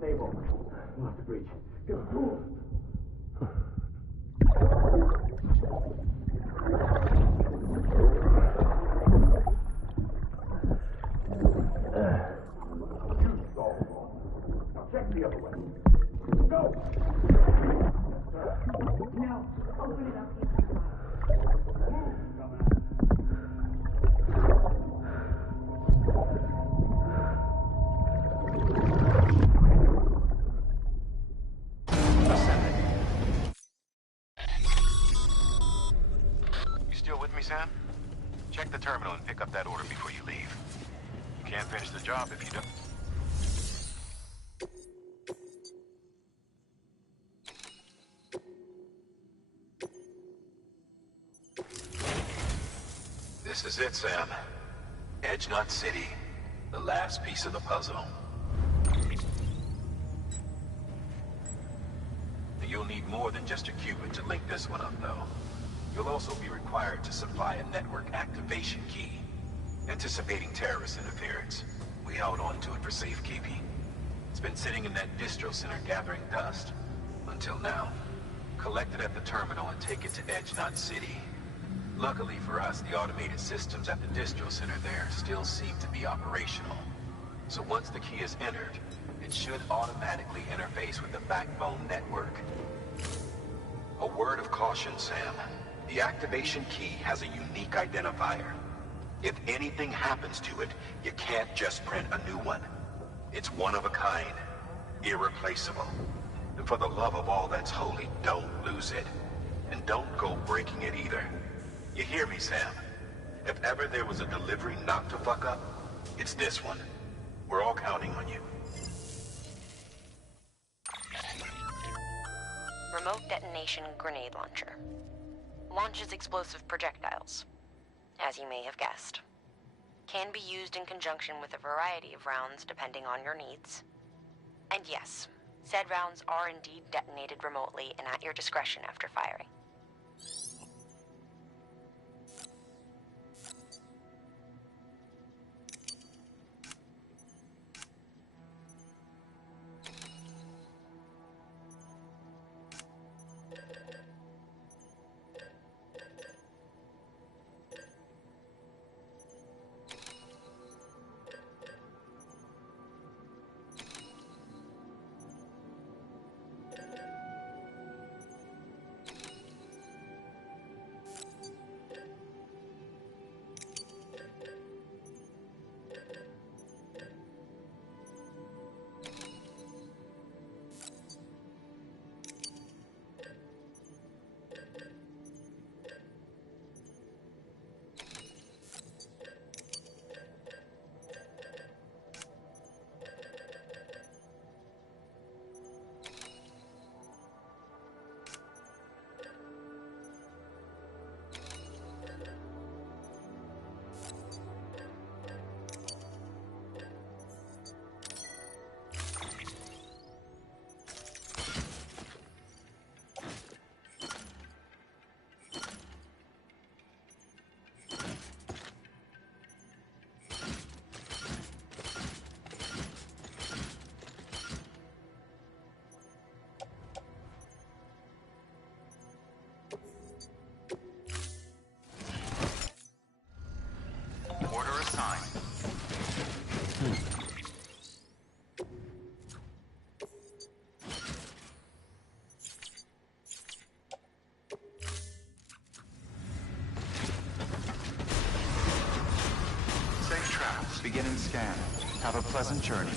unstable. We'll have to breach. Go. Now check the other way. Go! No, open it up. Sam? Check the terminal and pick up that order before you leave. You can't finish the job if you don't. This is it, Sam. Edge Knot City. The last piece of the puzzle. You'll need more than just a qubit to link this one up, though. You'll also be required to supply a network activation key. Anticipating terrorist interference, we held on to it for safekeeping. It's been sitting in that distro center gathering dust. Until now. Collect it at the terminal and take it to Edge Knot City. Luckily for us, the automated systems at the distro center there still seem to be operational. So once the key is entered, it should automatically interface with the backbone network. A word of caution, Sam. The activation key has a unique identifier. If anything happens to it, you can't just print a new one. It's one of a kind, irreplaceable. And for the love of all that's holy, don't lose it. And don't go breaking it either. You hear me, Sam? If ever there was a delivery not to fuck up, it's this one. We're all counting on you. Remote detonation grenade launcher. Launches explosive projectiles, as you may have guessed. Can be used in conjunction with a variety of rounds depending on your needs. And yes, said rounds are indeed detonated remotely and at your discretion after firing. Beginning scan. Have a pleasant journey.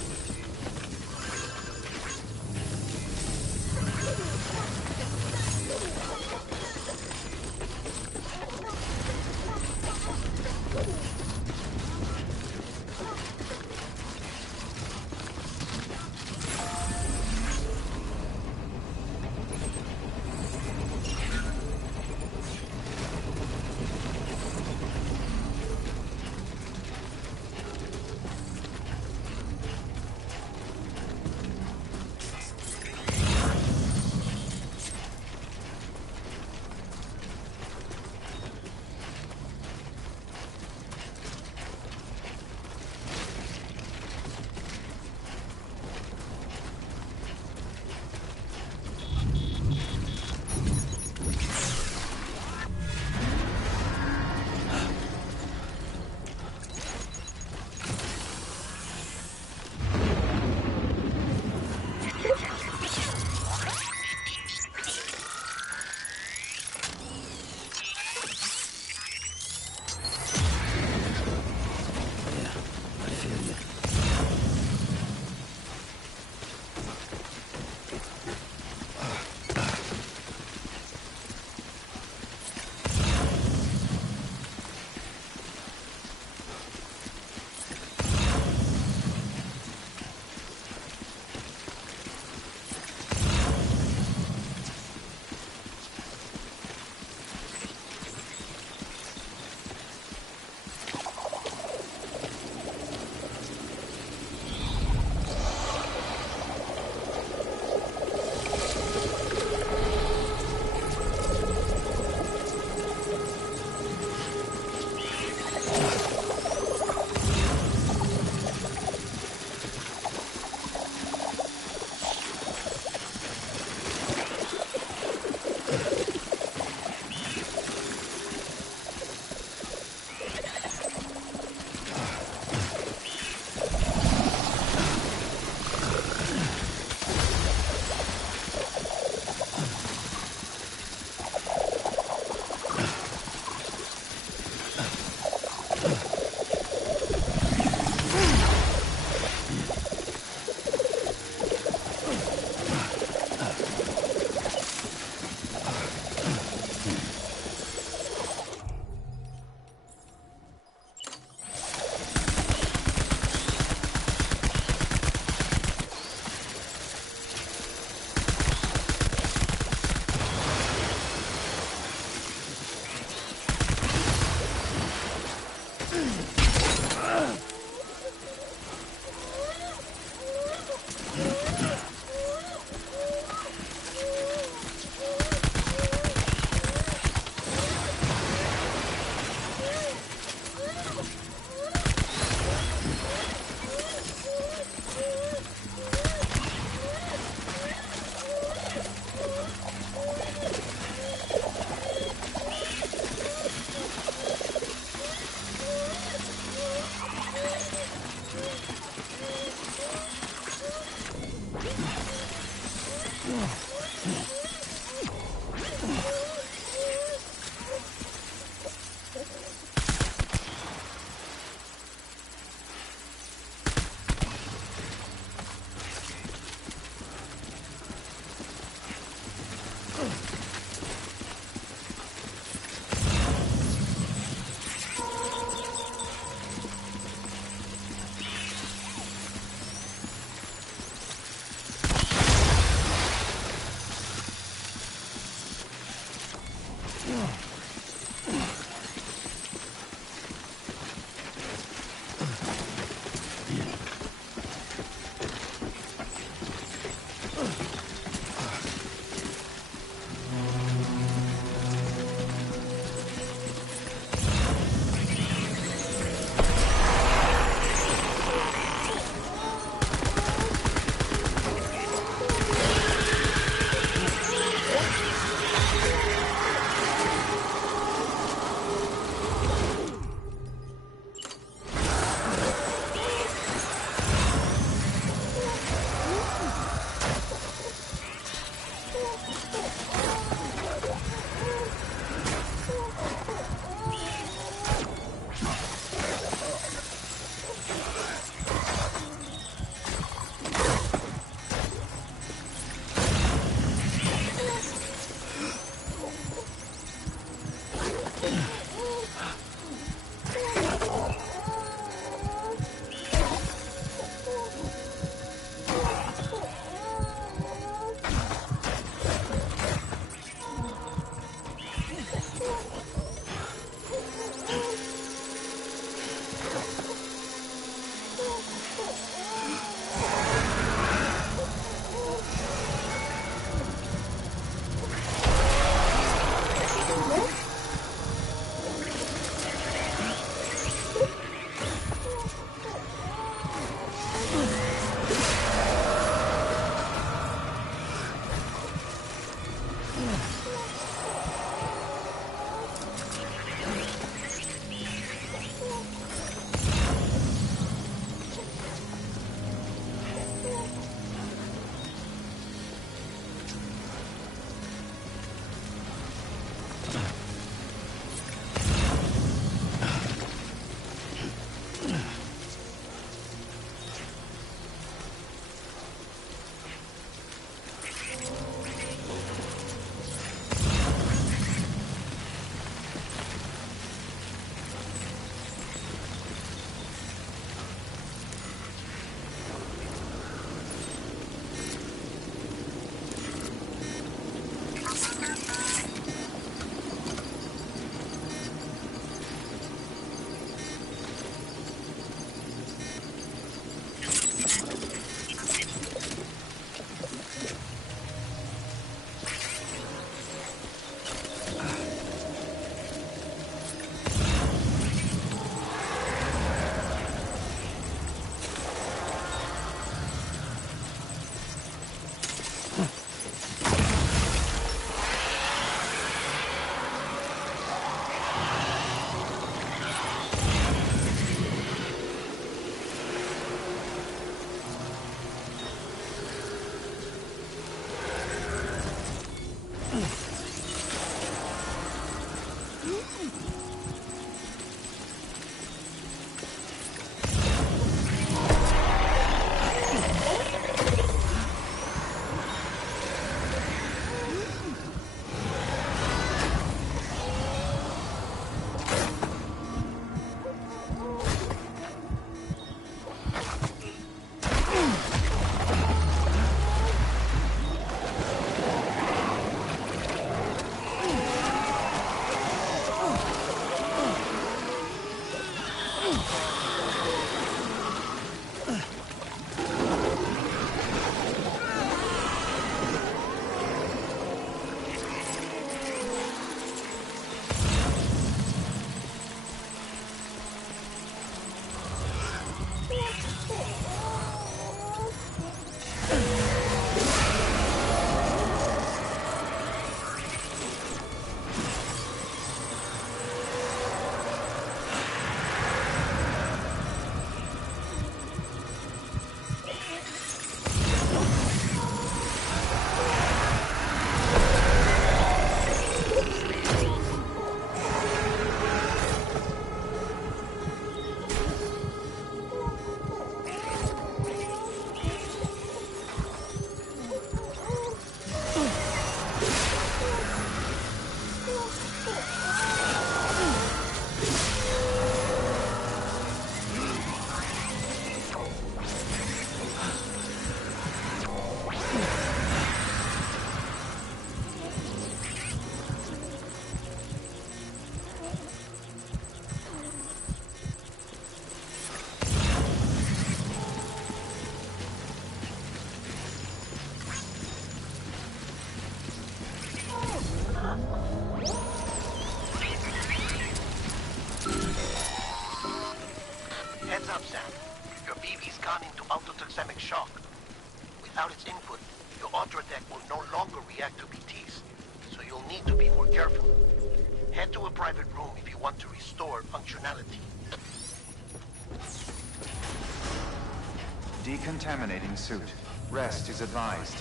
gone into autotoxemic shock. Without its input, your Ultratech will no longer react to BTs, so you'll need to be more careful. Head to a private room if you want to restore functionality. Decontaminating suit. Rest is advised.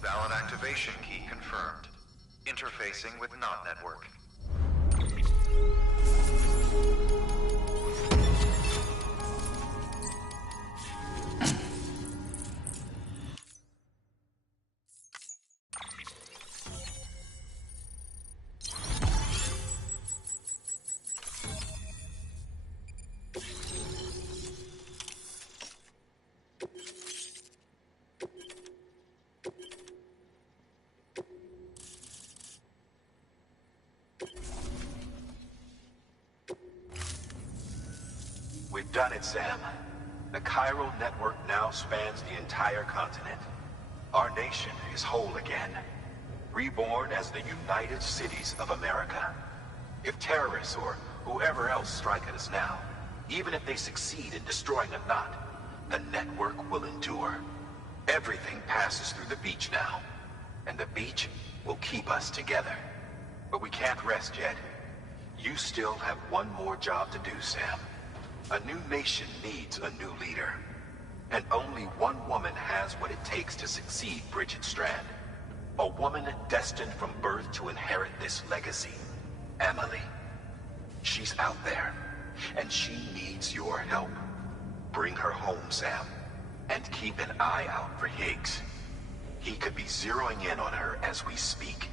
Valid activation key confirmed. Interfacing with NOT network. We've done it, Sam. The chiral network now spans the entire continent. Our nation is whole again. Reborn as the United Cities of America. If terrorists or whoever else strike at us now, even if they succeed in destroying a knot, the network will endure. Everything passes through the beach now, and the beach will keep us together. But we can't rest yet. You still have one more job to do, Sam. A new nation needs a new leader. And only one woman has what it takes to succeed Bridget Strand. A woman destined from birth to inherit this legacy. Emily. She's out there, and she needs your help. Bring her home, Sam. And keep an eye out for Higgs. He could be zeroing in on her as we speak.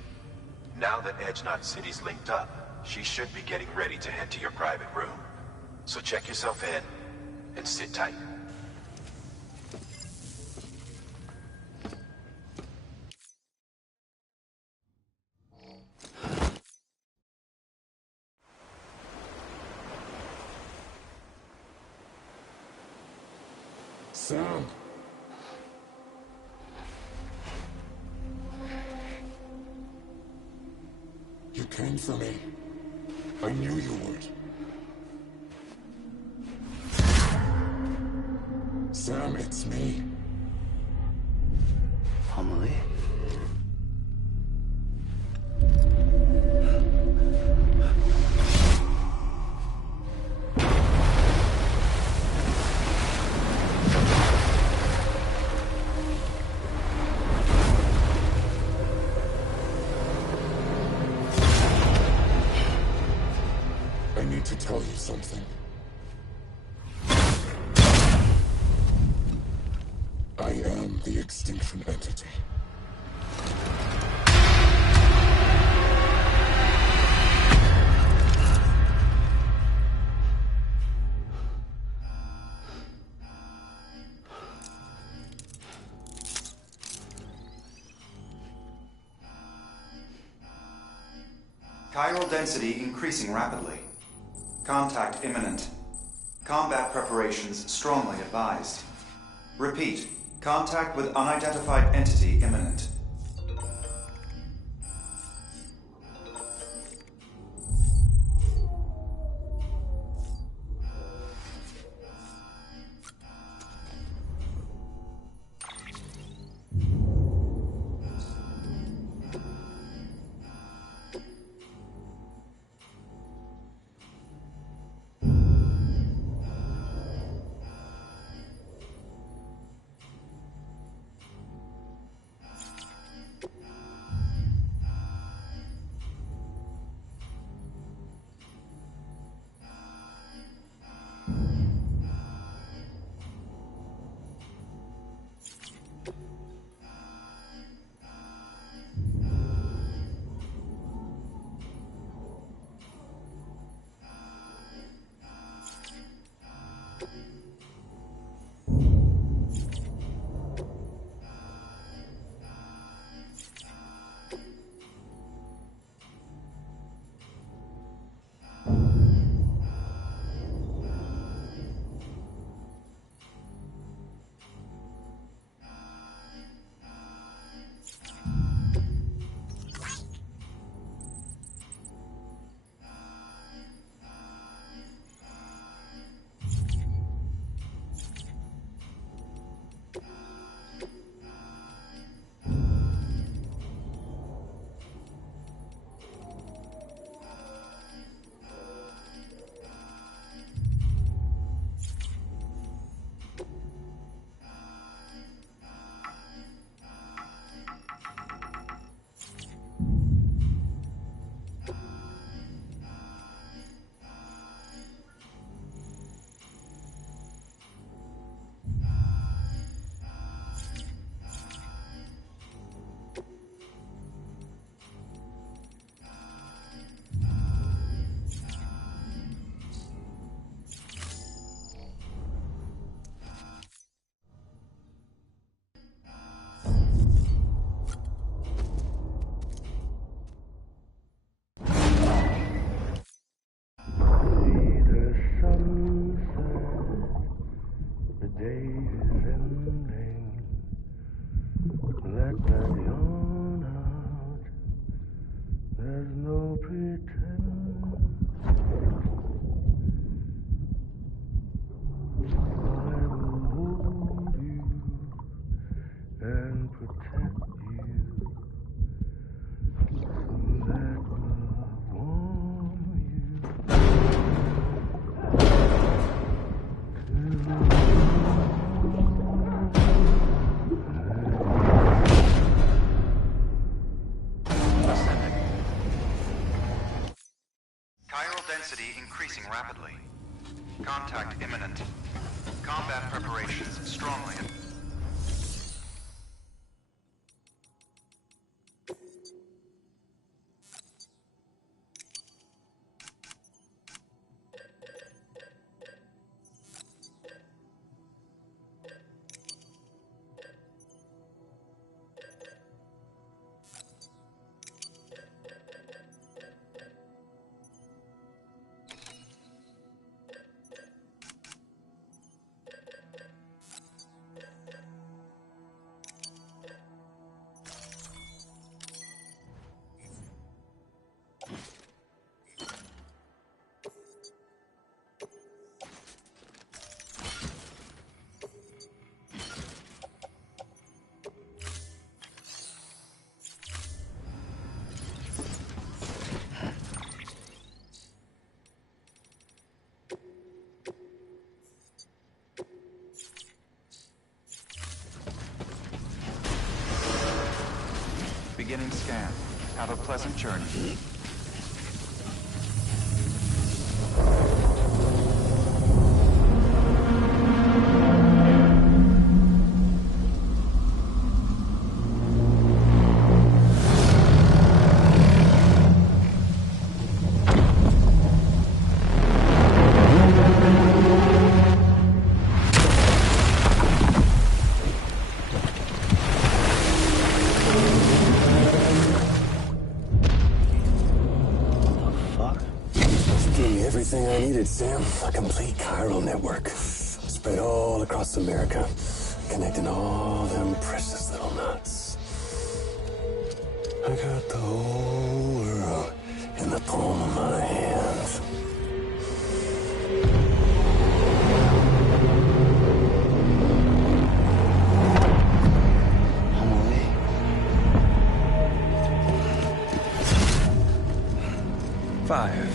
Now that Edge Knot City's linked up, she should be getting ready to head to your private room. So check yourself in, and sit tight. Sam. You came for me. I knew you would. Sam, it's me. Emily? I need to tell you something. I am the Extinction Entity. Chiral density increasing rapidly. Contact imminent. Combat preparations strongly advised. Repeat. Contact with unidentified entity imminent. There's no pretend. I will hold you and protect you. So let love warm you. Chiral density increasing rapidly. Contact imminent. Combat preparations strongly. Beginning scan. Have a pleasant journey. Everything I needed, Sam. A complete chiral network. Spread all across America. Connecting all them precious little nuts. I got the whole world in the palm of my hands. Five.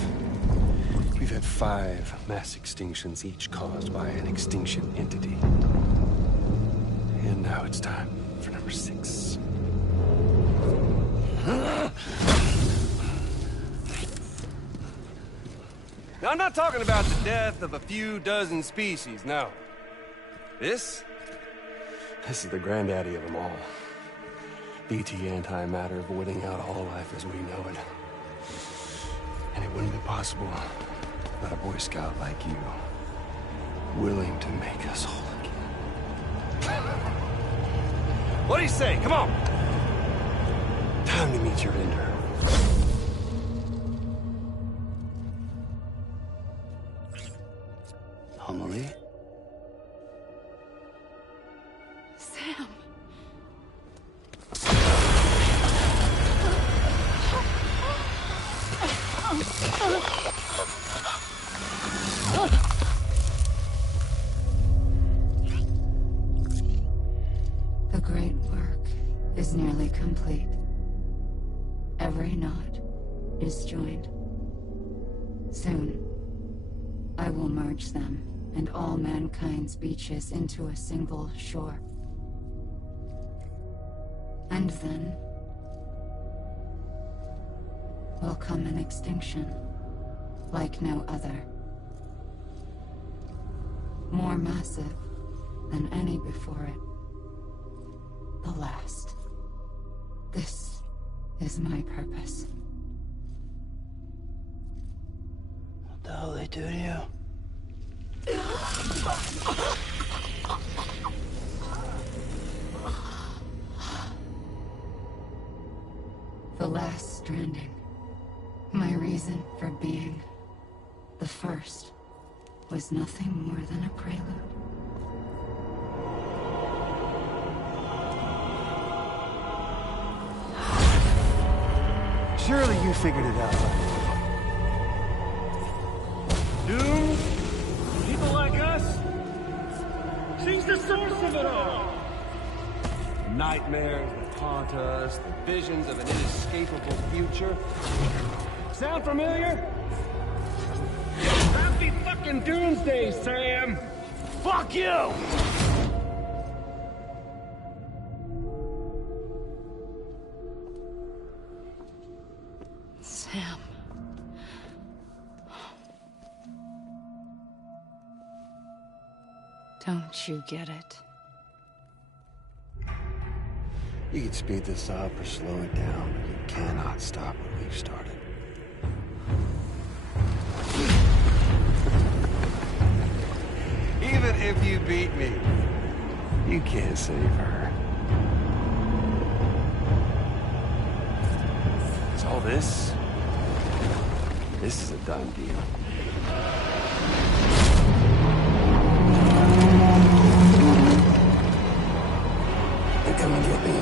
We've had 5 mass extinctions, each caused by an extinction entity. And now it's time for number 6. Now, I'm not talking about the death of a few dozen species, no. This is the granddaddy of them all. BT antimatter voiding out all life as we know it. And it wouldn't be possible without a Boy Scout like you, willing to make us whole again. What do you say? Come on! Time to meet your ender. Amelie? Sam. The great work is nearly complete. Every knot is joined. Soon, I will merge them and all mankind's beaches into a single shore. And then will come an extinction like no other. More massive than any before it. The last. This is my purpose. What the hell they do to you? The last stranding. My reason for being. The first was nothing more than a prelude. Surely you figured it out. Doom? People like us? She's the source of it all! Nightmares that haunt us, the visions of an inescapable future. Sound familiar? Happy fucking doomsday, Sam! Fuck you! Sam. Don't you get it? You can speed this up or slow it down, but you cannot stop what we've started. Even if you beat me, you can't save her. So all this is a done deal. They come and get me.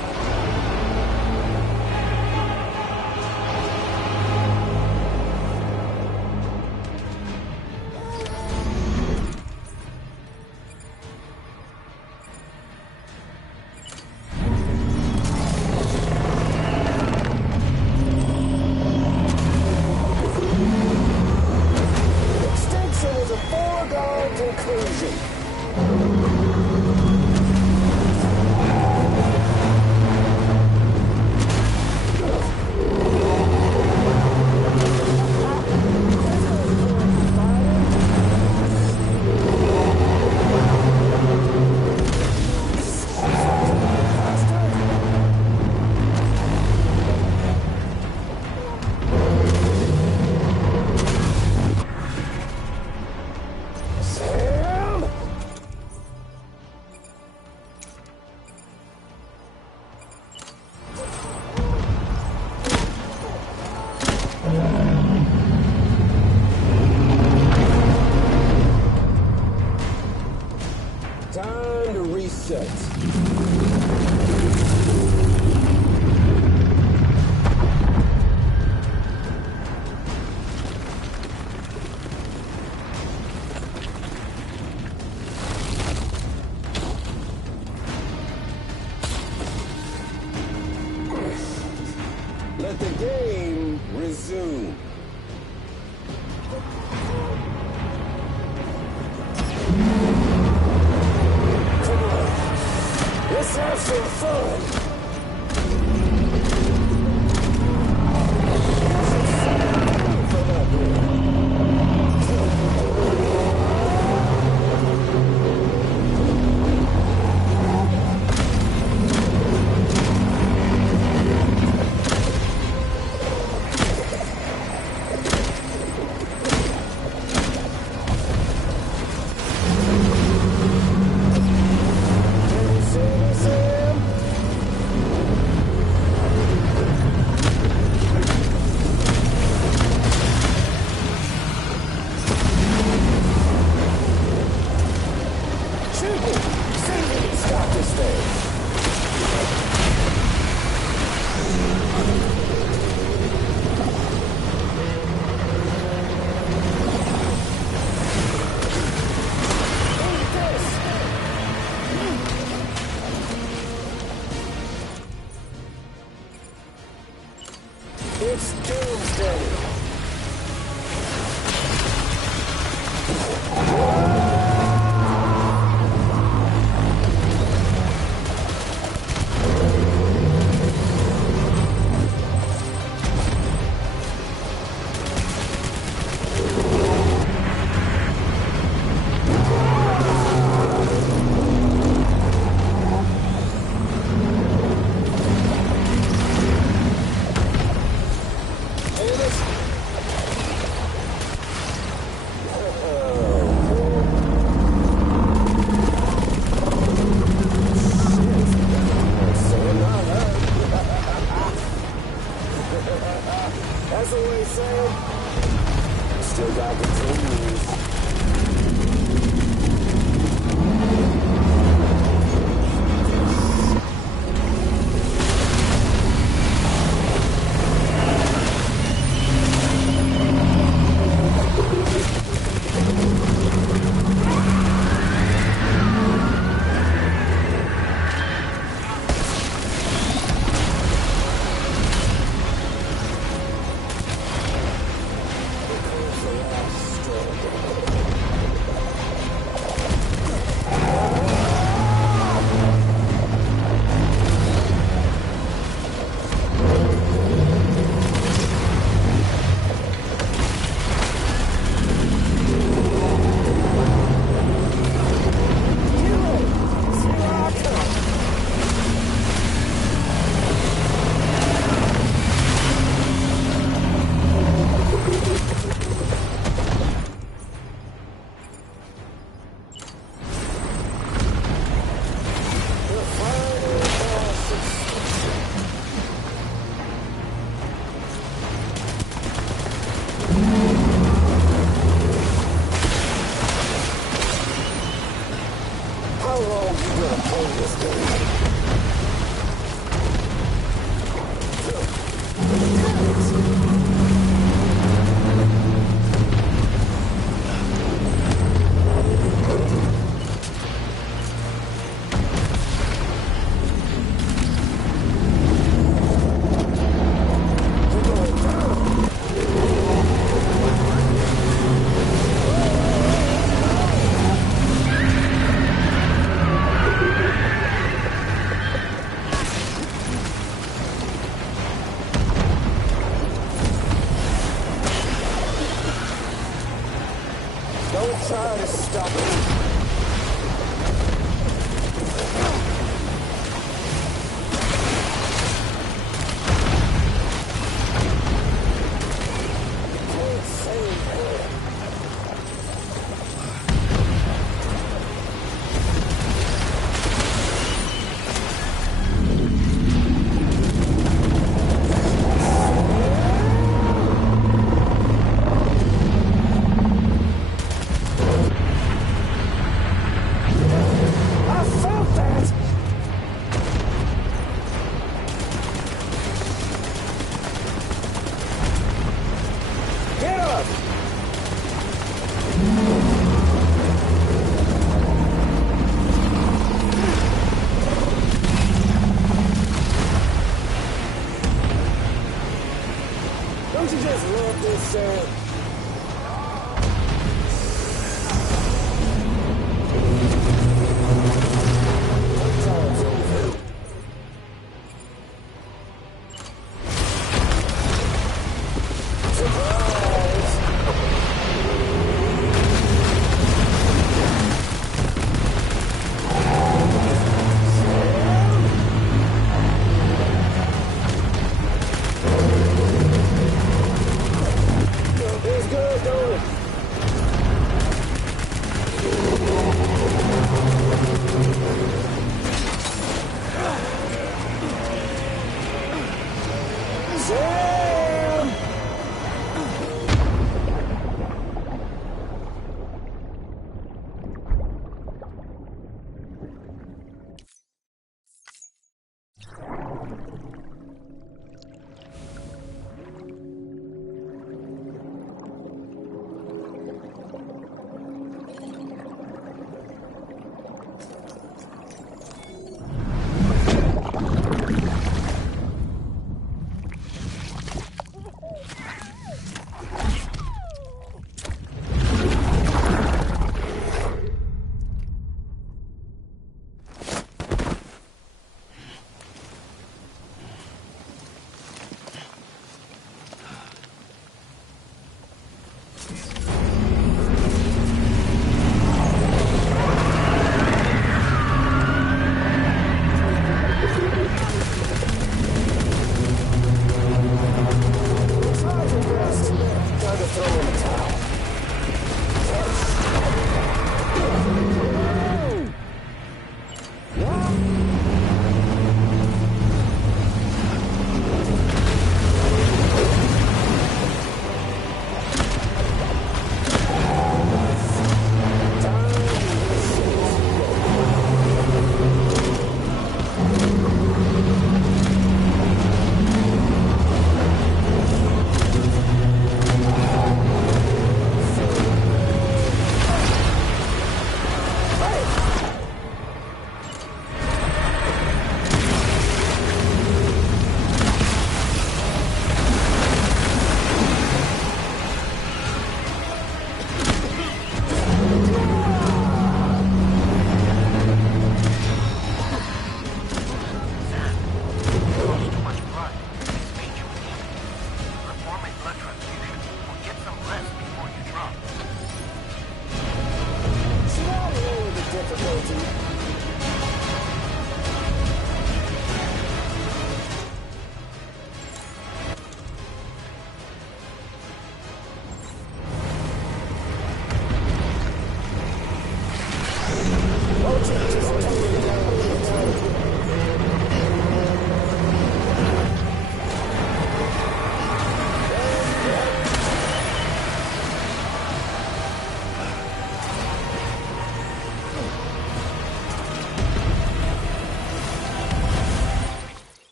Extinction is a foregone conclusion. Sam? Time to reset. Let the game resume. Come on, let's have some fun. Can you see me, Sam? Shoot me! See if you can stop this thing. Eat this! It's doomsday. Damn it. That's the way, Sam. Still got the tools. Try to stop it. Can't save her. I felt that! Get up! Don't you just love this, Sam? Time's over. Surprise! It's good, don't it? Sam!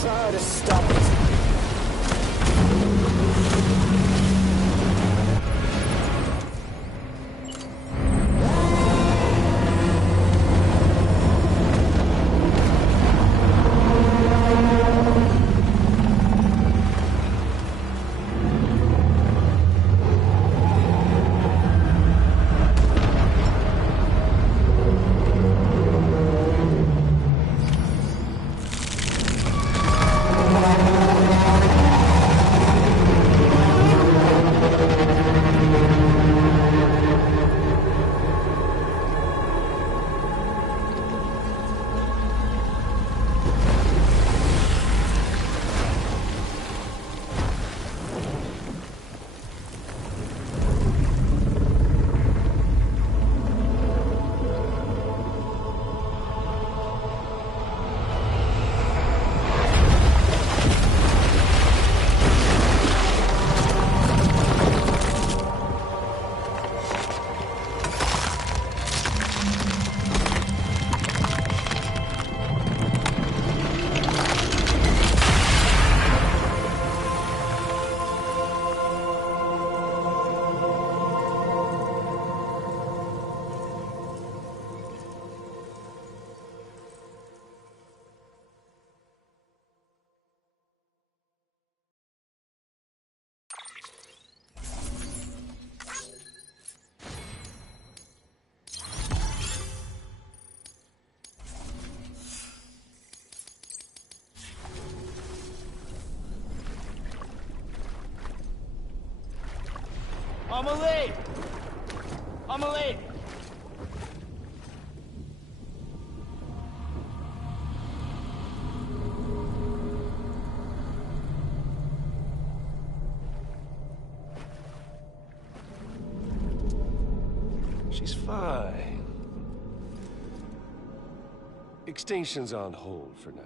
try to stop it. Amelie! Amelie! She's fine. Extinction's on hold for now.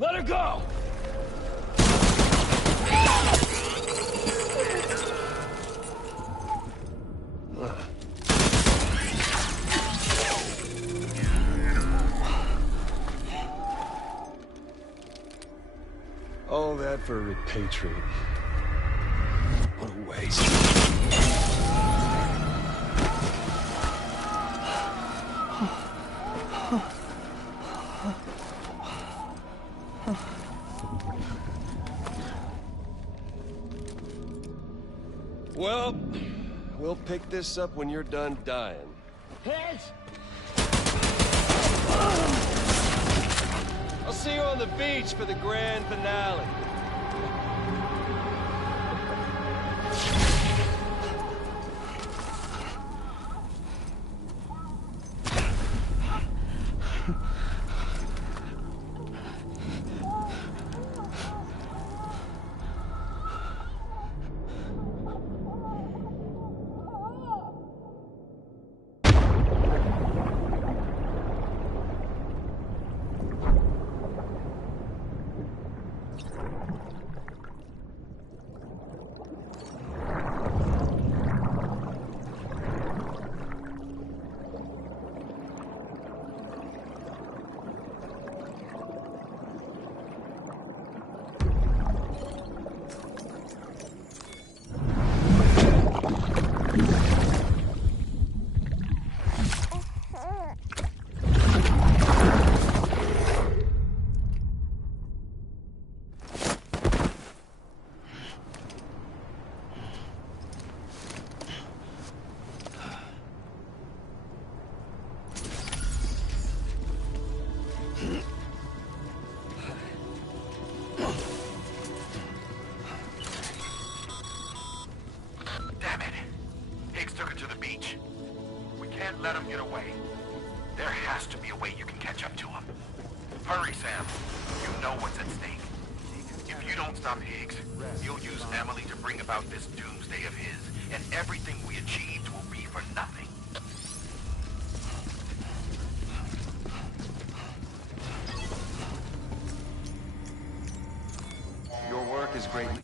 Let her go! All that for repatriate. What a waste. Well, we'll pick this up when you're done dying. Heads! I'll see you on the beach for the grand finale. Let him get away. There has to be a way you can catch up to him. Hurry, Sam. You know what's at stake. If you don't stop Higgs, he'll use Emily to bring about this doomsday of his, and everything we achieved will be for nothing. Your work is greatly...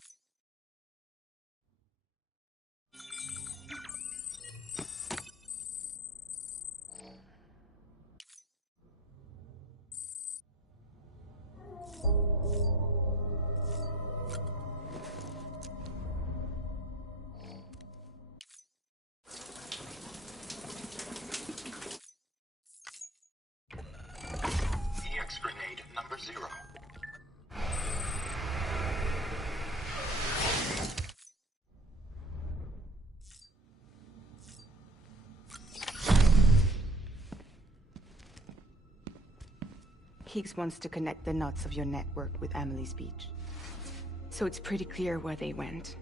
0. Higgs wants to connect the knots of your network with Amelie's beach. So it's pretty clear where they went.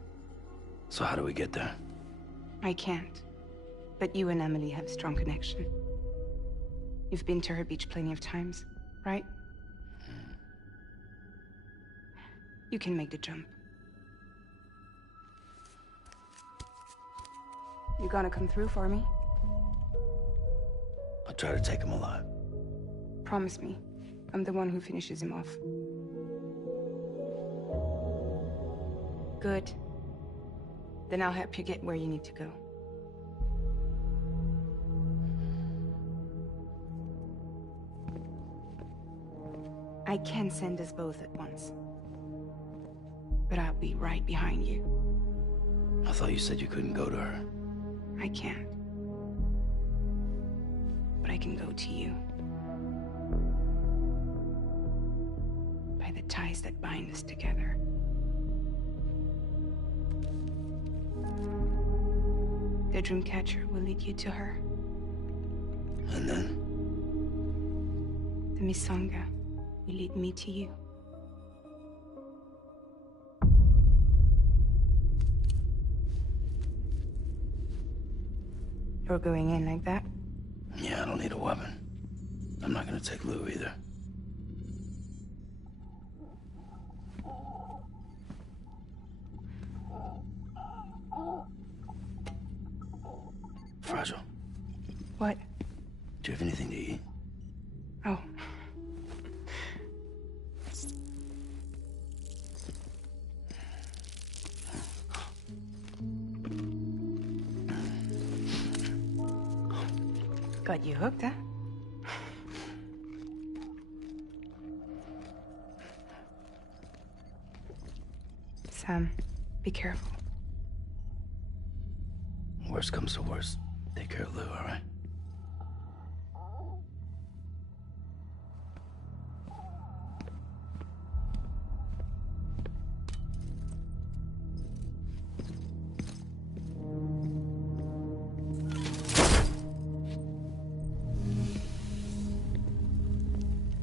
So how do we get there? I can't. But you and Emily have a strong connection. You've been to her beach plenty of times, right? You can make the jump. You gonna come through for me? I'll try to take him alive. Promise me. I'm the one who finishes him off. Good. Then I'll help you get where you need to go. I can send us both at once. But I'll be right behind you. I thought you said you couldn't go to her. I can't. But I can go to you. By the ties that bind us together. The Dreamcatcher will lead you to her. And then? The Misanga will lead me to you. You're going in like that? Yeah, I don't need a weapon. I'm not gonna take Lou either. Fragile. What? Do you have anything to eat? Oh. Got you hooked, huh? Sam, be careful. Worst comes to worst. Take care of Lou, all right?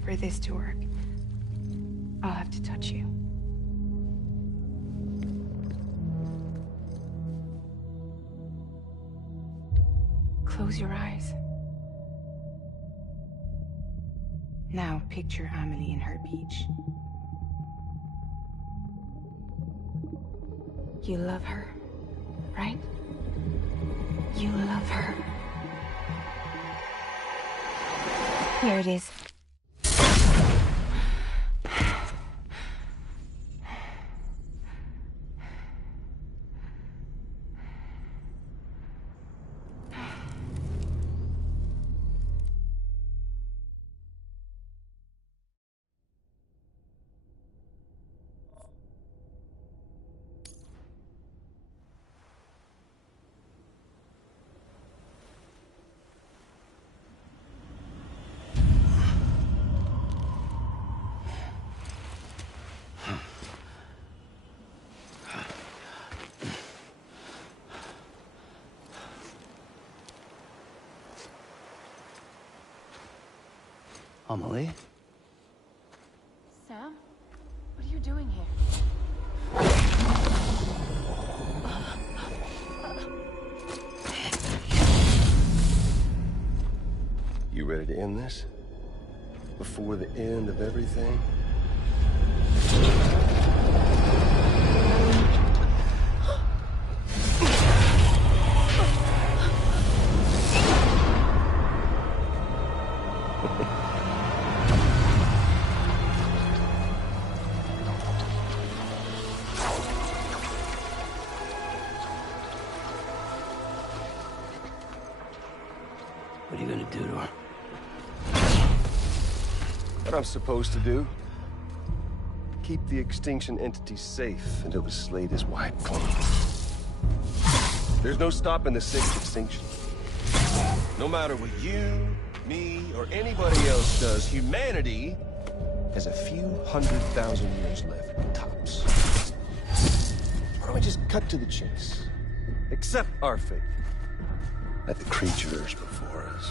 For this to work, I'll have to touch you. Close your eyes. Now picture Amelie in her beach. You love her, right? You love her. Here it is. Amelie? Sam? What are you doing here? You ready to end this? Before the end of everything? What are you gonna do to her? What I'm supposed to do? Keep the extinction entity safe until the slate is wiped clean. There's no stopping the sixth extinction. No matter what you, me, or anybody else does, humanity has a few 100,000 years left, tops. Why don't we just cut to the chase? Accept our fate. Let the creatures before us.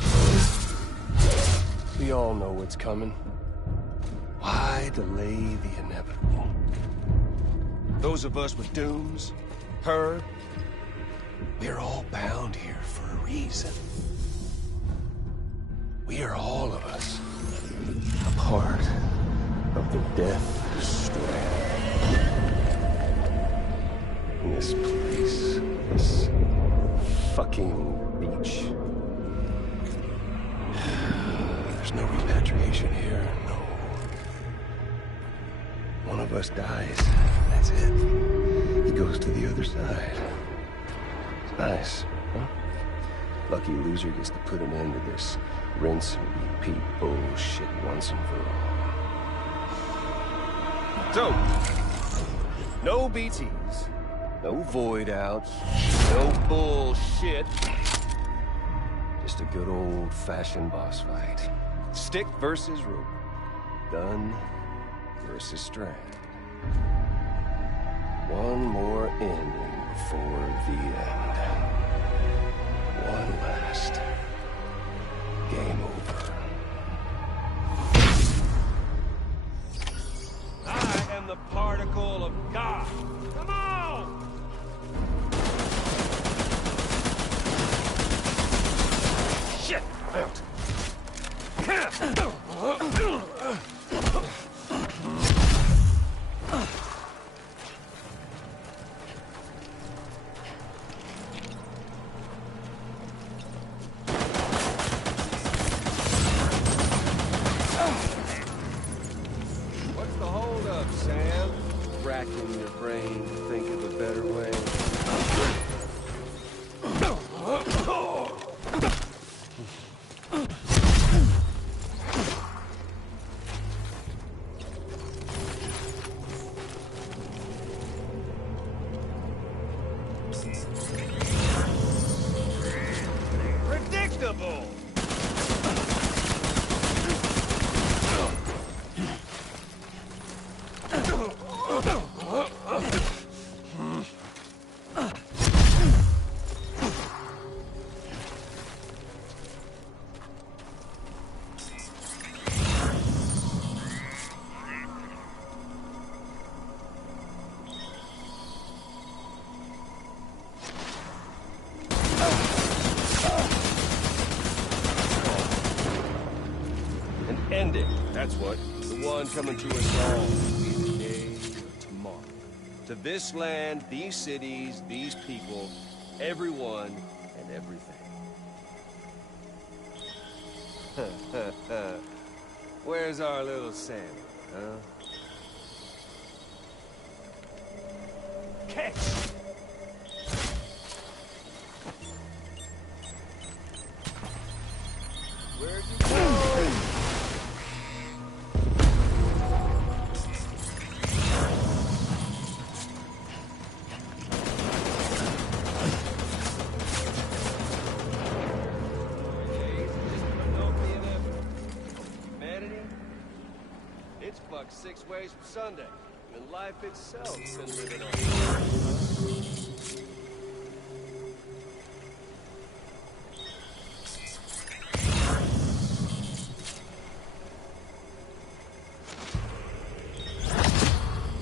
We all know what's coming. Why delay the inevitable? Those of us with dooms, her, we're all bound here for a reason. We are all of us a part of the Death Strand. In this place, this fucking beach. There's no repatriation here, no. One of us dies, that's it. He goes to the other side. It's nice, huh? Lucky loser gets to put an end to this rinse and repeat bullshit once and for all. So, no BTs, no void outs, no bullshit. Just a good old-fashioned boss fight. Stick versus rope. Gun versus strand. One more ending before the end. One last game over. I am the particle of God. Come on! Shit! Out. What's the hold up, Sam? Racking your brain to think of a better way. Predictable! Ending, that's what. The one coming to us all. Today or tomorrow. To this land, these cities, these people, everyone and everything. Where's our little Sammy, huh? Catch! Where'd you go? It's fucked 6 ways from Sunday, and life itself's been living on.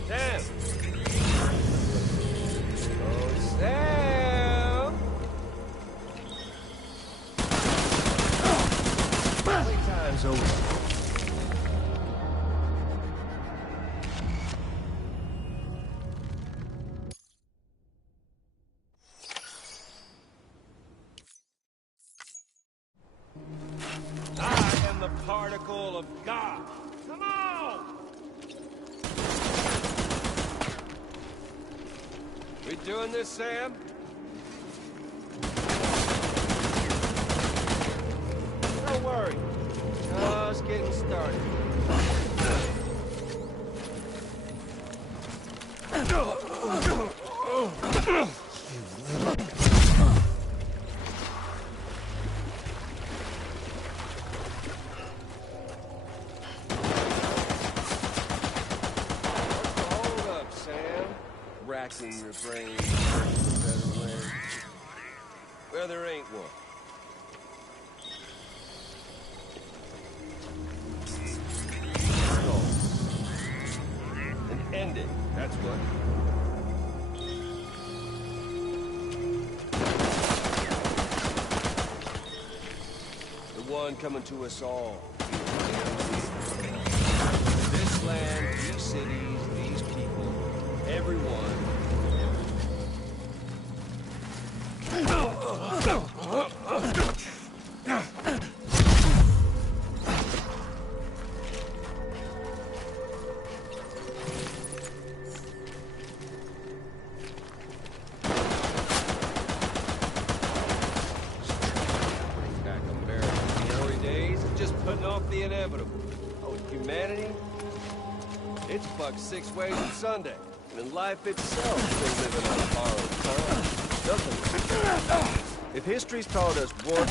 Sam! Oh, Sam! Playtime's over. I am the particle of God. Come on! We doing this, Sam? Don't worry. Just getting started. one. An ending, that's what. The one coming to us all. This land, these cities, these people, everyone. The inevitable. Oh, humanity? It's bucked 6 ways on Sunday. And in life itself, still living on borrowed time. Doesn't it? If history's taught us one...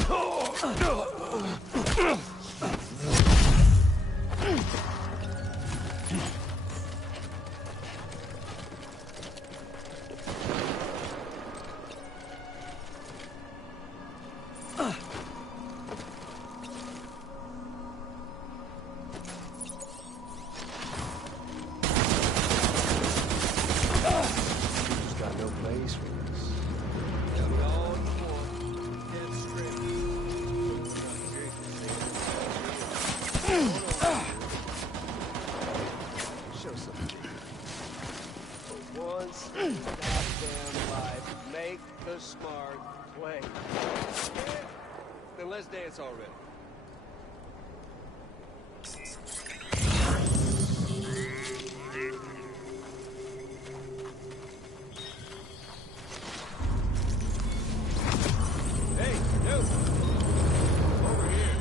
Let's dance already. Hey, no! Over here.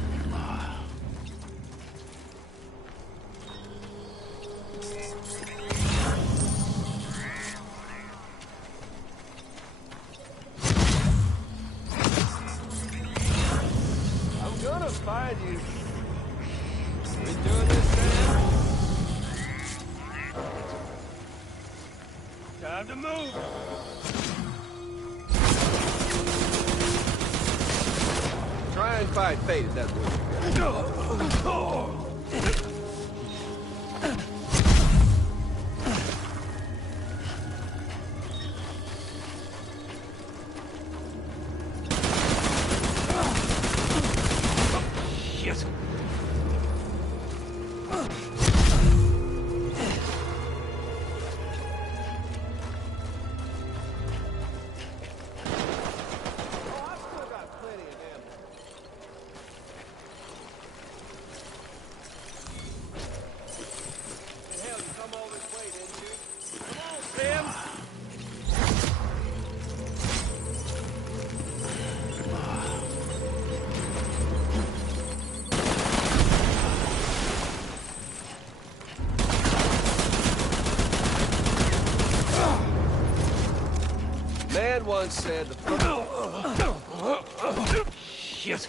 Find you. We doing this, Sam? Time to move. Try and fight fate if that's what you got. Man once said the shit.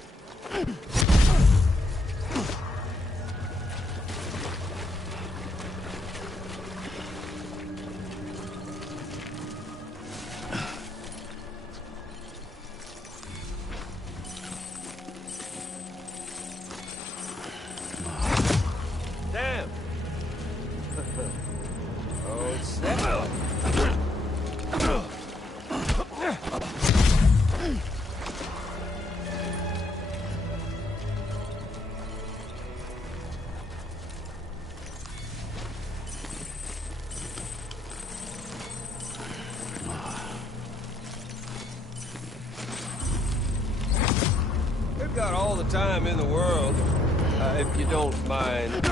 Damn. Oh, it's that. We've got all the time in the world, if you don't mind.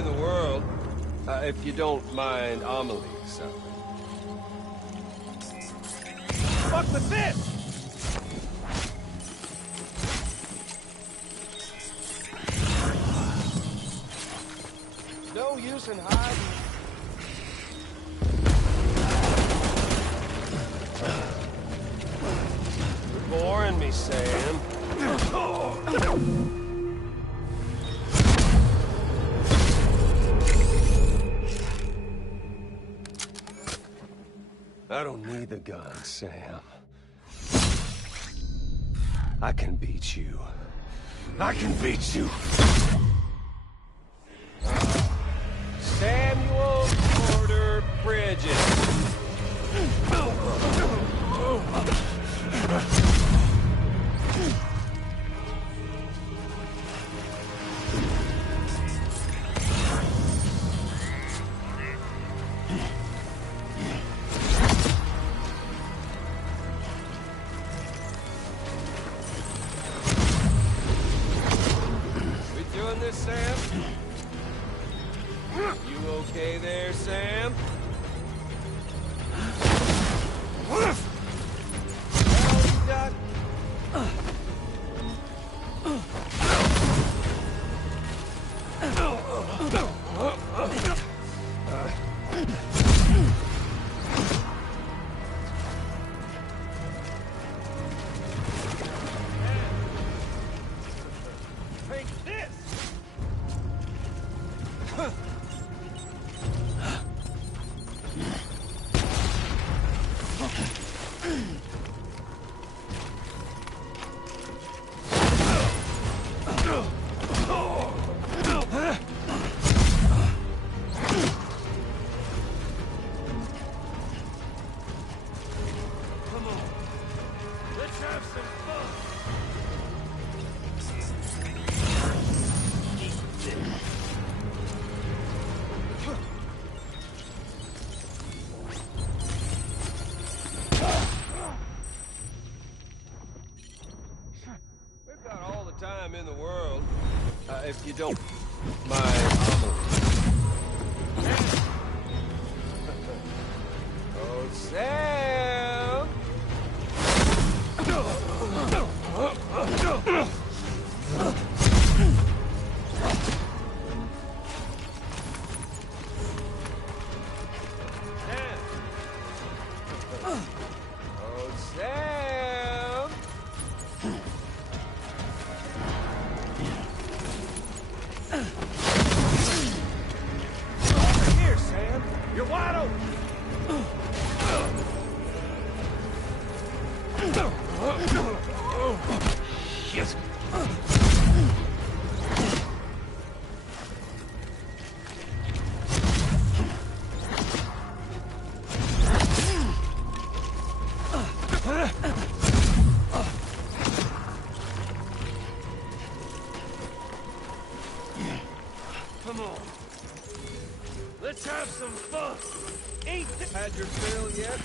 in the world, if you don't mind Amelie suffering. Fuck with this! No use in hiding. You're boring me, Sam. I don't need the gun, Sam. I can beat you. I can beat you. Samuel Porter Bridges. We doing this, Sam? You okay there, Sam? Doc? Take this! Come on, let's have some fun. We've got all the time in the world, if you don't mind Amelie. Oh, Sam! Oh, Sam! Over here, Sam! You're wide open! Yes. Come on. Let's have some fun. Ain't had your fill yet?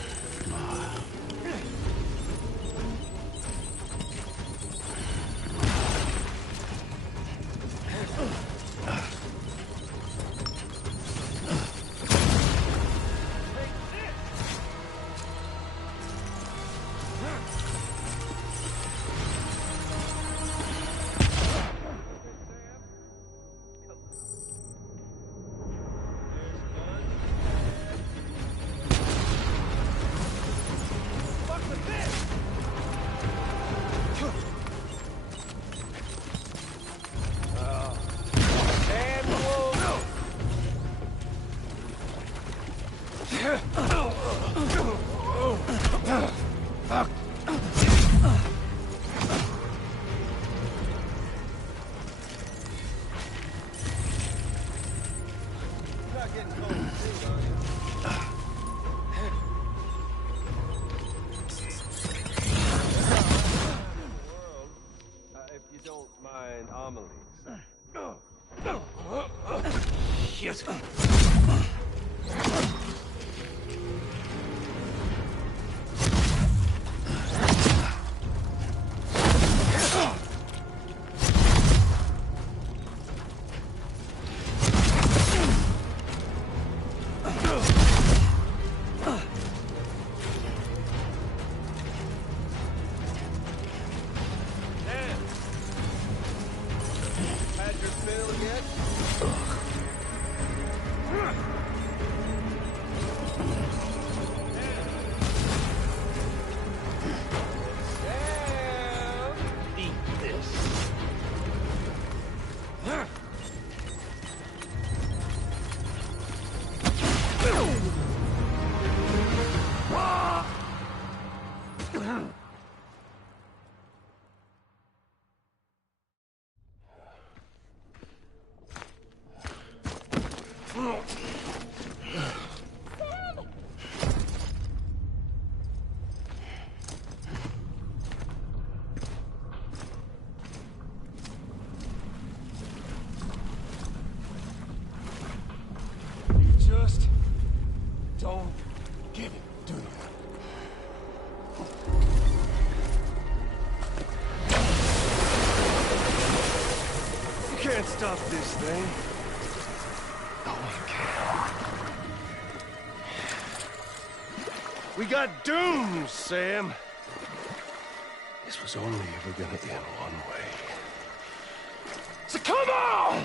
If you don't mind Amelie. Yes. fill yet? Eat this. Just don't get it, do you? You can't stop this thing. No, you can't. We got doomed, Sam. This was only ever gonna end one way. So come on!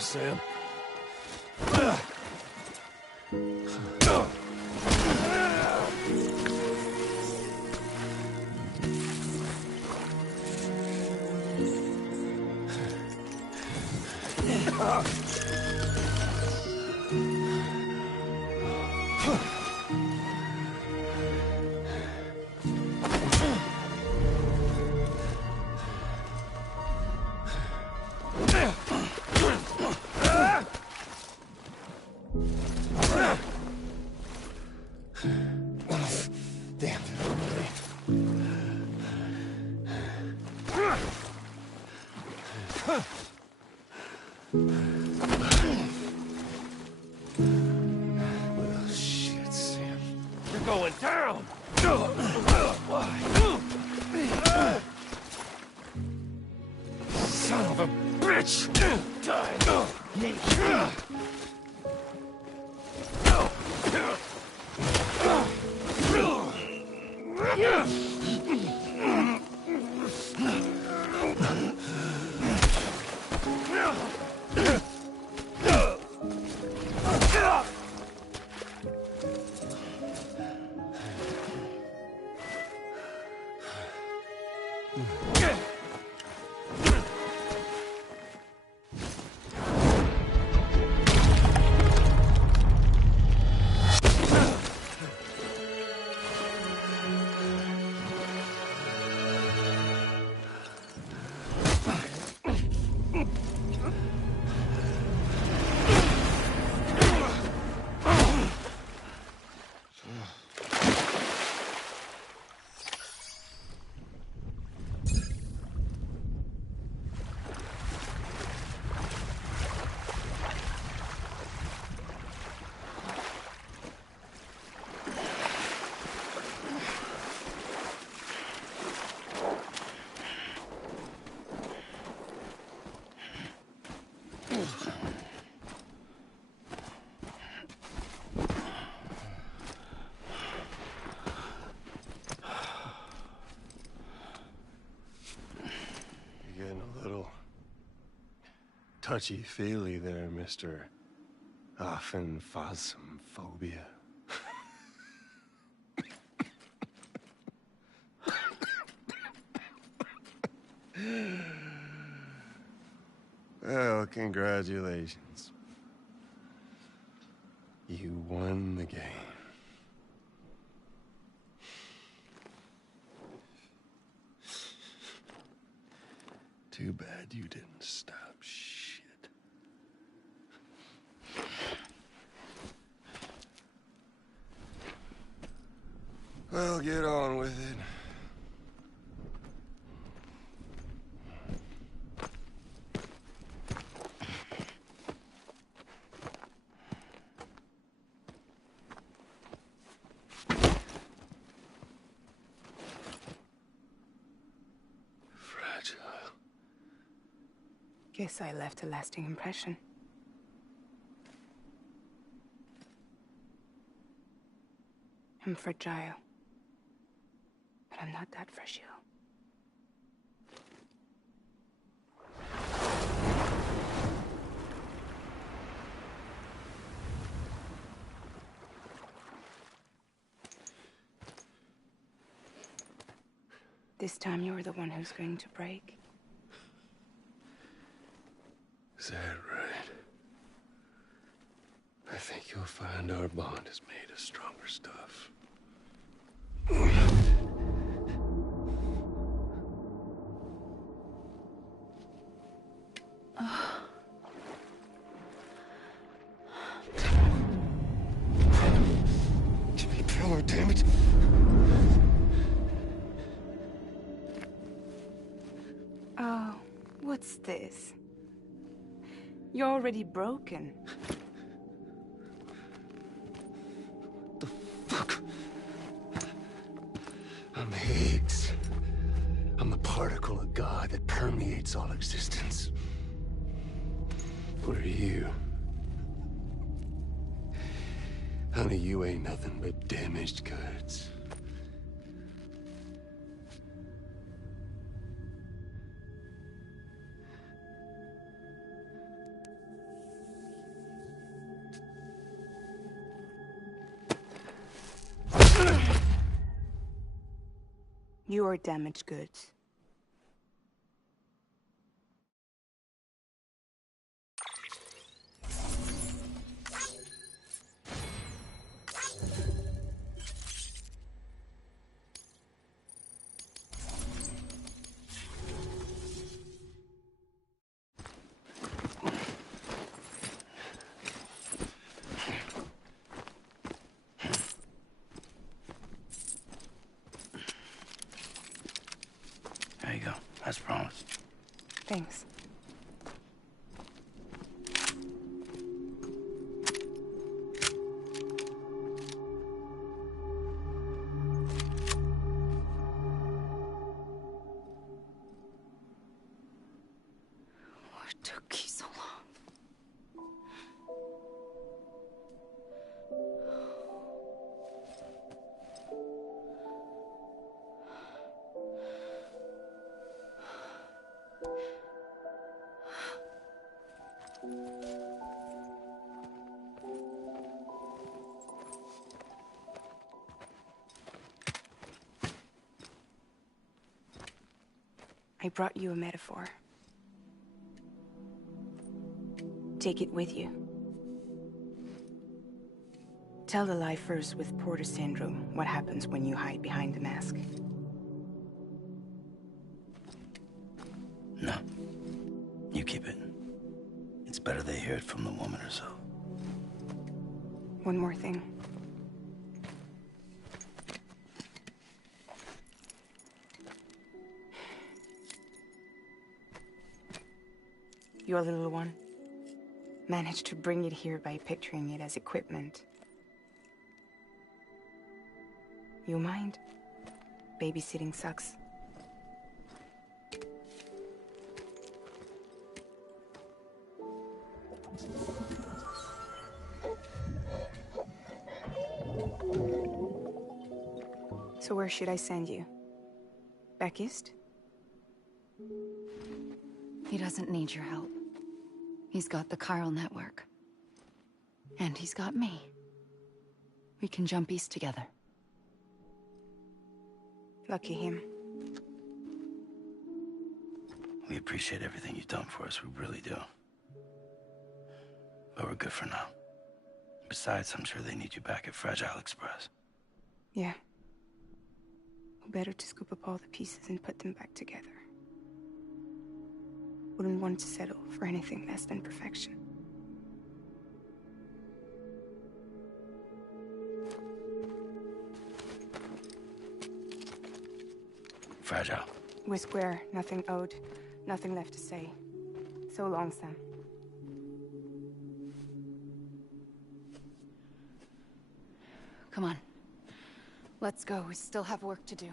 Sam. Damn. Well, shit, Sam. You're going down! Why? Son of a bitch! Die! Touchy-feely there, Mr. Phasmophobia. Well, congratulations. You won the game. Too bad you didn't stop shit. Well, get on with it. Guess I left a lasting impression. I'm fragile. But I'm not that fragile. This time you're the one who's going to break. Is that right? I think you'll find our bond is made of stronger stuff. Give me power, damn it! Oh, what's this? You're already broken. The fuck? I'm Higgs. I'm the particle of God that permeates all existence. What are you? Honey, you ain't nothing but damaged goods. You are damaged goods. There you go, as promised. Thanks. What took you so long? I brought you a metaphor. Take it with you. Tell the lifers with Porter syndrome what happens when you hide behind the mask. No. You keep it. It's better they hear it from the woman herself. One more thing. Your little one managed to bring it here by picturing it as equipment. You mind? Babysitting sucks. So where should I send you? Back east? He doesn't need your help. He's got the chiral network. And he's got me. We can jump east together. Lucky him. We appreciate everything you've done for us, we really do. But we're good for now. Besides, I'm sure they need you back at Fragile Express. Yeah. Better to scoop up all the pieces and put them back together. Wouldn't want to settle for anything less than perfection. Fragile. We're square, nothing owed, nothing left to say. So long, Sam. Come on. Let's go. We still have work to do.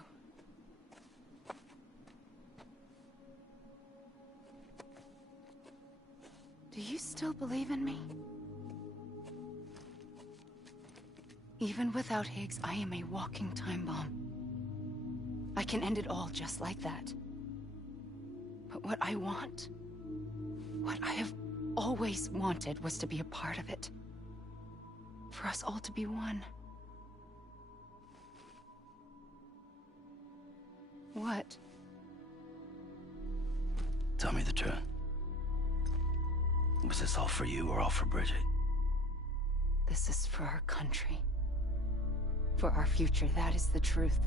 Do you still believe in me? Even without Higgs, I am a walking time bomb. I can end it all just like that. But what I want, what I have always wanted, was to be a part of it. For us all to be one. What? Tell me the truth. Was this all for you or all for Bridget? This is for our country. For our future, that is the truth.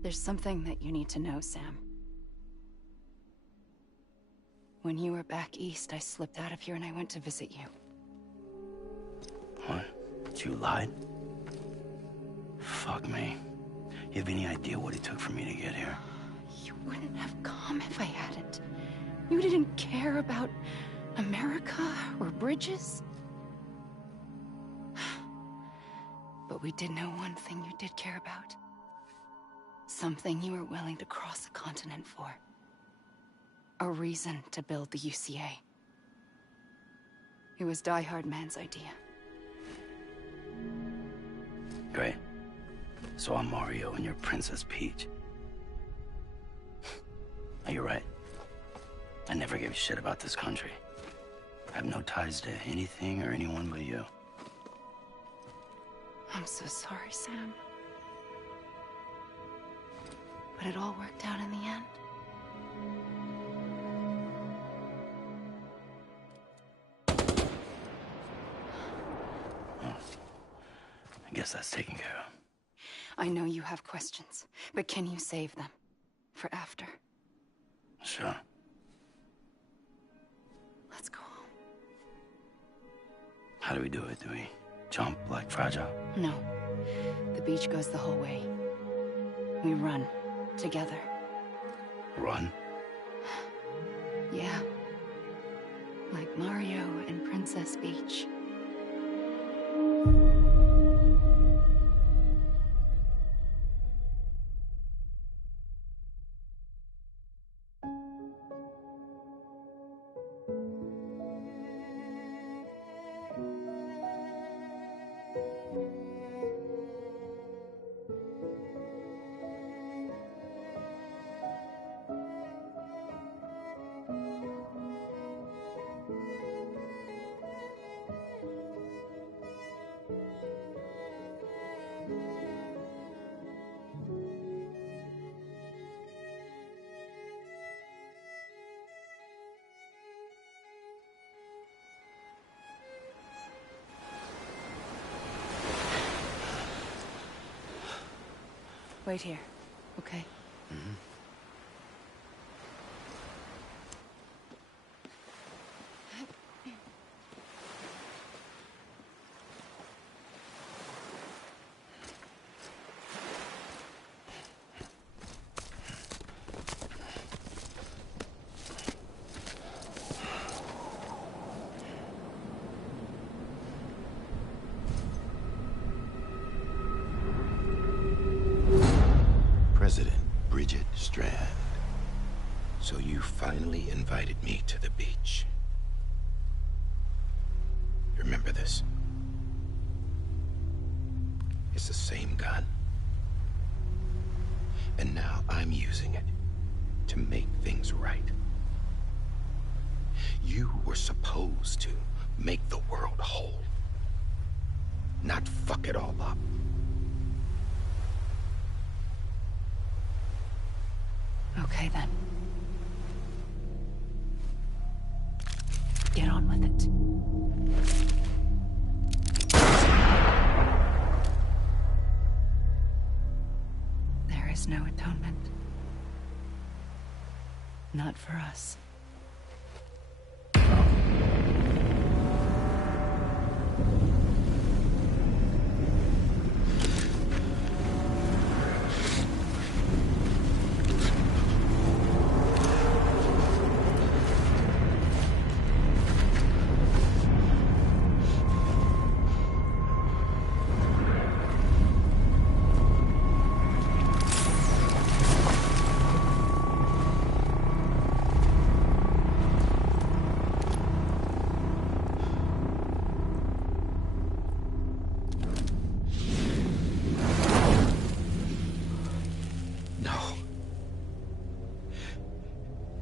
There's something that you need to know, Sam. When you were back east, I slipped out of here and I went to visit you. What? You lied? Fuck me. You have any idea what it took for me to get here? You wouldn't have come if I hadn't. You didn't care about America or bridges. But we did know one thing you did care about. Something you were willing to cross a continent for. A reason to build the UCA. It was Die Hard Man's idea. Great. So I'm Mario and you're Princess Peach. You're right. I never gave a shit about this country. I have no ties to anything or anyone but you. I'm so sorry, Sam. But it all worked out in the end. Well, I guess that's taken care of. I know you have questions, but can you save them for after? Sure. Let's go home. How do we do it? Do we jump like Fragile? No. The beach goes the whole way. We run together. Run? Yeah. Like Mario and Princess Peach. Wait here, okay? Mm-hmm. President Bridget Strand. So you finally invited me to the beach. Remember this? It's the same gun. And now I'm using it to make things right. You were supposed to make the world whole, not fuck it all up. Okay, then. Get on with it. There is no atonement. Not for us.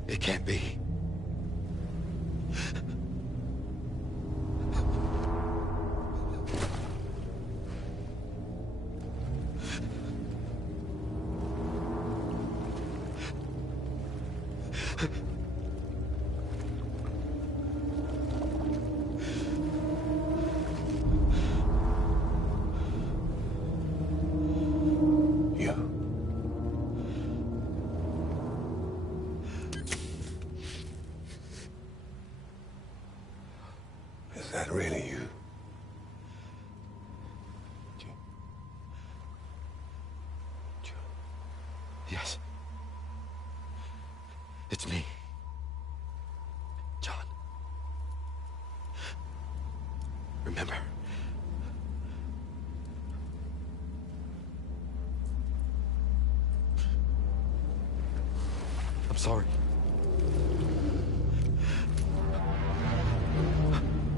It can't be. Is that really you? Yes. It's me. John. Remember? I'm sorry.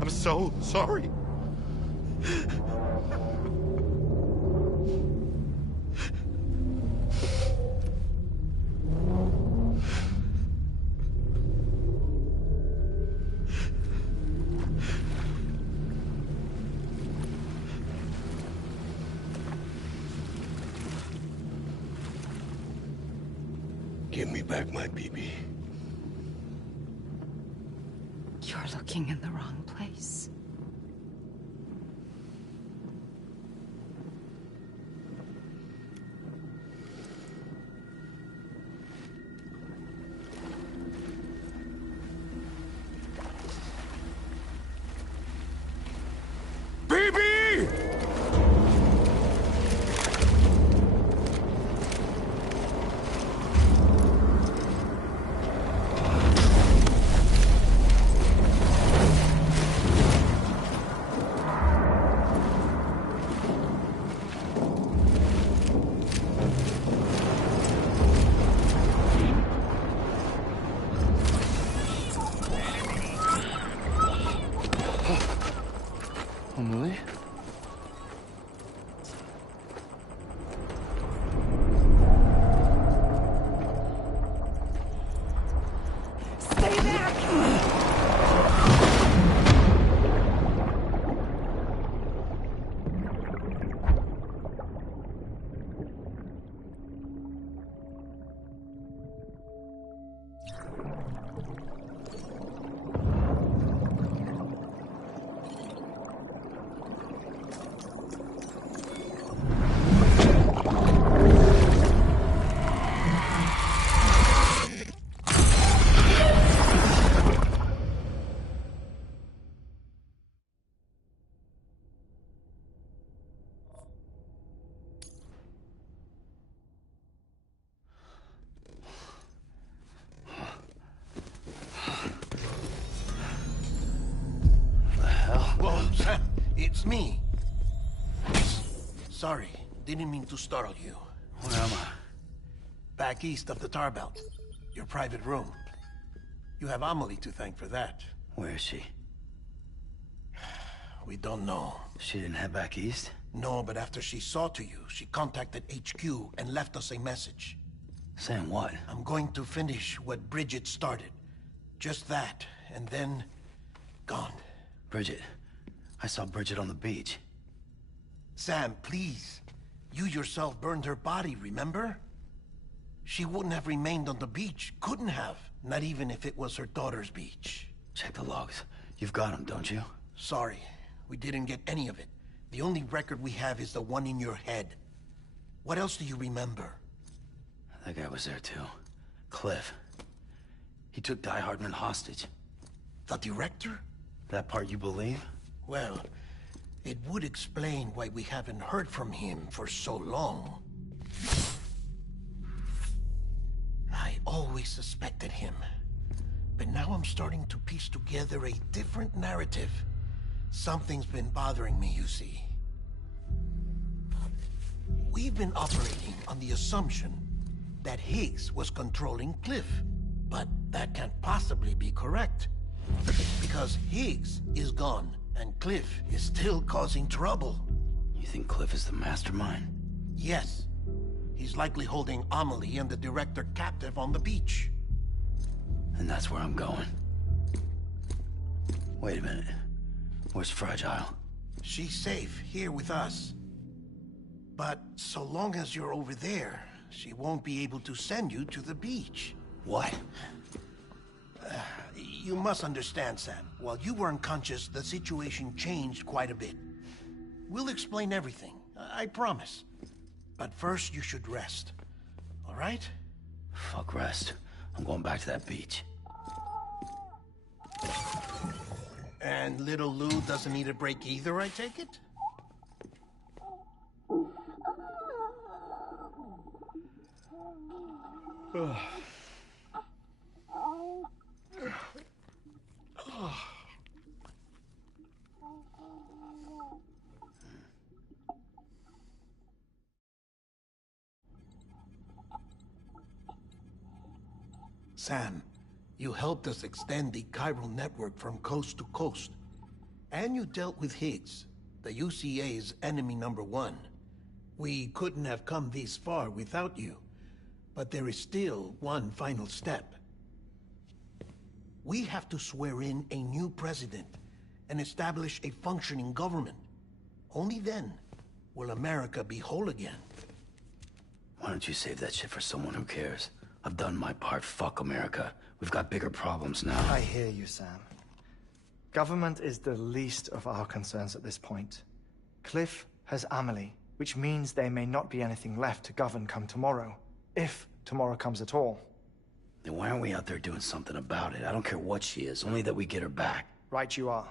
I'm so sorry. Give me back my BB. You're looking in the wrong place. Emily? Stay back! Whoa, Sam, it's me. Sorry, didn't mean to startle you. Where am I? Back east of the tar belt. Your private room. You have Amelie to thank for that. Where is she? We don't know. She didn't head back east? No, but after she saw to you, she contacted HQ and left us a message. Saying what? I'm going to finish what Bridget started. Just that, and then... gone. Bridget. I saw Bridget on the beach. Sam, please. You yourself burned her body, remember? She wouldn't have remained on the beach. Couldn't have. Not even if it was her daughter's beach. Check the logs. You've got them, don't you? Sorry, we didn't get any of it. The only record we have is the one in your head. What else do you remember? That guy was there too. Cliff. He took Die Hardman hostage. The director? That part you believe? Well, it would explain why we haven't heard from him for so long. I always suspected him. But now I'm starting to piece together a different narrative. Something's been bothering me, you see. We've been operating on the assumption that Higgs was controlling Cliff. But that can't possibly be correct. Because Higgs is gone, and Cliff is still causing trouble. You think Cliff is the mastermind? Yes. He's likely holding Amelie and the director captive on the beach. And that's where I'm going. Wait a minute. Where's Fragile? She's safe here with us. But so long as you're over there, she won't be able to send you to the beach. What? You must understand, Sam. While you were unconscious, the situation changed quite a bit. We'll explain everything, I promise. But first, you should rest. All right? Fuck rest. I'm going back to that beach. And little Lou doesn't need a break either, I take it? Sam, you helped us extend the chiral network from coast to coast. And you dealt with Higgs, the UCA's enemy #1. We couldn't have come this far without you. But there is still one final step. We have to swear in a new president and establish a functioning government. Only then will America be whole again. Why don't you save that shit for someone who cares? I've done my part. Fuck America. We've got bigger problems now. I hear you, Sam. Government is the least of our concerns at this point. Cliff has Amelie, which means there may not be anything left to govern come tomorrow. If tomorrow comes at all. Then why aren't we out there doing something about it? I don't care what she is, only that we get her back. Right you are.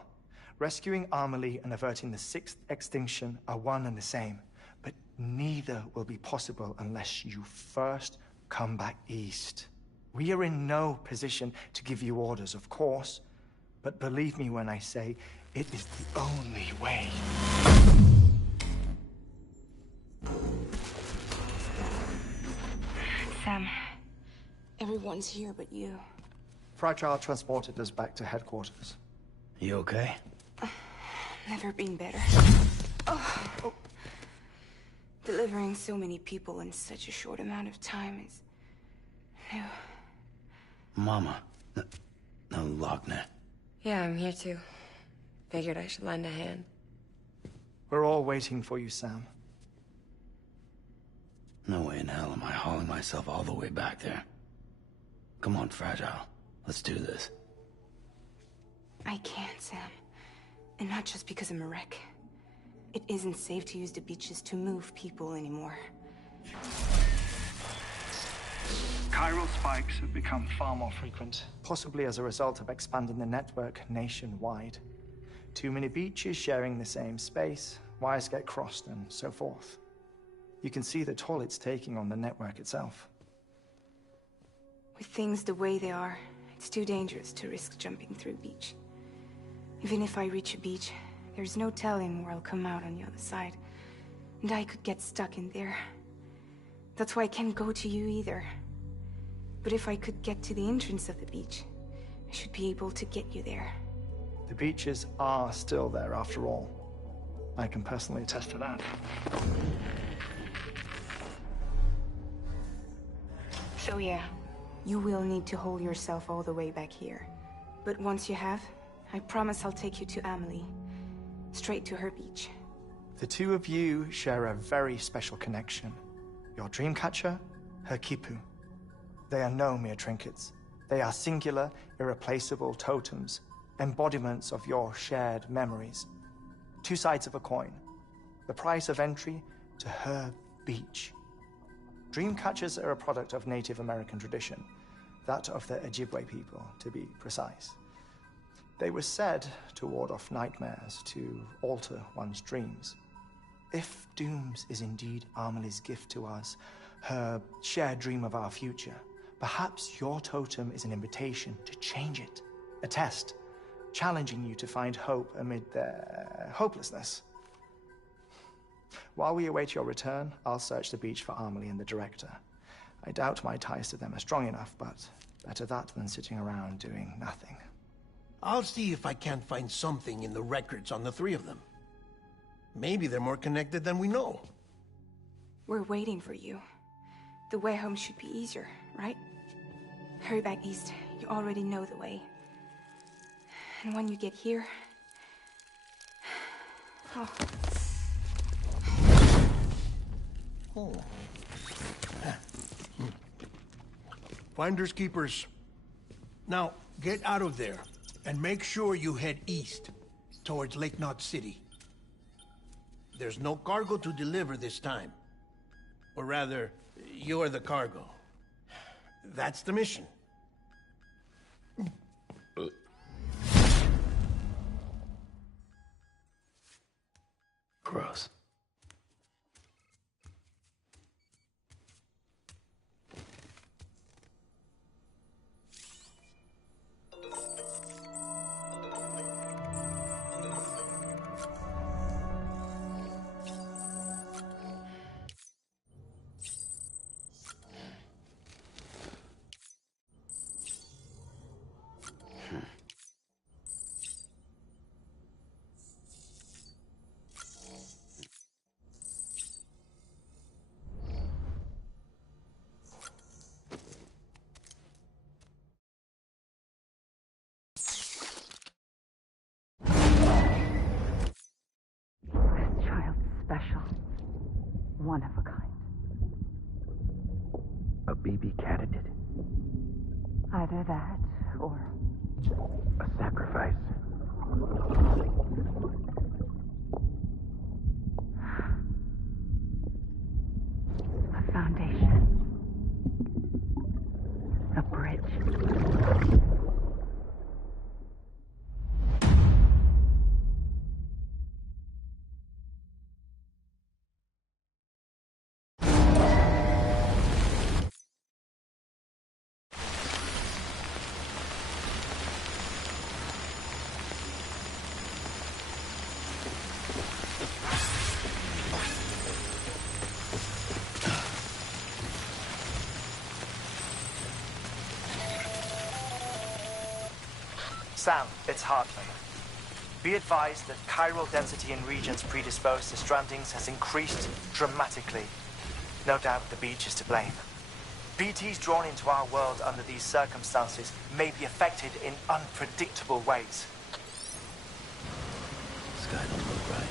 Rescuing Amelie and averting the 6th extinction are one and the same. But neither will be possible unless you first come back east. We are in no position to give you orders, of course. But believe me when I say, it is the only way. Sam, everyone's here but you. Fragile transported us back to headquarters. You okay? Never been better. Oh. Delivering so many people in such a short amount of time is new. Mama. No, Lochner. Yeah, I'm here too. Figured I should lend a hand. We're all waiting for you, Sam. No way in hell am I hauling myself all the way back there. Come on, Fragile. Let's do this. I can't, Sam. And not just because I'm a wreck. It isn't safe to use the beaches to move people anymore. Chiral spikes have become far more frequent, possibly as a result of expanding the network nationwide. Too many beaches sharing the same space, wires get crossed, and so forth. You can see the toll it's taking on the network itself. With things the way they are, it's too dangerous to risk jumping through a beach. Even if I reach a beach, there's no telling where I'll come out on the other side. And I could get stuck in there. That's why I can't go to you either. But if I could get to the entrance of the beach, I should be able to get you there. The beaches are still there after all. I can personally attest to that. So yeah, you will need to hold yourself all the way back here. But once you have, I promise I'll take you to Amelie. Straight to her beach. The two of you share a very special connection. Your dreamcatcher, her Kipu. They are no mere trinkets. They are singular, irreplaceable totems, embodiments of your shared memories. Two sides of a coin. The price of entry to her beach. Dreamcatchers are a product of Native American tradition, that of the Ojibwe people, to be precise. They were said to ward off nightmares, to alter one's dreams. If Dooms is indeed Amelie's gift to us, her shared dream of our future, perhaps your totem is an invitation to change it. A test, challenging you to find hope amid their hopelessness. While we await your return, I'll search the beach for Amelie and the director. I doubt my ties to them are strong enough, but better that than sitting around doing nothing. I'll see if I can't find something in the records on the three of them. Maybe they're more connected than we know. We're waiting for you. The way home should be easier, right? Hurry back east. You already know the way. And when you get here... Oh. Finders keepers. Now, get out of there, and make sure you head east, towards Lake Knot City. There's no cargo to deliver this time. Or rather, you're the cargo. That's the mission. Gross. Special. One of a kind. A baby candidate. Either that, or... a sacrifice. A foundation. A bridge. Sam, it's Hartman. Be advised that chiral density in regions predisposed to strandings has increased dramatically. No doubt the beach is to blame. BTs drawn into our world under these circumstances may be affected in unpredictable ways. This guy don't look right.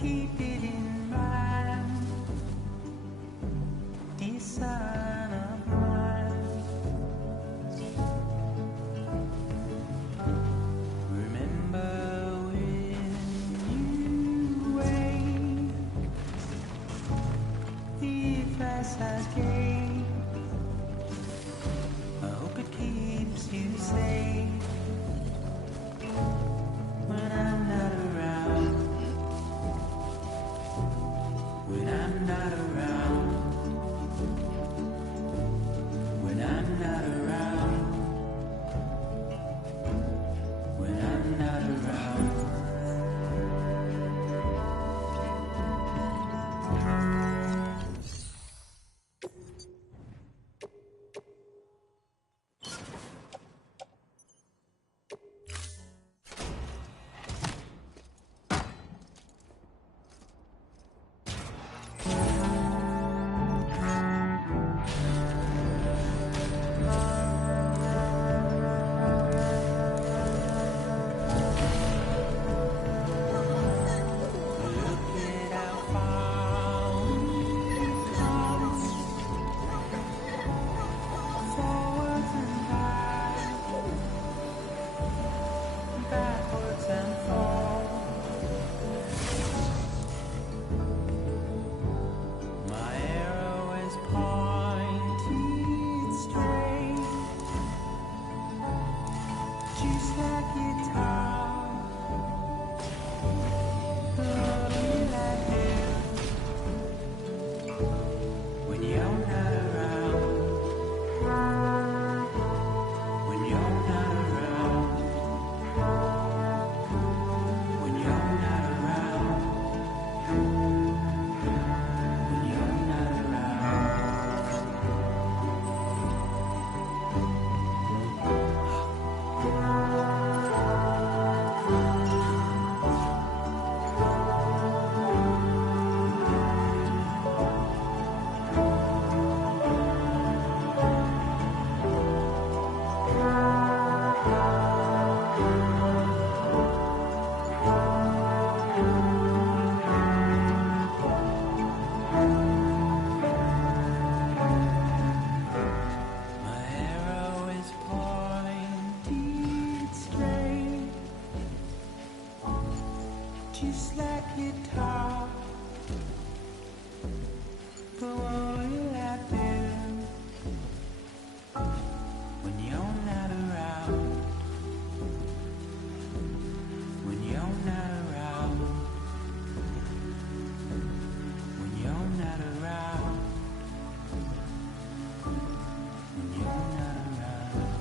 keep it in mind, dear son of mine. Remember when you wake, the advice I gave, I hope it keeps you safe when I'm not around. When I'm not around, when I'm not around, when I'm not around. Just like you talk, but what will I do when you're not around? When you're not around? When you're not around? When you're not around?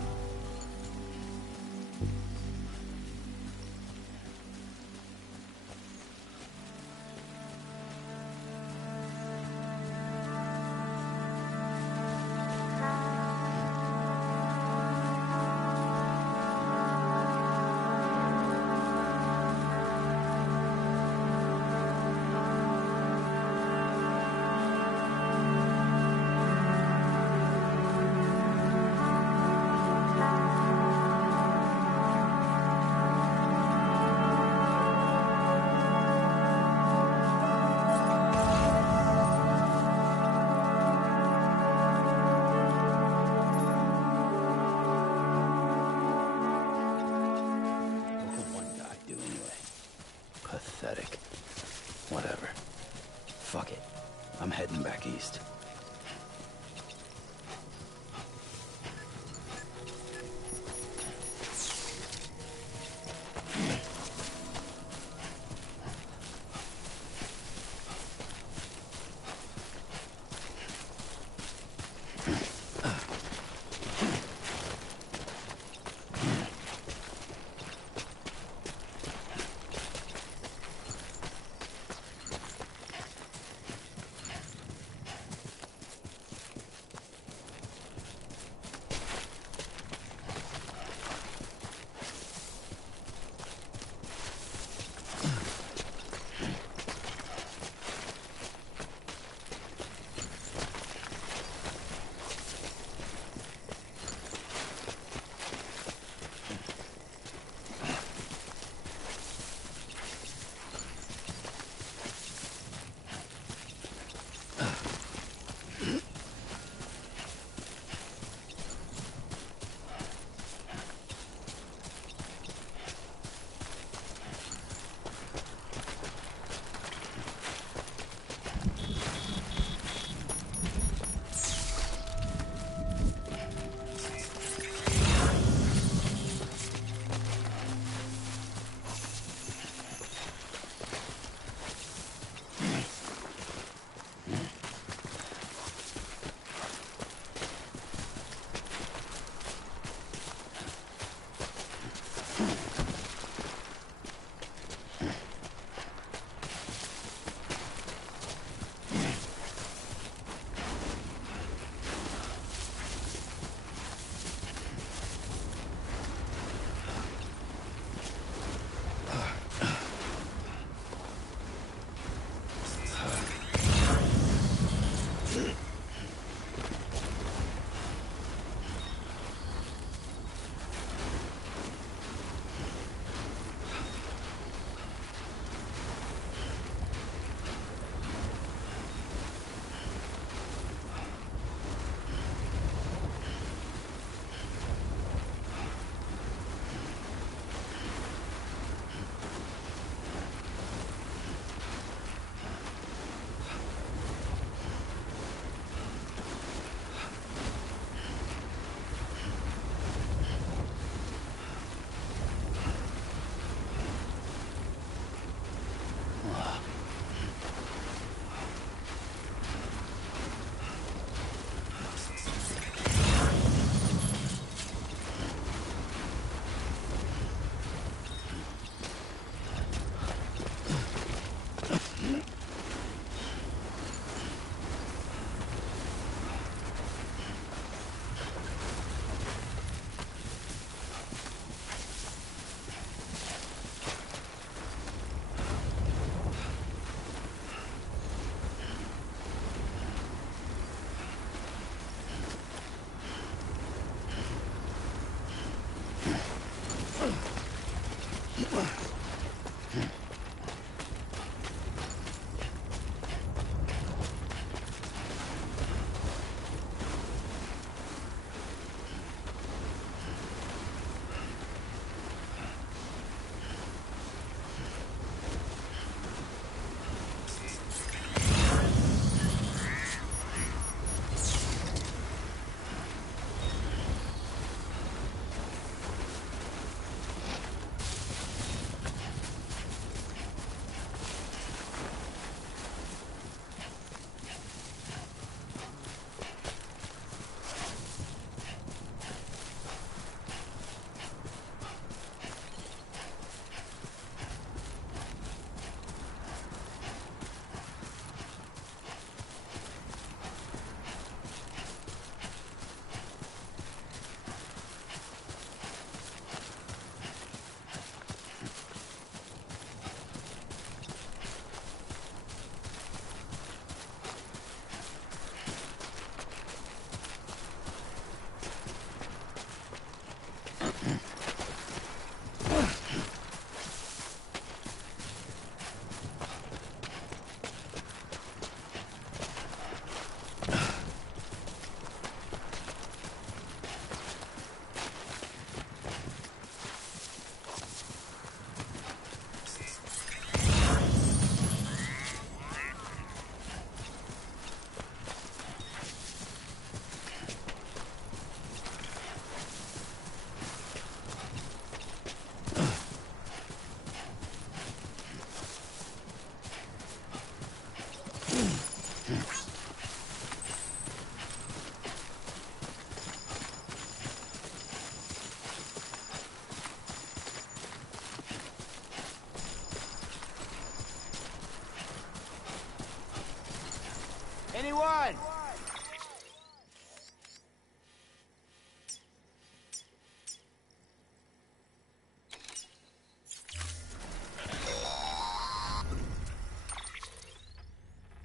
Anyone?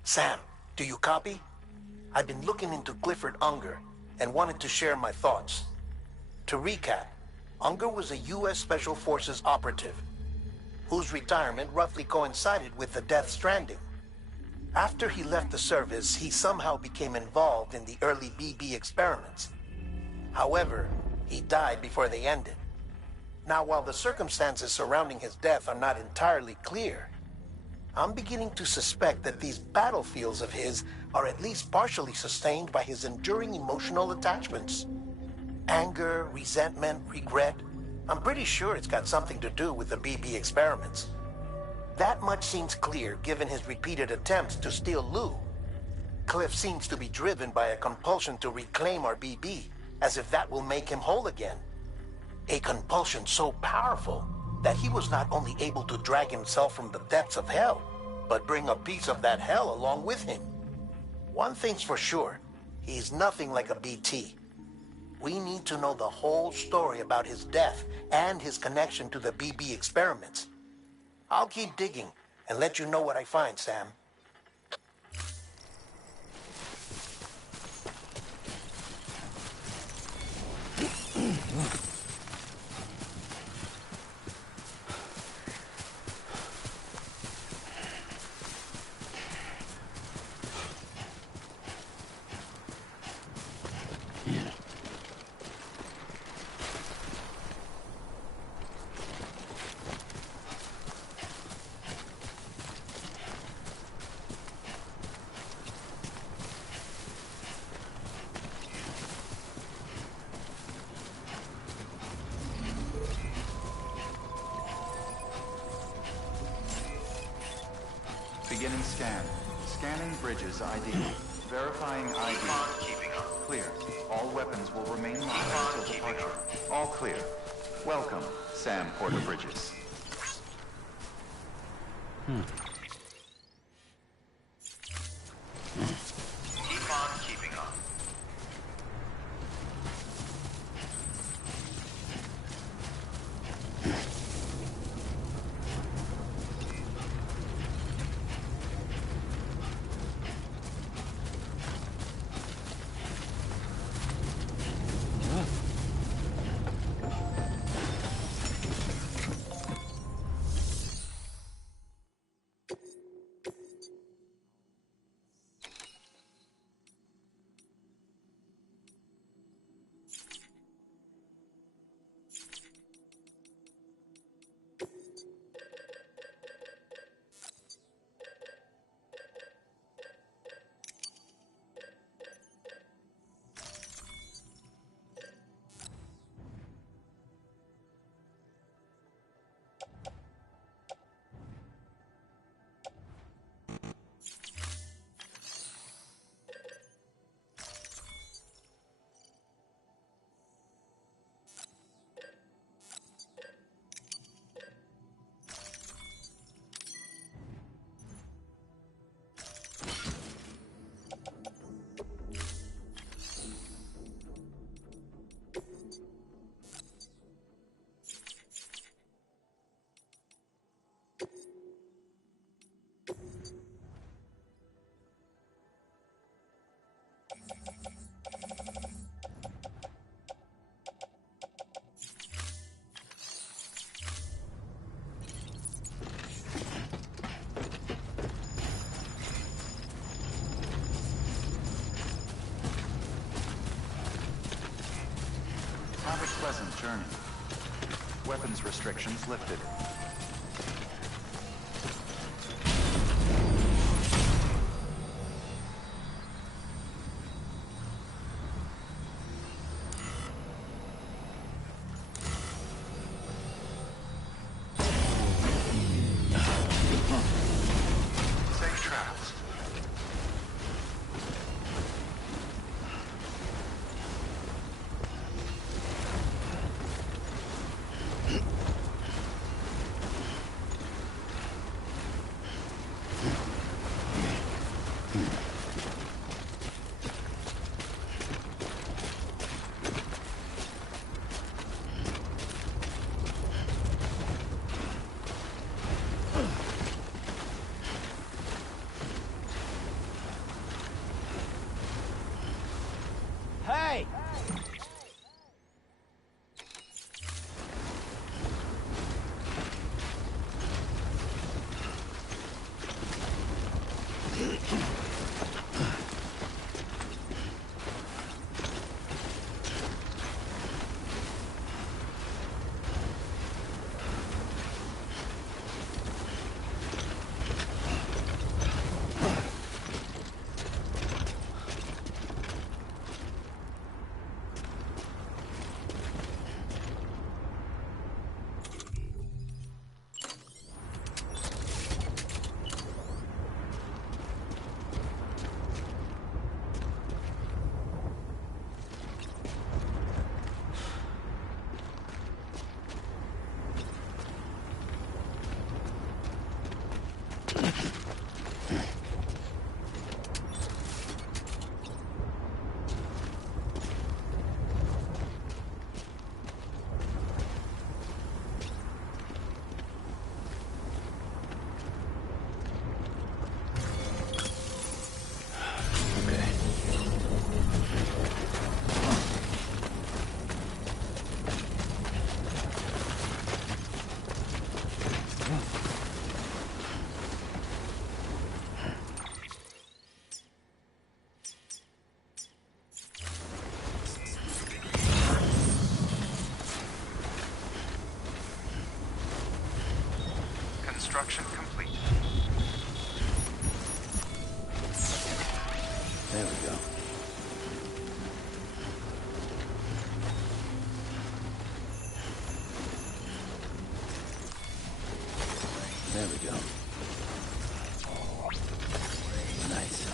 Sam, do you copy? I've been looking into Clifford Unger and wanted to share my thoughts. To recap, Unger was a U.S. Special Forces operative whose retirement roughly coincided with the Death Stranding. After he left the service, he somehow became involved in the early BB experiments. However, he died before they ended. Now, while the circumstances surrounding his death are not entirely clear, I'm beginning to suspect that these battlefields of his are at least partially sustained by his enduring emotional attachments. Anger, resentment, regret. I'm pretty sure it's got something to do with the BB experiments. That much seems clear given his repeated attempts to steal Lou. Cliff seems to be driven by a compulsion to reclaim our BB, as if that will make him whole again. A compulsion so powerful that he was not only able to drag himself from the depths of hell, but bring a piece of that hell along with him. One thing's for sure, he's nothing like a BT. We need to know the whole story about his death and his connection to the BB experiments. I'll keep digging and let you know what I find, Sam. Beginning scan. Scanning bridges ID. Verifying ID. Clear. All weapons will remain live until departure. All clear. Welcome, Sam Porter Bridges. Keep on keeping on. Pleasant journey. Weapons restrictions lifted. Safe travels. Hey! Construction complete. There we go. There we go. Nice.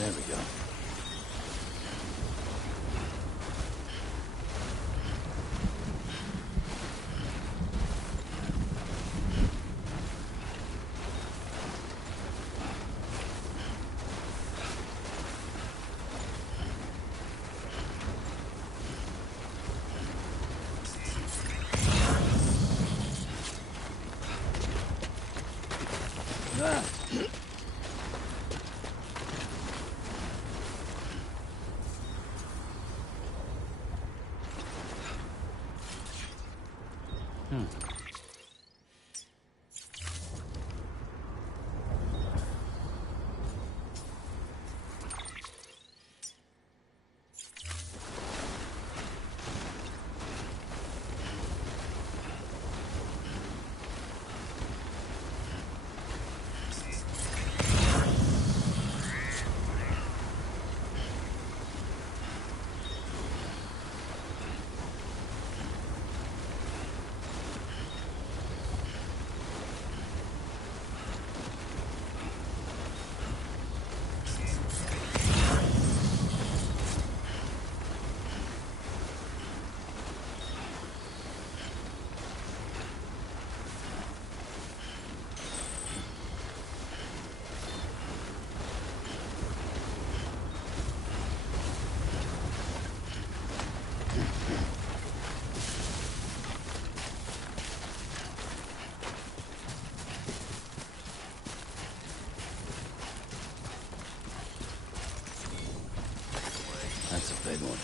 There we go. That's a big one.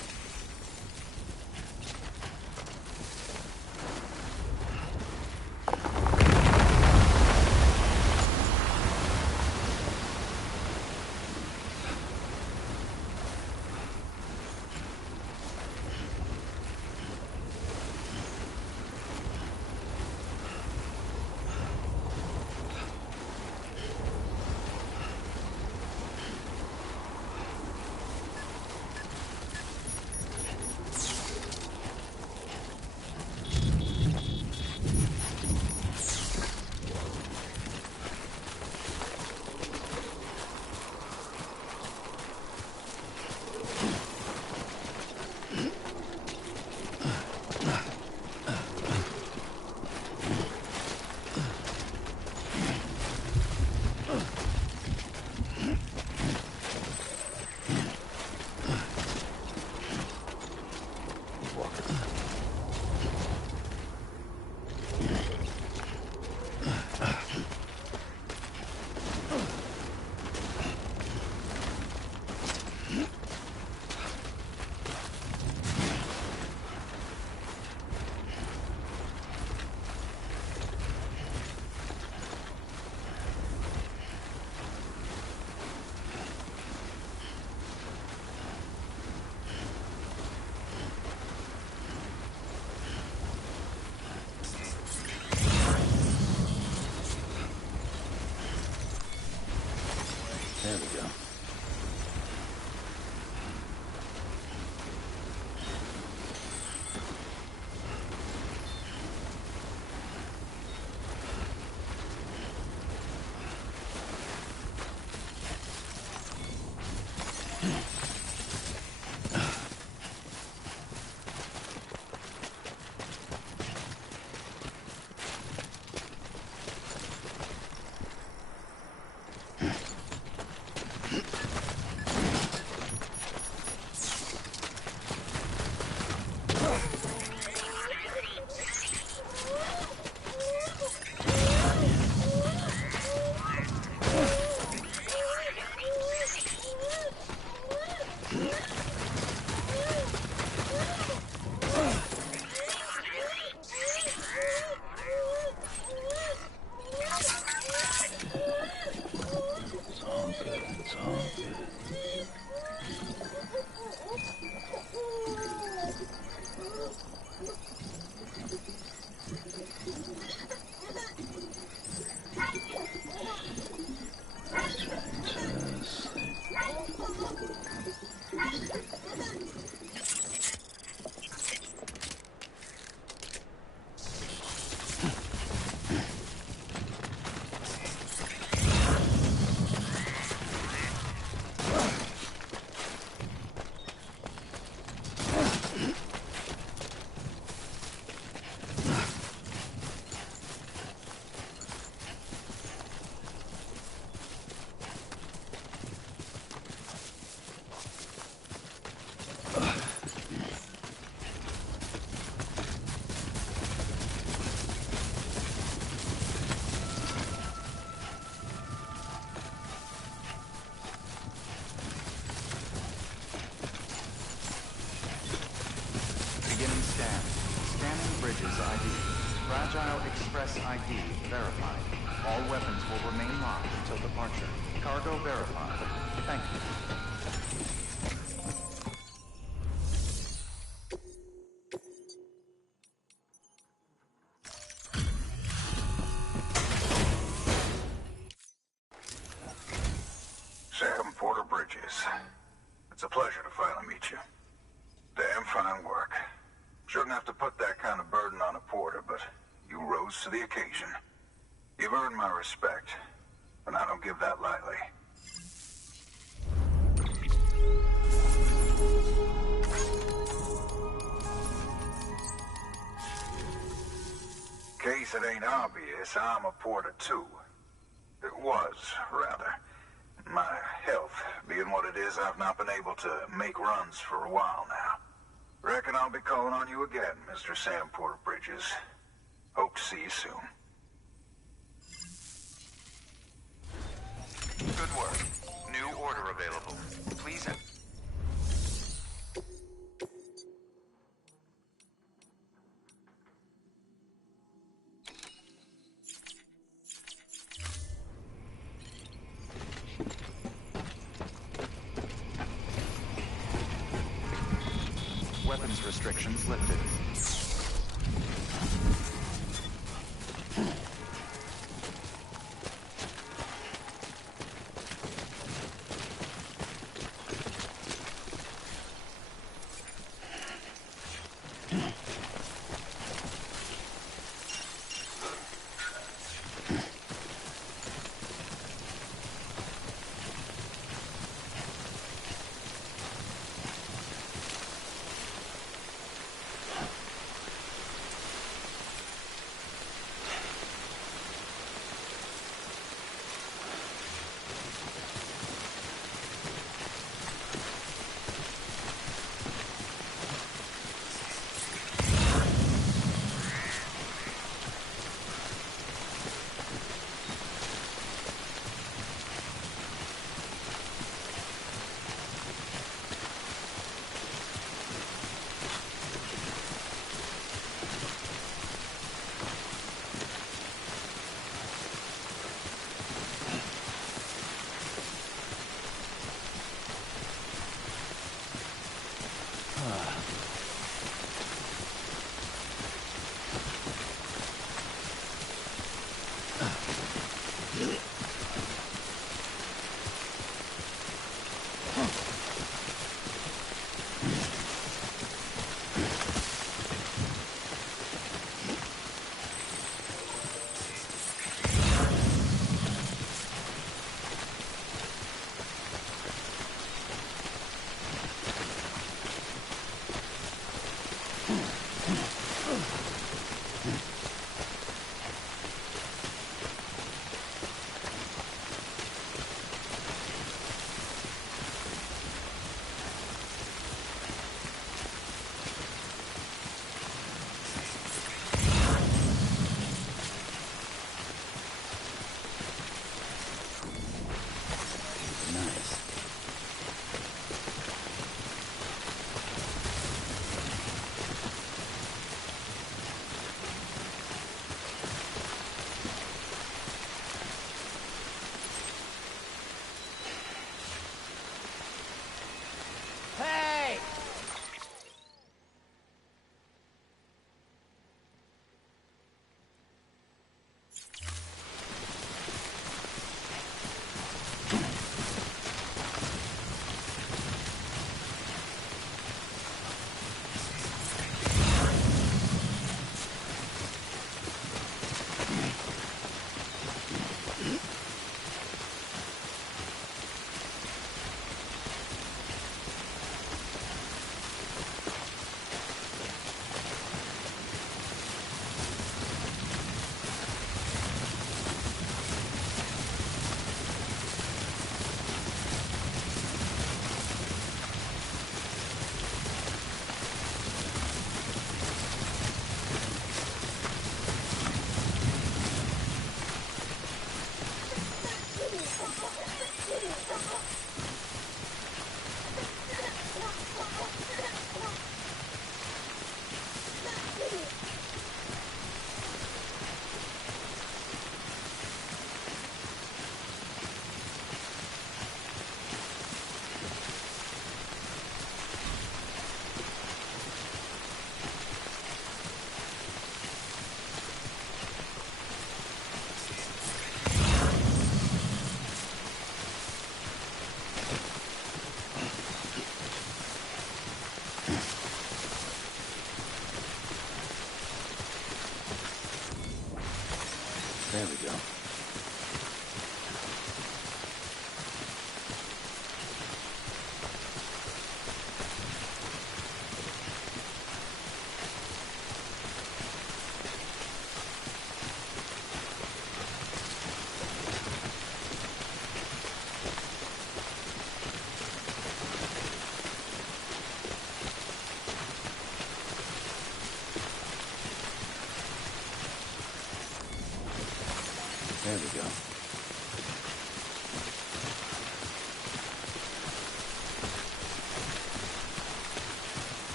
There we go. Bridges ID. Fragile Express ID verified. All weapons will remain locked until departure. Cargo verified. Thank you. Sam Porter Bridges. It's a pleasure to finally meet you. Damn fine work. Shouldn't have to put that kind of burden on a porter, but you rose to the occasion. You've earned my respect, and I don't give that lightly. In case it ain't obvious, I'm a porter too. It was, rather. My health being what it is, I've not been able to make runs for a while now. Reckon I'll be calling on you again, Mr. Sam Porter Bridges. Hope to see you soon. Good work. New order available. Please enter. Weapons restrictions lifted.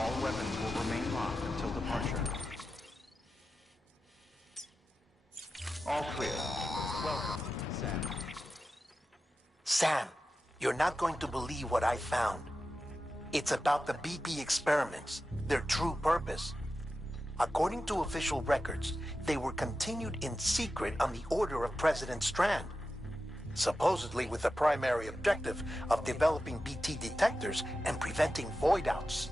All weapons will remain locked until departure. All clear. Welcome, Sam. Sam, you're not going to believe what I found. It's about the BP experiments, their true purpose. According to official records, they were continued in secret on the order of President Strand, supposedly with the primary objective of developing BT detectors and preventing void-outs.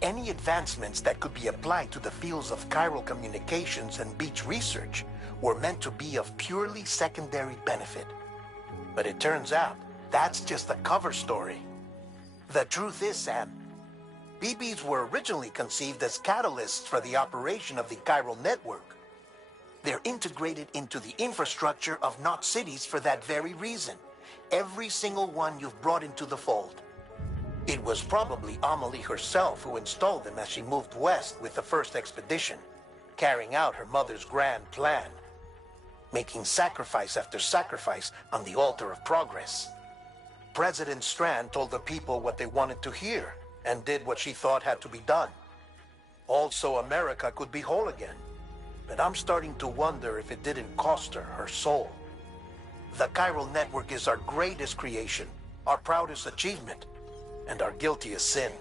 Any advancements that could be applied to the fields of chiral communications and beach research were meant to be of purely secondary benefit. But it turns out, that's just a cover story. The truth is, Sam, BBs were originally conceived as catalysts for the operation of the chiral network. They're integrated into the infrastructure of Knot cities for that very reason. Every single one you've brought into the fold. It was probably Amelie herself who installed them as she moved west with the first expedition, carrying out her mother's grand plan, making sacrifice after sacrifice on the altar of progress. President Strand told the people what they wanted to hear, and did what she thought had to be done. Also, America could be whole again. But I'm starting to wonder if it didn't cost her her soul. The chiral network is our greatest creation, our proudest achievement, and our guiltiest sin.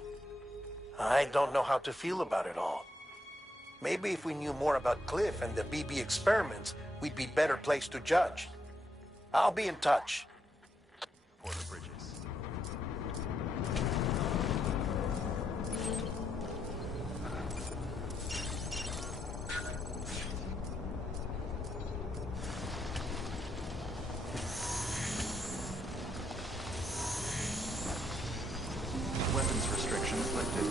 I don't know how to feel about it all. Maybe if we knew more about Cliff and the BB experiments, we'd be better placed to judge. I'll be in touch. For the bridges. Weapons restrictions lifted.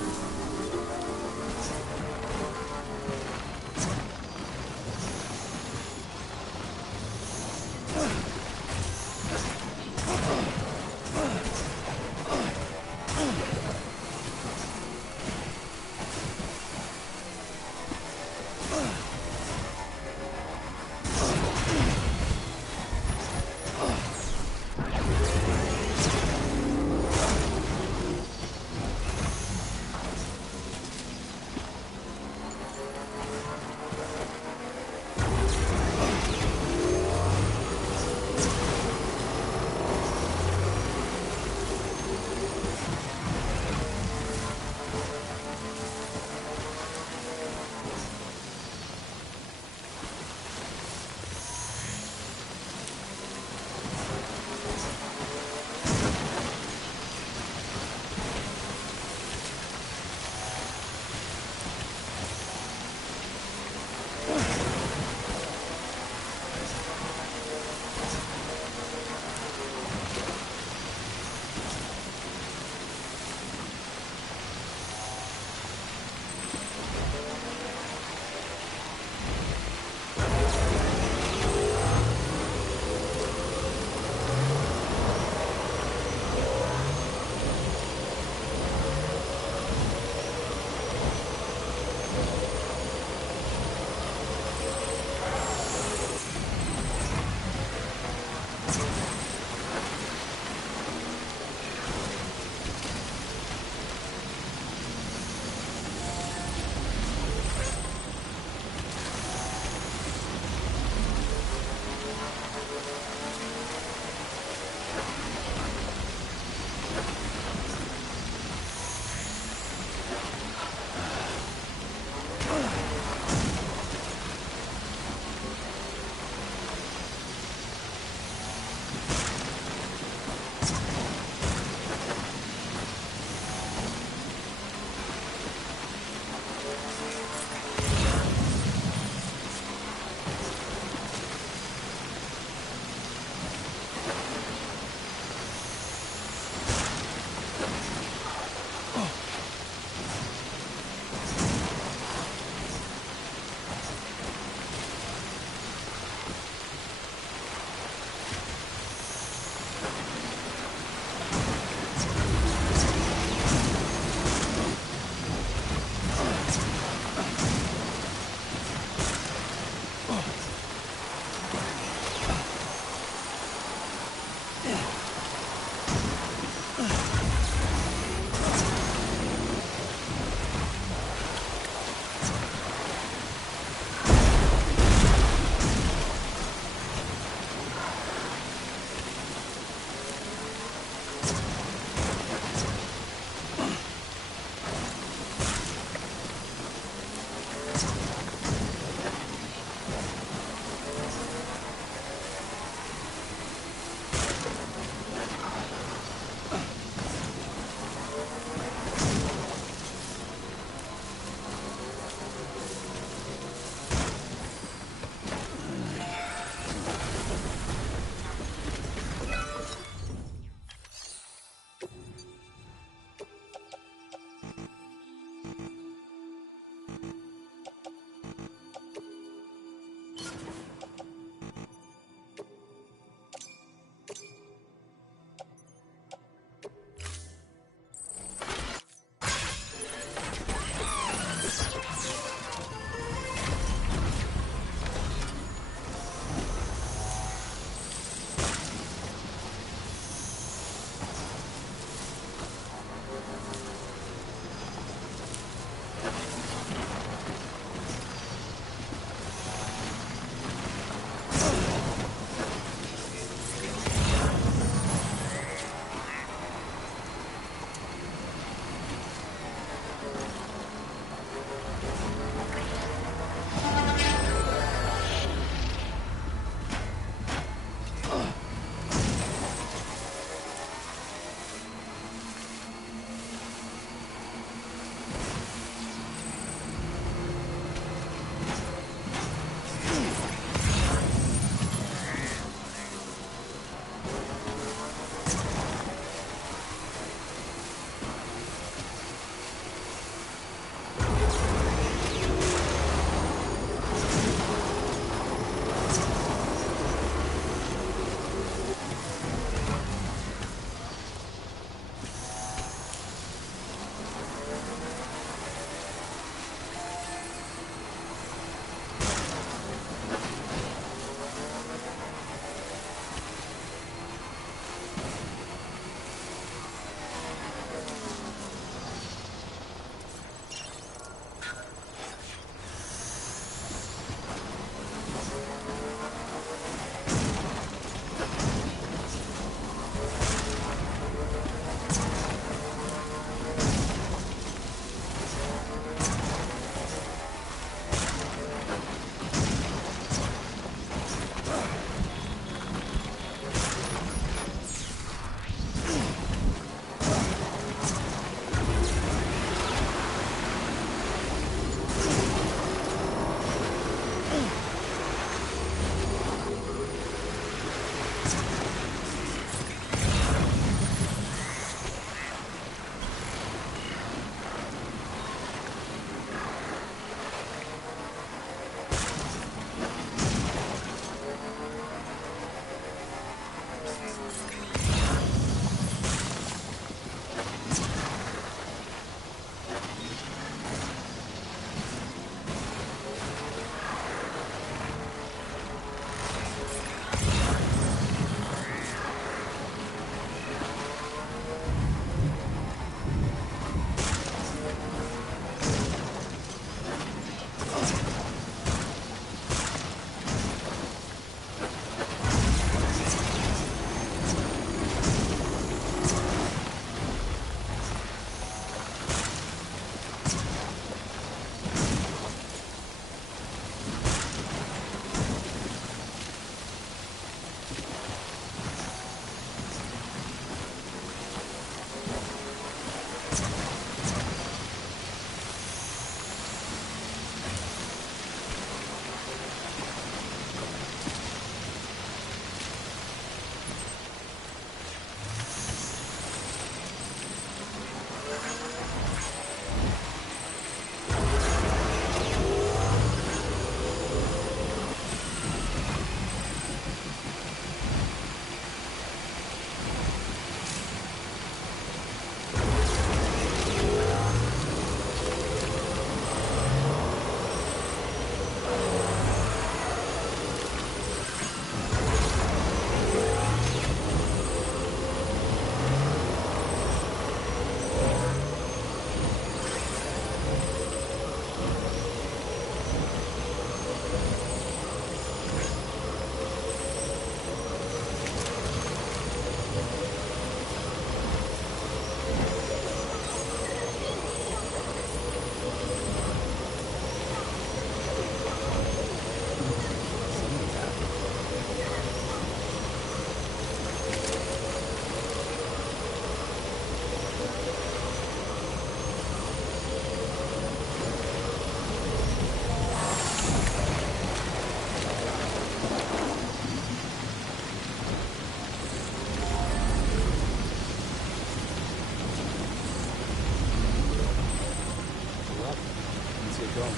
Let's get going.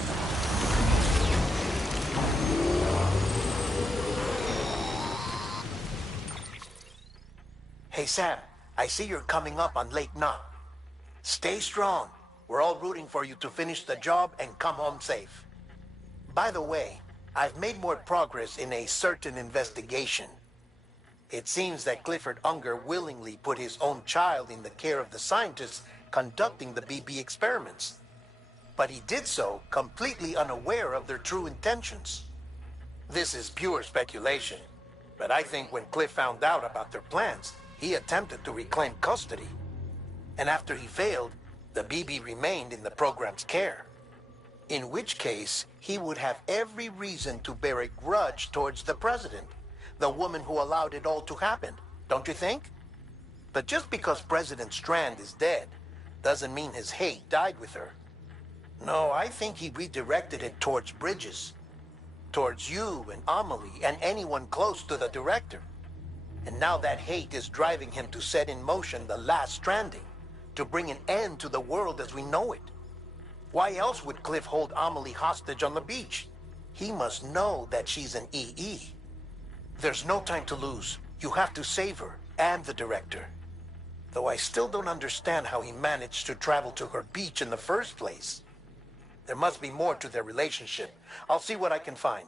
Hey, Sam, I see you're coming up on Lake Knot. Stay strong. We're all rooting for you to finish the job and come home safe. By the way, I've made more progress in a certain investigation. It seems that Clifford Unger willingly put his own child in the care of the scientists conducting the BB experiments. But he did so completely unaware of their true intentions. This is pure speculation, but I think when Cliff found out about their plans, he attempted to reclaim custody. And after he failed, the BB remained in the program's care. In which case, he would have every reason to bear a grudge towards the president, the woman who allowed it all to happen, don't you think? But just because President Strand is dead, doesn't mean his hate died with her. No, I think he redirected it towards Bridges. Towards you and Amelie and anyone close to the director. And now that hate is driving him to set in motion the last stranding, to bring an end to the world as we know it. Why else would Cliff hold Amelie hostage on the beach? He must know that she's an EE. There's no time to lose. You have to save her and the director. Though I still don't understand how he managed to travel to her beach in the first place. There must be more to their relationship. I'll see what I can find.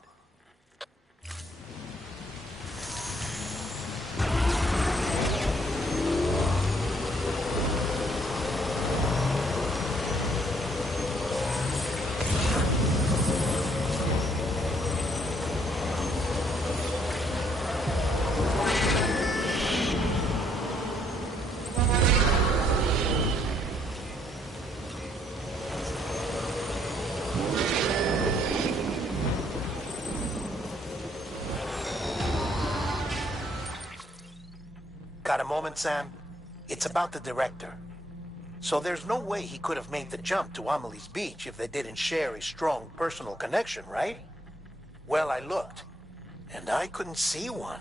Got a moment, Sam? It's about the director. So there's no way he could have made the jump to Amelie's beach if they didn't share a strong personal connection, right? Well, I looked, and I couldn't see one.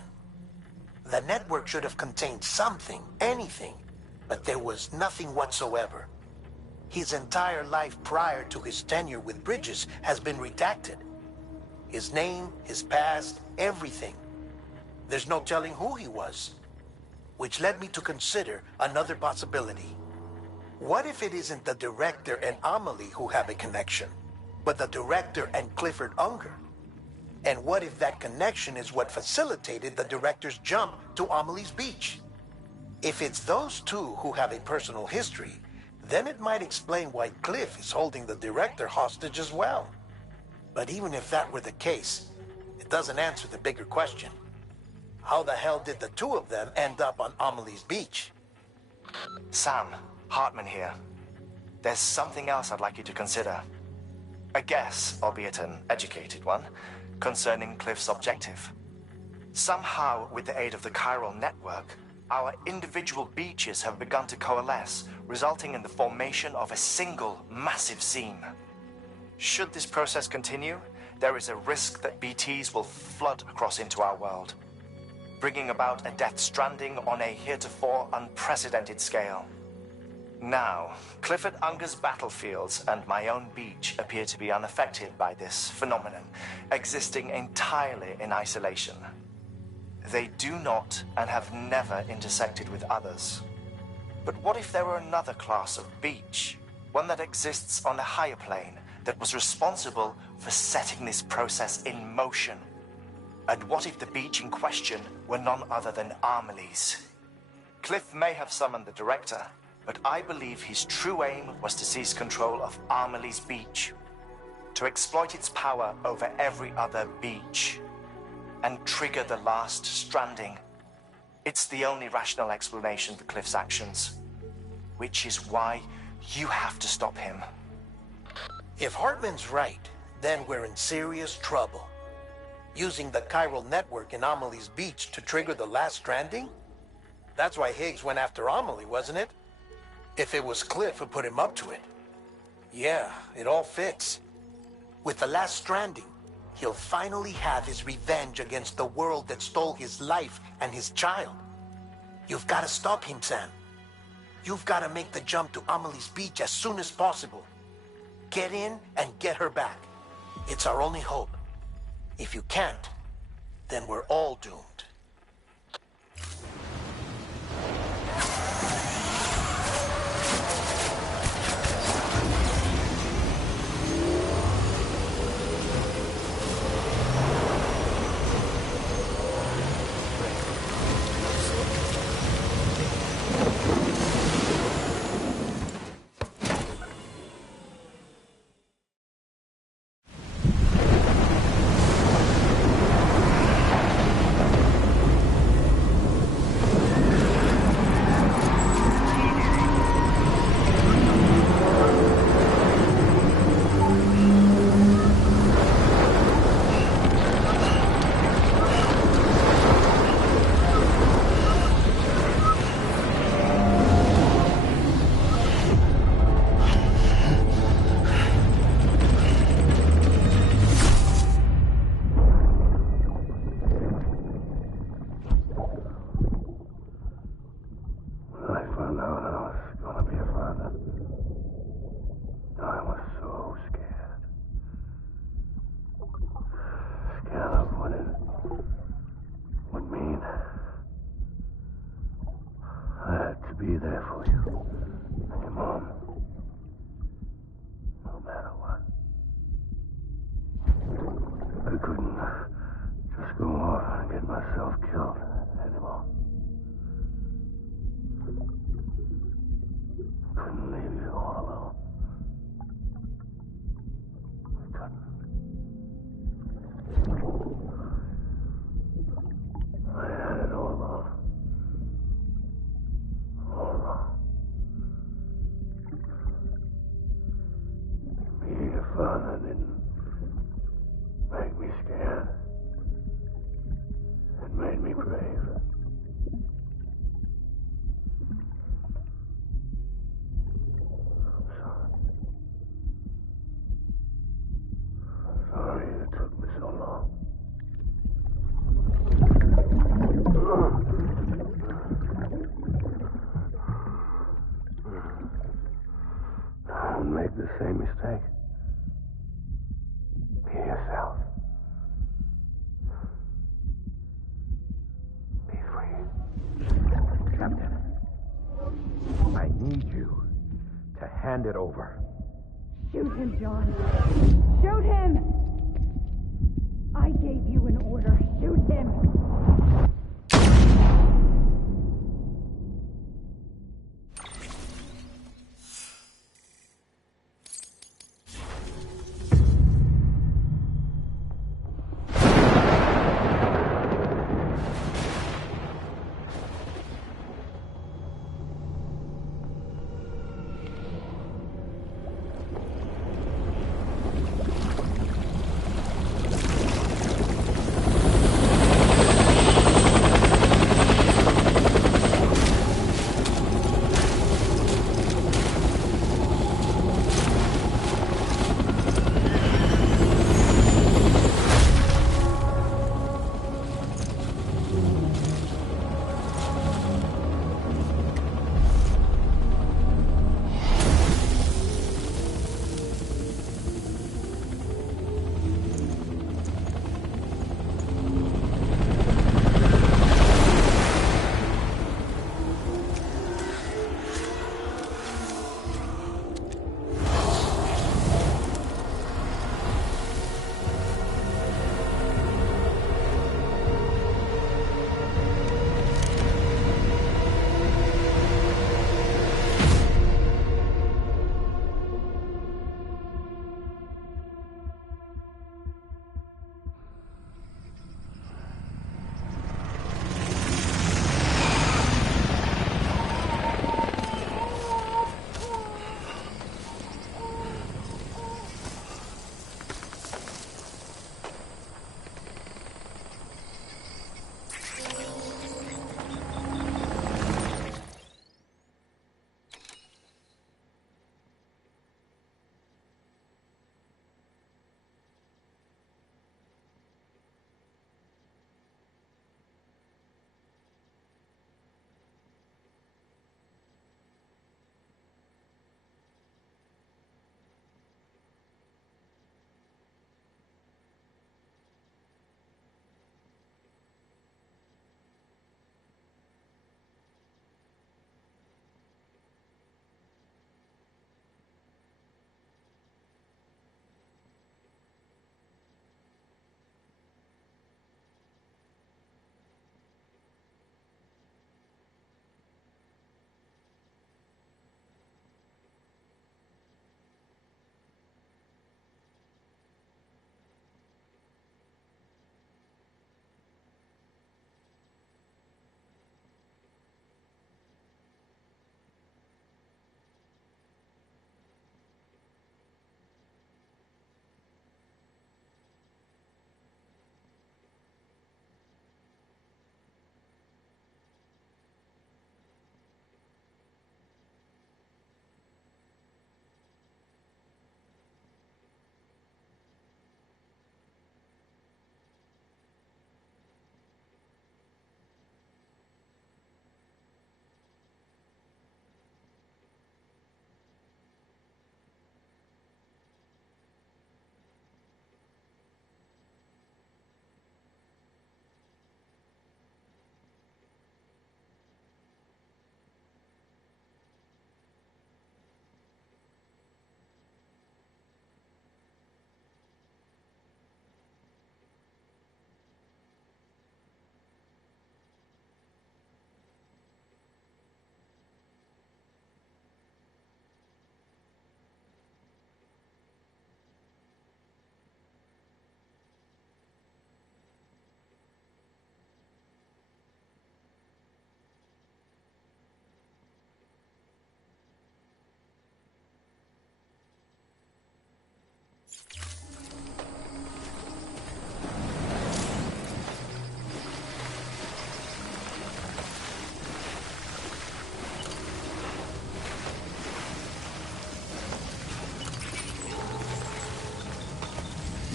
The network should have contained something, anything, but there was nothing whatsoever. His entire life prior to his tenure with Bridges has been redacted. His name, his past, everything. There's no telling who he was. Which led me to consider another possibility. What if it isn't the director and Amelie who have a connection, but the director and Clifford Unger? And what if that connection is what facilitated the director's jump to Amelie's beach? If it's those two who have a personal history, then it might explain why Cliff is holding the director hostage as well. But even if that were the case, it doesn't answer the bigger question. How the hell did the two of them end up on Amelie's beach? Sam, Hartman here. There's something else I'd like you to consider. A guess, albeit an educated one, concerning Cliff's objective. Somehow, with the aid of the chiral network, our individual beaches have begun to coalesce, resulting in the formation of a single massive seam. Should this process continue, there is a risk that BTs will flood across into our world, bringing about a death stranding on a heretofore unprecedented scale. Now, Clifford Unger's battlefields and my own beach appear to be unaffected by this phenomenon, existing entirely in isolation. They do not and have never intersected with others. But what if there were another class of beach, one that exists on a higher plane, that was responsible for setting this process in motion? And what if the beach in question were none other than Amelie's? Cliff may have summoned the director, but I believe his true aim was to seize control of Amelie's beach, to exploit its power over every other beach, and trigger the last stranding. It's the only rational explanation for Cliff's actions, which is why you have to stop him. If Hartman's right, then we're in serious trouble. Using the chiral network in Amelie's beach to trigger the last stranding? That's why Higgs went after Amelie, wasn't it? If it was Cliff who put him up to it. Yeah, it all fits. With the last stranding, he'll finally have his revenge against the world that stole his life and his child. You've got to stop him, Sam. You've got to make the jump to Amelie's beach as soon as possible. Get in and get her back. It's our only hope. If you can't, then we're all doomed. Be there for you, and your mom, no matter what. I couldn't just go off and get myself killed anymore. Couldn't leave you all alone. I couldn't. I had it all wrong. All wrong. Being a father didn't make me scared. It made me brave. I'm sorry. Sorry it took me so long. Don't make the same mistake. Be yourself. Be free. Captain, I need you to hand it over. Shoot him, John. Shoot him! I gave you an order. Shoot him!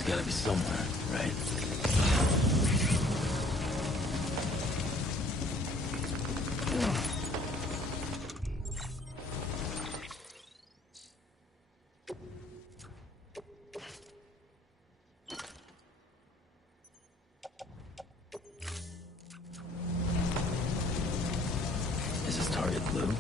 gotta be somewhere, right? Is this target blue?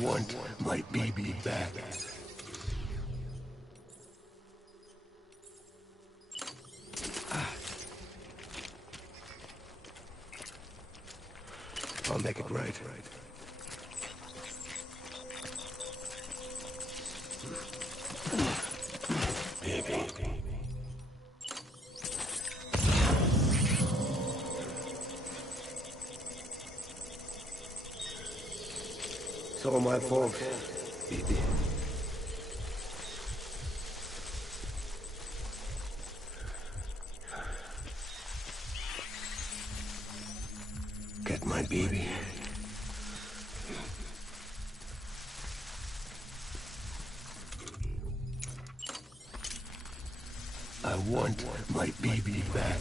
want my baby back. I'll make it right. Baby. It's all my fault, baby. Get my baby. I want my baby back.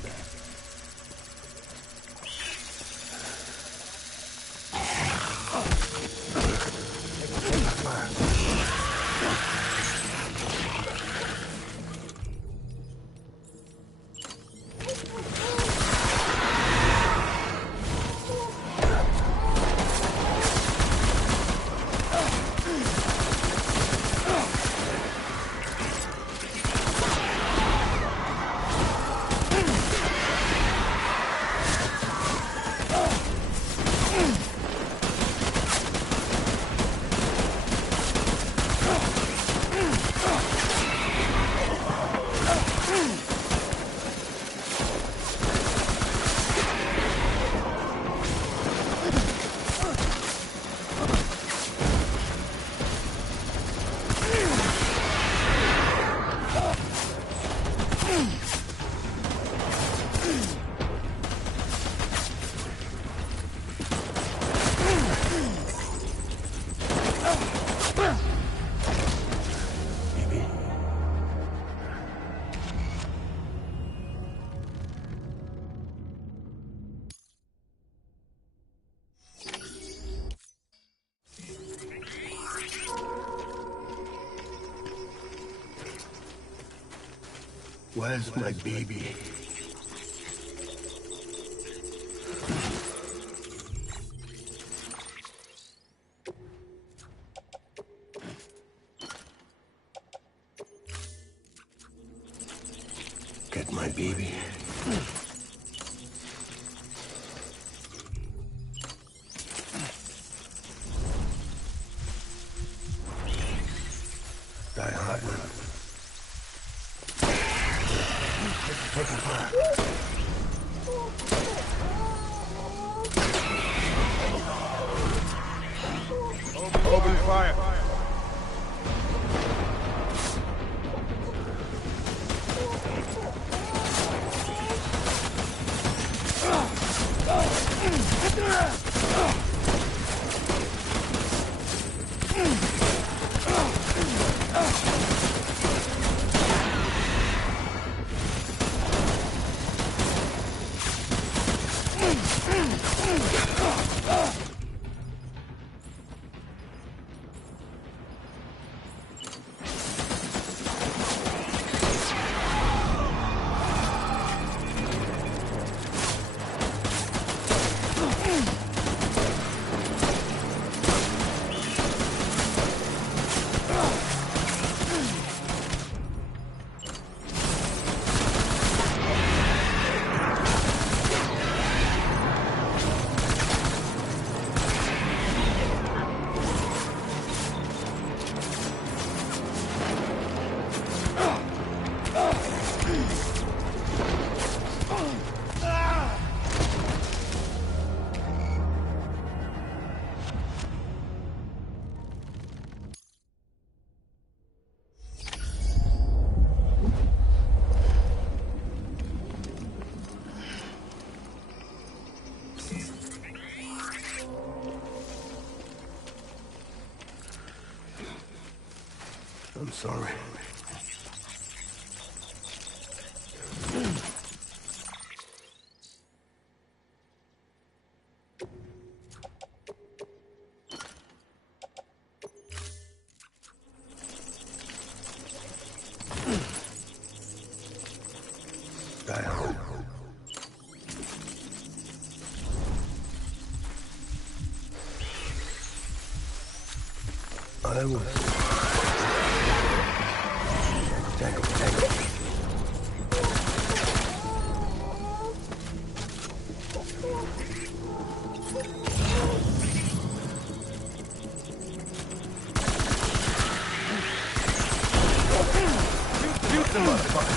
Where's my baby? Get my baby. Die hard. Taking fire. Open fire. I'm sorry. Die hard. I will. Tango, tango. Shoot the motherfucker.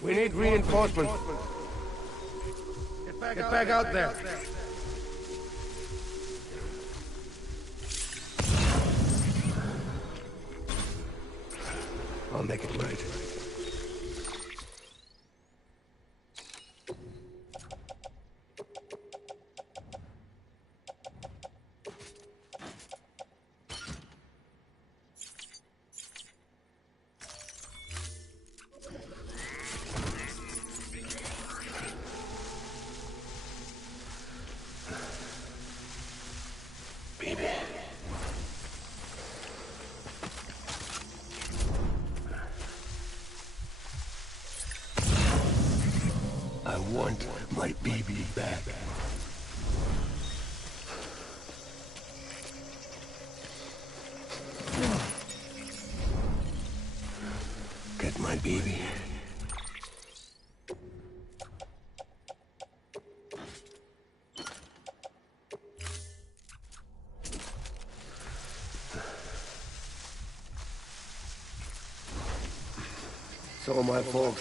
We need reinforcements. Get back out there. I'll make it right. I want my baby back. Get my baby. It's all my fault.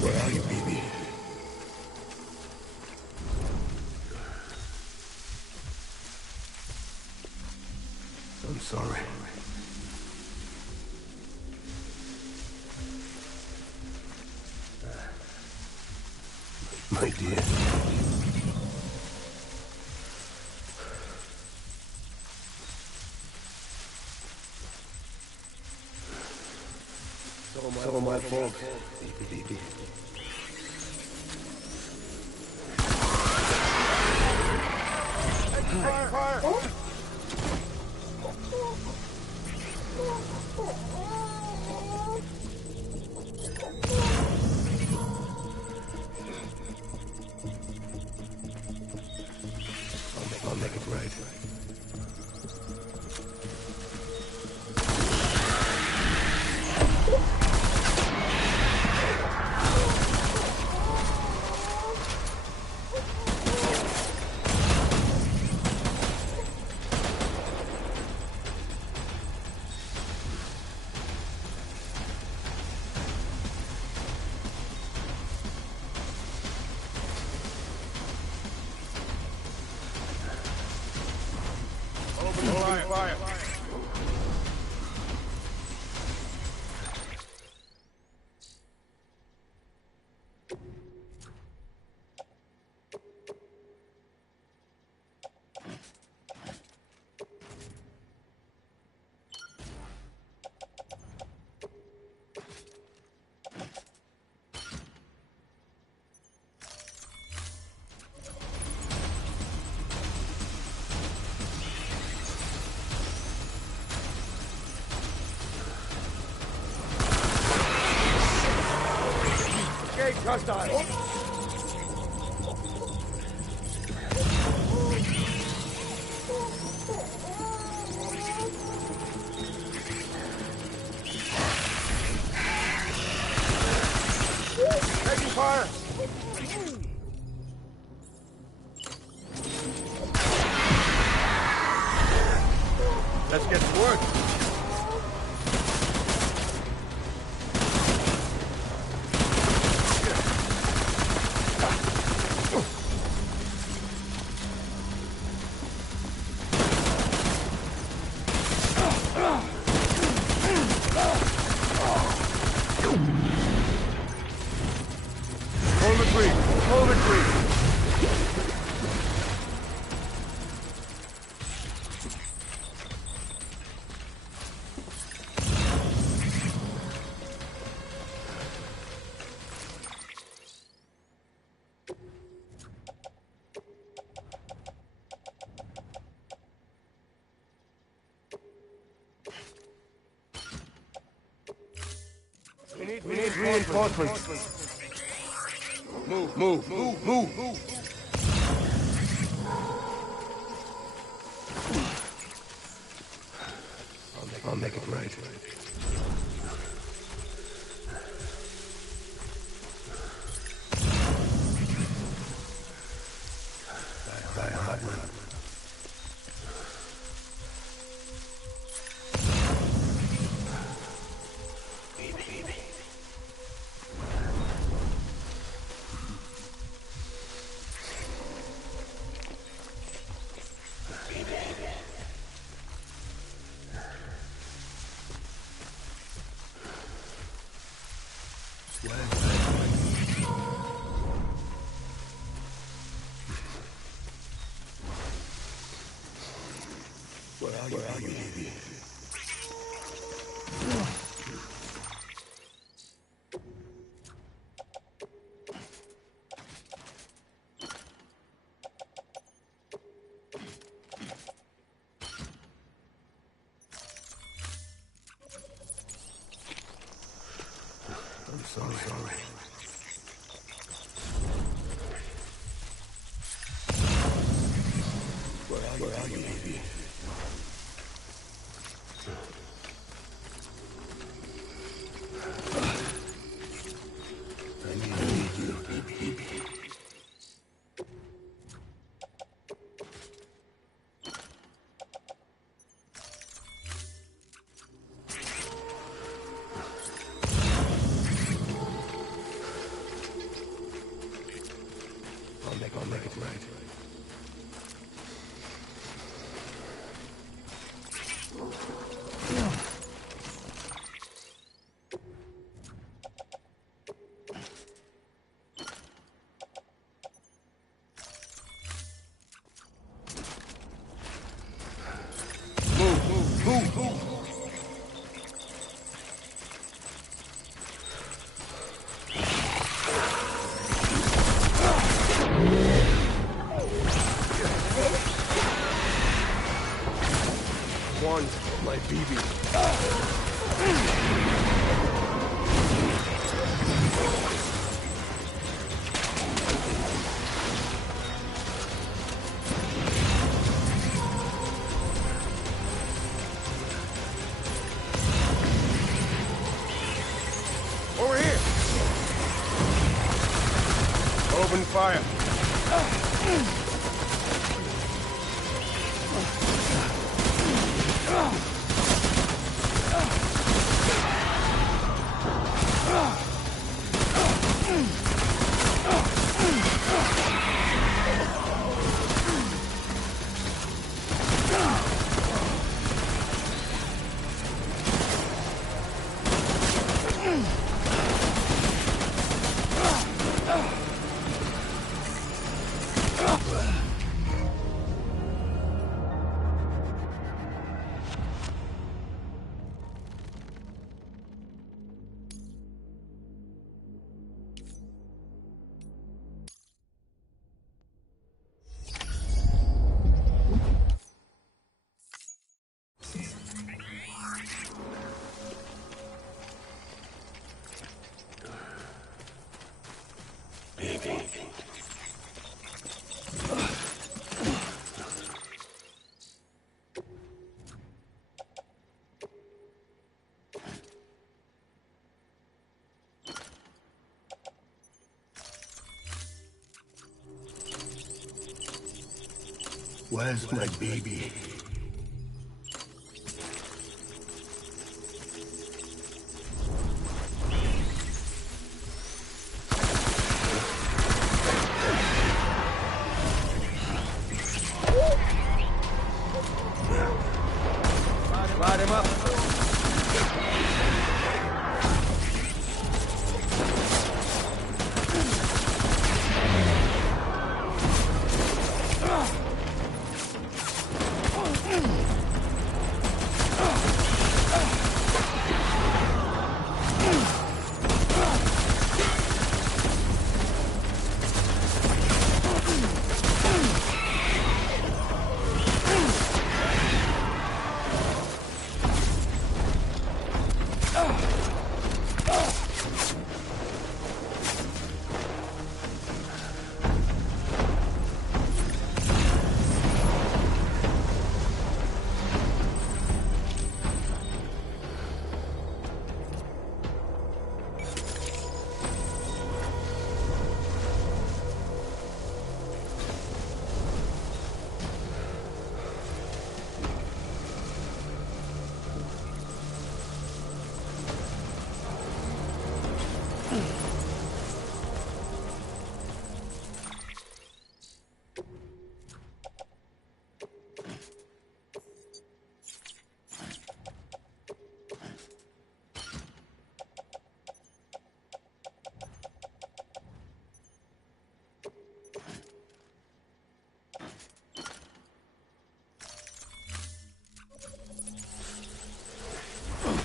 Where are you, baby? I'm sorry. My dear. It's all my fault. Baby. Fire! I'll make it right. Fire! hostile. Taking fire. Let's get to work. Hold the tree. Hold the tree. We need reinforcements. Move. I'll make it right. Die hard, man. Where are you, baby? I'm sorry. Where are you, baby? I need you, baby. I'll make it right. Move. One, my BB. Over here! Open fire. Baby. Where's my baby? Light him up.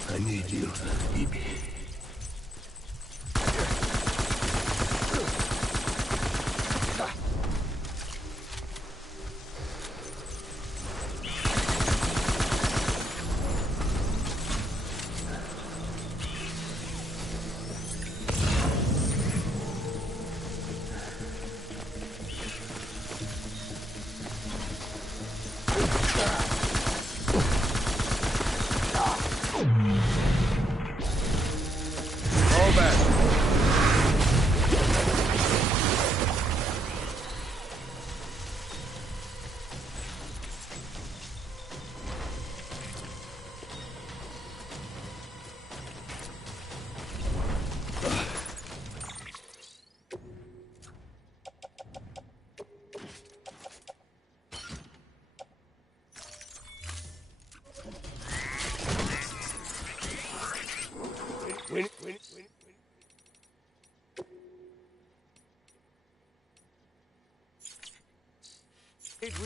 I need you, baby. Win.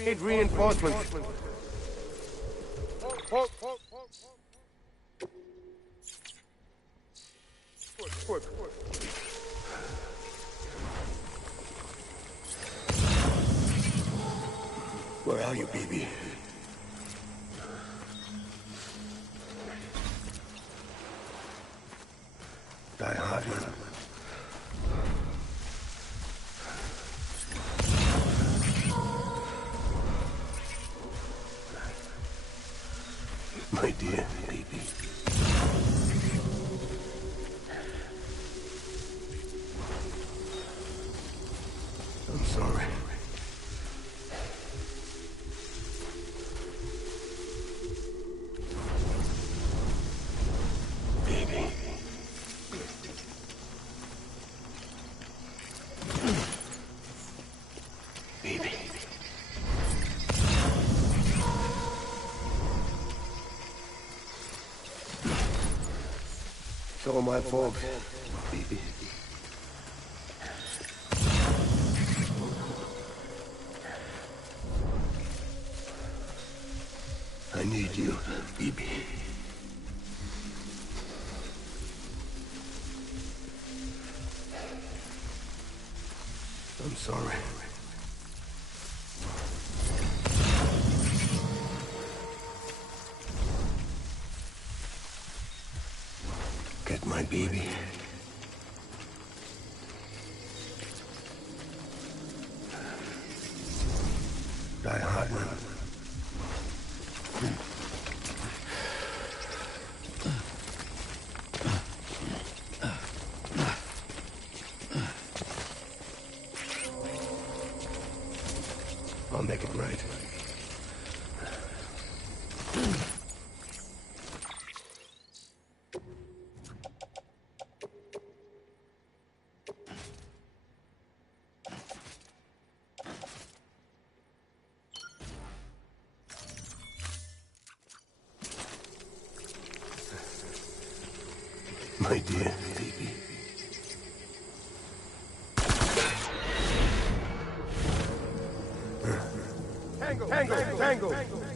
Need reinforcements. Where are you, baby? Die hard, man. My dear baby. I'm sorry. Baby. Baby. It's all my fault, baby. I need you, baby. I'm sorry. Get my baby. make it right. My dear baby. Tango! Tango! Tango!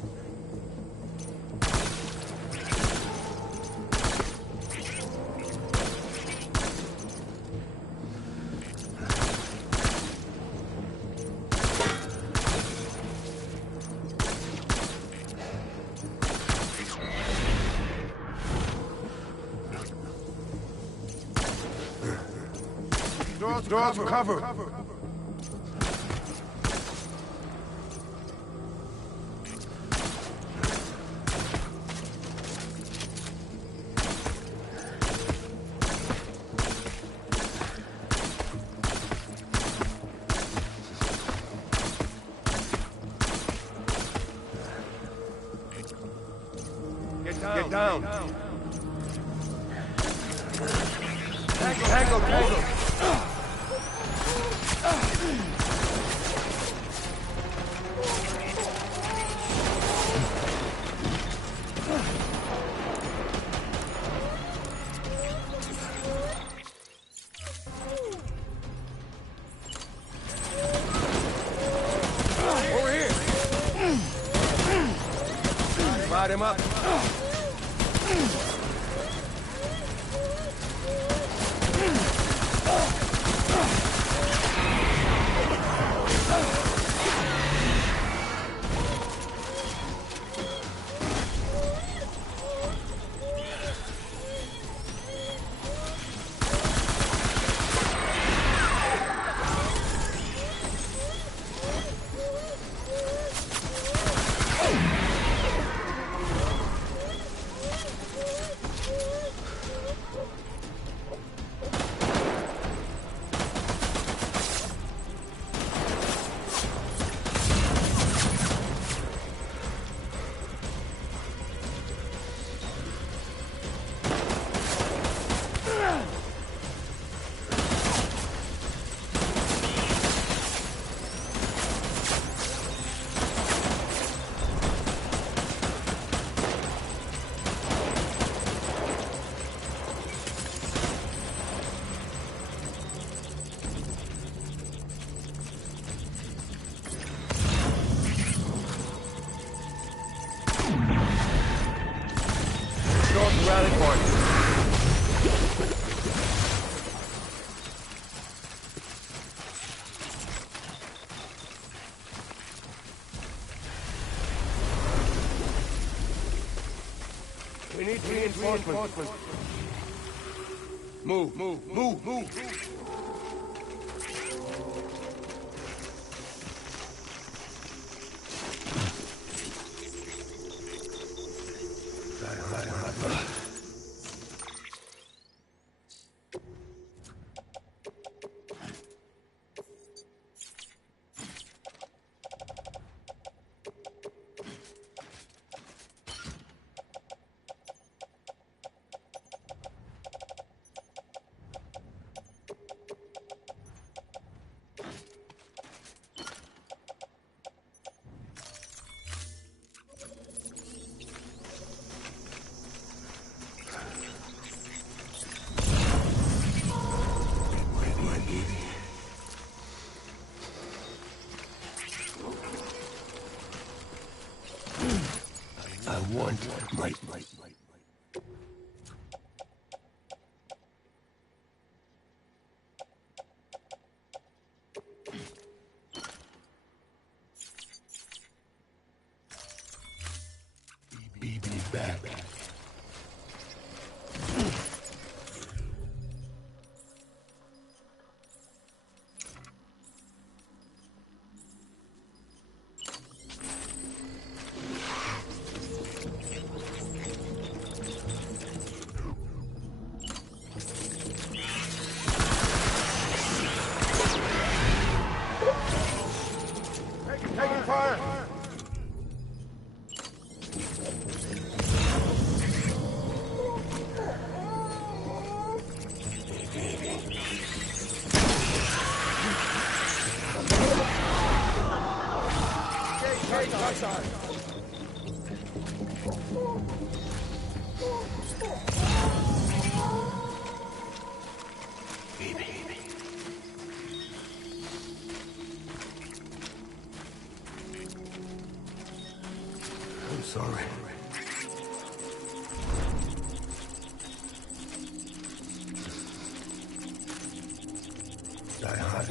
Doors for cover. Get down. Tango. Over here. Ride him up. Rally point. We need reinforcements. Move. I want my BB back. Taking fire! I'm sorry. Die hard.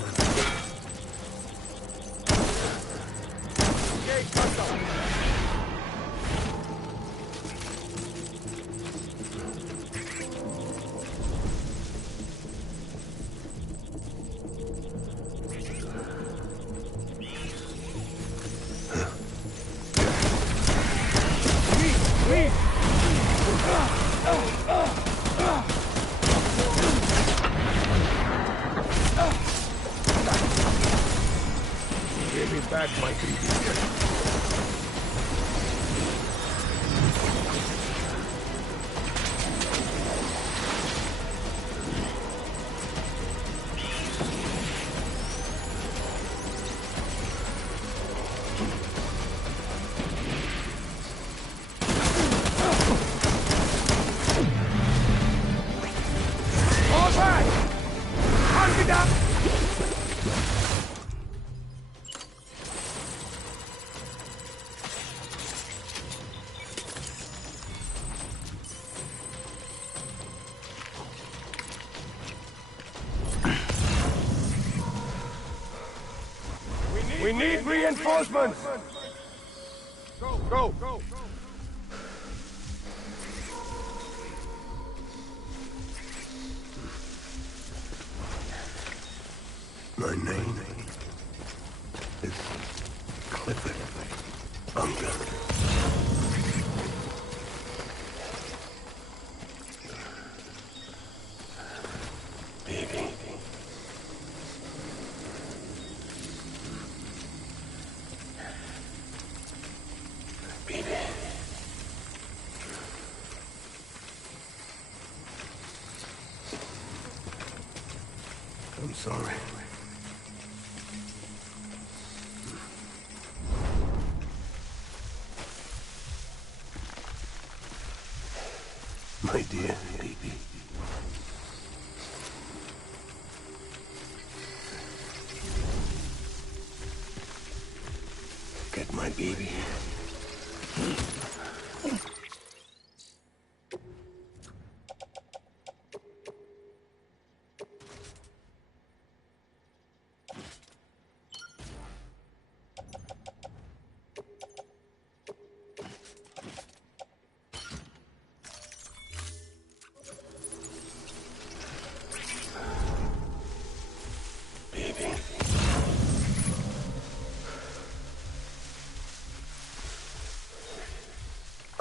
Give me back my baby. We need reinforcements! Go! My name is Clifford Unger. Baby. I'm sorry. My dear baby. Get my baby.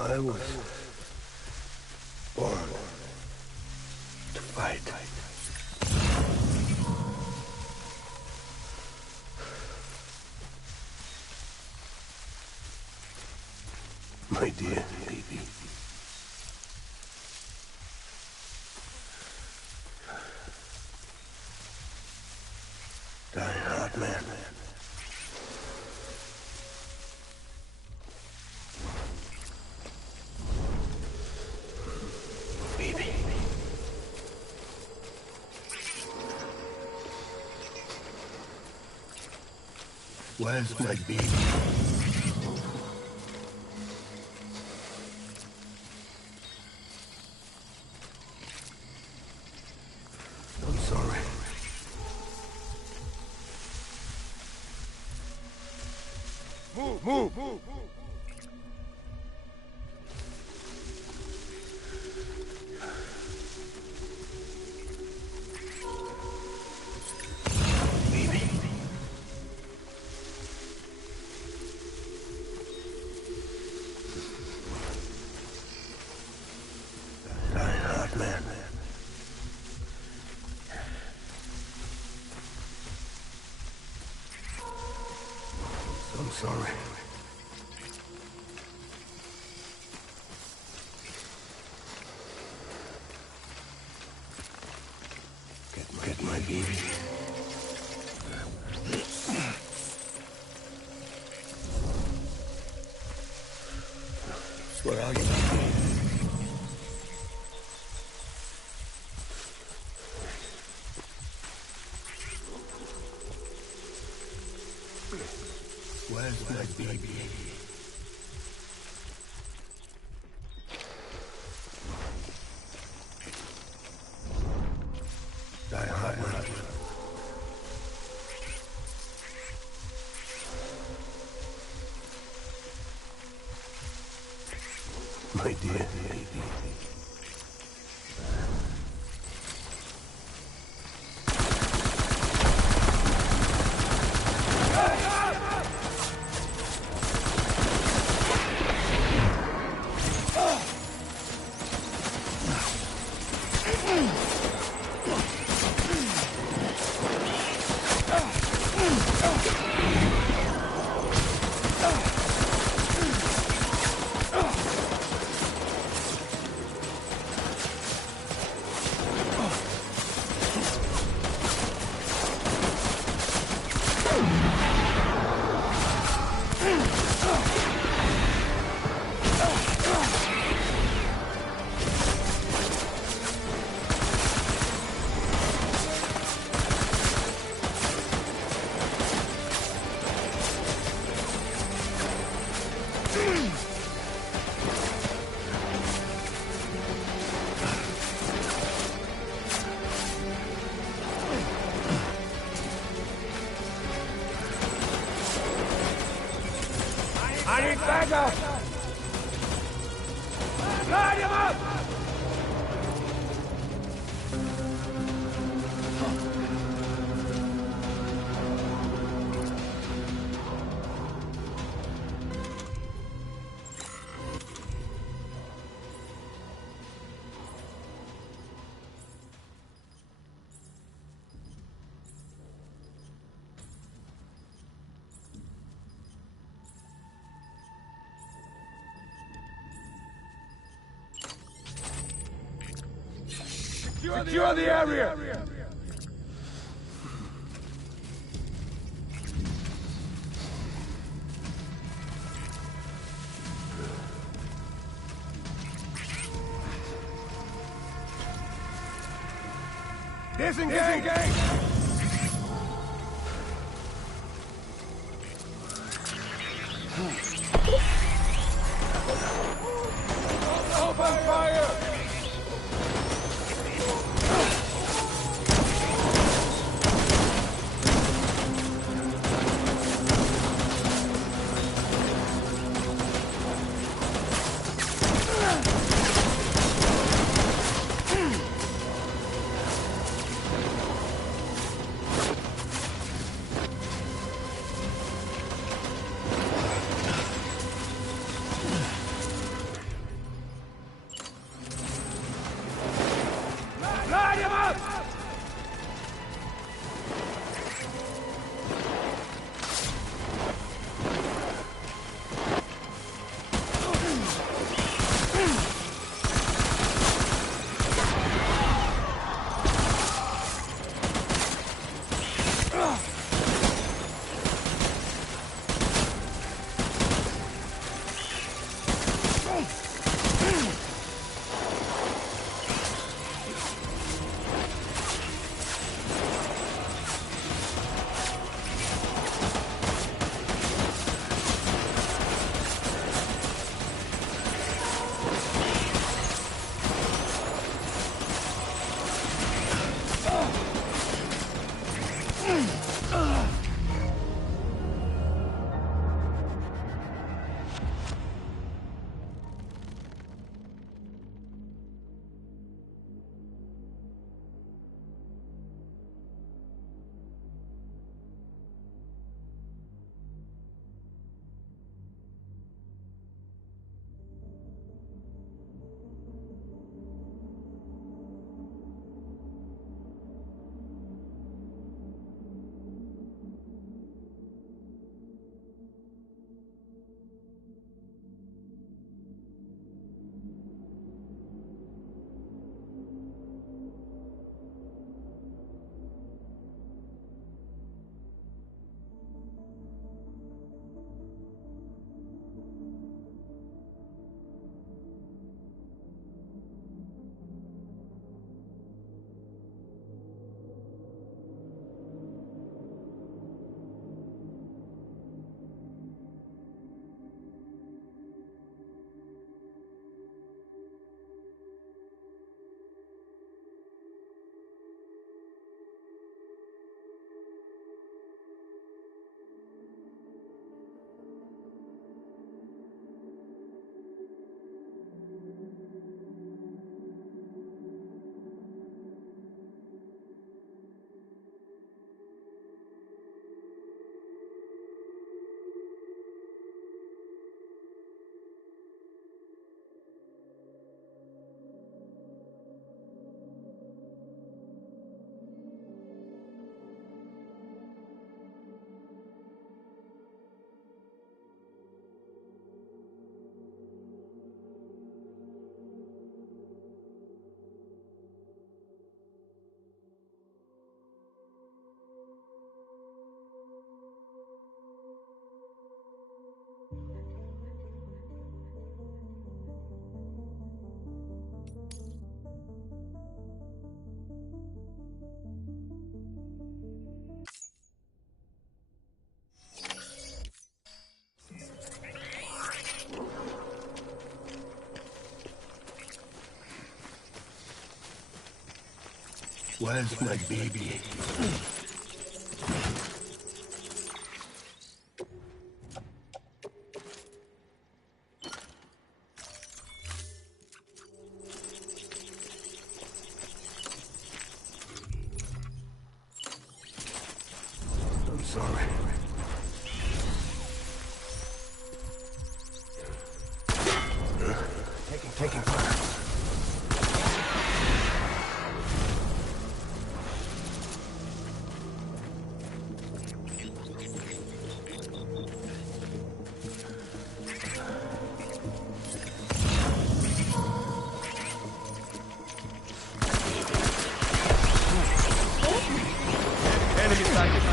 I was born to fight. My dear baby. Die hard, man. Where's my baby? I'm sorry. Move! I'm sorry. Get my baby. Where's my baby? Die hard. My dear baby. I need backup! Light him up! Secure the area! Disengage! Open fire! Where's my baby? I'm sorry. Taking fire. Enemy sighted.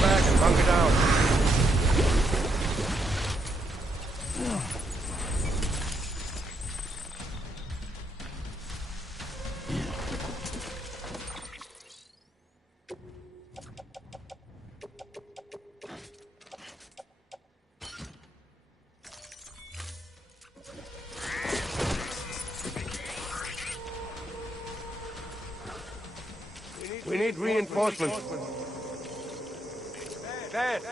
Back and bunker down. We need reinforcements. Dad.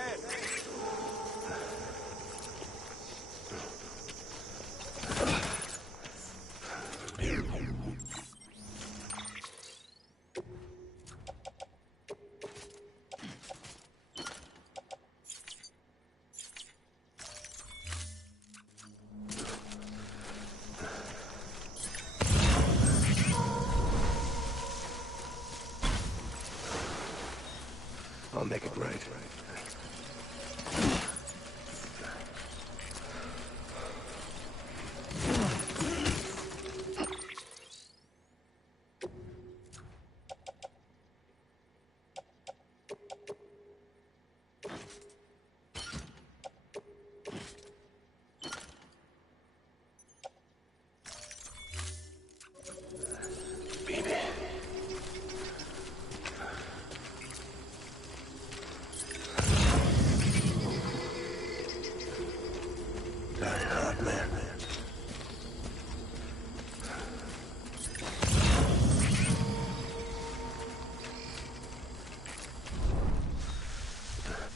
I'll make it right.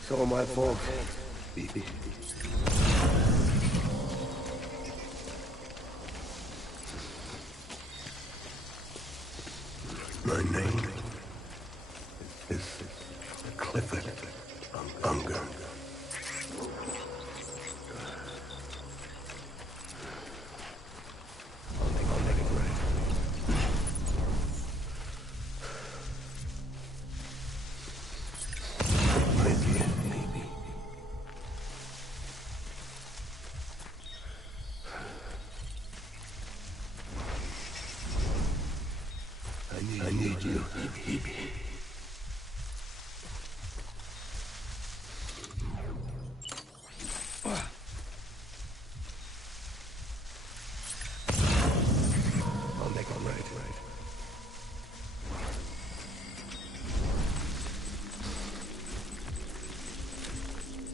So are my folks. Baby. My name is Clifford Unger. I'll make it right. I need you, baby.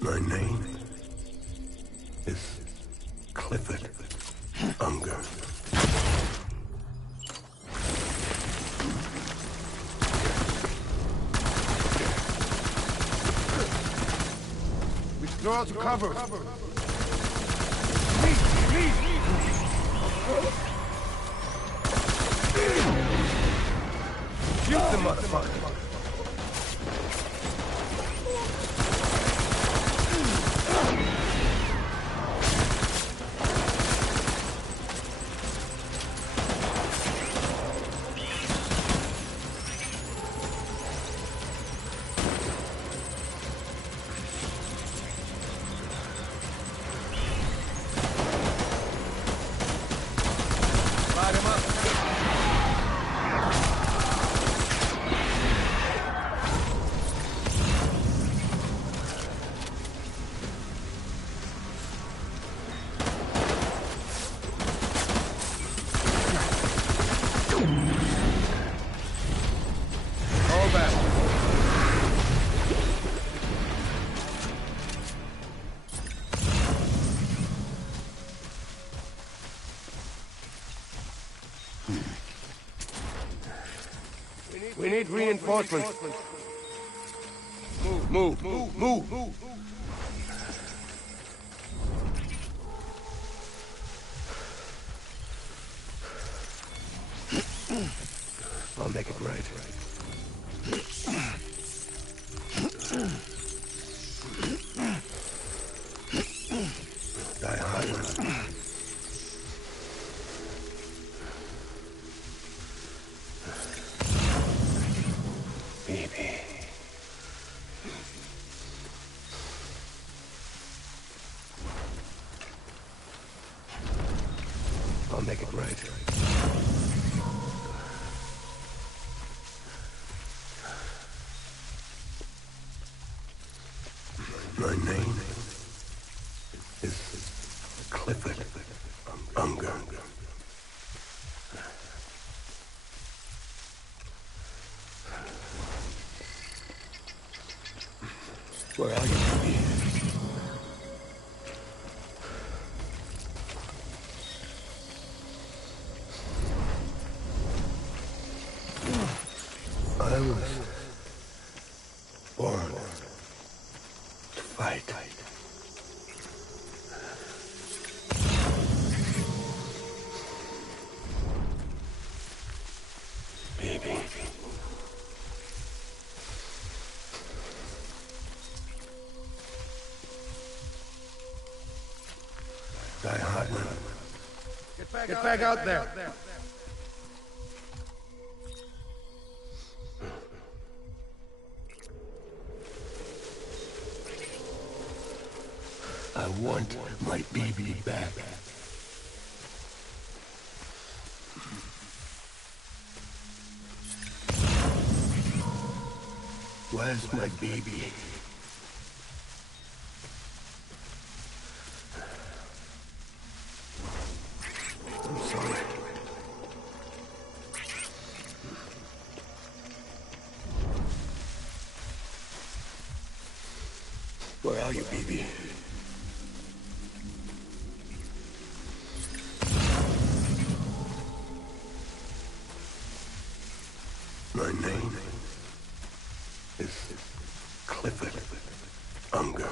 My name is Clifford Unger. Withdraw to cover. Shoot the motherfucker. Light him up. Hold back. We need reinforcements. Move. I'll make it right. Die hard. Baby. I'll make it right. My name is Clifford Unger. Where are you, baby? I was born to fight. Baby. Die hard now. Get back out there. I want my baby back. Where's my baby? I'm sorry. Where are you, baby? My name is Clifford Unger.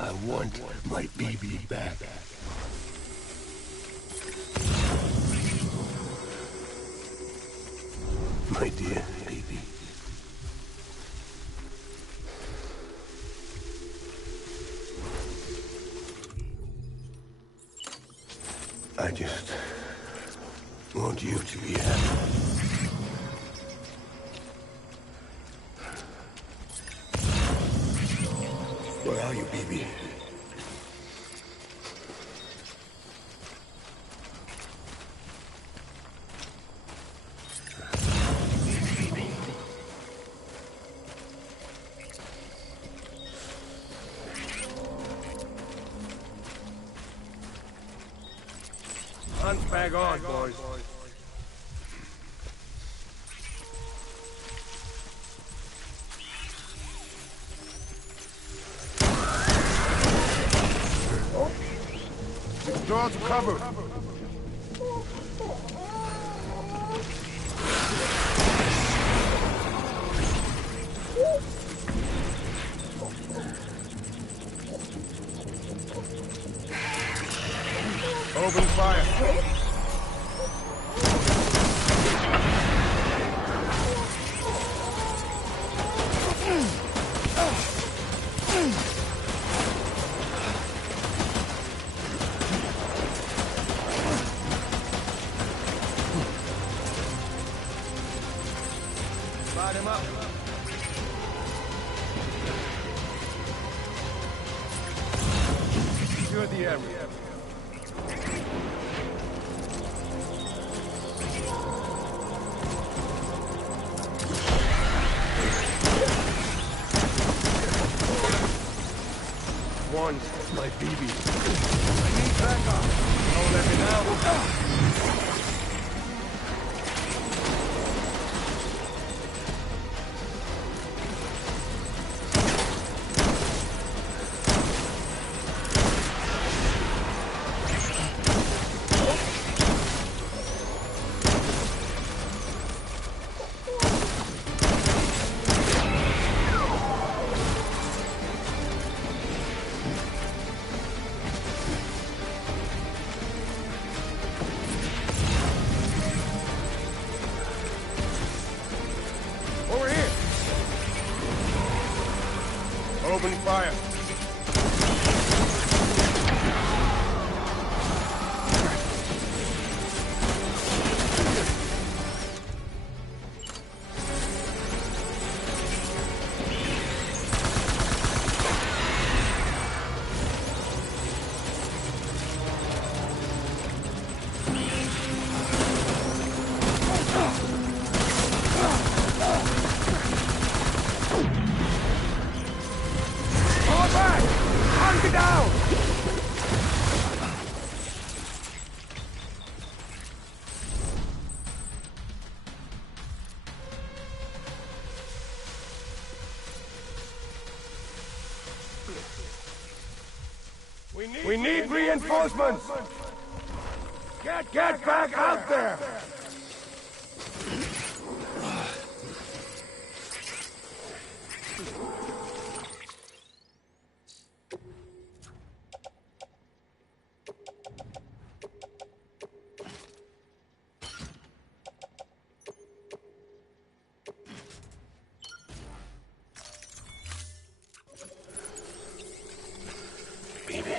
I want my baby back. My dear baby. I just want you to be happy. Where are you, BB? Hunt's back on, boys. Draw to cover. Open fire. Light him up. Secure the area. One, my BB. I need backup. Don't let me down. Over here. Open fire. Fall back! Hunt it down! We need reinforcements! Get back out there! BB.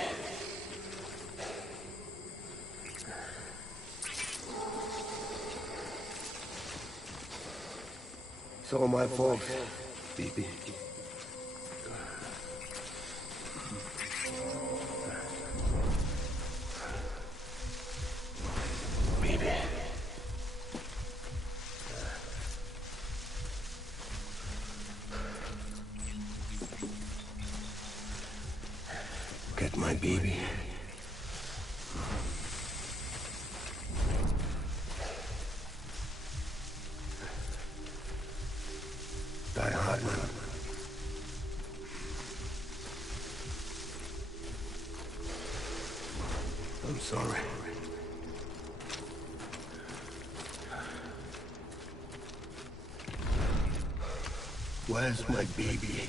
It's all my fault, BB. BB. Get my BB. Die hard, man. I'm sorry. Where's my baby?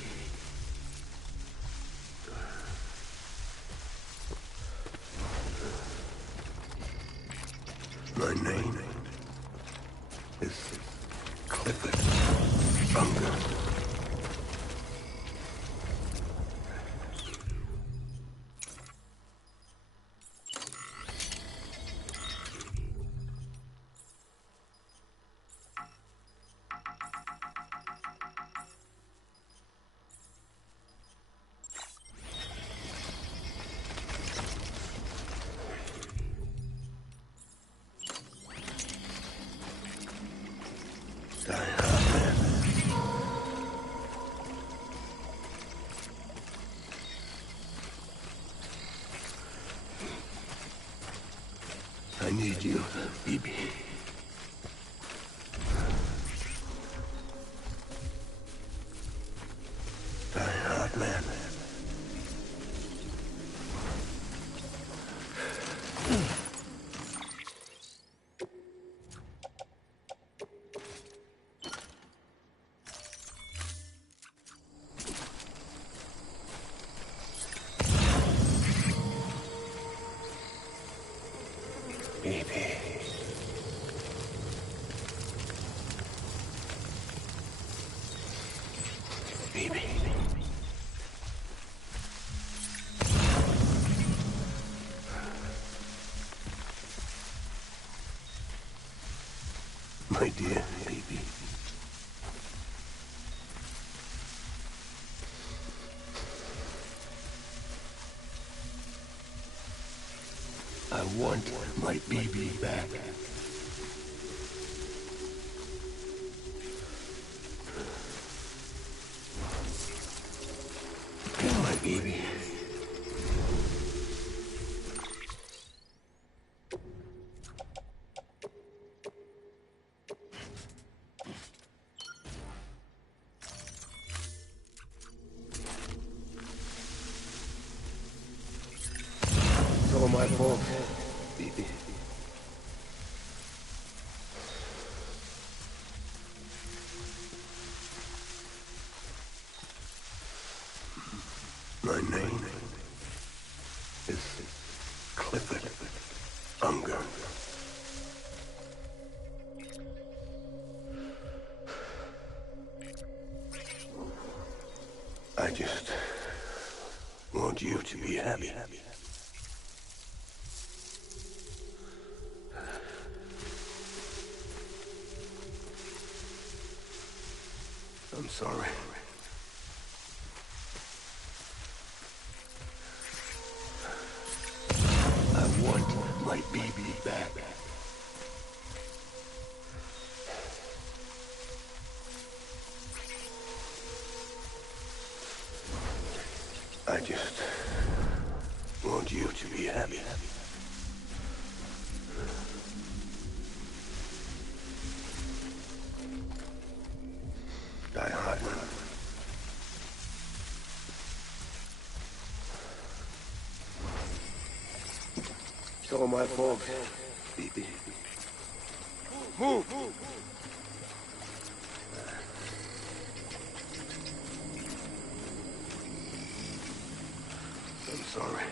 My name is Clifford Unger. I need you, BB. Die hard, man. My dear baby. I want my baby back. My baby. It's all my fault, baby. My name is Clifford Unger. I just want you to be happy. I'm sorry. I want my baby back. I just want you to be happy. Die hard. It's all my fault, baby. Move! I'm sorry.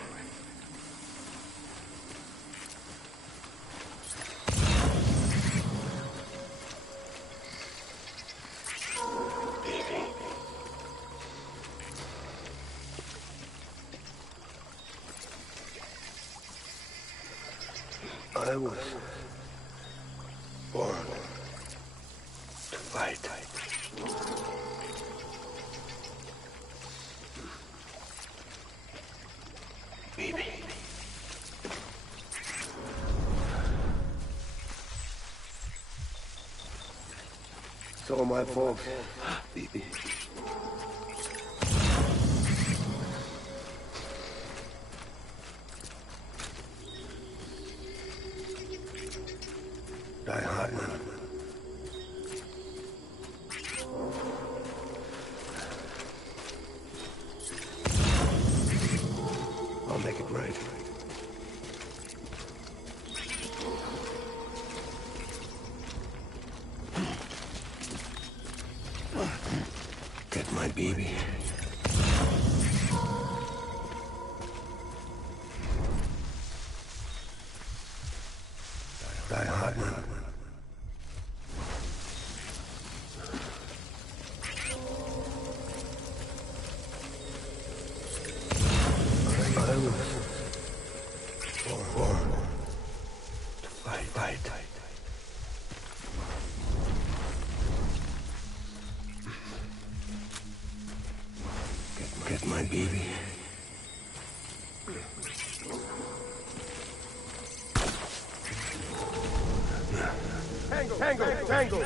Baby. I was born to fight. Baby. It's all my fault, baby. Die hard, man. I'll make it right. Get my baby. Die hard, man. I was born to fight. Get my baby. Tango!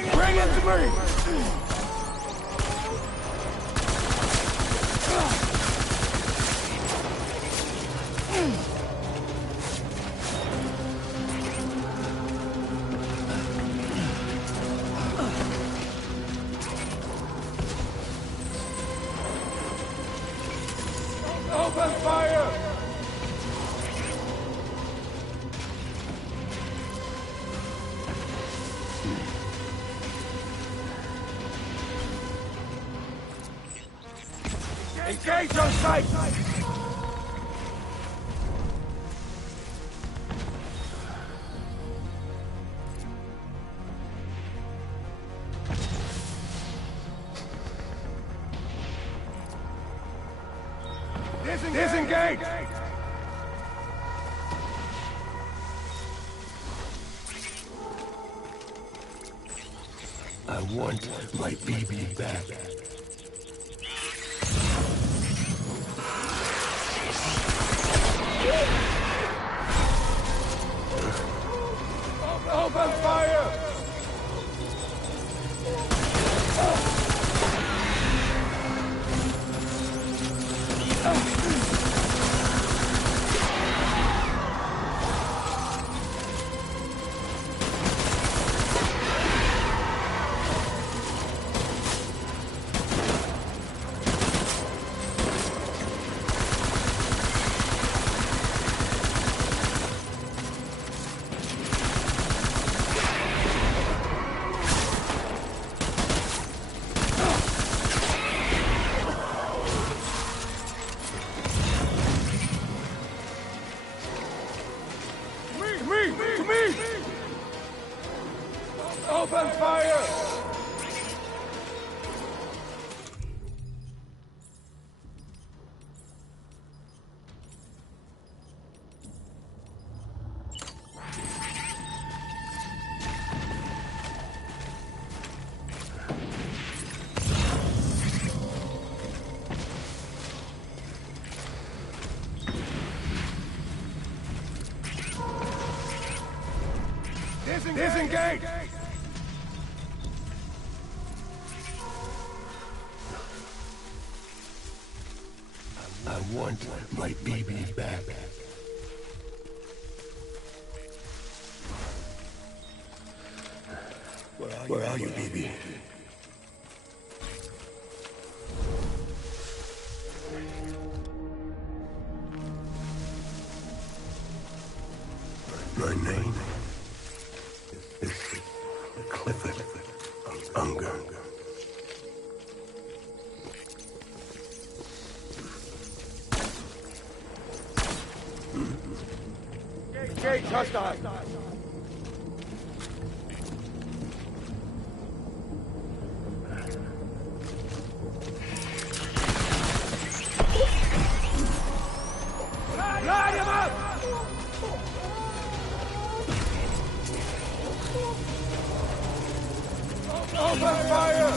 Bring it to me! Open fire! Engage on sight! Disengage! I want my baby back. Open fire! Open fire! Disengage! I want my baby back. Where are you, baby? My name is Clifford Unger. Gate hostile! Light him up! Open fire!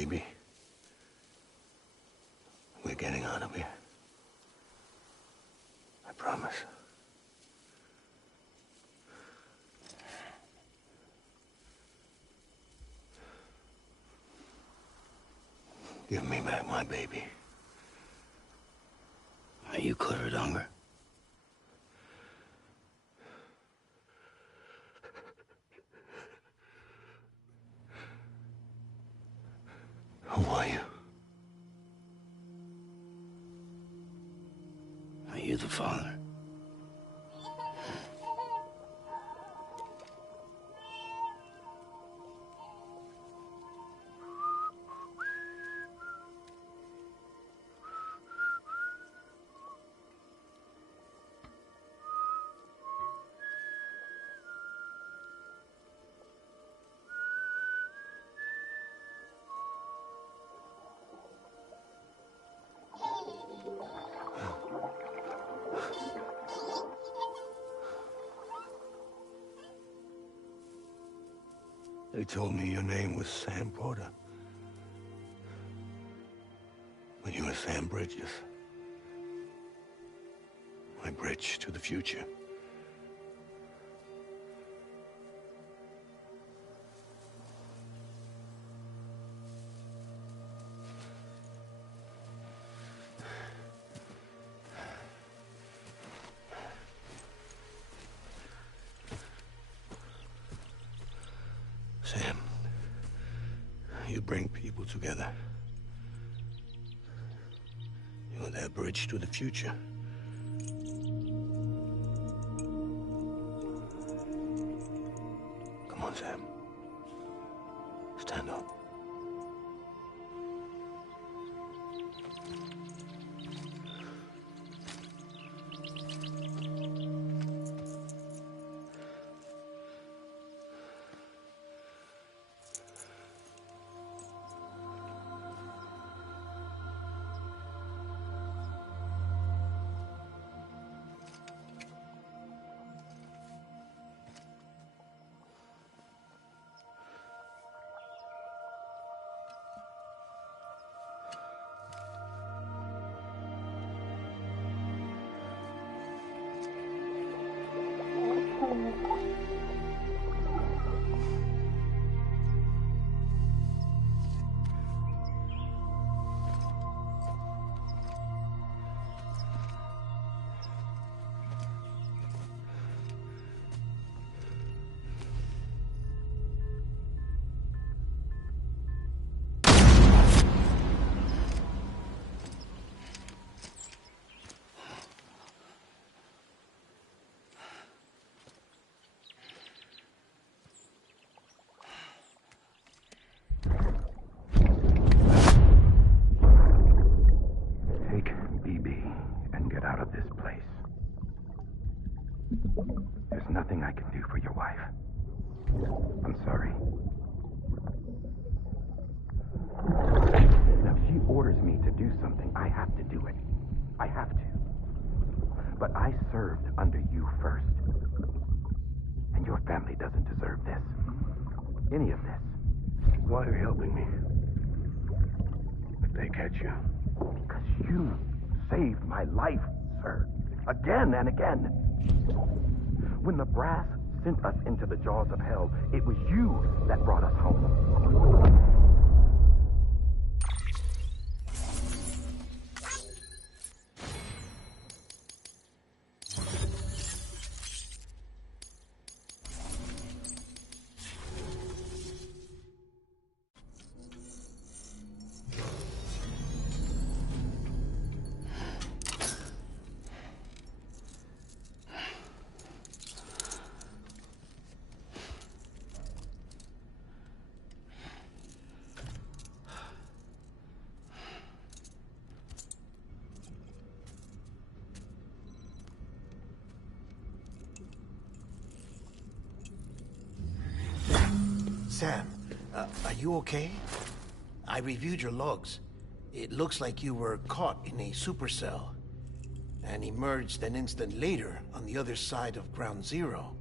Baby, we're getting out of here. I promise. Give me back my baby. Are you clear of hunger? Who are you? Are you the father? They told me your name was Sam Porter. But you were Sam Bridges. My bridge to the future. Sam, you bring people together. You're their bridge to the future. Come on, Sam. Stand up. There's nothing I can do for your wife. I'm sorry. Now, if she orders me to do something, I have to do it. I have to. But I served under you first. And your family doesn't deserve this. Any of this. Why are you helping me? If they catch you. Because you saved my life, sir. Again and again. When the brass sent us into the jaws of hell, it was you that brought us home. Sam, are you okay? I reviewed your logs. It looks like you were caught in a supercell and emerged an instant later on the other side of Ground Zero.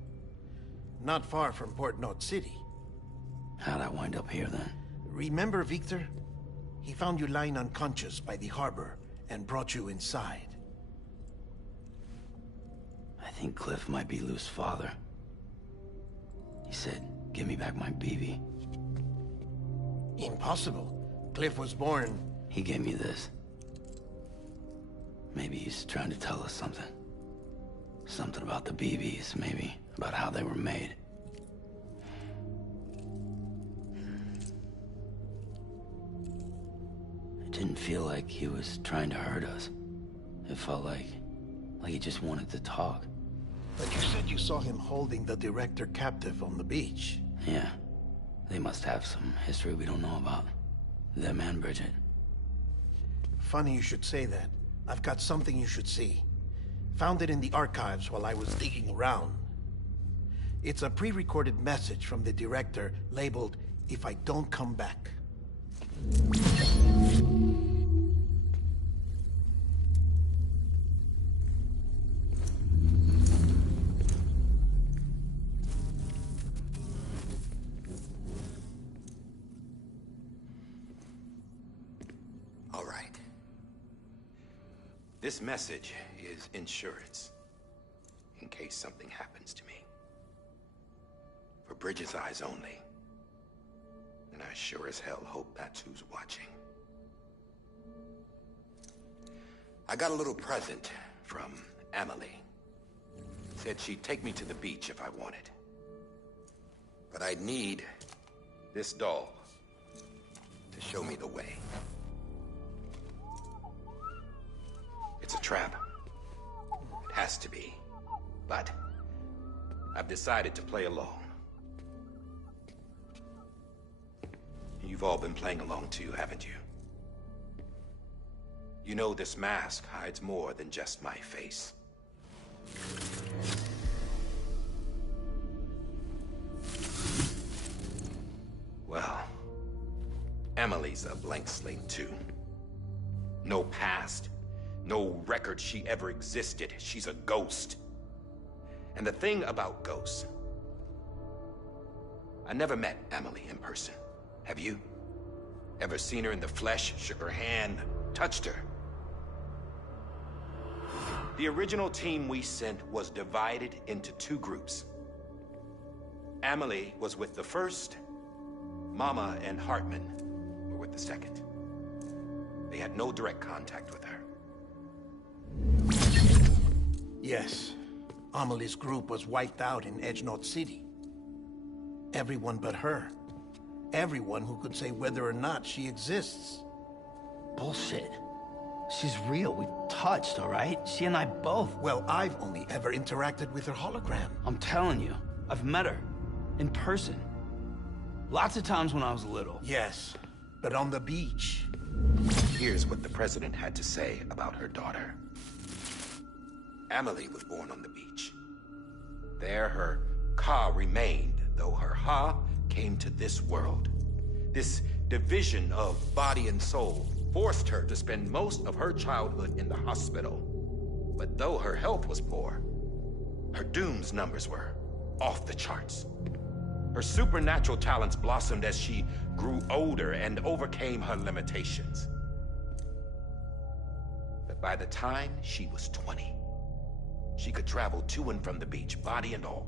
Not far from Port Knot City. How'd I wind up here then? Remember Victor? He found you lying unconscious by the harbor and brought you inside. I think Cliff might be Lou's father. He said, give me back my BB. Impossible. Cliff was born... He gave me this. Maybe he's trying to tell us something. Something about the BBs, maybe. About how they were made. It didn't feel like he was trying to hurt us. It felt like he just wanted to talk. But you said you saw him holding the director captive on the beach. Yeah. They must have some history we don't know about. Them and Bridget. Funny you should say that. I've got something you should see. Found it in the archives while I was digging around. It's a pre-recorded message from the director labeled, "If I don't come back." All right. This message is insurance, in case something happens to me. For Bridget's eyes only. And I sure as hell hope that's who's watching. I got a little present from Emily. Said she'd take me to the beach if I wanted. But I'd need this doll to show me the way. It's a trap. It has to be. But I've decided to play along. You've all been playing along too, haven't you? You know this mask hides more than just my face. Well, Emily's a blank slate too. No past. No record she ever existed. She's a ghost. And the thing about ghosts... I never met Emily in person. Have you? Ever seen her in the flesh, shook her hand, touched her? The original team we sent was divided into two groups. Emily was with the first. Mama and Hartman were with the second. They had no direct contact with her. Yes. Amelie's group was wiped out in Edge North City. Everyone but her. Everyone who could say whether or not she exists. Bullshit. She's real. We've touched, all right? She and I both. Well, I've only ever interacted with her hologram. I'm telling you, I've met her. In person. Lots of times when I was little. Yes, but on the beach. Here's what the president had to say about her daughter. Emily was born on the beach. There her Ka remained, though her Ha came to this world. This division of body and soul forced her to spend most of her childhood in the hospital. But though her health was poor, her Doom's numbers were off the charts. Her supernatural talents blossomed as she grew older and overcame her limitations. But by the time she was 20, she could travel to and from the beach, body and all.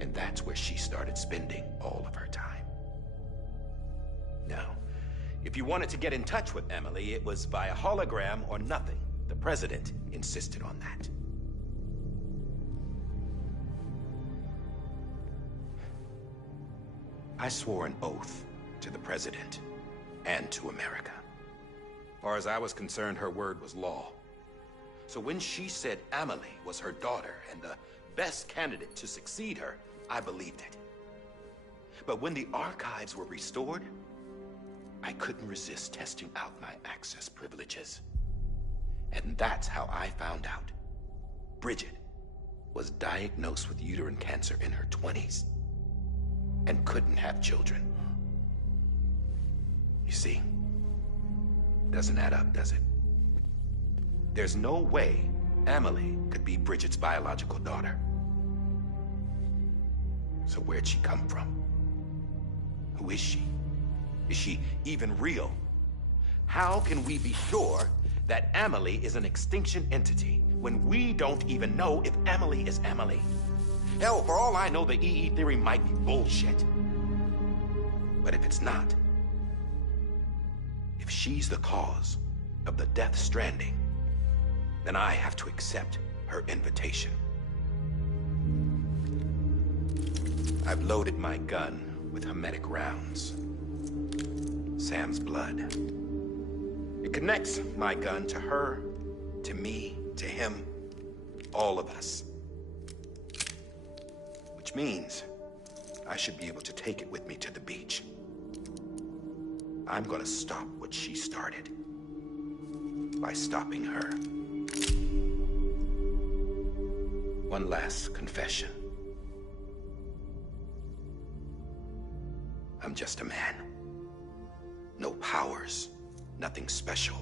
And that's where she started spending all of her time. Now, if you wanted to get in touch with Emily, it was via hologram or nothing. The president insisted on that. I swore an oath to the president and to America. As far as I was concerned, her word was law. So when she said Emily was her daughter and the best candidate to succeed her, I believed it. But when the archives were restored, I couldn't resist testing out my access privileges. And that's how I found out. Bridget was diagnosed with uterine cancer in her 20s and couldn't have children. You see, doesn't add up, does it? There's no way Emily could be Bridget's biological daughter. So where'd she come from? Who is she? Is she even real? How can we be sure that Amelie is an extinction entity when we don't even know if Amelie is Amelie? Hell, for all I know, the EE theory might be bullshit. But if it's not, if she's the cause of the death stranding, then I have to accept her invitation. I've loaded my gun with hermetic rounds. Sam's blood. It connects my gun to her, to me, to him, all of us. Which means I should be able to take it with me to the beach. I'm gonna stop what she started by stopping her. One last confession. I'm just a man. No powers, nothing special.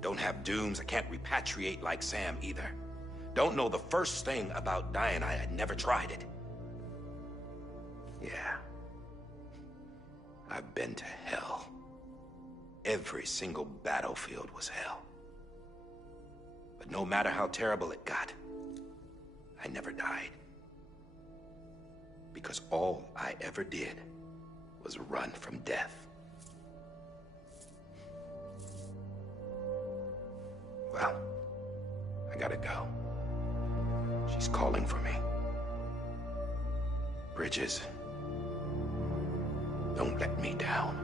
Don't have dooms, I can't repatriate like Sam either. Don't know the first thing about dying, I had never tried it. Yeah. I've been to hell. Every single battlefield was hell. But no matter how terrible it got, I never died. Because all I ever did was run from death. Well, I gotta go. She's calling for me. Bridges, don't let me down.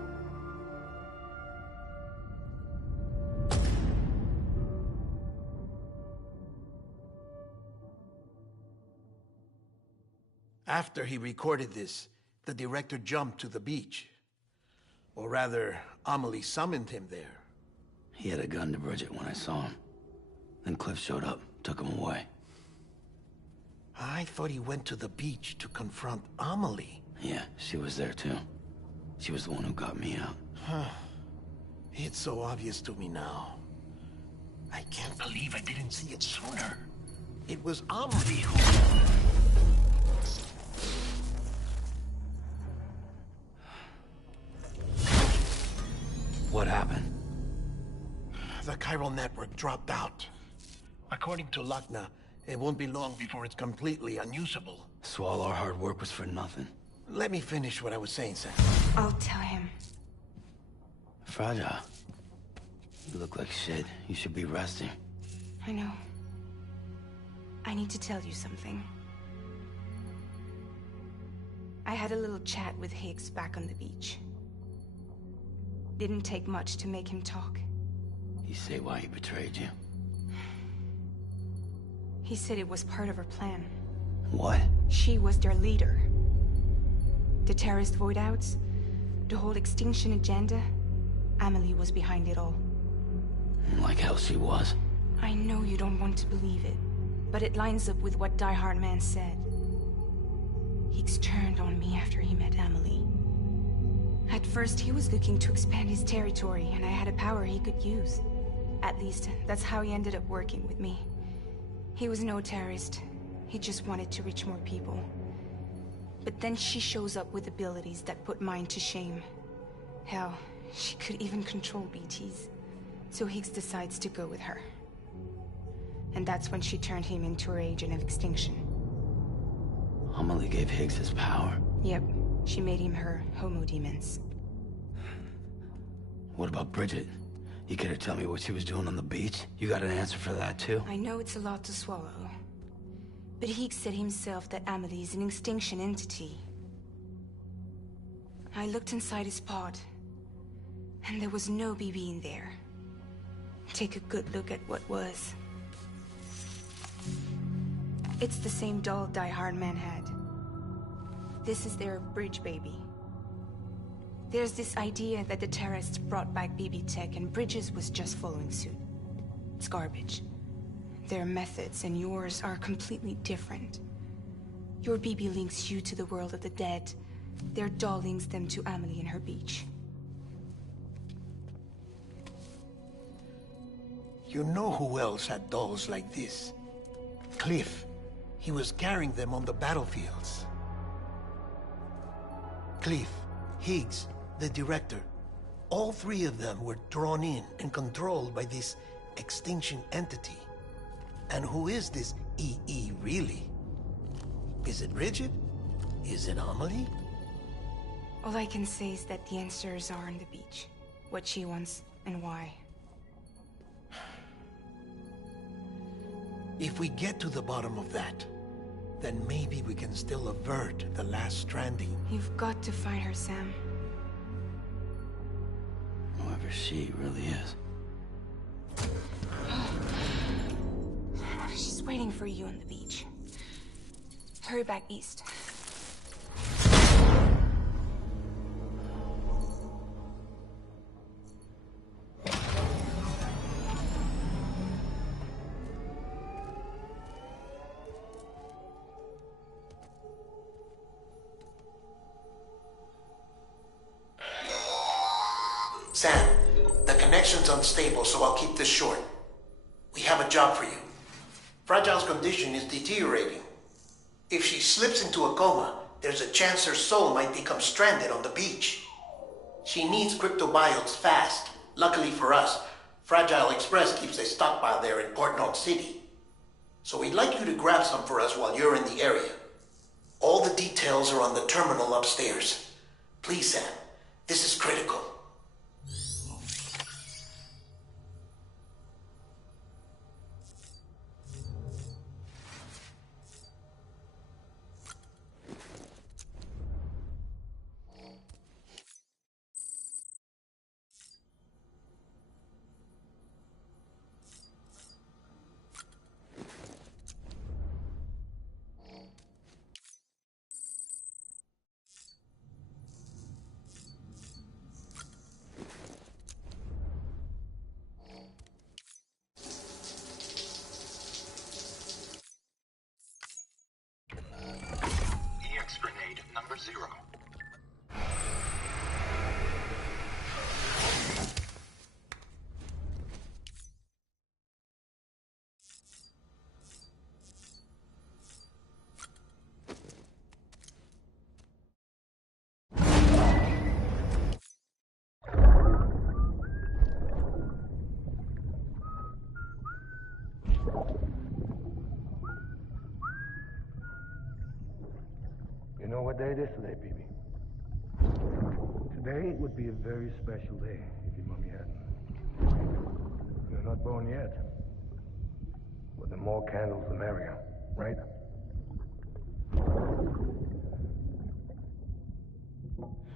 After he recorded this, the director jumped to the beach. Or rather, Amelie summoned him there. He had a gun to Bridget when I saw him. Then Cliff showed up, took him away. I thought he went to the beach to confront Amelie. Yeah, she was there too. She was the one who got me out. It's so obvious to me now. I can't believe I didn't see it sooner. It was Amelie who... What happened? The chiral network dropped out. According to Lakna, it won't be long before it's completely unusable. So all our hard work was for nothing. Let me finish what I was saying, Sam. I'll tell him. Fragile. You look like shit. You should be resting. I know. I need to tell you something. I had a little chat with Higgs back on the beach. Didn't take much to make him talk. You say why he betrayed you? He said it was part of her plan. What? She was their leader. The terrorist void-outs, the whole extinction agenda, Amelie was behind it all. Like hell she was. I know you don't want to believe it, but it lines up with what Die Hard Man said. Higgs turned on me after he met Amelie. At first, he was looking to expand his territory, and I had a power he could use. At least, that's how he ended up working with me. He was no terrorist. He just wanted to reach more people. But then she shows up with abilities that put mine to shame. Hell, she could even control BTs. So Higgs decides to go with her. And that's when she turned him into her agent of extinction. Amelie gave Higgs his power. Yep. She made him her homo demons. What about Bridget? You care to tell me what she was doing on the beach? You got an answer for that too? I know it's a lot to swallow. But Higgs said himself that Amelie is an extinction entity. I looked inside his pod, and there was no BB in there. Take a good look at what was. It's the same doll Die Hard Man had. This is their bridge baby. There's this idea that the terrorists brought back BB tech and Bridges was just following suit. It's garbage. Their methods and yours are completely different. Your BB links you to the world of the dead. Their doll links them to Amelie and her beach. You know who else had dolls like this? Cliff. He was carrying them on the battlefields. Cliff, Higgs, the director. All three of them were drawn in and controlled by this extinction entity. And who is this EE really? Is it Bridget? Is it Amelie? All I can say is that the answers are on the beach. What she wants and why. If we get to the bottom of that, then maybe we can still avert the last stranding. You've got to find her, Sam. Whoever she really is. She's waiting for you on the beach. Hurry back east. Sam, the connection's unstable, so I'll keep this short. We have a job for you. Fragile's condition is deteriorating. If she slips into a coma, there's a chance her soul might become stranded on the beach. She needs cryptobiotes fast. Luckily for us, Fragile Express keeps a stockpile there in Port North City. So we'd like you to grab some for us while you're in the area. All the details are on the terminal upstairs. Please, Sam, this is critical. Grenade number 0. You know what day it is today, BB? Today would be a very special day if your mommy hadn't. You're not born yet. But the more candles, the merrier, right?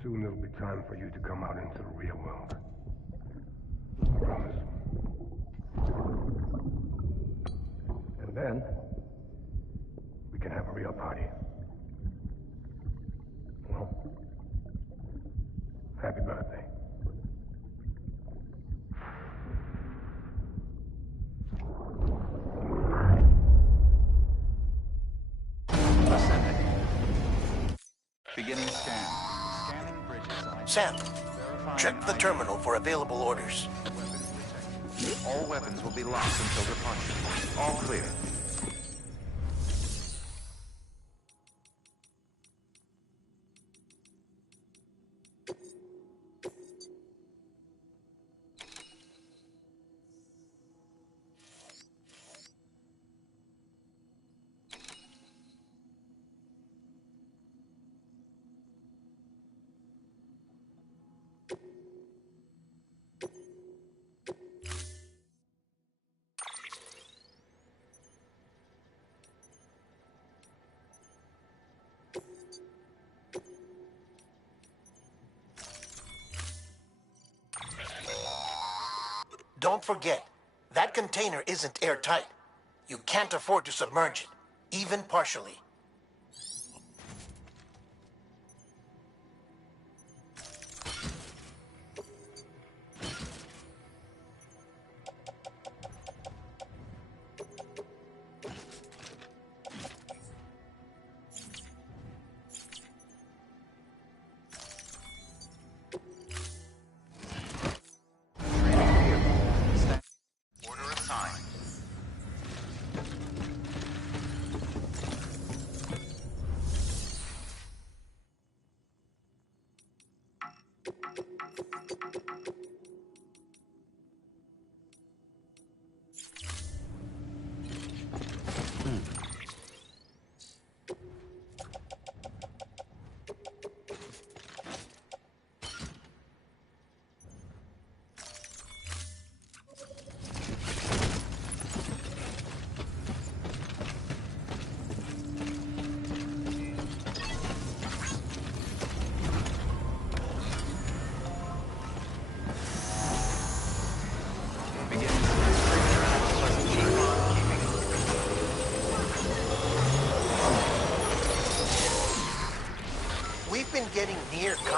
Soon it'll be time for you to come out into the real world. I promise. And then, we can have a real party. Well, happy birthday. Beginning scan. Scanning bridges. Sam, check the terminal for available orders. All weapons will be locked until departure. All clear. Don't forget, that container isn't airtight. You can't afford to submerge it, even partially.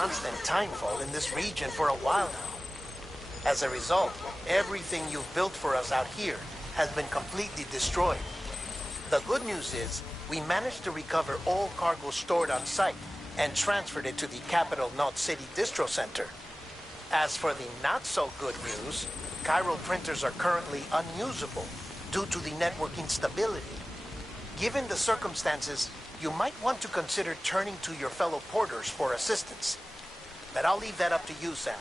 constant timefall in this region for a while now. As a result, everything you've built for us out here has been completely destroyed. The good news is, we managed to recover all cargo stored on site and transferred it to the Capital Knot City Distro Center. As for the not-so-good news, chiral printers are currently unusable due to the network instability. Given the circumstances, you might want to consider turning to your fellow porters for assistance. But I'll leave that up to you, Sam.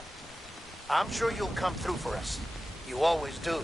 I'm sure you'll come through for us. You always do.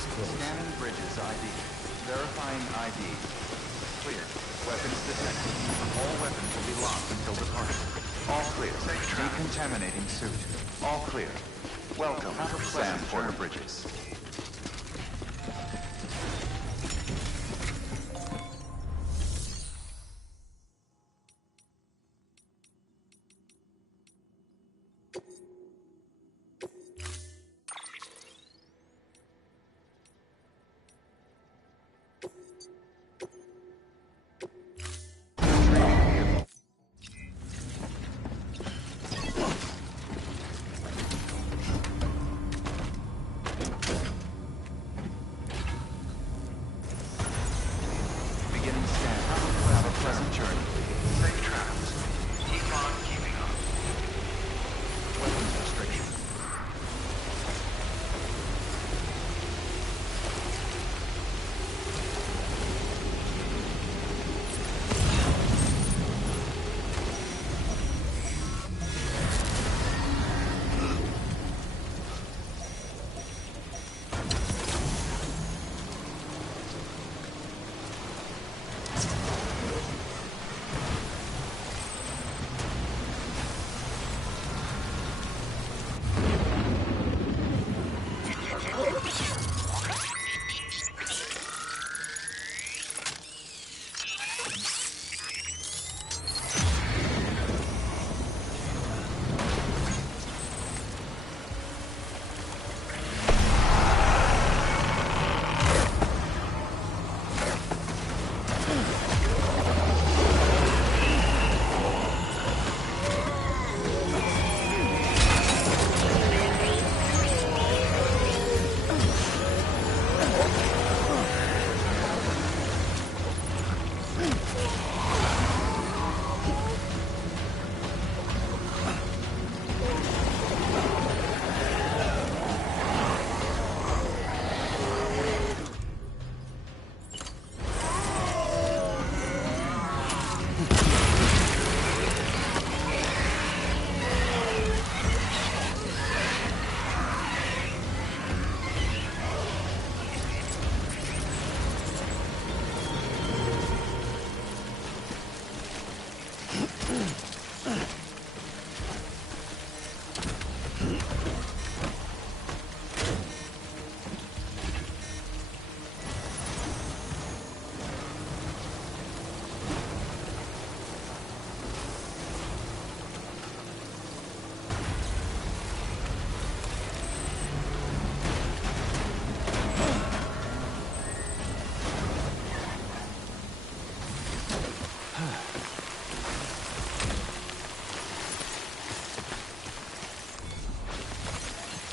is close. Scanning bridges ID. Verifying ID. Clear. Weapons detected. All weapons will be locked until departure. All clear. Decontaminating suit. All clear. Welcome, Sam Porter Bridges.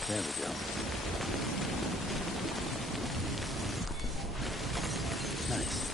There we go. Nice.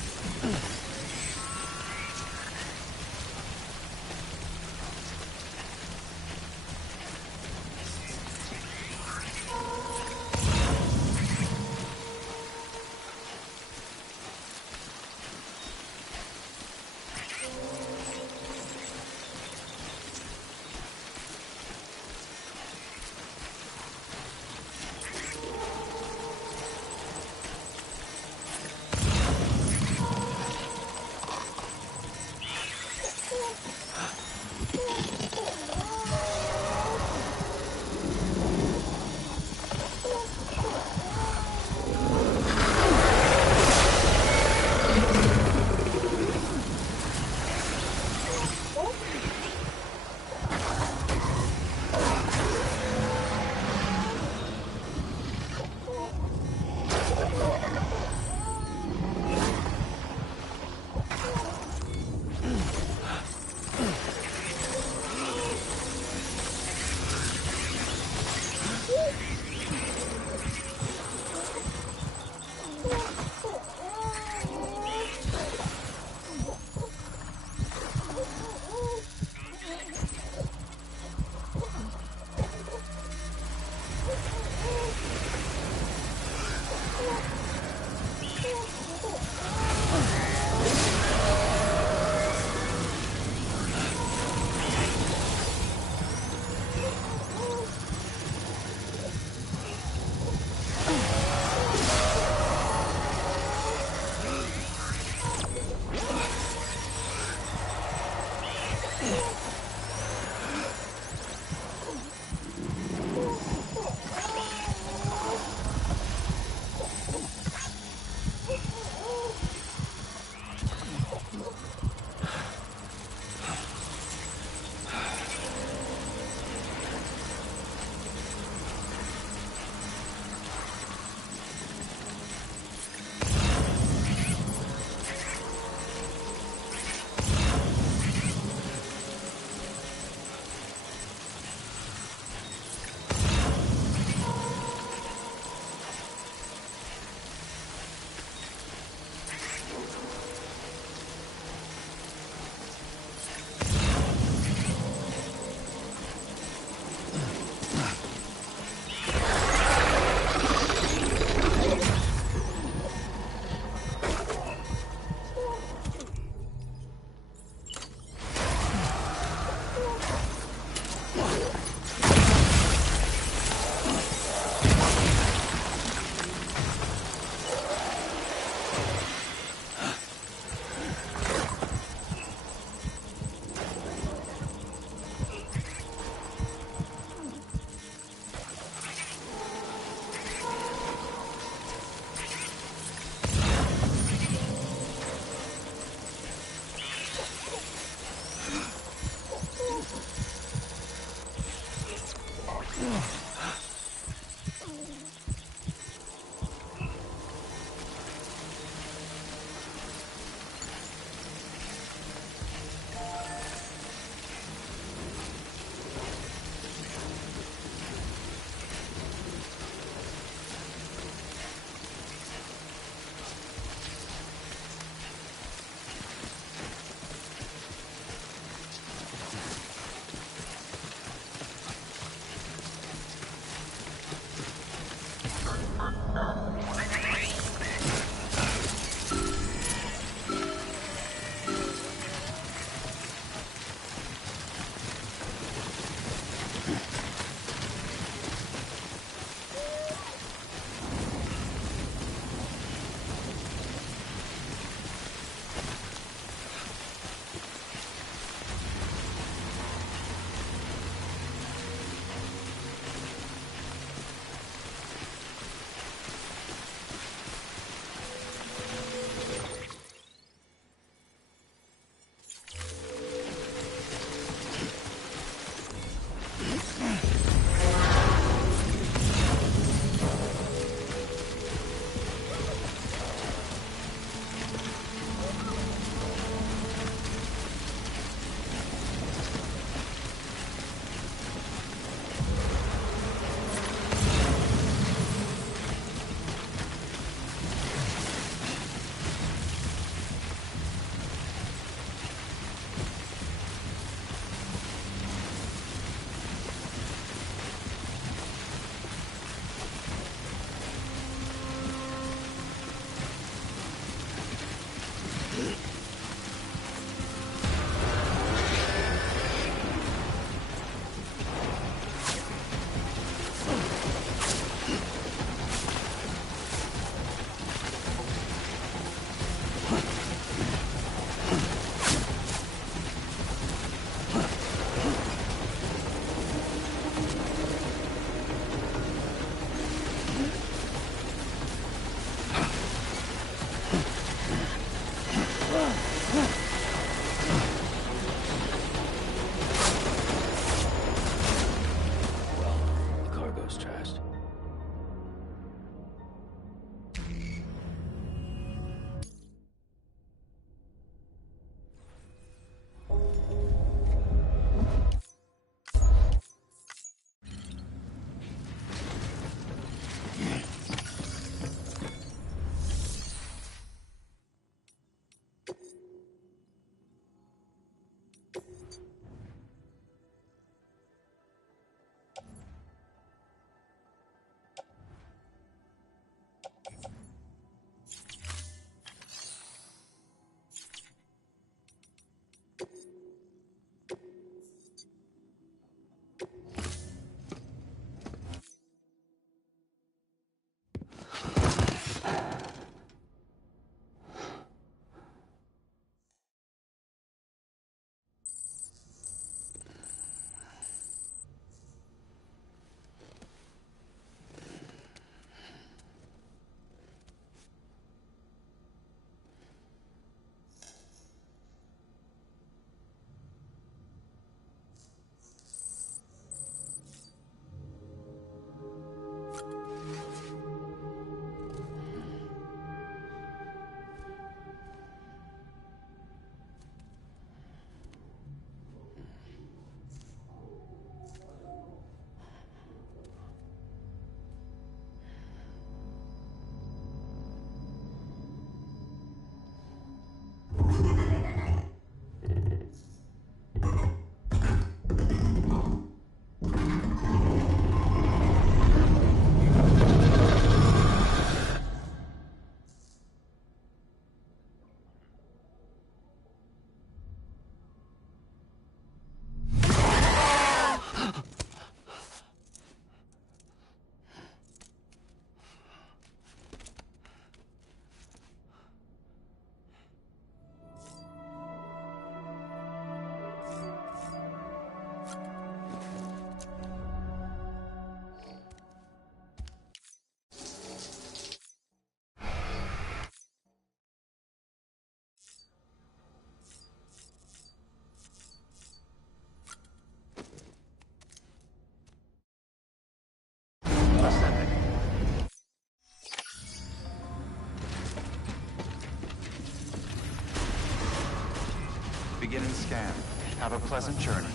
scan. Have a pleasant journey.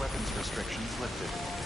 Weapons restrictions lifted.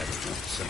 don't know, so.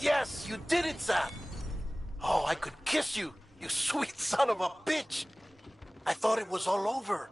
Yes, you did it, Sam! Oh, I could kiss you, you sweet son of a bitch! I thought it was all over.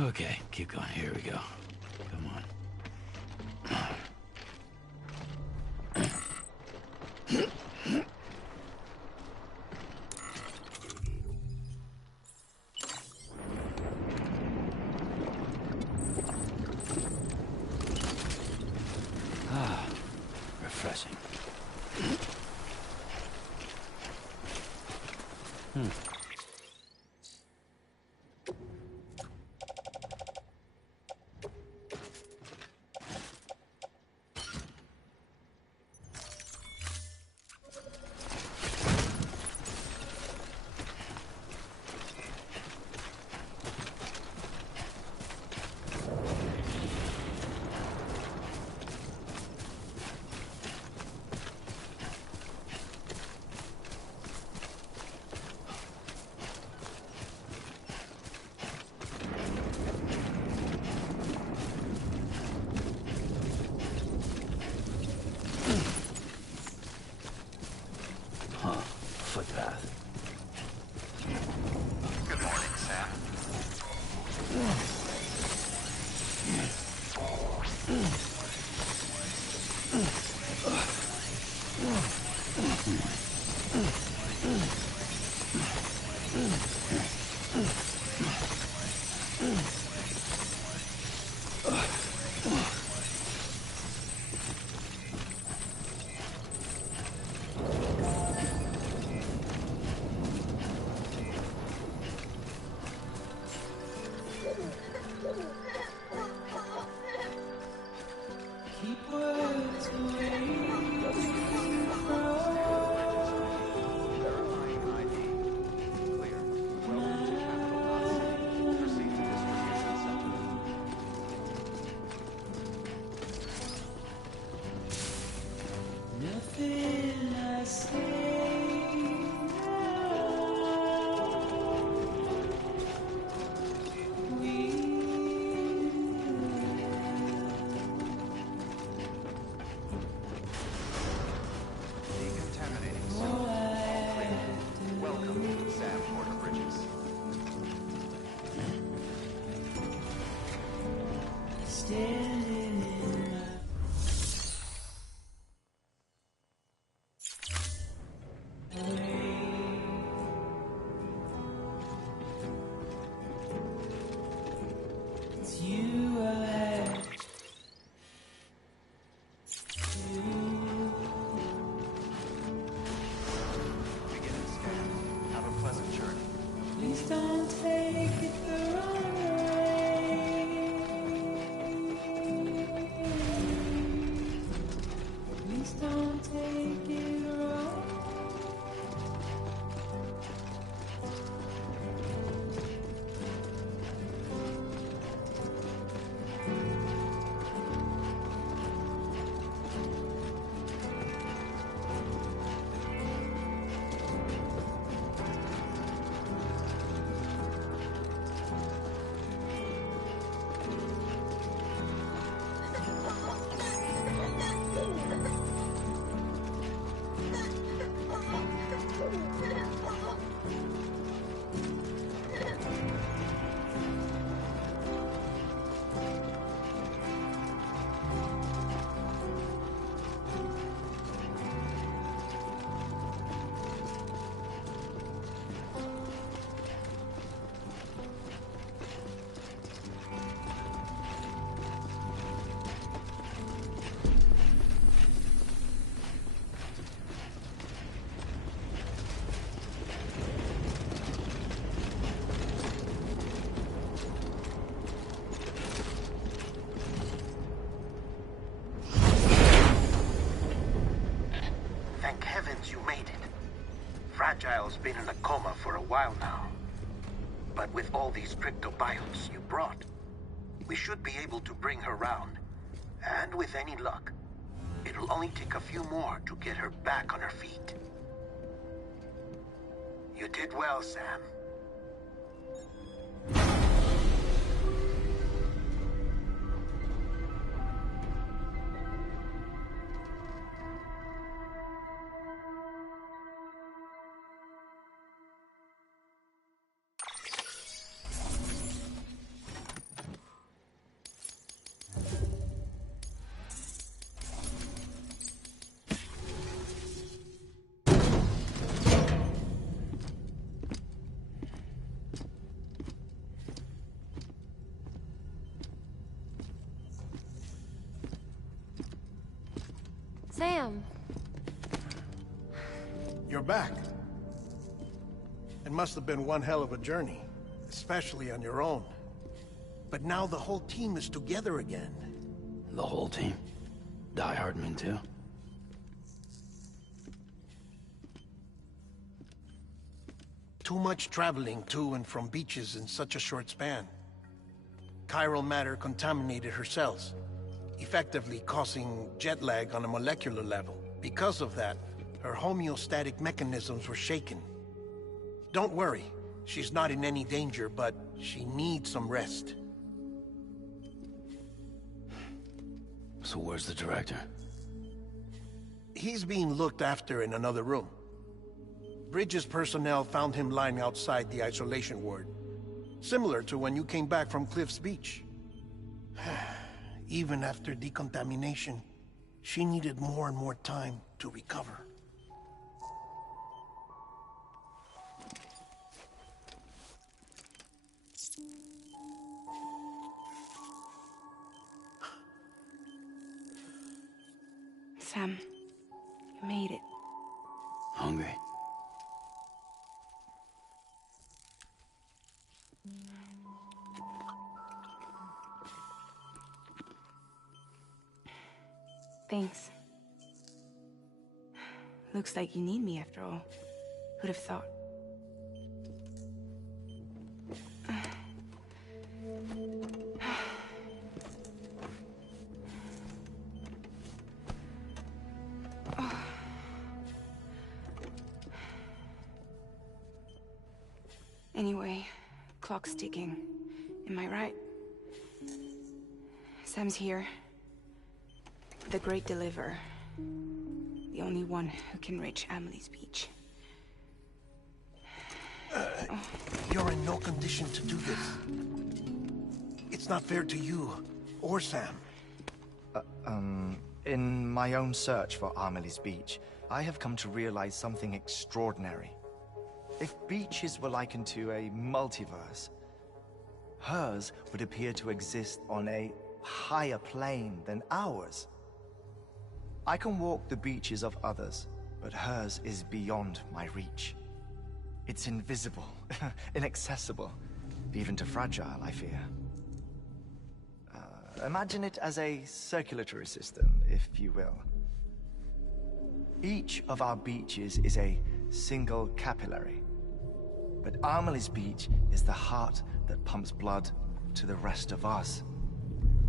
Okay, keep going. Here we go. Come on. Ah, refreshing. Footpath. Good morning, Sam. Keep words away from Fragile's been in a coma for a while now. But with all these cryptobiotes you brought, we should be able to bring her round. And with any luck, it'll only take a few more to get her back on her feet. You did well, Sam. Sam. You're back. It must have been one hell of a journey, especially on your own. But now the whole team is together again. The whole team? Die Hardman too? Too much traveling to and from beaches in such a short span. Chiral matter contaminated her cells, effectively causing jet lag on a molecular level. Because of that, her homeostatic mechanisms were shaken. Don't worry, she's not in any danger, but she needs some rest. So where's the director? He's being looked after in another room. Bridges personnel found him lying outside the isolation ward. Similar to when you came back from Cliff's Beach. Even after decontamination, she needed more and more time to recover. Sam, you made it. Hungry? Thanks. Looks like you need me after all. Who'd have thought? Anyway, clock's ticking. Am I right? Sam's here. The Great Deliverer. The only one who can reach Amelie's Beach. You're in no condition to do this. It's not fair to you, or Sam. In my own search for Amelie's Beach, I have come to realize something extraordinary. If beaches were likened to a multiverse, hers would appear to exist on a higher plane than ours. I can walk the beaches of others, but hers is beyond my reach. It's invisible, inaccessible, even to Fragile, I fear. Imagine it as a circulatory system, if you will. Each of our beaches is a single capillary, but Amelie's Beach is the heart that pumps blood to the rest of us.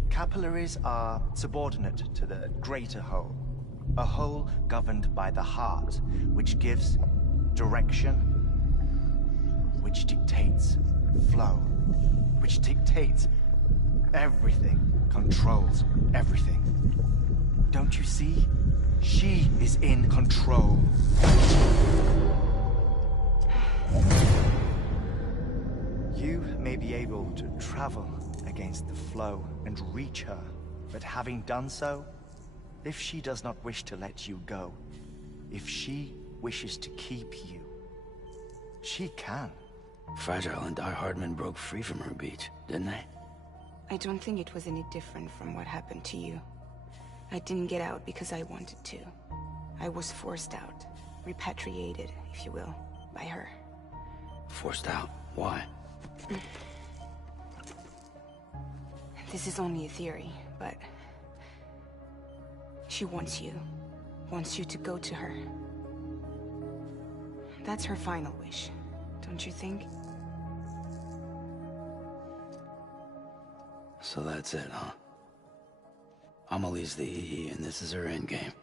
Capillaries are subordinate to the greater whole, a whole governed by the heart, which gives direction, which dictates flow, which dictates everything, controls everything. Don't you see? She is in control. You may be able to travel against the flow and reach her, but having done so, if she does not wish to let you go, if she wishes to keep you, she can. Fragile and Die Hardman broke free from her beach, didn't they? I don't think it was any different from what happened to you. I didn't get out because I wanted to. I was forced out. Repatriated, if you will, by her. Forced out? Why? This is only a theory, but... she wants you. Wants you to go to her. That's her final wish, don't you think? So that's it, huh? Amelie's the EE, and this is her endgame.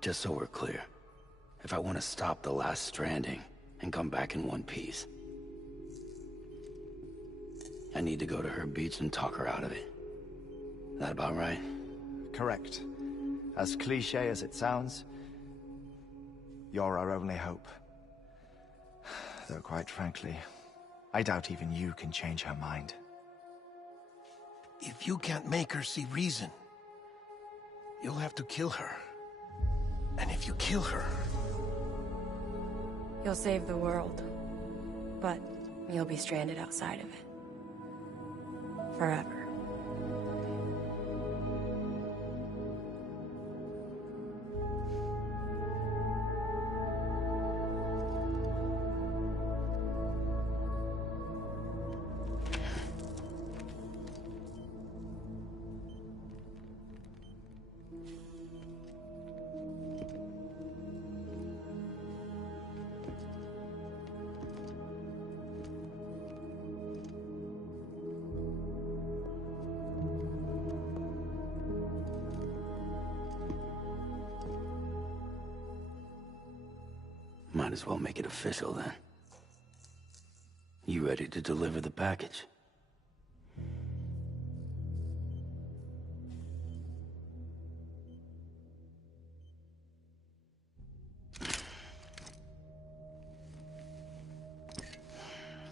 Just so we're clear, if I want to stop the last stranding and come back in one piece, I need to go to her beach and talk her out of it. That about right? Correct. As cliche as it sounds, you're our only hope. Though quite frankly, I doubt even you can change her mind. If you can't make her see reason, you'll have to kill her. And if you kill her... You'll save the world, but you'll be stranded outside of it. Forever. Might as well make it official then. You ready to deliver the package?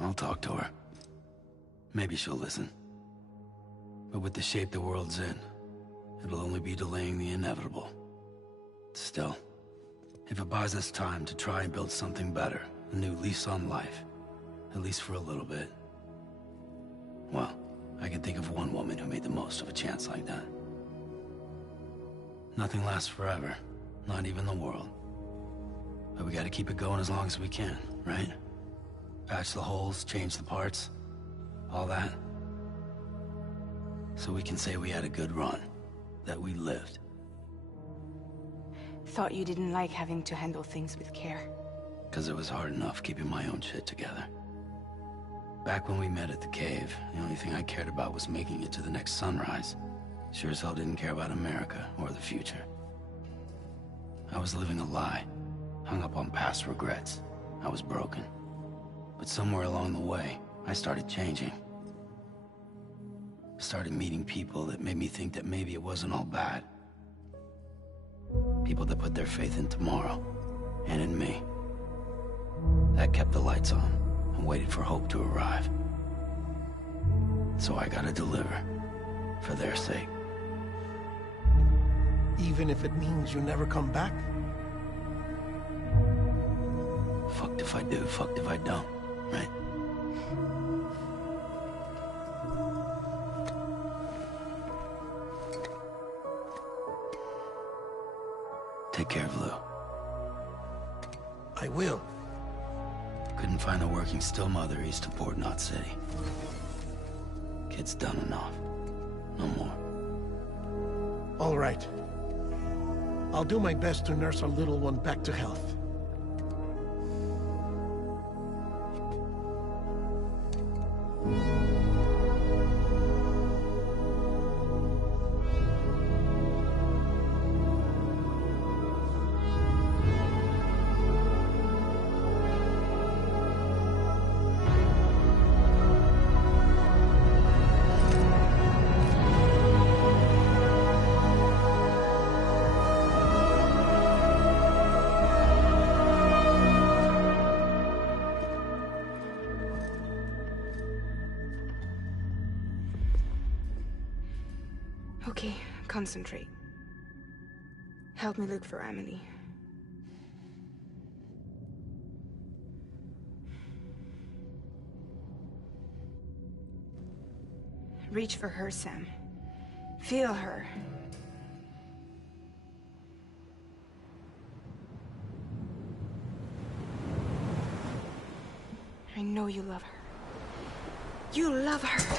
I'll talk to her. Maybe she'll listen. But with the shape the world's in, it'll only be delaying the inevitable. Still, if it buys us time to try and build something better, a new lease on life, at least for a little bit, well, I can think of one woman who made the most of a chance like that. Nothing lasts forever, not even the world. But we gotta keep it going as long as we can, right? Patch the holes, change the parts, all that. So we can say we had a good run, that we lived. Thought you didn't like having to handle things with care. 'Cause it was hard enough keeping my own shit together. Back when we met at the cave, the only thing I cared about was making it to the next sunrise. Sure as hell didn't care about America or the future. I was living a lie, hung up on past regrets. I was broken. But somewhere along the way, I started changing. Started meeting people that made me think that maybe it wasn't all bad. People that put their faith in tomorrow, and in me. That kept the lights on, and waited for hope to arrive. So I gotta deliver, for their sake. Even if it means you never come back? Fucked if I do, fucked if I don't, right? Take care of Lou. I will. Couldn't find a working still mother east of Port Knot City. Kid's done enough. No more. All right. I'll do my best to nurse our little one back to health. Okay, concentrate. Help me look for Amelie. Reach for her, Sam. Feel her. I know you love her. You love her!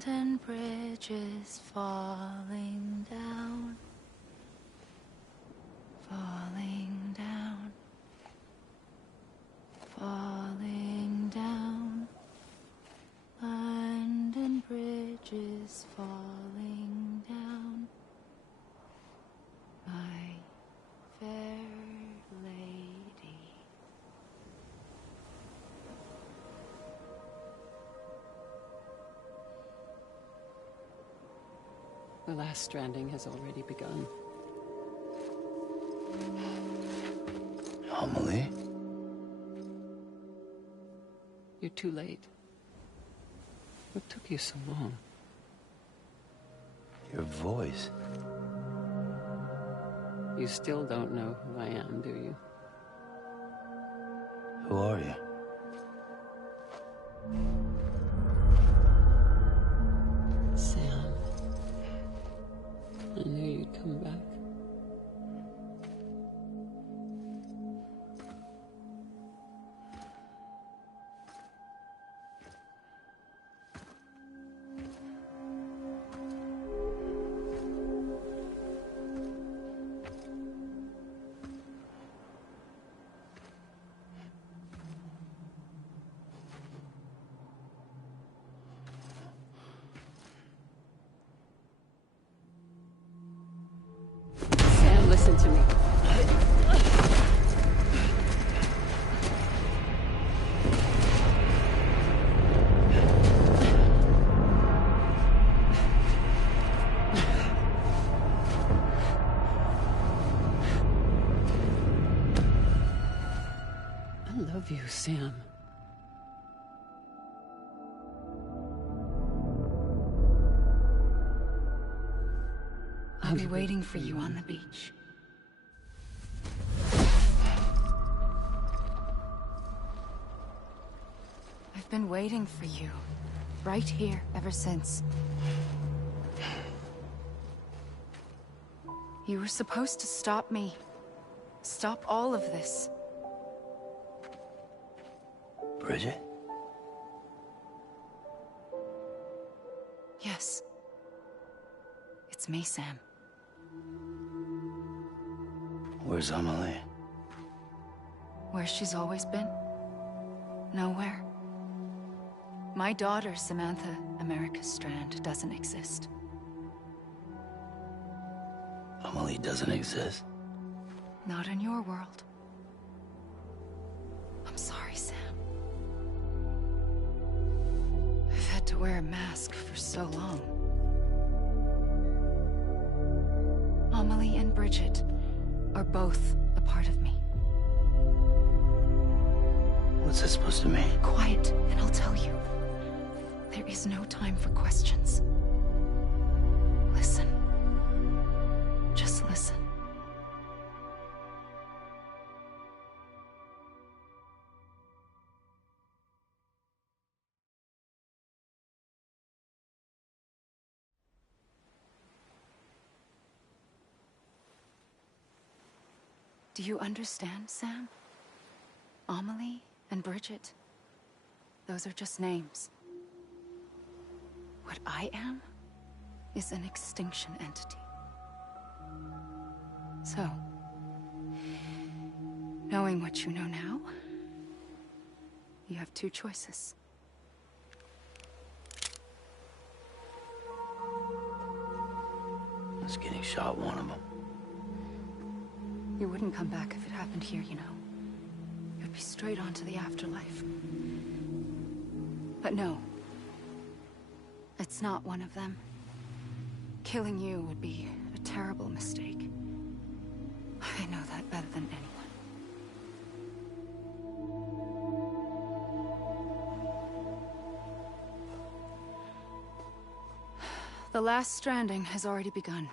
Abandoned bridges falling down. Falling down. Falling down. London Bridge is falling down. My fair lady. The last stranding has already begun. Amelie? You're too late. What took you so long? Your voice. You still don't know who I am, do you? Who are you? Sam. I knew you'd come back. Listen to me. I love you, Sam. I'll be waiting for you on the beach. I've been waiting for you, right here, ever since. You were supposed to stop me. Stop all of this. Bridget? Yes. It's me, Sam. Where's Amelie? Where she's always been. Nowhere. My daughter, Samantha America Strand, doesn't exist. Amelie doesn't exist? Not in your world. I'm sorry, Sam. I've had to wear a mask for so long. Amelie and Bridget are both a part of me. What's this supposed to mean? Quiet, and I'll tell you. There is no time for questions. Listen. Just listen. Do you understand, Sam? Amelie and Bridget, those are just names. What I am is an extinction entity. So, knowing what you know now, you have two choices. I was getting shot, one of them. You wouldn't come back if it happened here, you know. You'd be straight on to the afterlife. But no. It's not one of them. Killing you would be a terrible mistake. I know that better than anyone. The last stranding has already begun.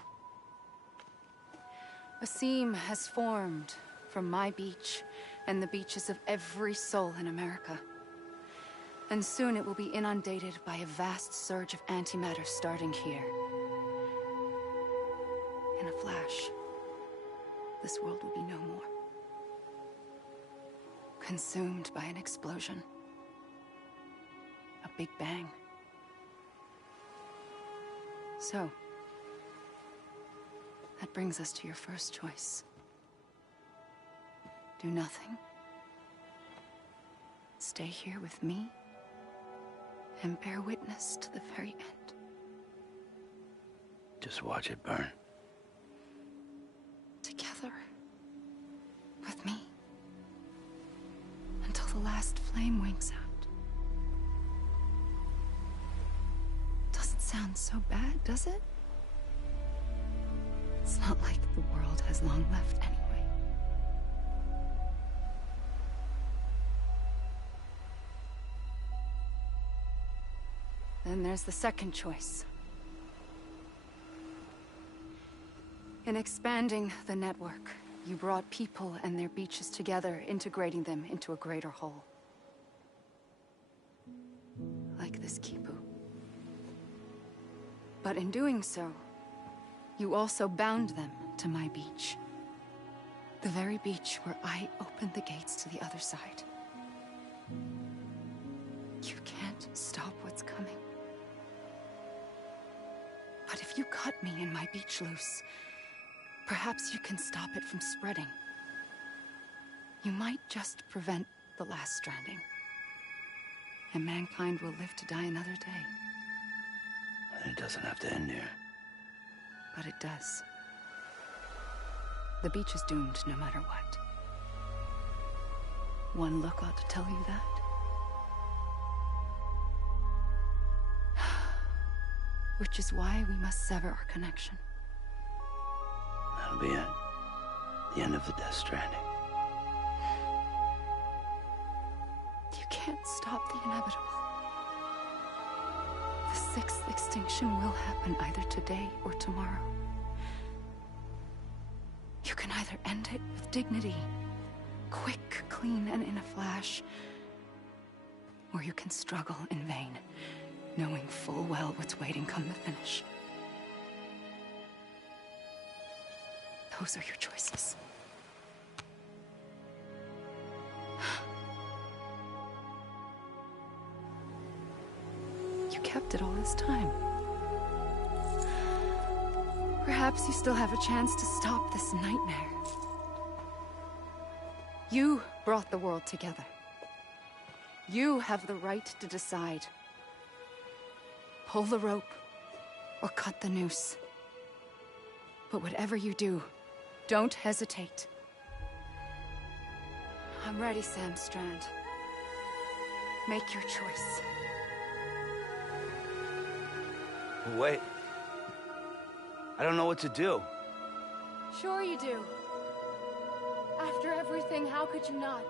A seam has formed from my beach and the beaches of every soul in America. And soon it will be inundated by a vast surge of antimatter starting here. In a flash, this world will be no more. Consumed by an explosion. A big bang. So, that brings us to your first choice. Do nothing. Stay here with me and bear witness to the very end. Just watch it burn. Together. With me. Until the last flame winks out. Doesn't sound so bad, does it? It's not like the world has long left anyway. Then there's the second choice. In expanding the network, you brought people and their beaches together, integrating them into a greater whole. Like this Kipu. But in doing so, you also bound them to my beach. The very beach where I opened the gates to the other side. You can't stop what's coming. But if you cut me and my beach loose, perhaps you can stop it from spreading. You might just prevent the last stranding. And mankind will live to die another day. And it doesn't have to end here. But it does. The beach is doomed no matter what. One look ought to tell you that. Which is why we must sever our connection. That'll be it. The end of the Death Stranding. You can't stop the inevitable. The sixth extinction will happen either today or tomorrow. You can either end it with dignity, quick, clean, and in a flash, or you can struggle in vain, knowing full well what's waiting come the finish. Those are your choices. You kept it all this time. Perhaps you still have a chance to stop this nightmare. You brought the world together. You have the right to decide. Pull the rope or cut the noose. But whatever you do, don't hesitate. I'm ready, Sam Strand. Make your choice. Wait. I don't know what to do. Sure you do. After everything, how could you not?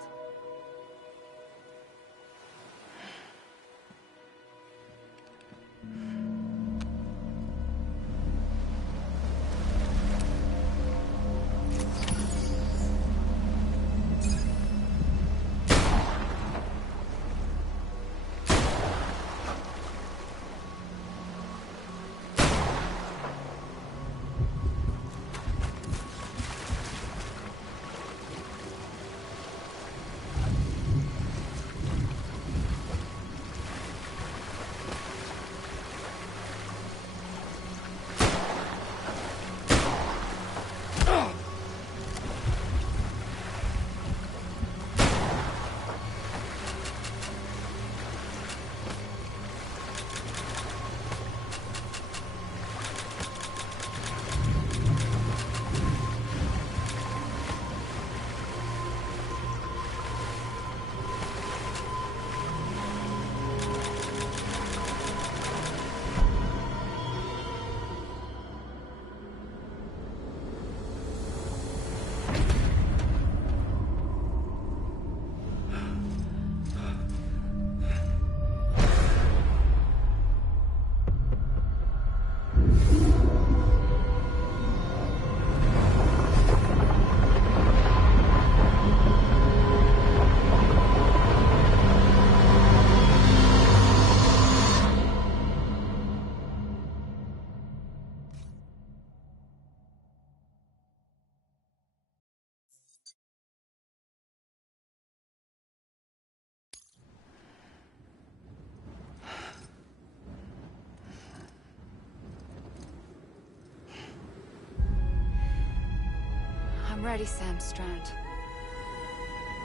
I'm ready, Sam Strand.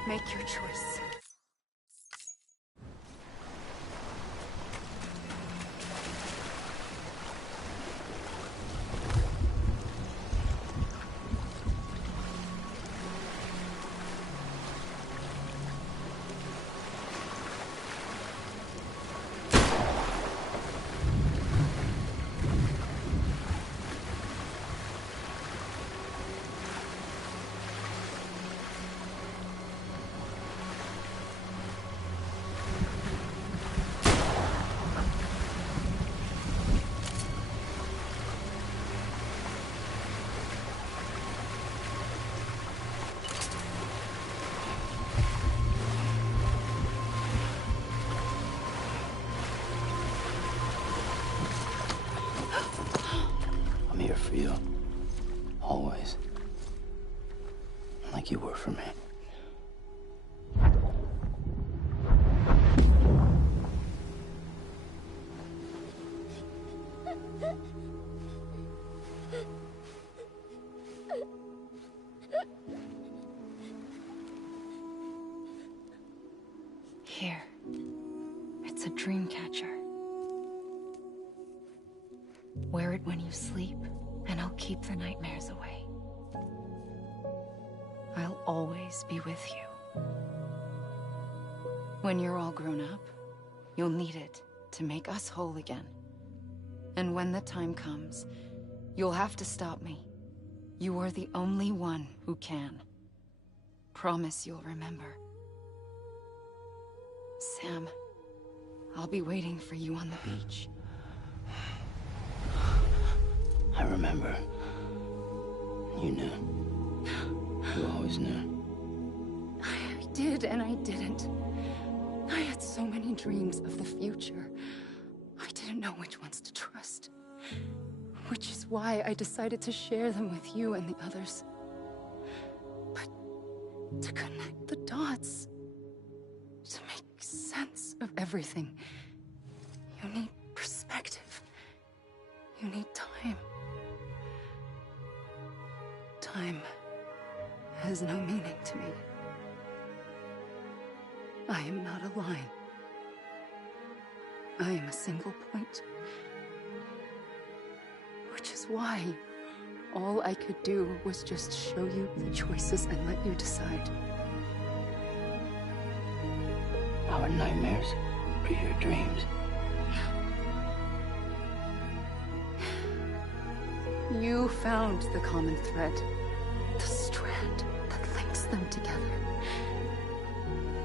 Make your choice. I'm here for you. Always. Like you were for me. Here. It's a dream catcher. Wear it when you sleep, and I'll keep the nightmares away. I'll always be with you. When you're all grown up, you'll need it to make us whole again. And when the time comes, you'll have to stop me. You are the only one who can. Promise you'll remember. Sam, I'll be waiting for you on the beach. I remember. You knew. You always knew. I did and I didn't. I had so many dreams of the future. I didn't know which ones to trust. Which is why I decided to share them with you and the others. But to connect the dots, to make sense of everything, you need perspective. You need time. Time has no meaning to me. I am not a line. I am a single point. Which is why all I could do was just show you the choices and let you decide. Our nightmares are your dreams. You found the common thread, the strand that links them together.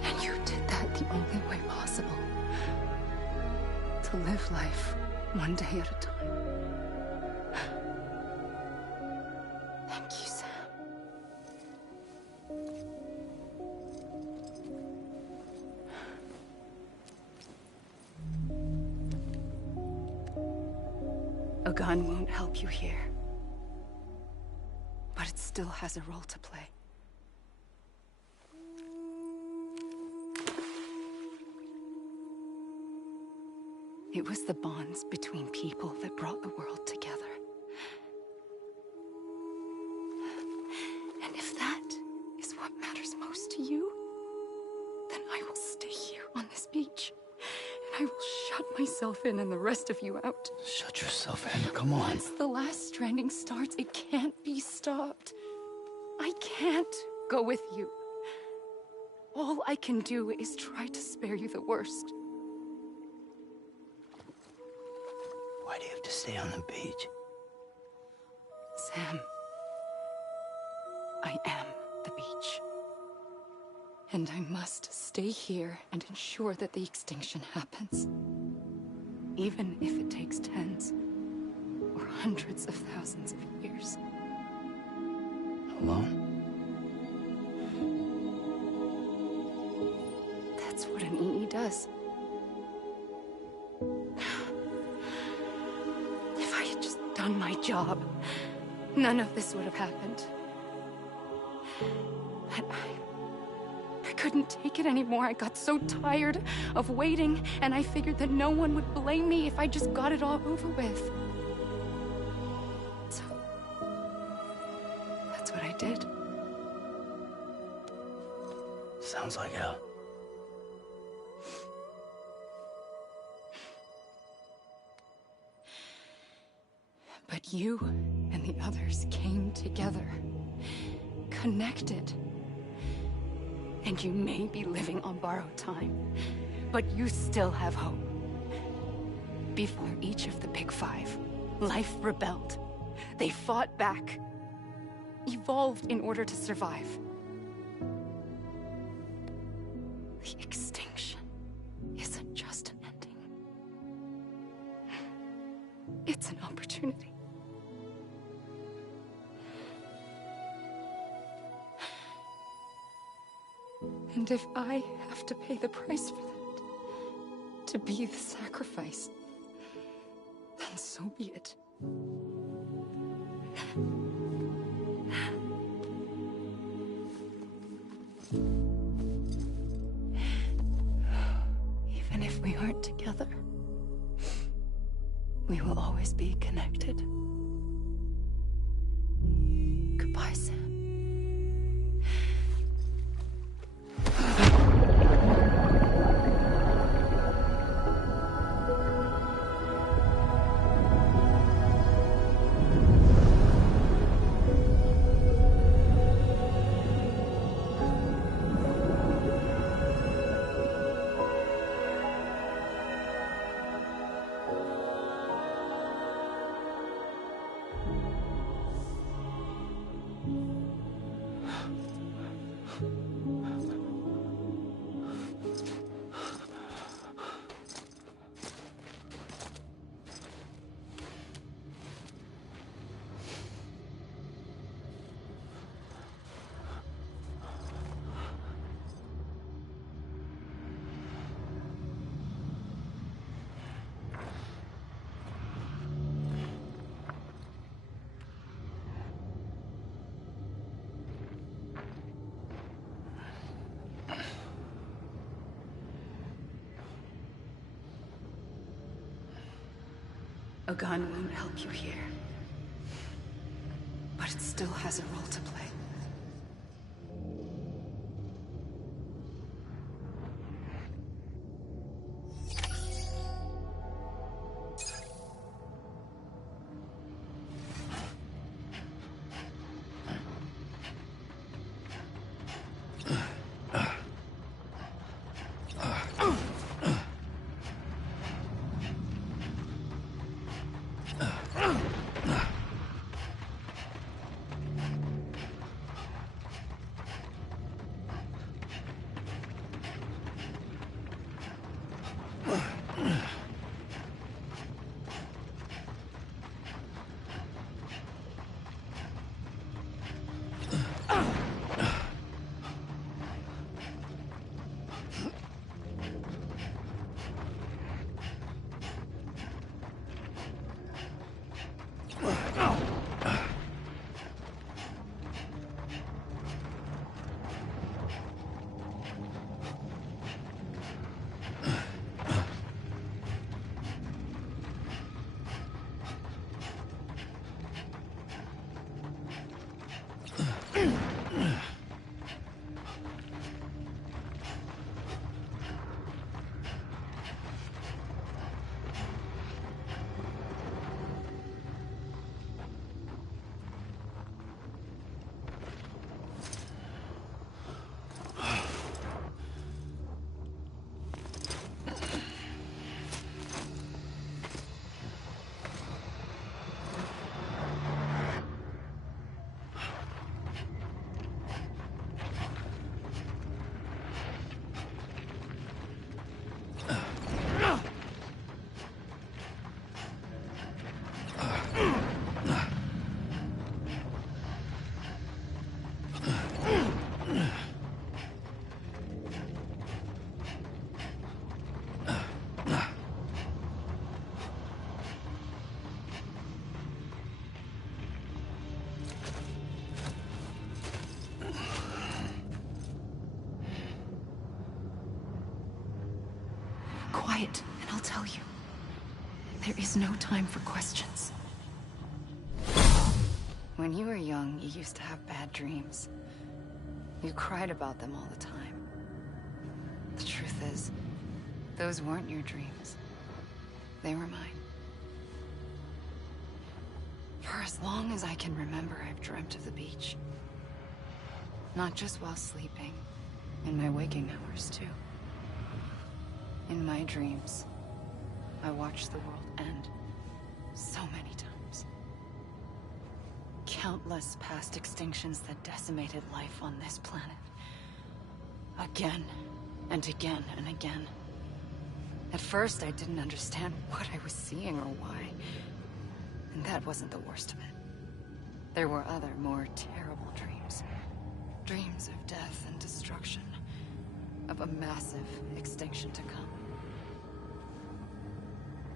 And you did that the only way possible. To live life one day at a time. Thank you, Sam. A gun won't help you here. But it still has a role to play. It was the bonds between people that brought the world together. And if that is what matters most to you, then I will stay here on this beach. And I will shut myself in and the rest of you out. Shut yourself in, come on. Once the last stranding starts, it can't be stopped. I can't go with you. All I can do is try to spare you the worst. Why do you have to stay on the beach? Sam, I am the beach. And I must stay here and ensure that the extinction happens. Even if it takes tens or hundreds of thousands of years. Alone? That's what an EE does. If I had just done my job, none of this would have happened. But I couldn't take it anymore. I got so tired of waiting, and I figured that no one would blame me if I just got it all over with. So, that's what I did. Sounds like hell. But you and the others came together, connected. And you may be living on borrowed time, but you still have hope. Before each of the Big Five, life rebelled. They fought back, evolved in order to survive. The extinction isn't just an ending. It's an opportunity. And if I have to pay the price for that, to be the sacrifice, then so be it. Even if we aren't together, we will always be connected. Goodbye, Sam. A gun won't help you here, but it still has a role to play. Quiet, and I'll tell you. There is no time for questions. When you were young, you used to have bad dreams. You cried about them all the time. truth is, those weren't your dreams. They were mine. For as long as I can remember, I've dreamt of the beach. Not just while sleeping, in my waking hours, too. In my dreams, I watched the world end so many times. Countless past extinctions that decimated life on this planet. Again, and again, and again. At first, I didn't understand what I was seeing or why. And that wasn't the worst of it. There were other, more terrible dreams. Dreams of death and destruction. Of a massive extinction to come.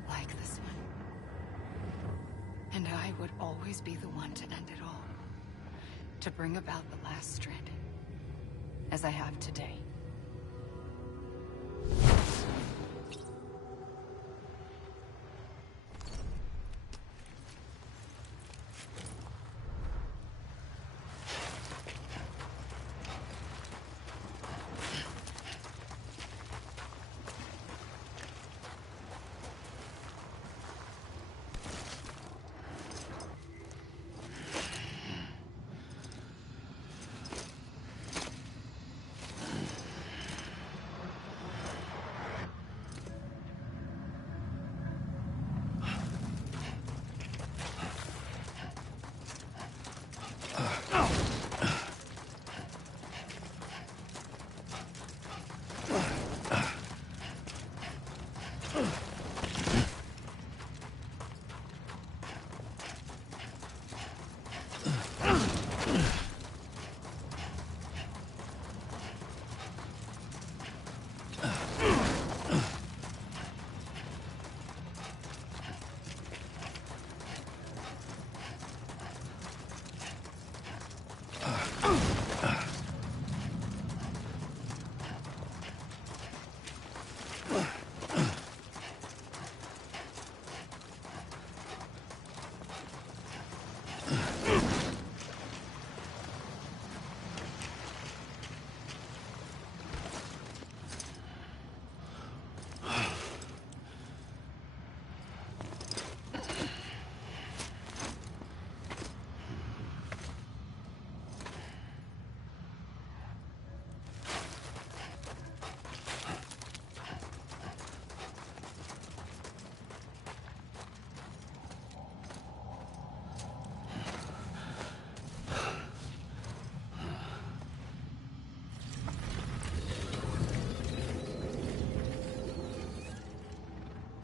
Like this one. And I would always be the one to end it all. To bring about the last stranding. As I have today.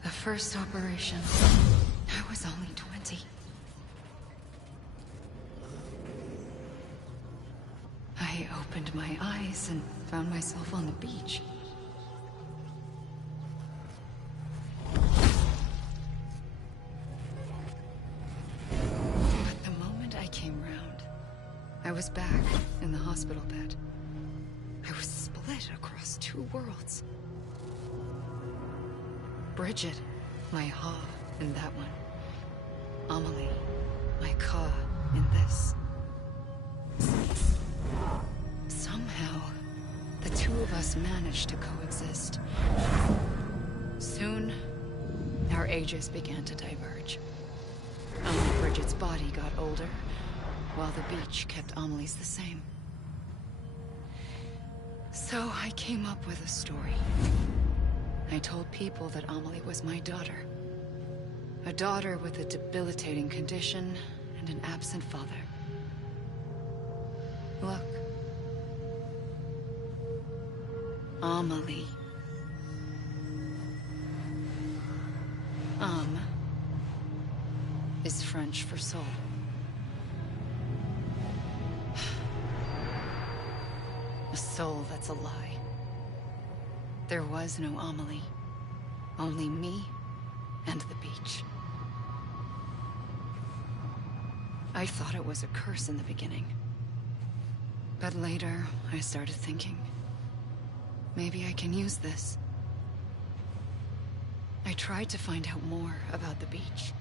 The first operation, I was only 20. I opened my eyes and found myself on the beach. But the moment I came round, I was back in the hospital bed. I was split across two worlds. Bridget, my Ha in that one. Amelie, my Ka in this. Somehow, the two of us managed to coexist. Soon, our ages began to diverge. Only Bridget's body got older, while the beach kept Amelie's the same. So I came up with a story. I told people that Amelie was my daughter. A daughter with a debilitating condition and an absent father. Look. Amelie. Âme is French for soul. A soul that's a lie. There was no Amelie. Only me and the beach. I thought it was a curse in the beginning. But later, I started thinking, maybe I can use this. I tried to find out more about the beach.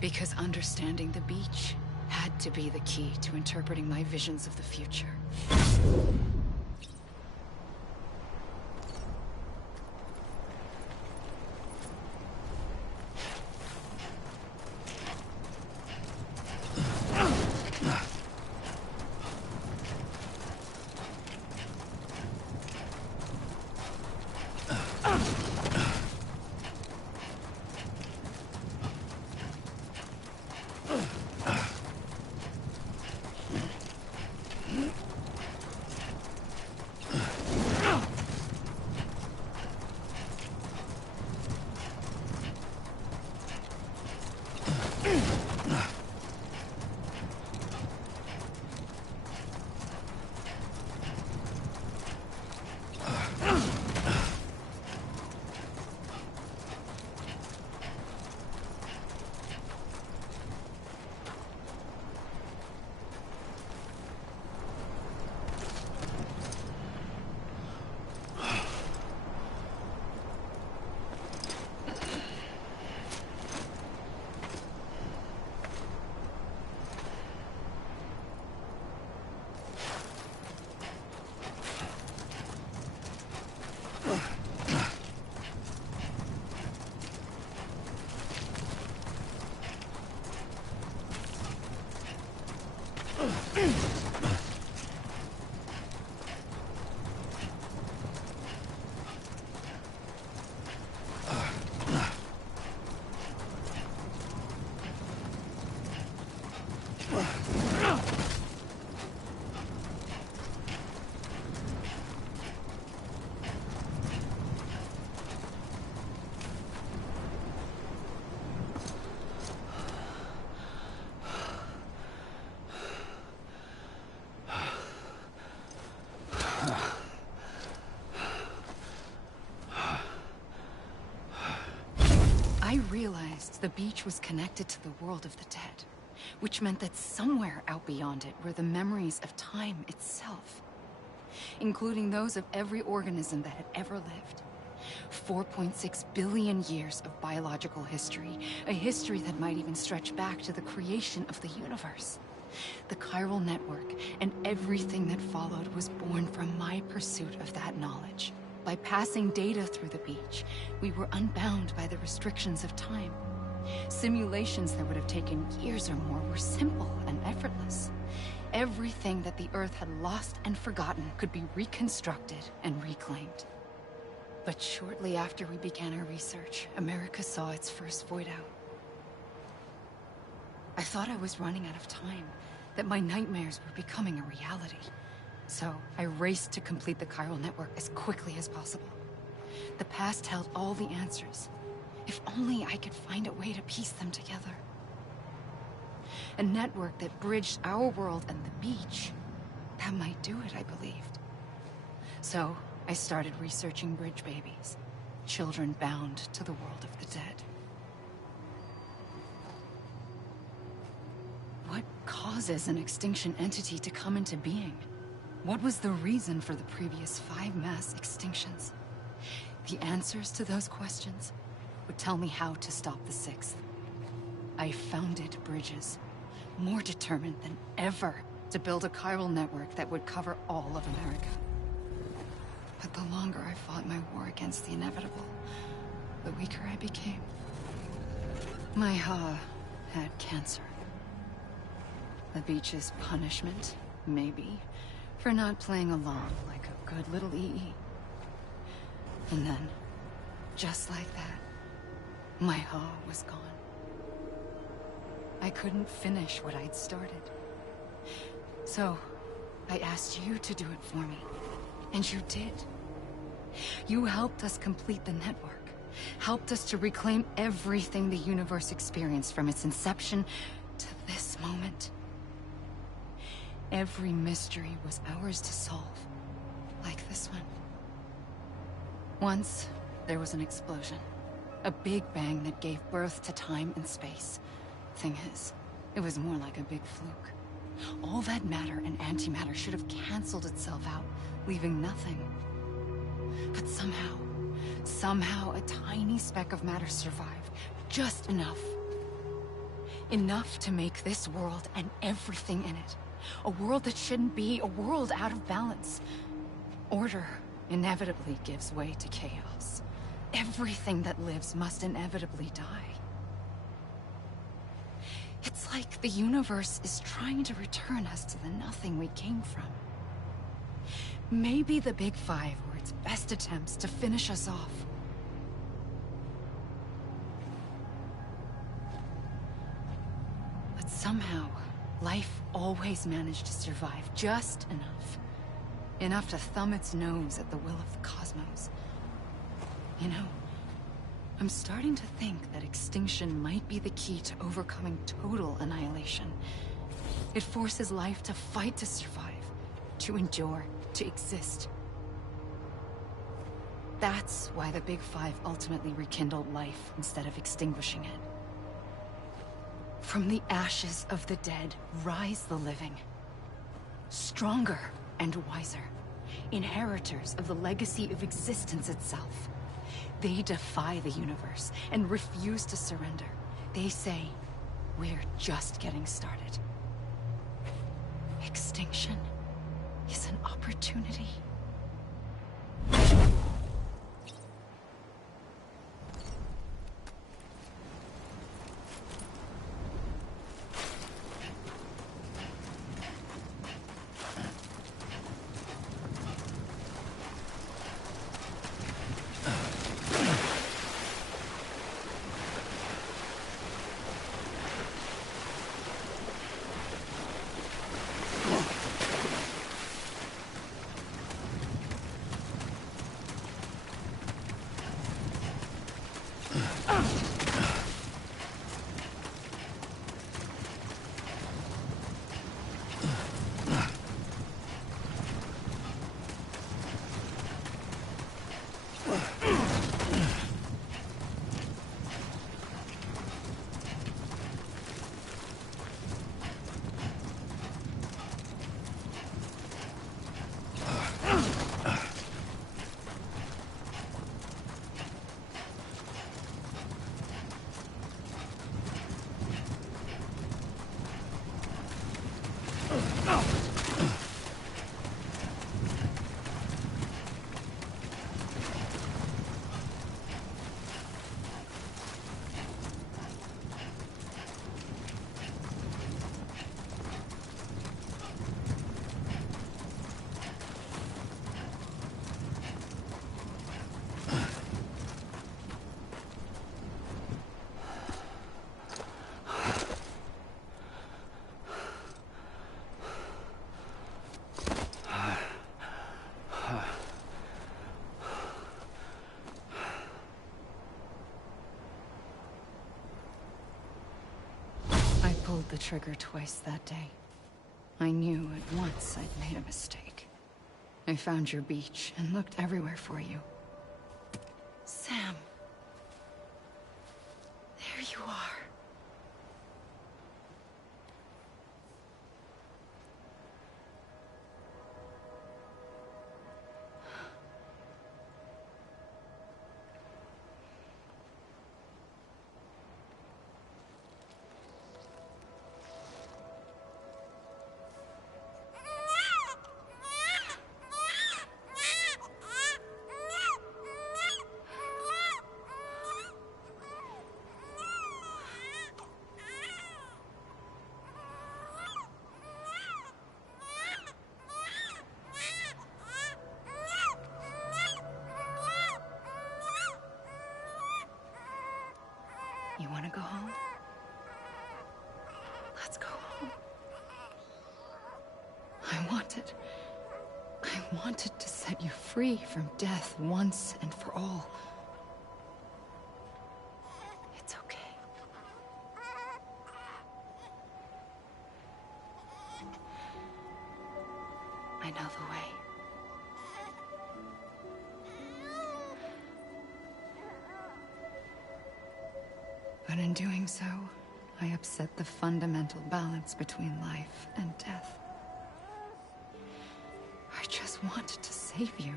Because understanding the beach had to be the key to interpreting my visions of the future. I realized the beach was connected to the world of the dead, which meant that somewhere out beyond it were the memories of time itself, including those of every organism that had ever lived. 4.6 billion years of biological history, a history that might even stretch back to the creation of the universe. The chiral network and everything that followed was born from my pursuit of that knowledge. By passing data through the beach, we were unbound by the restrictions of time. Simulations that would have taken years or more were simple and effortless. Everything that the Earth had lost and forgotten could be reconstructed and reclaimed. But shortly after we began our research, America saw its first void out. I thought I was running out of time, that my nightmares were becoming a reality. So I raced to complete the chiral network as quickly as possible. The past held all the answers. If only I could find a way to piece them together. A network that bridged our world and the beach. That might do it, I believed. So I started researching bridge babies, children bound to the world of the dead. What causes an extinction entity to come into being? What was the reason for the previous 5 mass extinctions? The answers to those questions would tell me how to stop the 6th. I founded bridges, more determined than ever to build a chiral network that would cover all of America. But the longer I fought my war against the inevitable, the weaker I became. My Ha had cancer. The beach's punishment, maybe, for not playing along like a good little EE. And then, just like that, my Ha was gone. I couldn't finish what I'd started. So, I asked you to do it for me. And you did. You helped us complete the network. Helped us to reclaim everything the universe experienced from its inception to this moment. Every mystery was ours to solve, like this one. Once, there was an explosion. A big bang that gave birth to time and space. Thing is, it was more like a big fluke. All that matter and antimatter should have canceled itself out, leaving nothing. But somehow a tiny speck of matter survived. Just enough. Enough to make this world and everything in it. A world that shouldn't be, a world out of balance. Order inevitably gives way to chaos. Everything that lives must inevitably die. It's like the universe is trying to return us to the nothing we came from. Maybe the Big Five were its best attempts to finish us off. But somehow, life always managed to survive just enough. Enough to thumb its nose at the will of the cosmos. You know, I'm starting to think that extinction might be the key to overcoming total annihilation. It forces life to fight to survive, to endure, to exist. That's why the Big Five ultimately rekindled life instead of extinguishing it. From the ashes of the dead, rise the living. Stronger and wiser. Inheritors of the legacy of existence itself. They defy the universe and refuse to surrender. They say, we're just getting started. Extinction is an opportunity. pulled the trigger twice that day. I knew at once I'd made a mistake. I found your beach and looked everywhere for you. Sam. There you are. You want to go home? Let's go home. I wanted to set you free from death once and for all. It's okay. I know the way. But in doing so, I upset the fundamental balance between life and death. I just wanted to save you.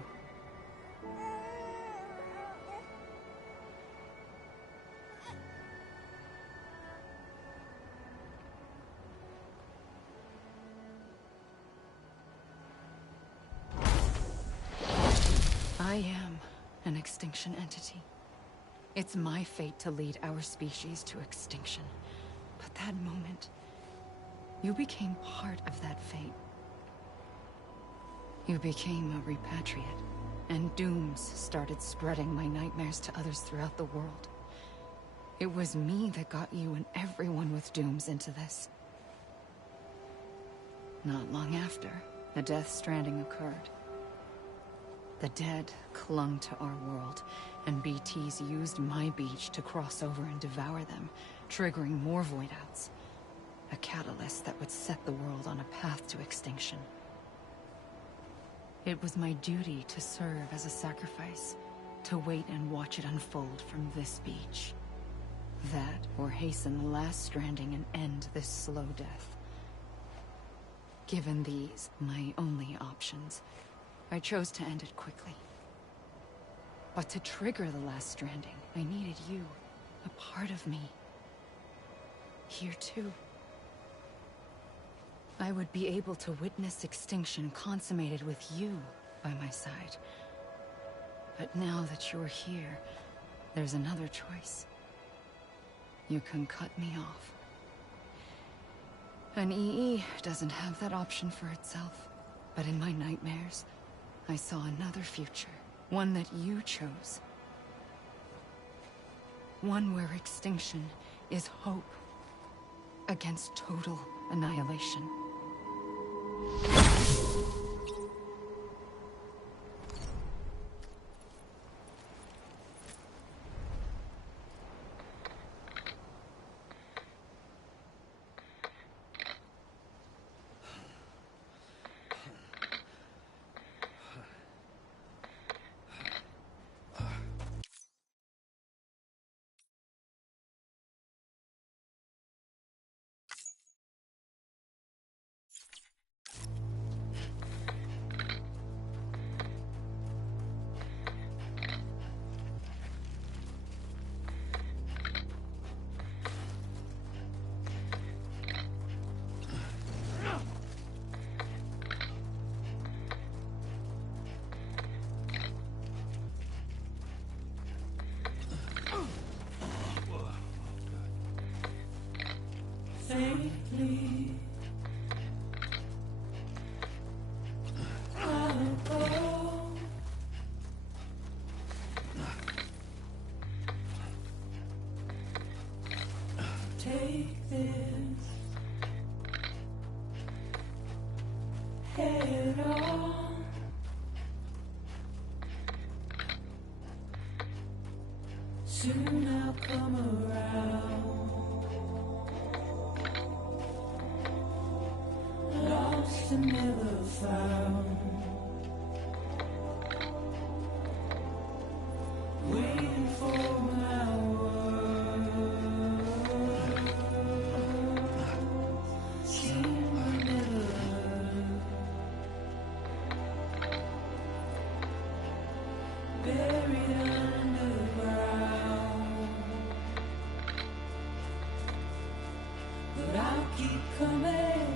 I am an extinction entity. It's my fate to lead our species to extinction. But that moment, you became part of that fate. You became a repatriate, and dooms started spreading my nightmares to others throughout the world. It was me that got you and everyone with dooms into this. Not long after, the Death Stranding occurred. The dead clung to our world, and BTs used my beach to cross over and devour them, triggering more void-outs. A catalyst that would set the world on a path to extinction. It was my duty to serve as a sacrifice, to wait and watch it unfold from this beach. That, or hasten the last stranding and end this slow death. Given these, my only options, I chose to end it quickly. But to trigger the last stranding, I needed you, a part of me. Here too. I would be able to witness extinction consummated with you by my side. But now that you're here, there's another choice. You can cut me off. An EE doesn't have that option for itself. But in my nightmares, I saw another future. One that you chose. One where extinction is hope against total annihilation. Safely, I'll go. Take this head on. Soon I'll come around. and never found. Waiting for my words, seen but never heard. Buried underground, but I'll keep coming.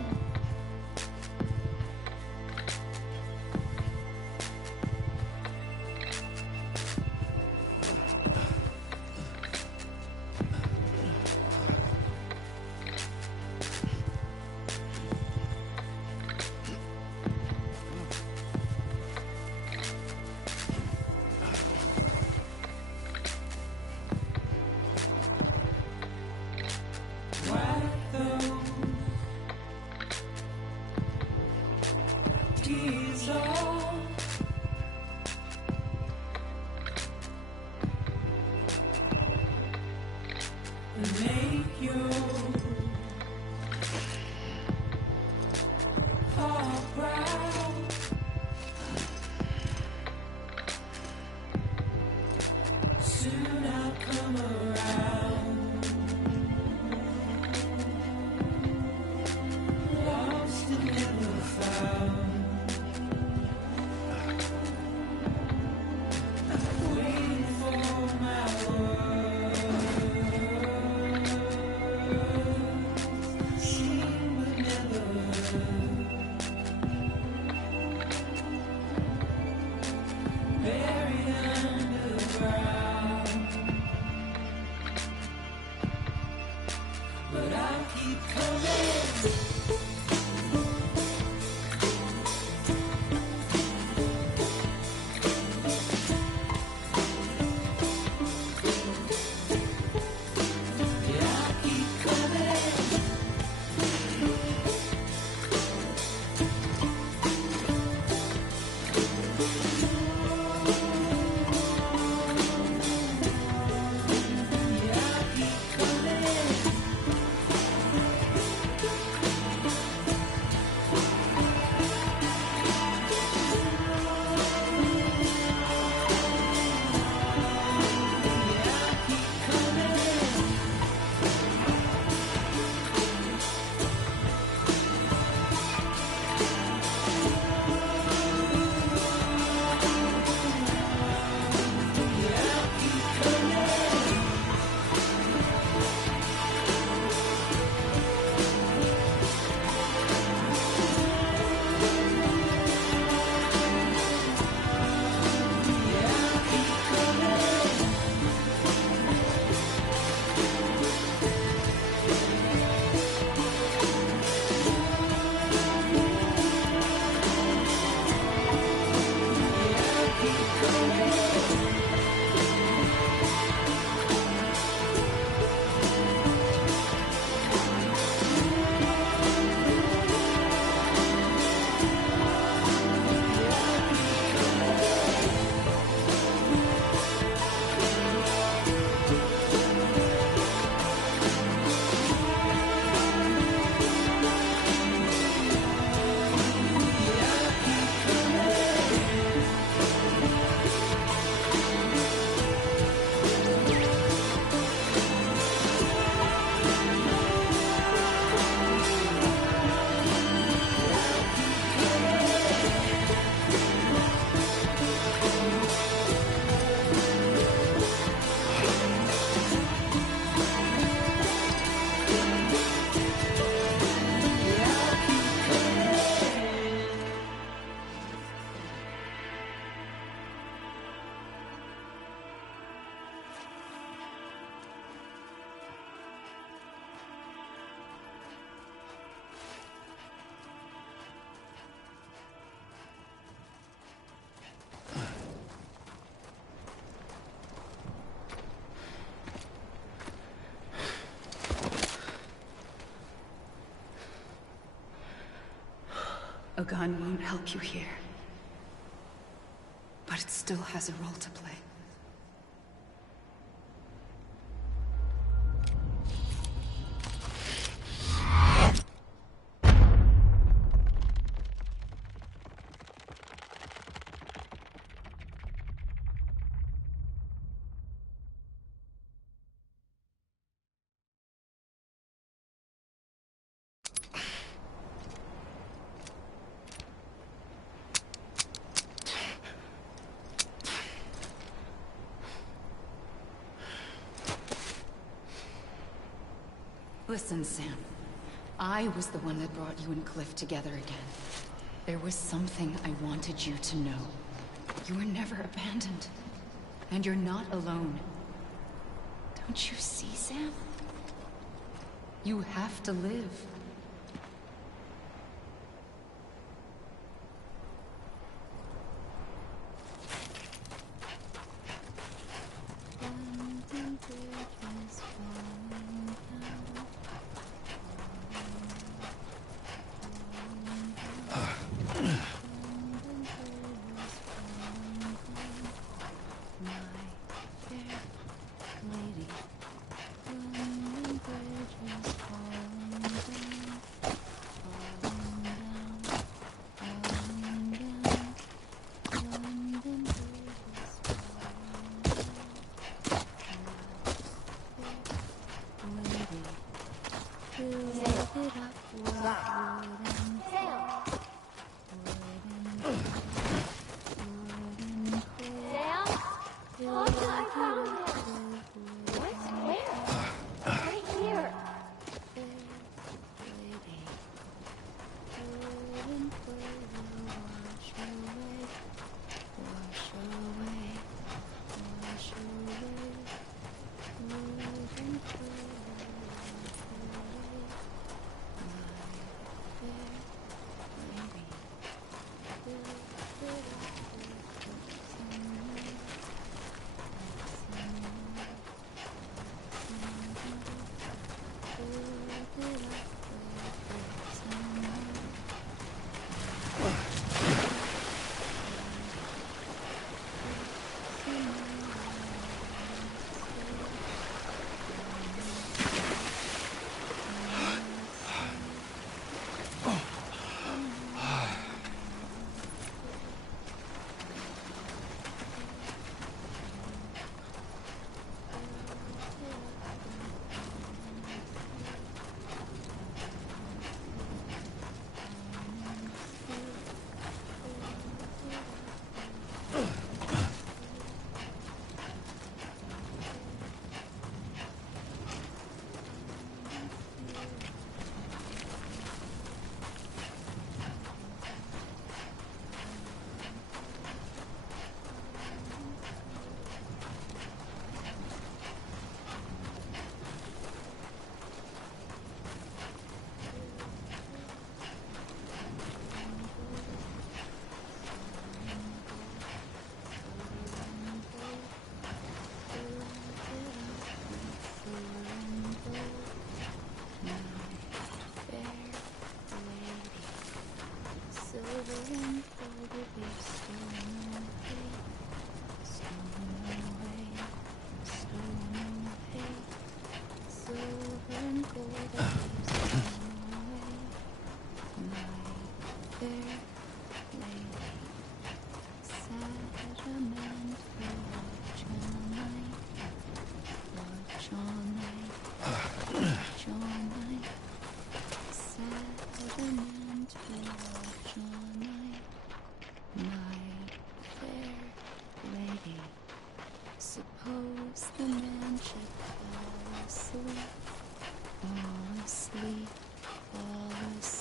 Wipe those tears off. And make your heart proud. Soon I'll come around. Lost and never found. Waiting for my words, seen but never heard. Buried underground, but I'll keep coming. Yeah, I'll keep coming. Yeah, I'll keep coming. A gun won't help you here. But it still has a role to play. Listen, Sam. I was the one that brought you and Cliff together again. There was something I wanted you to know. You were never abandoned. And you're not alone. Don't you see, Sam? You have to live.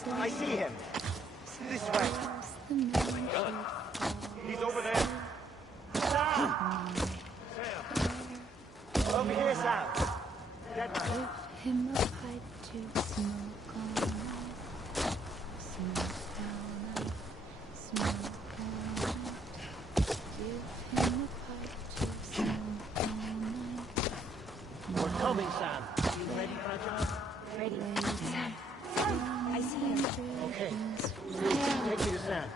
I see him. This way. My gun. He's over there. Sam! Sam! Over here, Sam. Dead man. Give him a pipe to smoke on. Smoke down, smoke on. Give him a pipe to smoke on. We're coming, Sam. You ready for a job? Ready. Sam. Sam, I see him. Okay. Take me to Sam.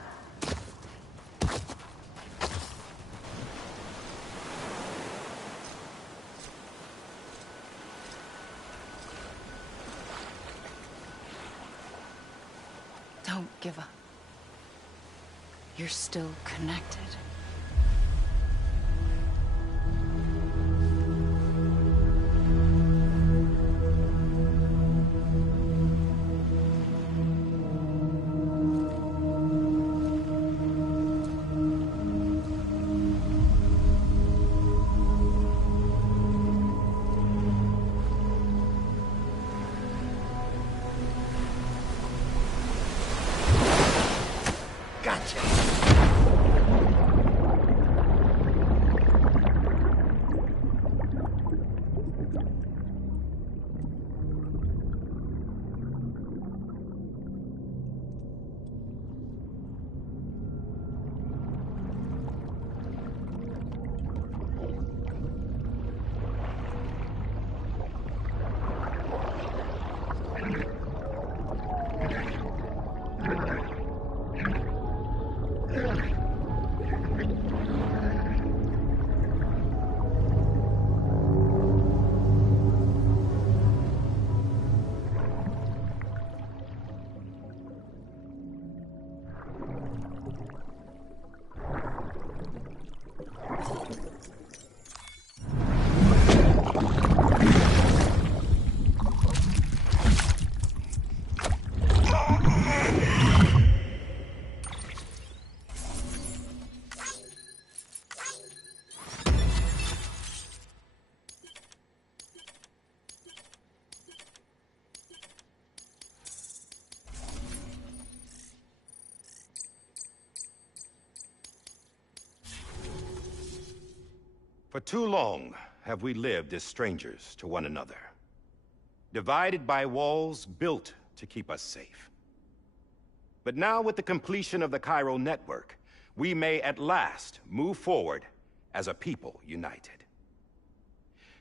Don't give up. You're still connected. For too long have we lived as strangers to one another, divided by walls built to keep us safe. But now, with the completion of the Cairo network, we may at last move forward as a people united.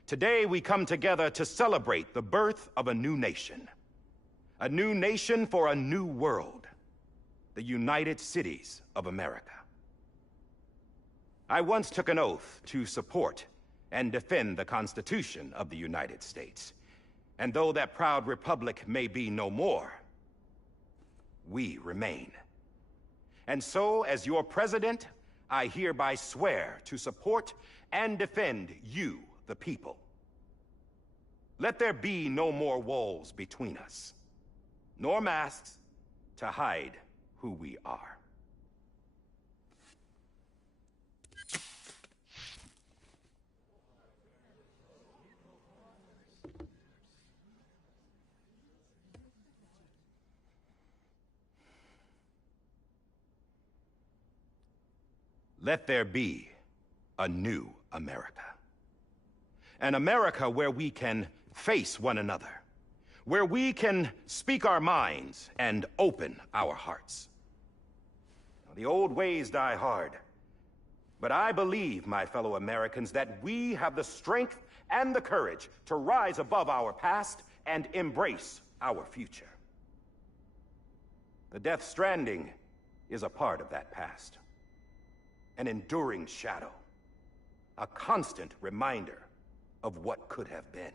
Today, we come together to celebrate the birth of a new nation for a new world, the United Cities of America. I once took an oath to support and defend the Constitution of the United States. And though that proud republic may be no more, we remain. And so, as your president, I hereby swear to support and defend you, the people. Let there be no more walls between us, nor masks to hide who we are. Let there be a new America. An America where we can face one another, where we can speak our minds and open our hearts. Now, the old ways die hard, but I believe, my fellow Americans, that we have the strength and the courage to rise above our past and embrace our future. The Death Stranding is a part of that past. An enduring shadow, a constant reminder of what could have been.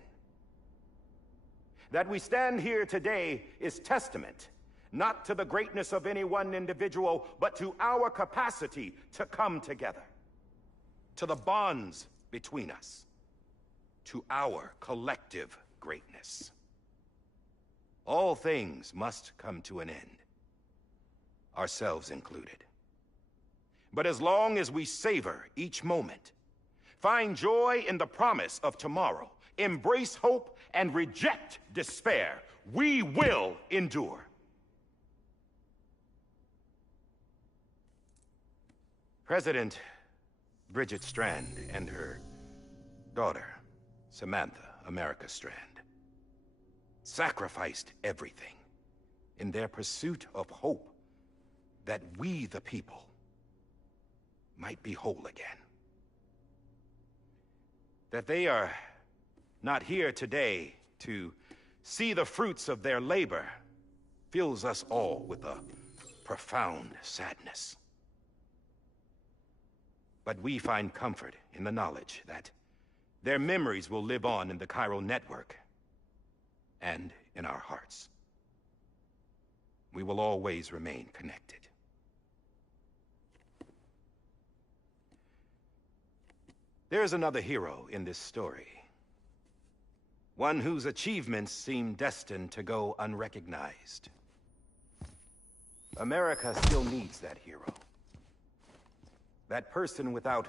That we stand here today is testament, not to the greatness of any one individual, but to our capacity to come together, to the bonds between us, to our collective greatness. All things must come to an end, ourselves included. But as long as we savor each moment, find joy in the promise of tomorrow, embrace hope, and reject despair, we will endure. President Bridget Strand and her daughter, Samantha America Strand, sacrificed everything in their pursuit of hope that we, the people, might be whole again. That they are not here today to see the fruits of their labor fills us all with a profound sadness. But we find comfort in the knowledge that their memories will live on in the Cairo network and in our hearts. We will always remain connected. There's another hero in this story. One whose achievements seem destined to go unrecognized. America still needs that hero. That person without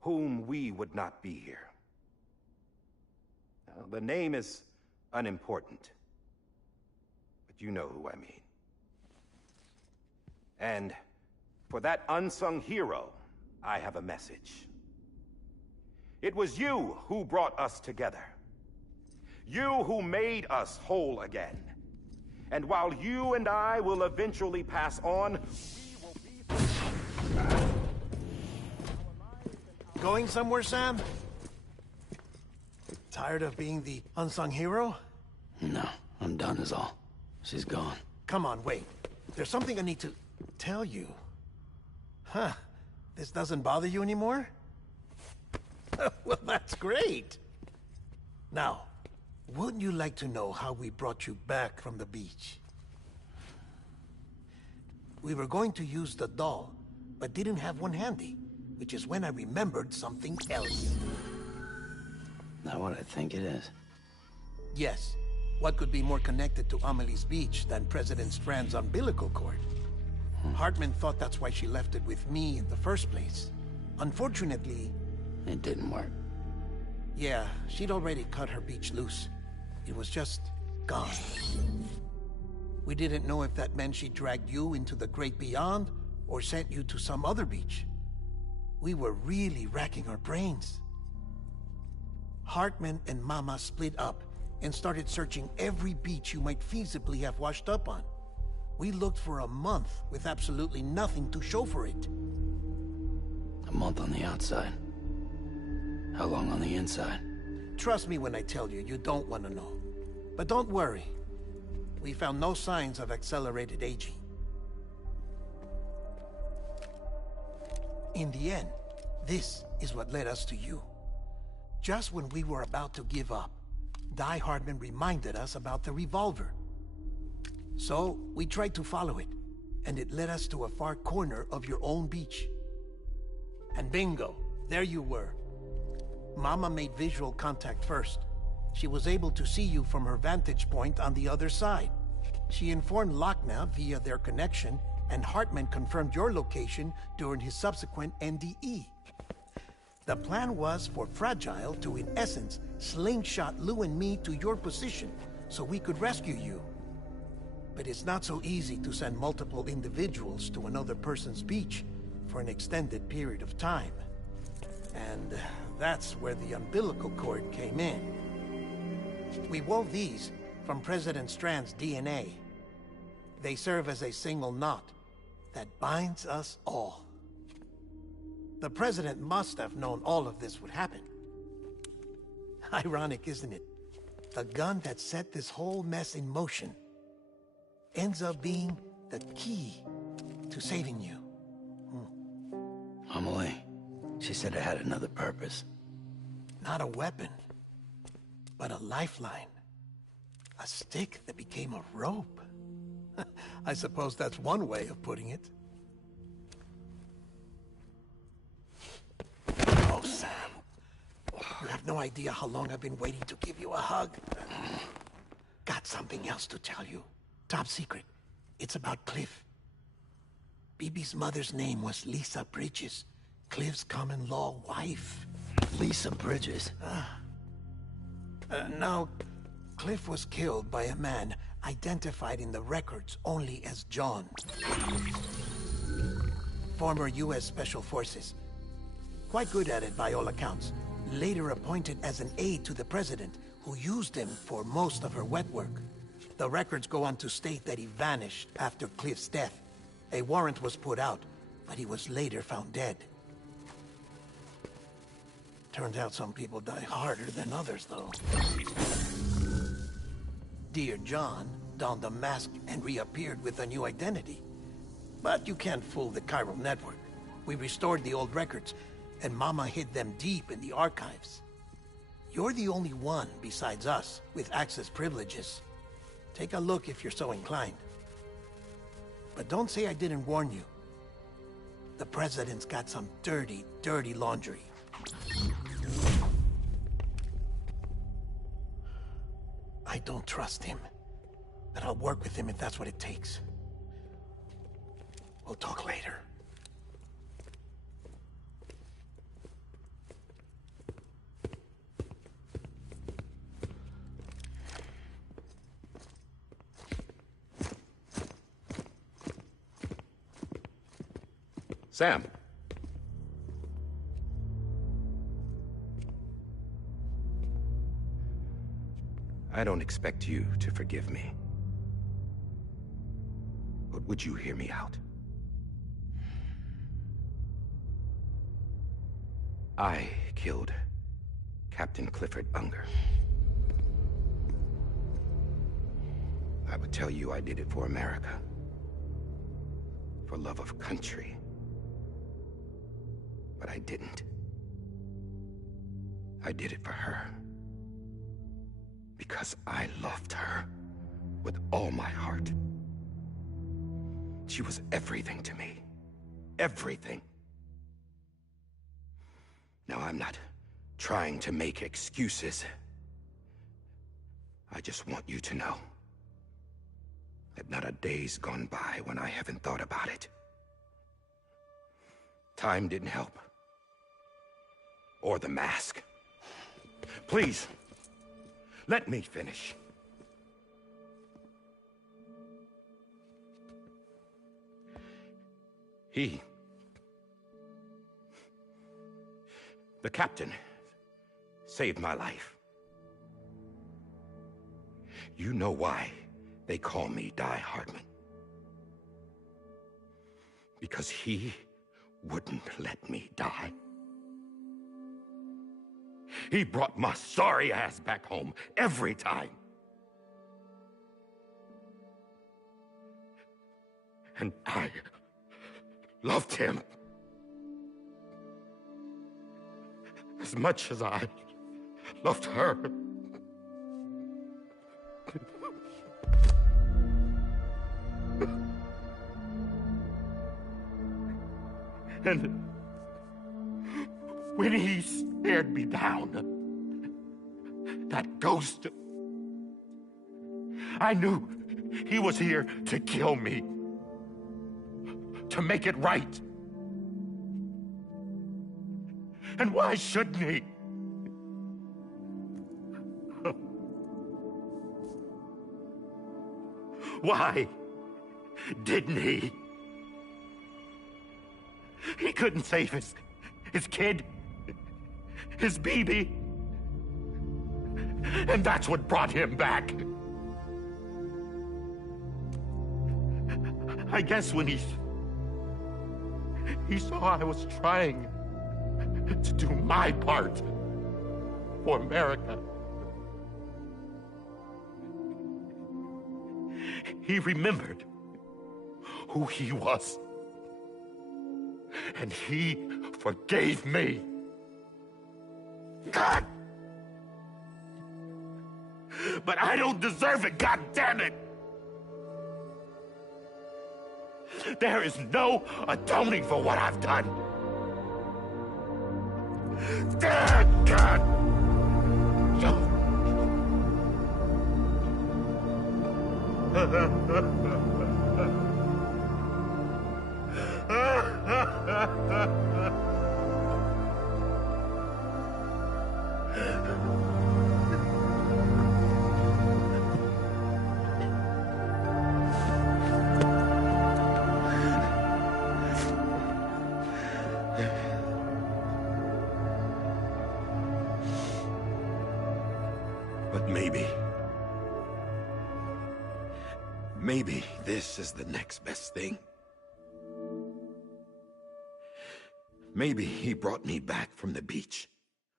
whom we would not be here. Now, the name is unimportant, but you know who I mean. And for that unsung hero, I have a message. It was you who brought us together. You who made us whole again. And while you and I will eventually pass on, we will be... Going somewhere, Sam? Tired of being the unsung hero? No, I'm done is all. She's gone. Come on, wait. There's something I need to tell you. Huh. This doesn't bother you anymore? Well, that's great. Now, wouldn't you like to know how we brought you back from the beach? We were going to use the doll, but didn't have one handy, which is when I remembered something else. Not what I think it is. Yes. What could be more connected to Amelie's beach than President Strand's umbilical cord? Hartman thought that's why she left it with me in the first place. Unfortunately... It didn't work. Yeah, she'd already cut her beach loose. It was just gone. We didn't know if that meant she dragged you into the great beyond, or sent you to some other beach. We were really racking our brains. Hartman and Mama split up and started searching every beach you might feasibly have washed up on. We looked for a month with absolutely nothing to show for it. A month on the outside. How long on the inside? Trust me when I tell you, you don't want to know. But don't worry. We found no signs of accelerated aging. In the end, this is what led us to you. Just when we were about to give up, Die Hardman reminded us about the revolver. So, we tried to follow it, and it led us to a far corner of your own beach. And bingo, there you were. Mama made visual contact first. She was able to see you from her vantage point on the other side. She informed Lochna via their connection, and Hartman confirmed your location during his subsequent NDE. The plan was for Fragile to, in essence, slingshot Lou and me to your position, so we could rescue you. But it's not so easy to send multiple individuals to another person's beach for an extended period of time. And that's where the umbilical cord came in. We wove these from President Strand's DNA. They serve as a single knot that binds us all. The President must have known all of this would happen. Ironic, isn't it? The gun that set this whole mess in motion ends up being the key to saving you. Amelie, she said it had another purpose. Not a weapon, but a lifeline. A stick that became a rope. I suppose that's one way of putting it. Oh, Sam. You have no idea how long I've been waiting to give you a hug. Got something else to tell you. Top secret. It's about Cliff. BB's mother's name was Lisa Bridges, Cliff's common-law wife. Lisa Bridges? Now, Cliff was killed by a man identified in the records only as John. Former U.S. Special Forces. Quite good at it by all accounts. Later appointed as an aide to the president, who used him for most of her wet work. The records go on to state that he vanished after Cliff's death. A warrant was put out, but he was later found dead. Turns out some people die harder than others, though. Dear John donned a mask and reappeared with a new identity. But you can't fool the chiral network. We restored the old records, and Mama hid them deep in the archives. You're the only one, besides us, with access privileges. Take a look if you're so inclined. But don't say I didn't warn you. The President's got some dirty, dirty laundry. I don't trust him, but I'll work with him if that's what it takes. We'll talk later. Sam. I don't expect you to forgive me. But would you hear me out? I killed Captain Clifford Unger. I would tell you I did it for America. For love of country. But I didn't. I did it for her. Because I loved her with all my heart. She was everything to me. Everything. Now, I'm not trying to make excuses. I just want you to know that not a day's gone by when I haven't thought about it. Time didn't help. Or the mask. Please, let me finish. The captain, saved my life. You know why they call me Die Hardman. Because he wouldn't let me die. He brought my sorry ass back home every time. And I loved him as much as I loved her. And when he stared me down, that ghost, I knew he was here to kill me, to make it right. And why shouldn't he? Why didn't he? He couldn't save his kid, his baby. And that's what brought him back. I guess when he saw I was trying to do my part for America, he remembered who he was. And he forgave me. God! But I don't deserve it, God damn it! There is no atoning for what I've done. God! But maybe this is the next best thing. Maybe he brought me back from the beach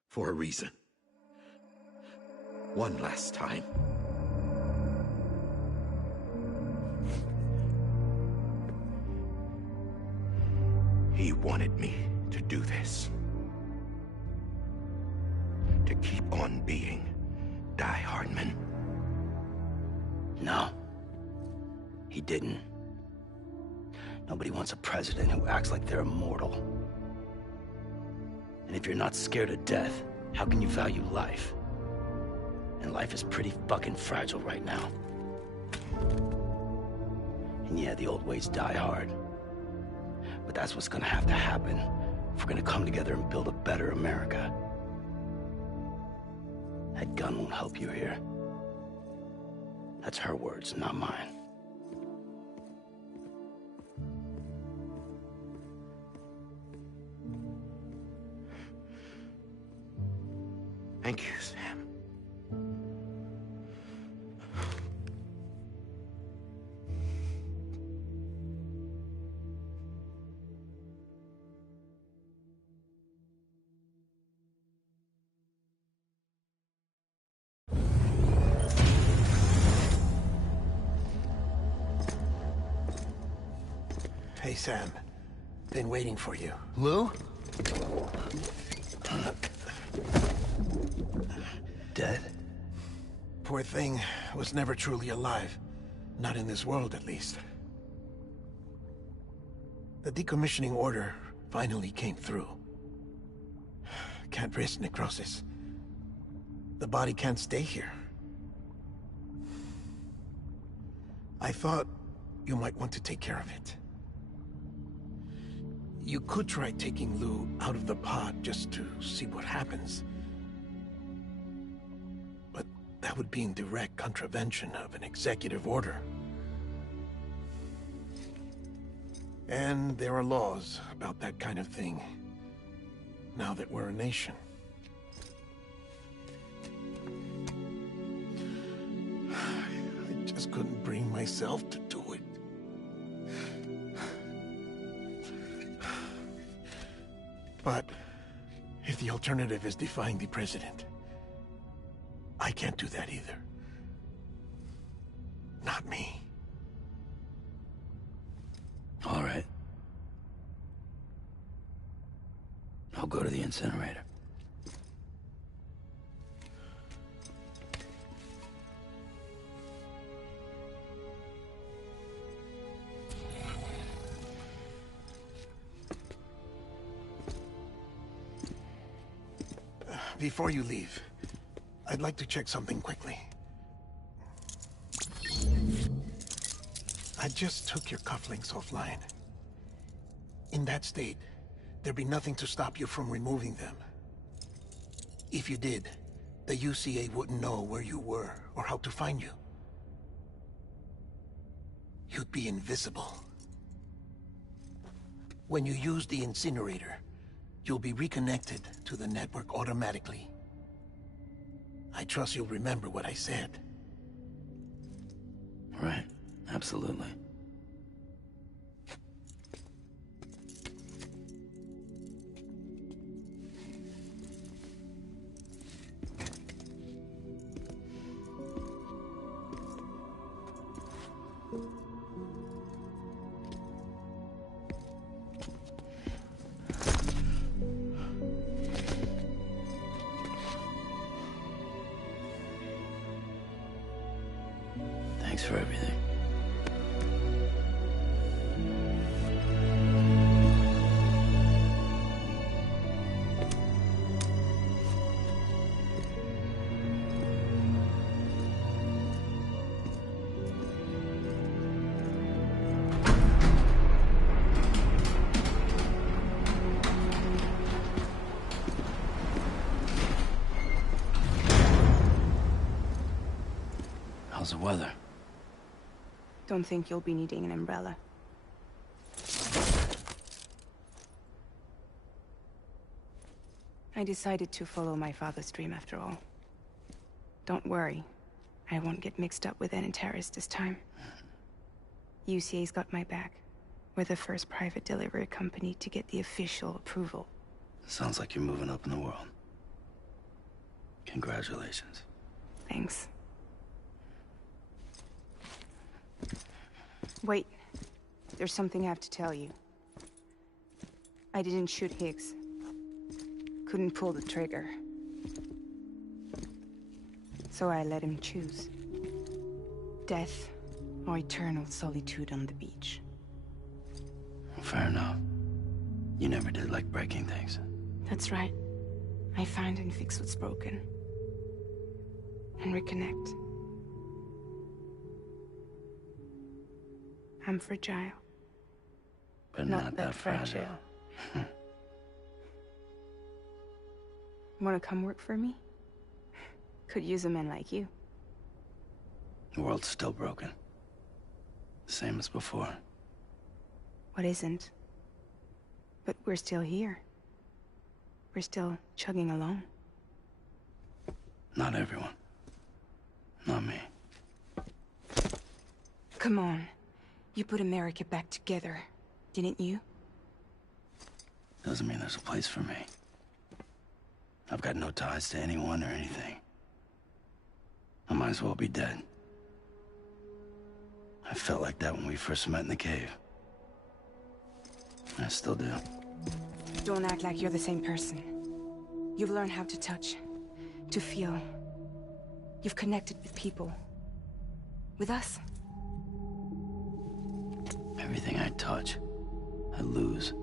for a reason. One last time. He wanted me to do this. To keep on being Die Hardman. No. He didn't. Nobody wants a president who acts like they're immortal. And if you're not scared of death, how can you value life? And life is pretty fucking fragile right now. And yeah, the old ways die hard. But that's what's gonna have to happen if we're gonna come together and build a better America. That gun won't help you here. That's her words, not mine. Thank you, Sam. Hey, Sam. Been waiting for you. Lou? Dead? Poor thing was never truly alive. Not in this world, at least. The decommissioning order finally came through. Can't risk necrosis. The body can't stay here. I thought you might want to take care of it. You could try taking Lou out of the pod just to see what happens. But that would be in direct contravention of an executive order. And there are laws about that kind of thing, now that we're a nation. I just couldn't bring myself to do it. But if the alternative is defying the president, I can't do that either. Not me. All right. I'll go to the incinerator. Before you leave, I'd like to check something quickly. I just took your cufflinks offline. In that state, there'd be nothing to stop you from removing them. If you did, the UCA wouldn't know where you were or how to find you. You'd be invisible. When you use the incinerator, you'll be reconnected to the network automatically. I trust you'll remember what I said. Right. Absolutely. Thanks for everything. How's the weather? Don't think you'll be needing an umbrella. I decided to follow my father's dream after all. Don't worry. I won't get mixed up with any terrorists this time. UCA's got my back. We're the first private delivery company to get the official approval. Sounds like you're moving up in the world. Congratulations. Thanks. Wait. There's something I have to tell you. I didn't shoot Higgs. Couldn't pull the trigger. So I let him choose. Death or eternal solitude on the beach. Fair enough. You never did like breaking things. That's right. I find and fix what's broken. And reconnect. I'm fragile. But not that fragile. Wanna come work for me? Could use a man like you. The world's still broken. Same as before. What isn't? But we're still here. We're still chugging along. Not everyone. Not me. Come on. You put America back together, didn't you? Doesn't mean there's a place for me. I've got no ties to anyone or anything. I might as well be dead. I felt like that when we first met in the cave. I still do. Don't act like you're the same person. You've learned how to touch, to feel. You've connected with people. With us. Everything I touch, I lose.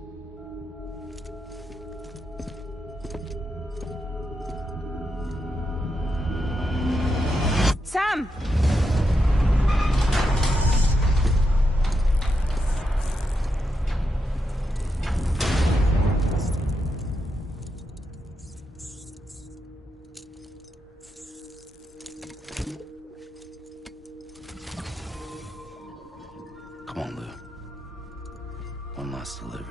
Sam! Come on, Lou. One last delivery.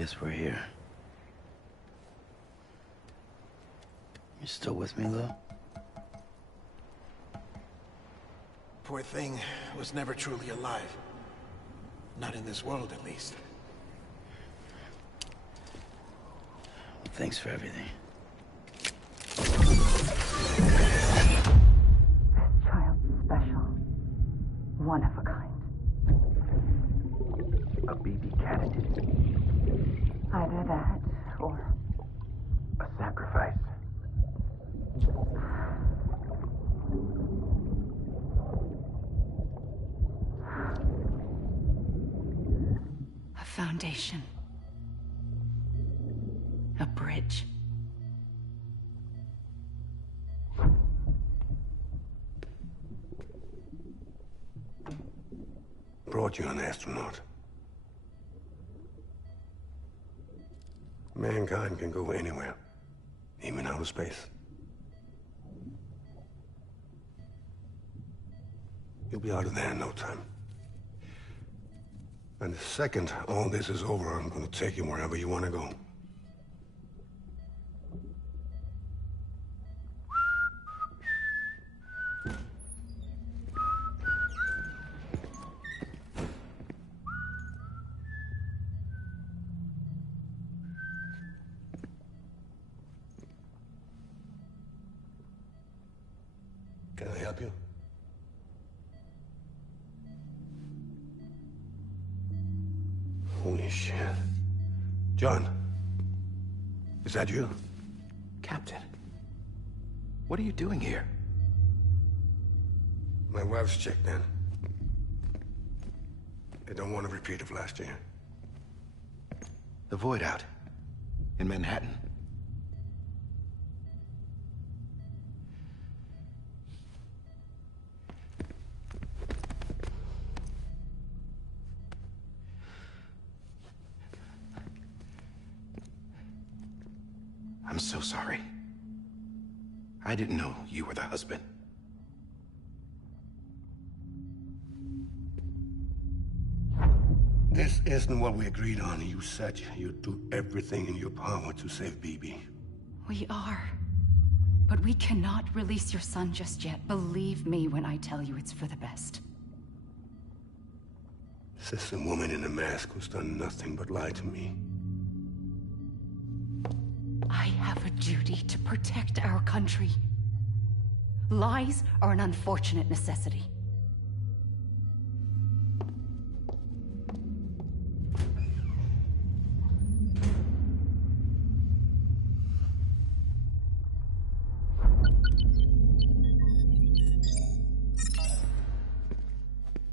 guess we're here. You still with me, though? Poor thing was never truly alive. Not in this world, at least. Well, thanks for everything. Child's special. One of a kind. A BB candidate. Either that, or... a sacrifice. A foundation. A bridge. Brought you an astronaut. Mankind can go anywhere, even outer space. You'll be out of there in no time. And the second all this is over, I'm gonna take you wherever you want to go. Can I help you? Holy shit. John, is that you? Captain, what are you doing here? My wife's checked in. They don't want a repeat of last year. The Void Out in Manhattan. I'm so sorry. I didn't know you were the husband. This isn't what we agreed on. You said you'd do everything in your power to save BB. We are. But we cannot release your son just yet. Believe me when I tell you it's for the best. This is a woman in a mask who's done nothing but lie to me. I have a duty to protect our country. Lies are an unfortunate necessity.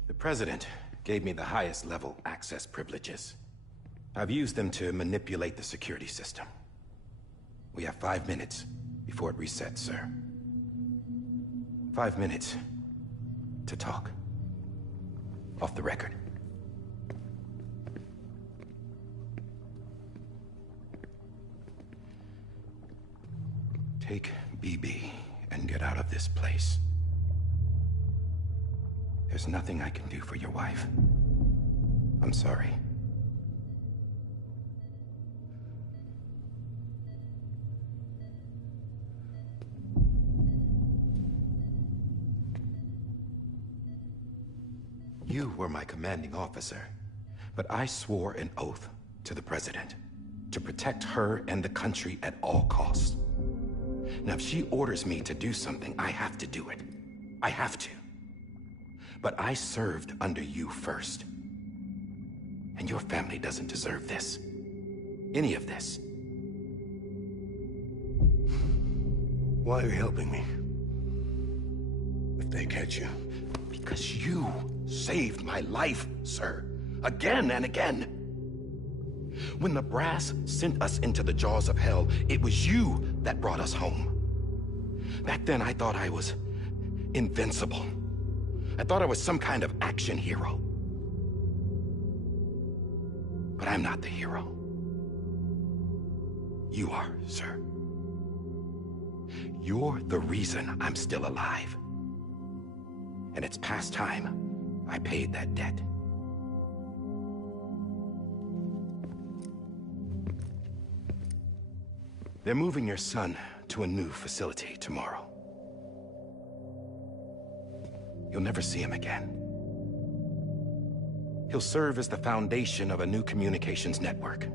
The President gave me the highest level access privileges. I've used them to manipulate the security system. We have 5 minutes before it resets, sir. 5 minutes to talk. Off the record. Take BB and get out of this place. There's nothing I can do for your wife. I'm sorry. You were my commanding officer, but I swore an oath to the President to protect her and the country at all costs. Now, if she orders me to do something, I have to do it. I have to. But I served under you first. And your family doesn't deserve this. Any of this. Why are you helping me? If they catch you. Because you saved my life, sir. Again and again. When the brass sent us into the jaws of hell, it was you that brought us home. Back then, I thought I was invincible. I thought I was some kind of action hero. But I'm not the hero. You are, sir. You're the reason I'm still alive. And it's past time I paid that debt. They're moving your son to a new facility tomorrow. You'll never see him again. He'll serve as the foundation of a new communications network.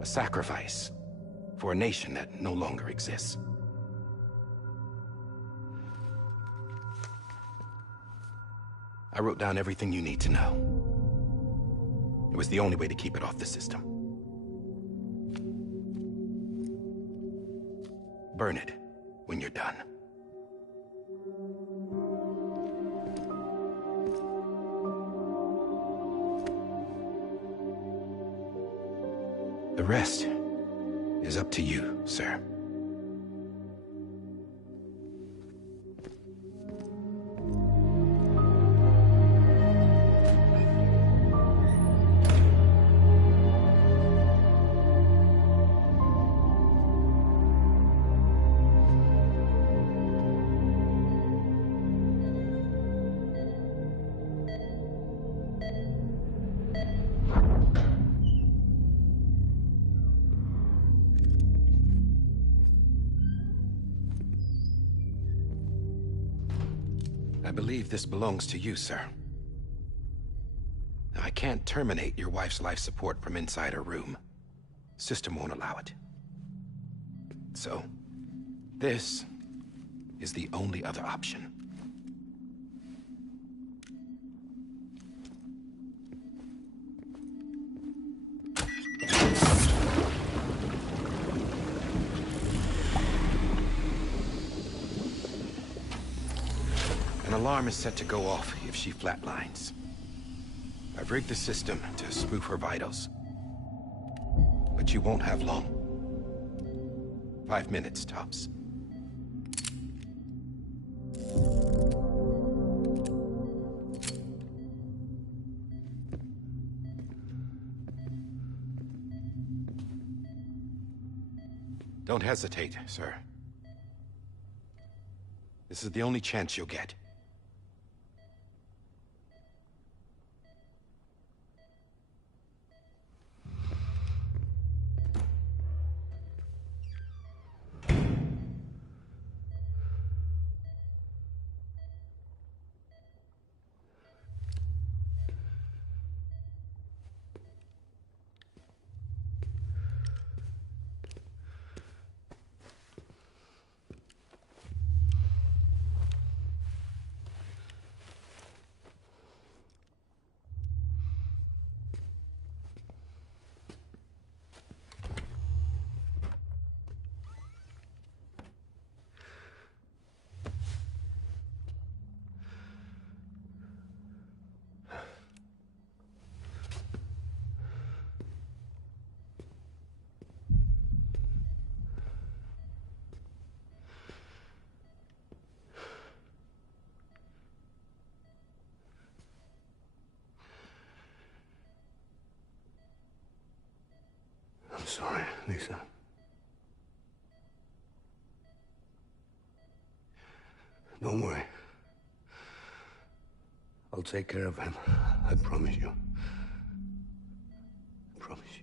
A sacrifice for a nation that no longer exists. I wrote down everything you need to know. It was the only way to keep it off the system. Burn it when you're done. The rest is up to you, sir. I believe this belongs to you, sir. I can't terminate your wife's life support from inside her room. System won't allow it. So, this is the only other option. An alarm is set to go off if she flatlines. I've rigged the system to spoof her vitals. But you won't have long. 5 minutes, tops. Don't hesitate, sir. This is the only chance you'll get. I'm sorry, Lisa. Don't worry. I'll take care of him. I promise you. I promise you.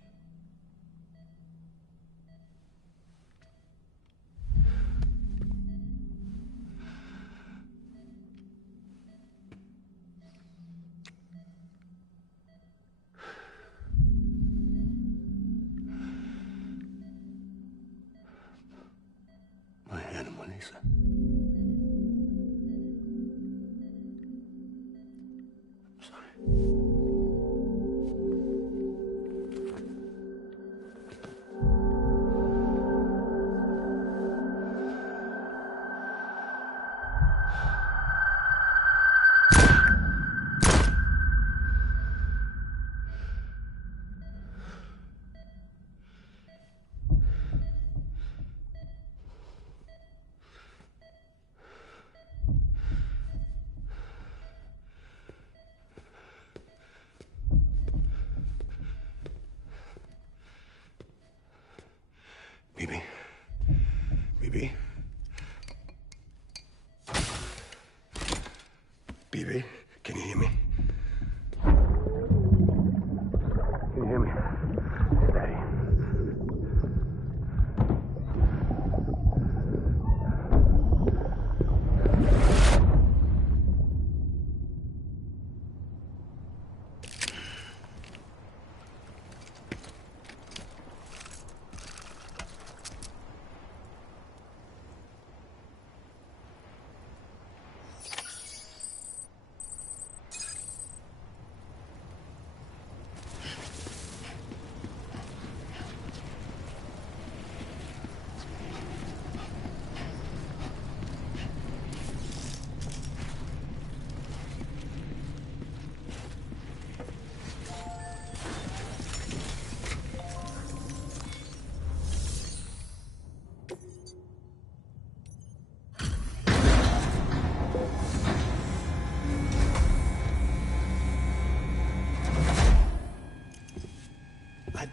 My animal, Lisa. Bibi? Bibi? Bibi, can you hear me? Can you hear me? Steady.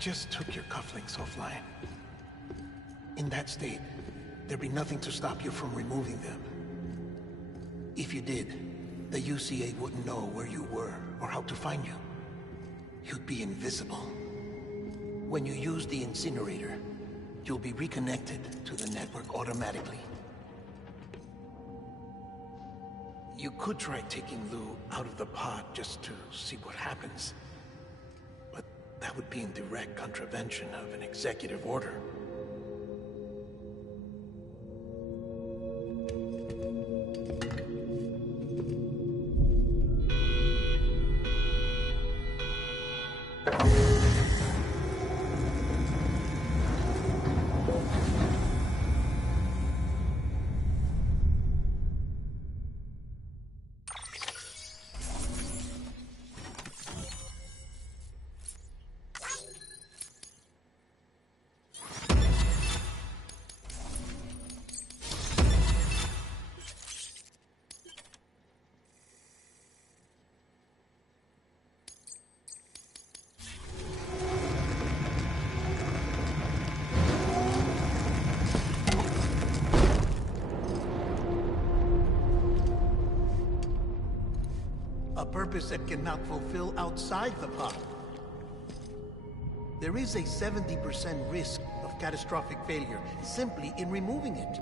just took your cufflinks offline. In that state, there'd be nothing to stop you from removing them. If you did, the UCA wouldn't know where you were or how to find you. You'd be invisible. When you use the incinerator, you'll be reconnected to the network automatically. You could try taking Lou out of the pod just to see what happens. But that would be in direct contravention of an executive order. A purpose that cannot fulfill outside the pod. There is a 70% risk of catastrophic failure simply in removing it.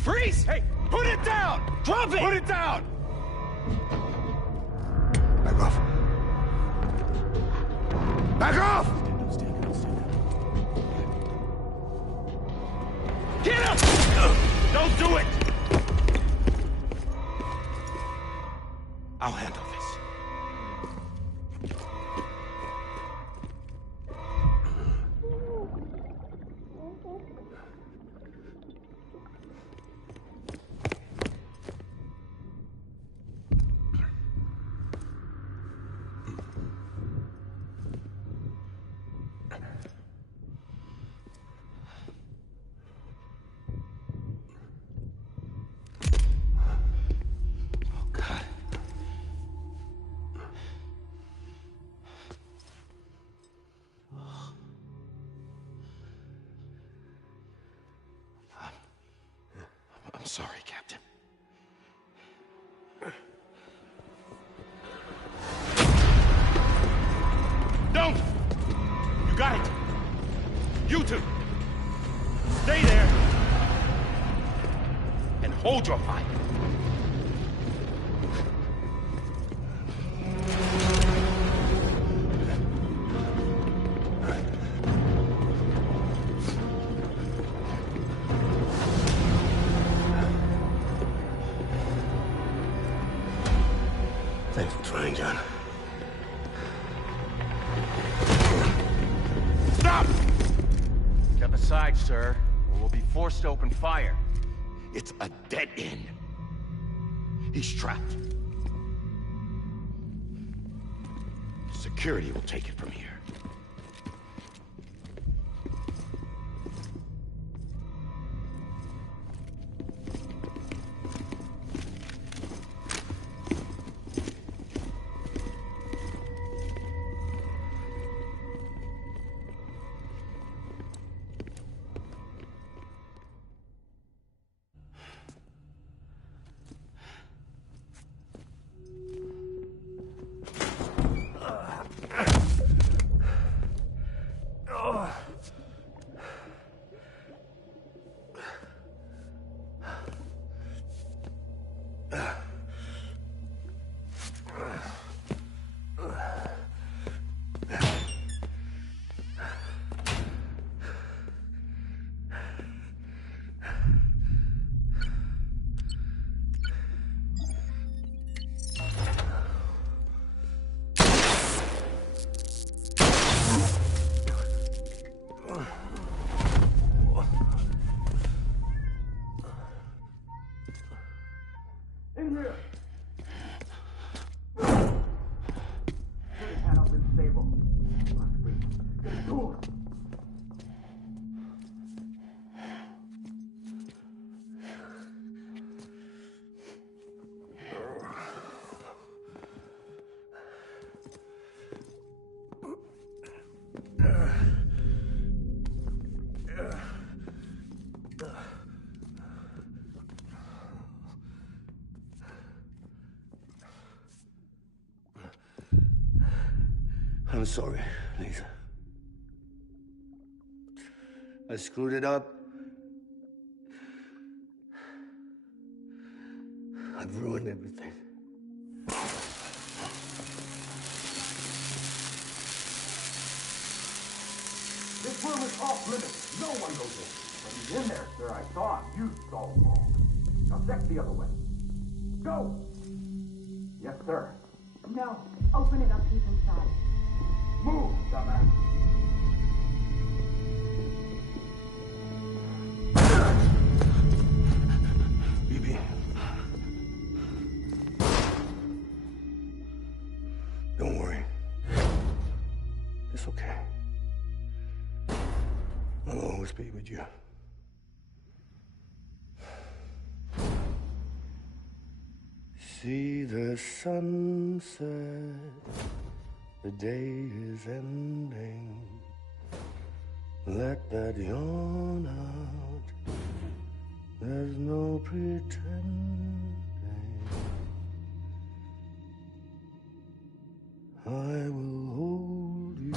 Freeze! Hey, put it down! Drop it! Put it down! Back off. Back off! Get up! Don't do it! I'll handle this. I'm sorry, Captain. Don't! You got it! You two! Stay there! hold your fire. Thanks for trying, John. Stop! Step aside, sir, or we'll be forced to open fire. It's a dead end. He's trapped. Security will take it from here. I'm sorry, Lisa. I screwed it up. I've ruined everything. This room is off limits. No one goes in. But he's in there, sir. I saw him. You saw him wrong. Now check the other way. Go! Yes, sir. No. Open it up. He's inside. Move, dumbass. BB. Don't worry. It's okay. I'll always be with you. See the sunset, the day is ending. Let that yawn out, there's no pretending. I will hold you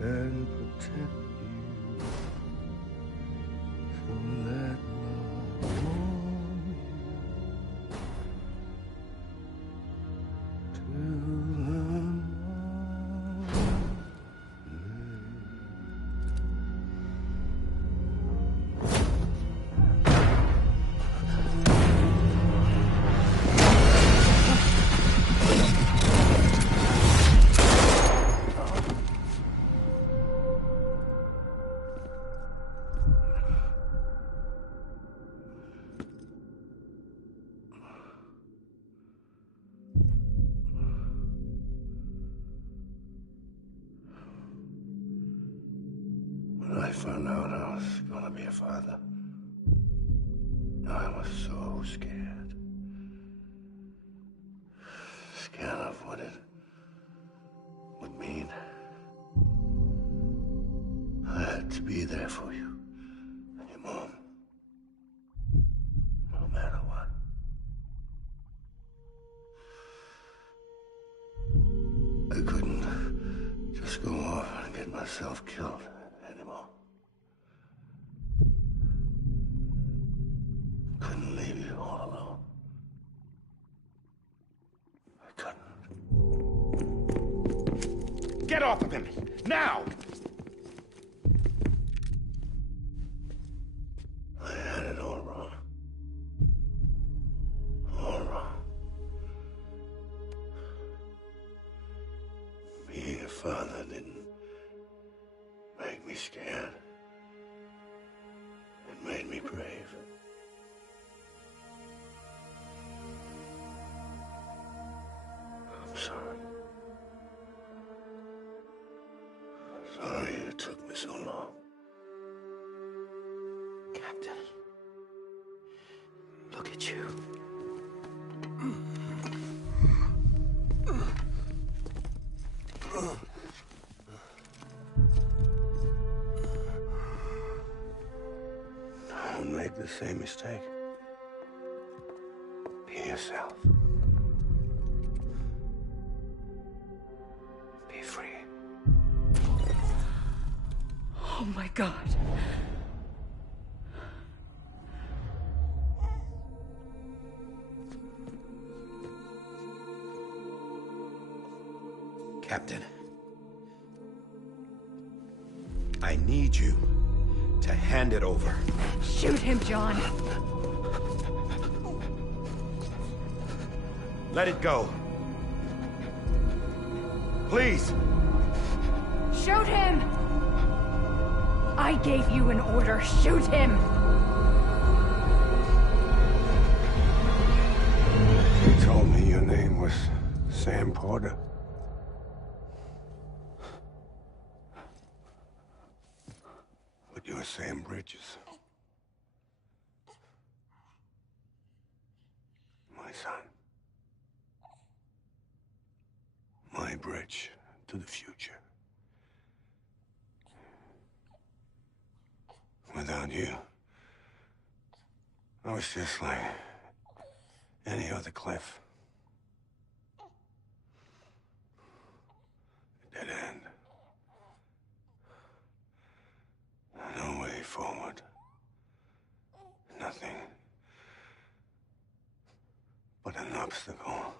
and protect you. So let love warm you till the When I found out I was gonna be a father, I was so scared. Scared of what it would mean. I had to be there for you and your mom, no matter what. I couldn't just go off and get myself killed anymore. Get off of him! Now! I had it all wrong. All wrong. Being a father didn't make me scared. It made me brave. I'm sorry. Sorry it took me so long. Captain, look at you. Don't make the same mistake. Be yourself. Be free. Oh my God. Captain, I need you to hand it over. Shoot him, John. Let it go. Please. Shoot him! I gave you an order. Shoot him! You told me your name was Sam Porter. But you're Sam Bridges. My son. My bridge to the future. Without you, I was just like any other Cliff. A dead end. No way forward. Nothing but an obstacle.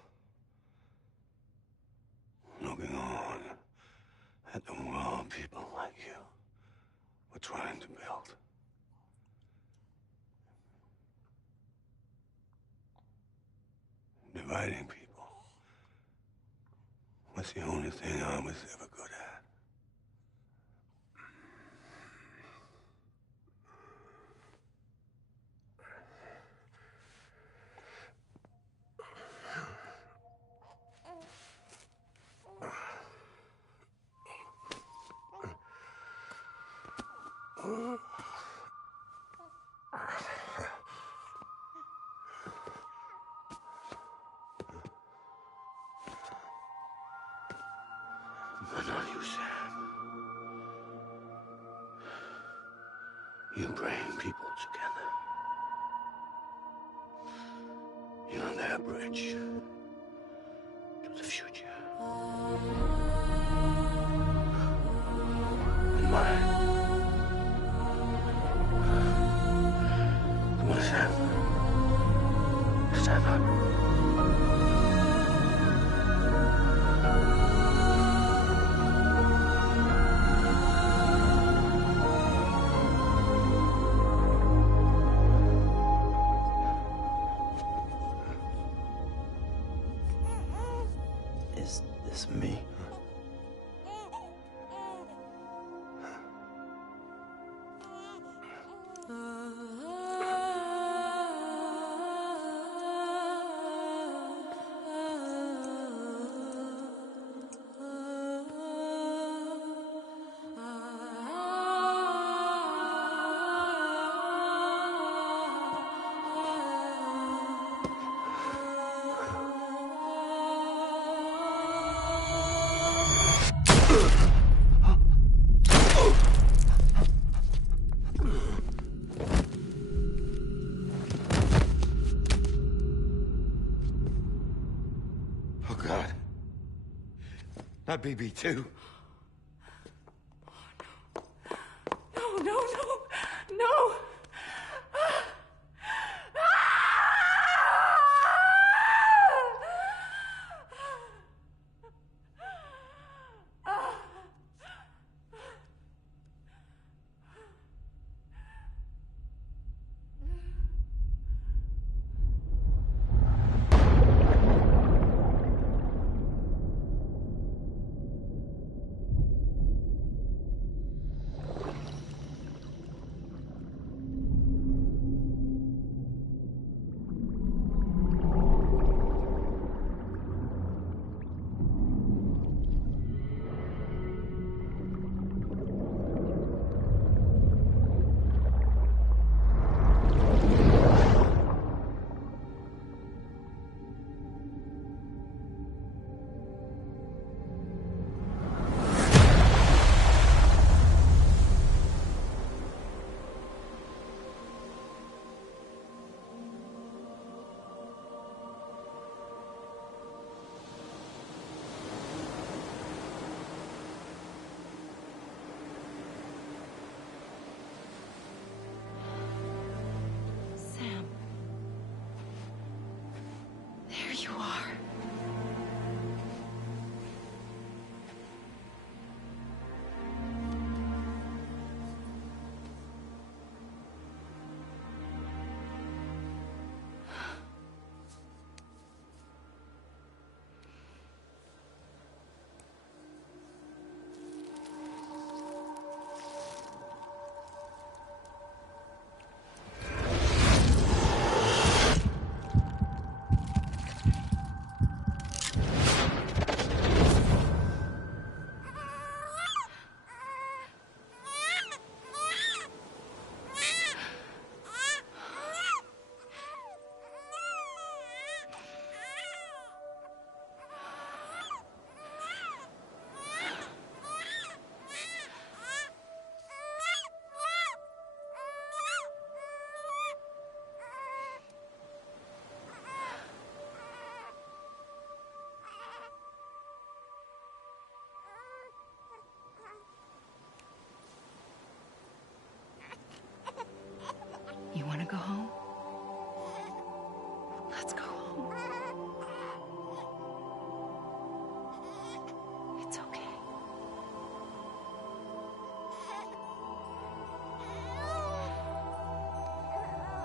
Looking on at the world people like you were trying to build. Dividing people was the only thing I was ever good at. But not you, Sam. You bring people together. You're their bridge to the future. And mine. Come on, Sam. Stand up. Is this me? Oh, God. Not BB2. No, no, no, no!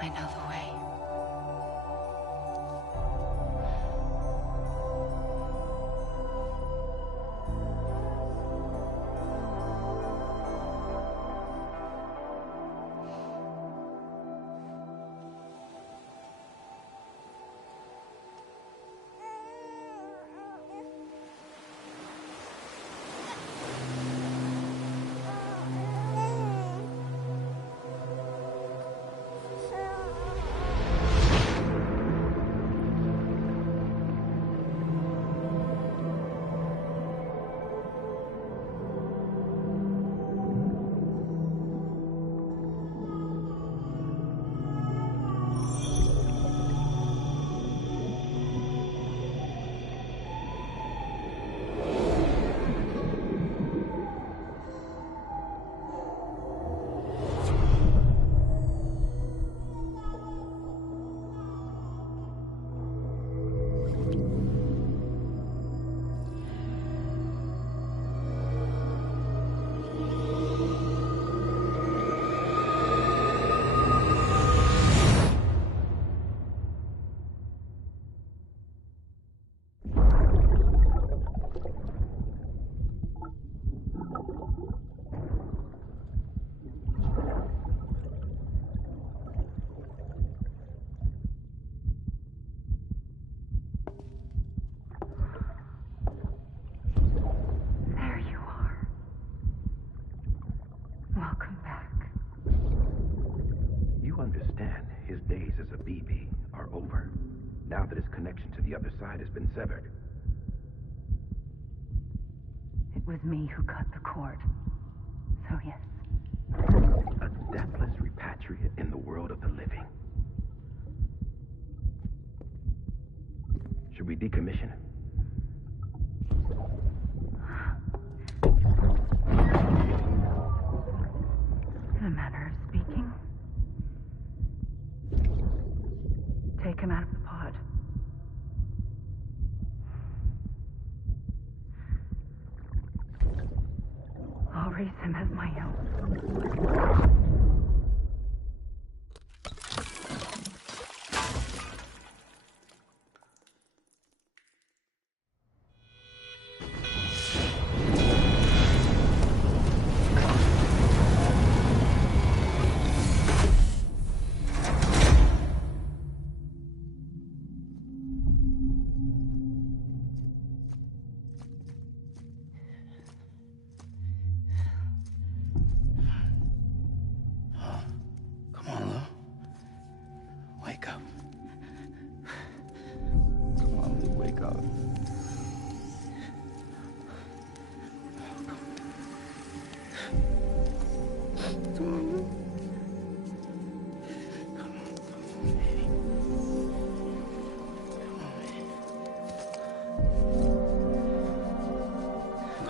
I know the way. Welcome back. You understand his days as a BB are over, now that his connection to the other side has been severed. It was me who cut the cord. So yes. A deathless repatriate in the world of the living. Should we decommission him? In a manner of speaking. Take him out of the pod. I'll raise him as my own.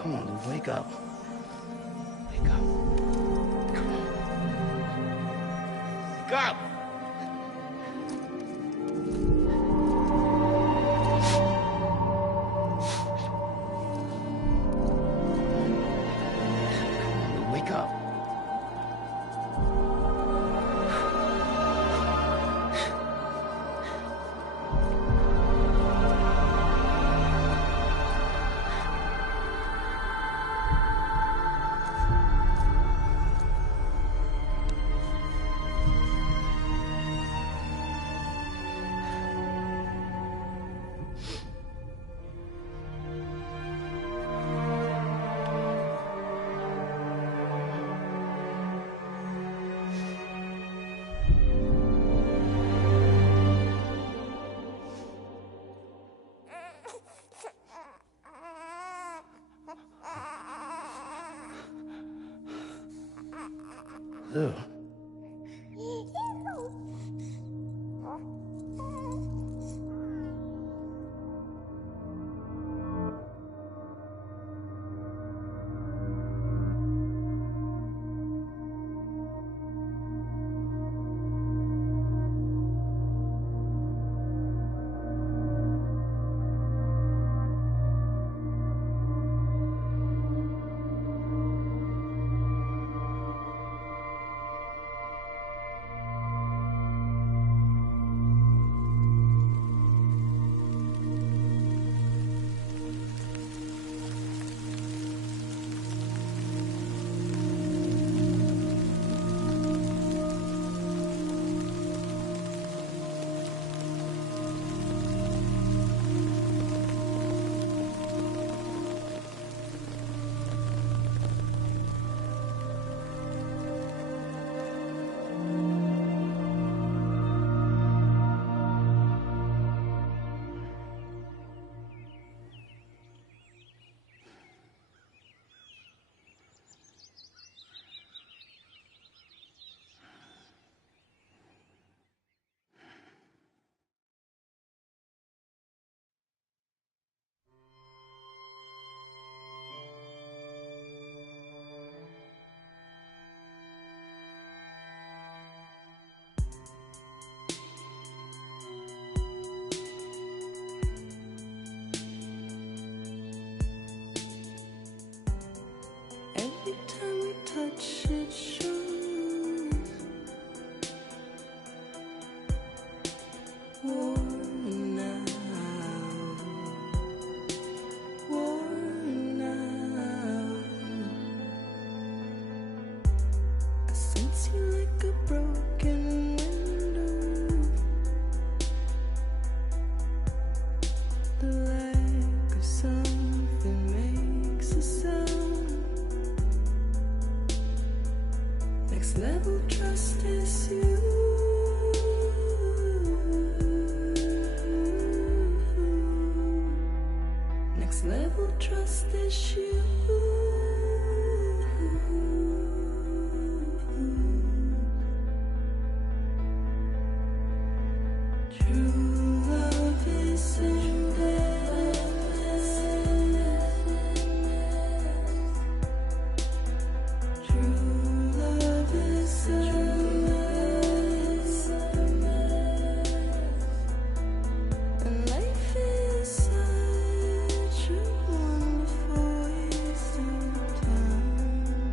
Come on, dude, wake up. Wake up. Come on. Wake up! Wake up. Ew. Next level trust is you. Next level trust is you. True love is endless. True love is endless. And life is such a wonderful waste of time.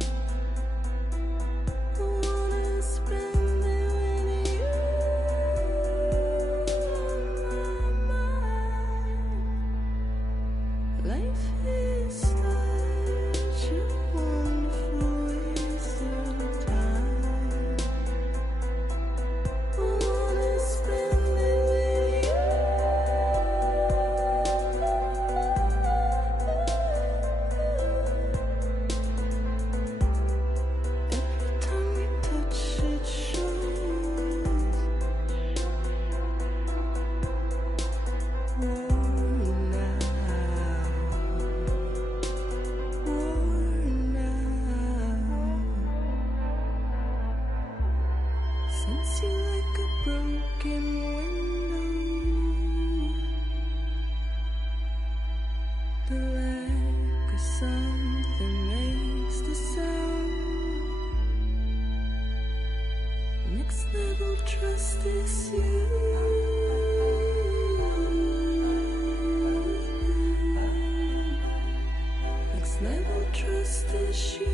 I wanna spend it with you on my mind. Life is such a wonderful waste of time. I wanna spend it with you. Every time we touch it shows. Worn out. Sense you like a broken window. The lack of something makes the sound. Next level trust is you. Next level trust is you.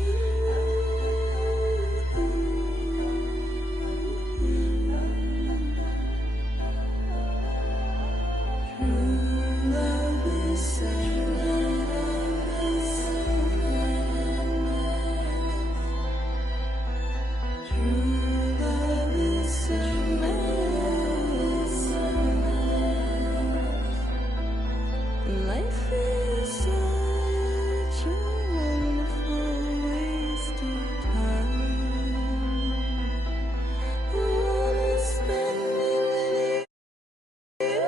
True love is endless. True love is endless. Life is such a wonderful waste of time. I wanna spend it with you.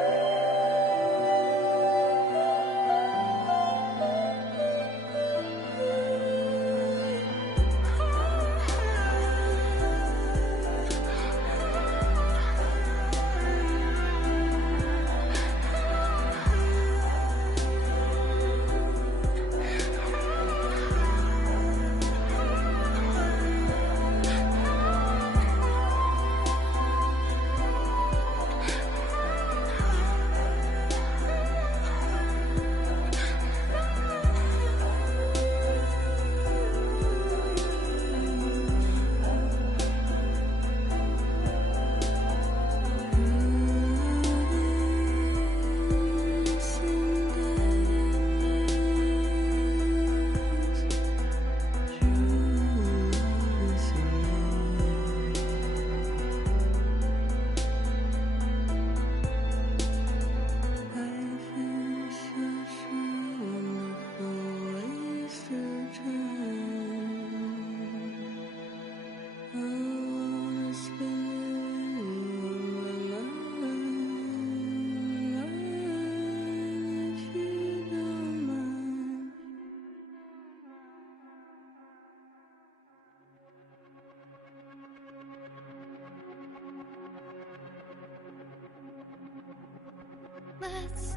Let's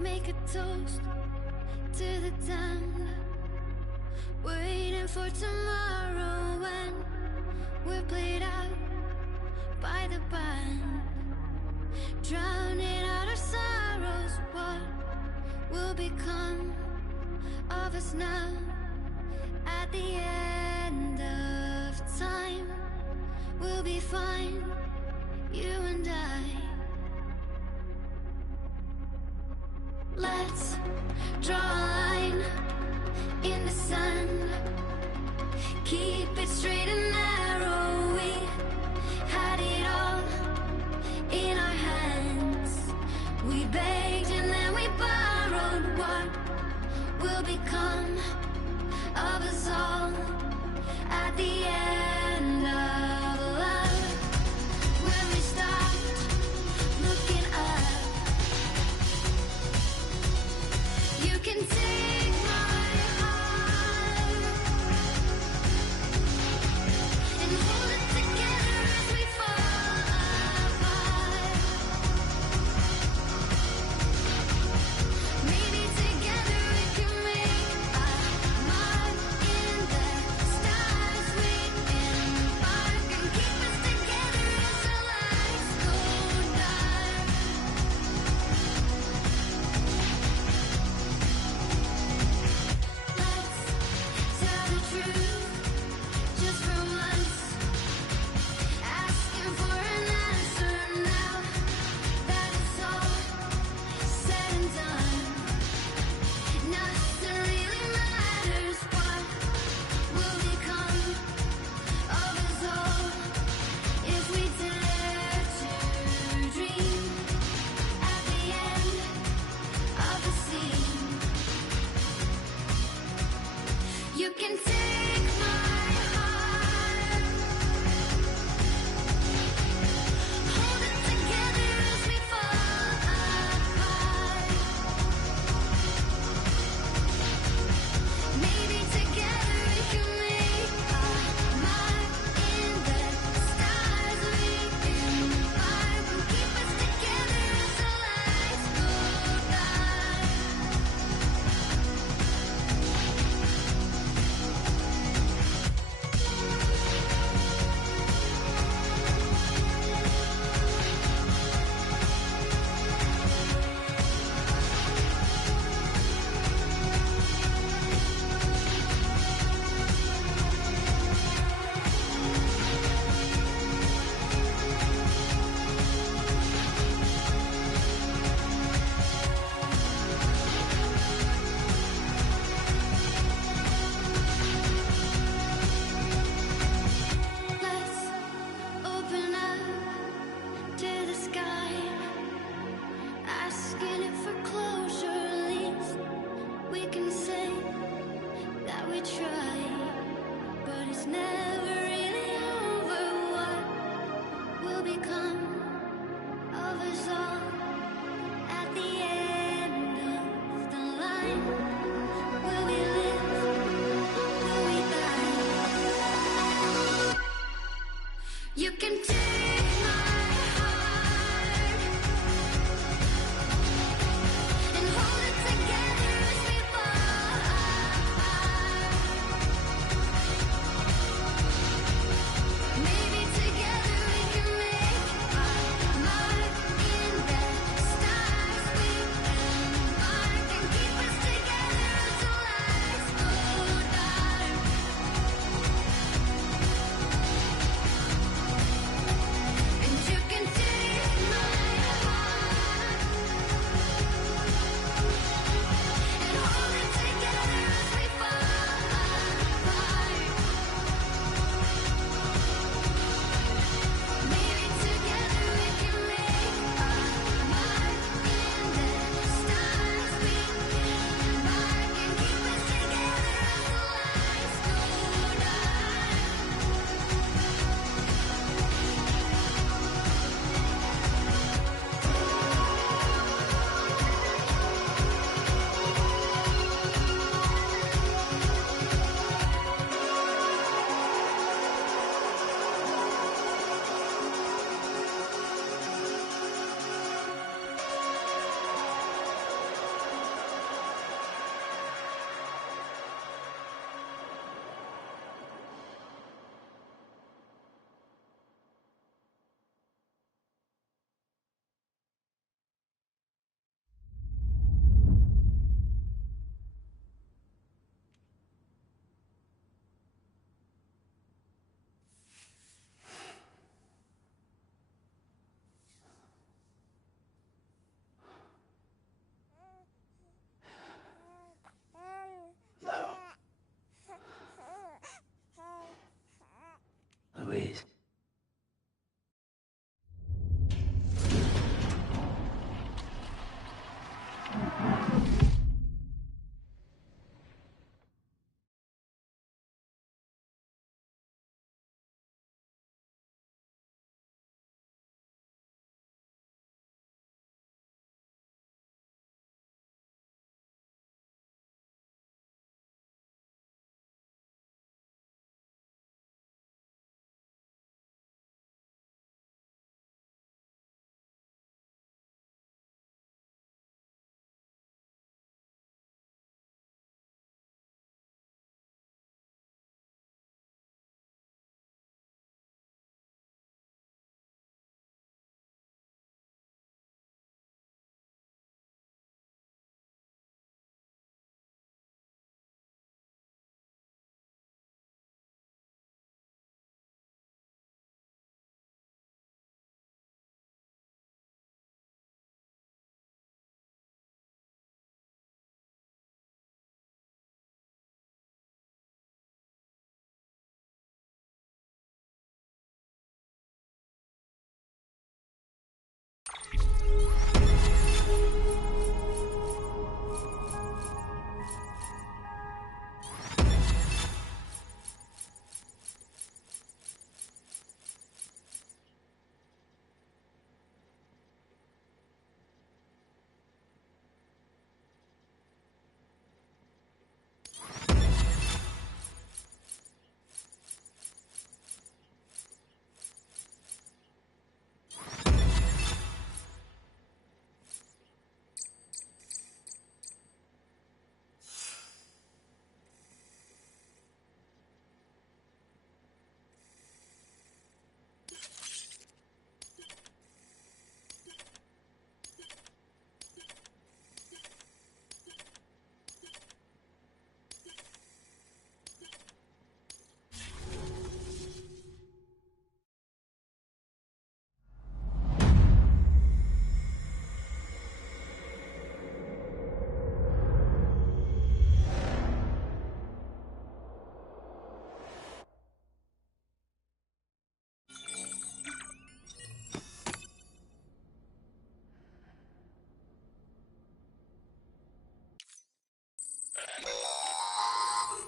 make a toast to the damned. Waiting for tomorrow when we're played out by the band. Drowning out our sorrows, what will become of us now? At the end of time, we'll be fine, you and I. Let's draw a line in the sand. Keep it straight and narrow. We had it all in our hands. We begged and then we borrowed. What will become of us all at the end of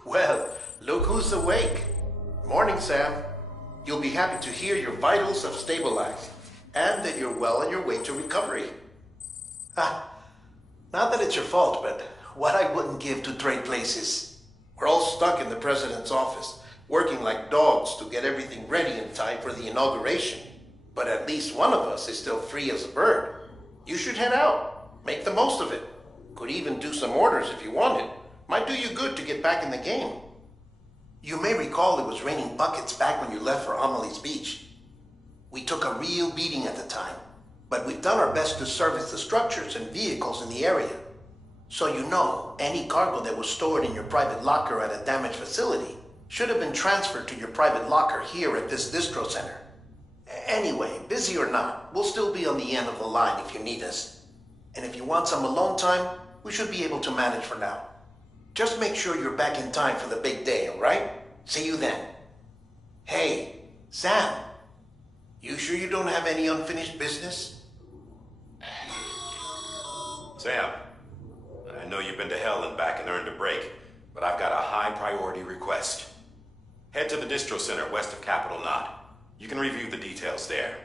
Well, look who's awake. Morning, Sam. You'll be happy to hear your vitals have stabilized, and that you're well on your way to recovery. Ah, not that it's your fault, but what I wouldn't give to trade places. We're all stuck in the president's office, working like dogs to get everything ready in time for the inauguration. But at least one of us is still free as a bird. You should head out. Make the most of it. Could even do some orders if you wanted. Might do you good to get back in the game. You may recall it was raining buckets back when you left for Amelie's Beach. We took a real beating at the time, but we've done our best to service the structures and vehicles in the area. So you know, any cargo that was stored in your private locker at a damaged facility should have been transferred to your private locker here at this distro center. Anyway, busy or not, we'll still be on the end of the line if you need us. And if you want some alone time, we should be able to manage for now. Just make sure you're back in time for the big day, all right? See you then. Hey, Sam, you sure you don't have any unfinished business? Sam, I know you've been to hell and back and earned a break, but I've got a high priority request. Head to the distro center west of Capitol Knot. You can review the details there.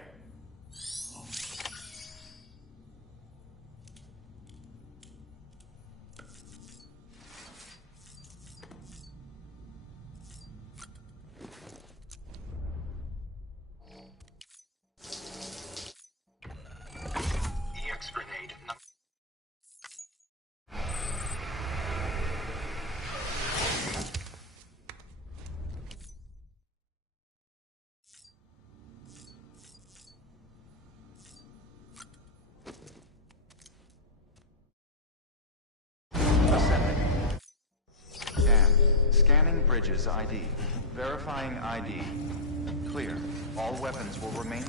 Scanning bridges ID. Verifying ID. Clear. All weapons will remain...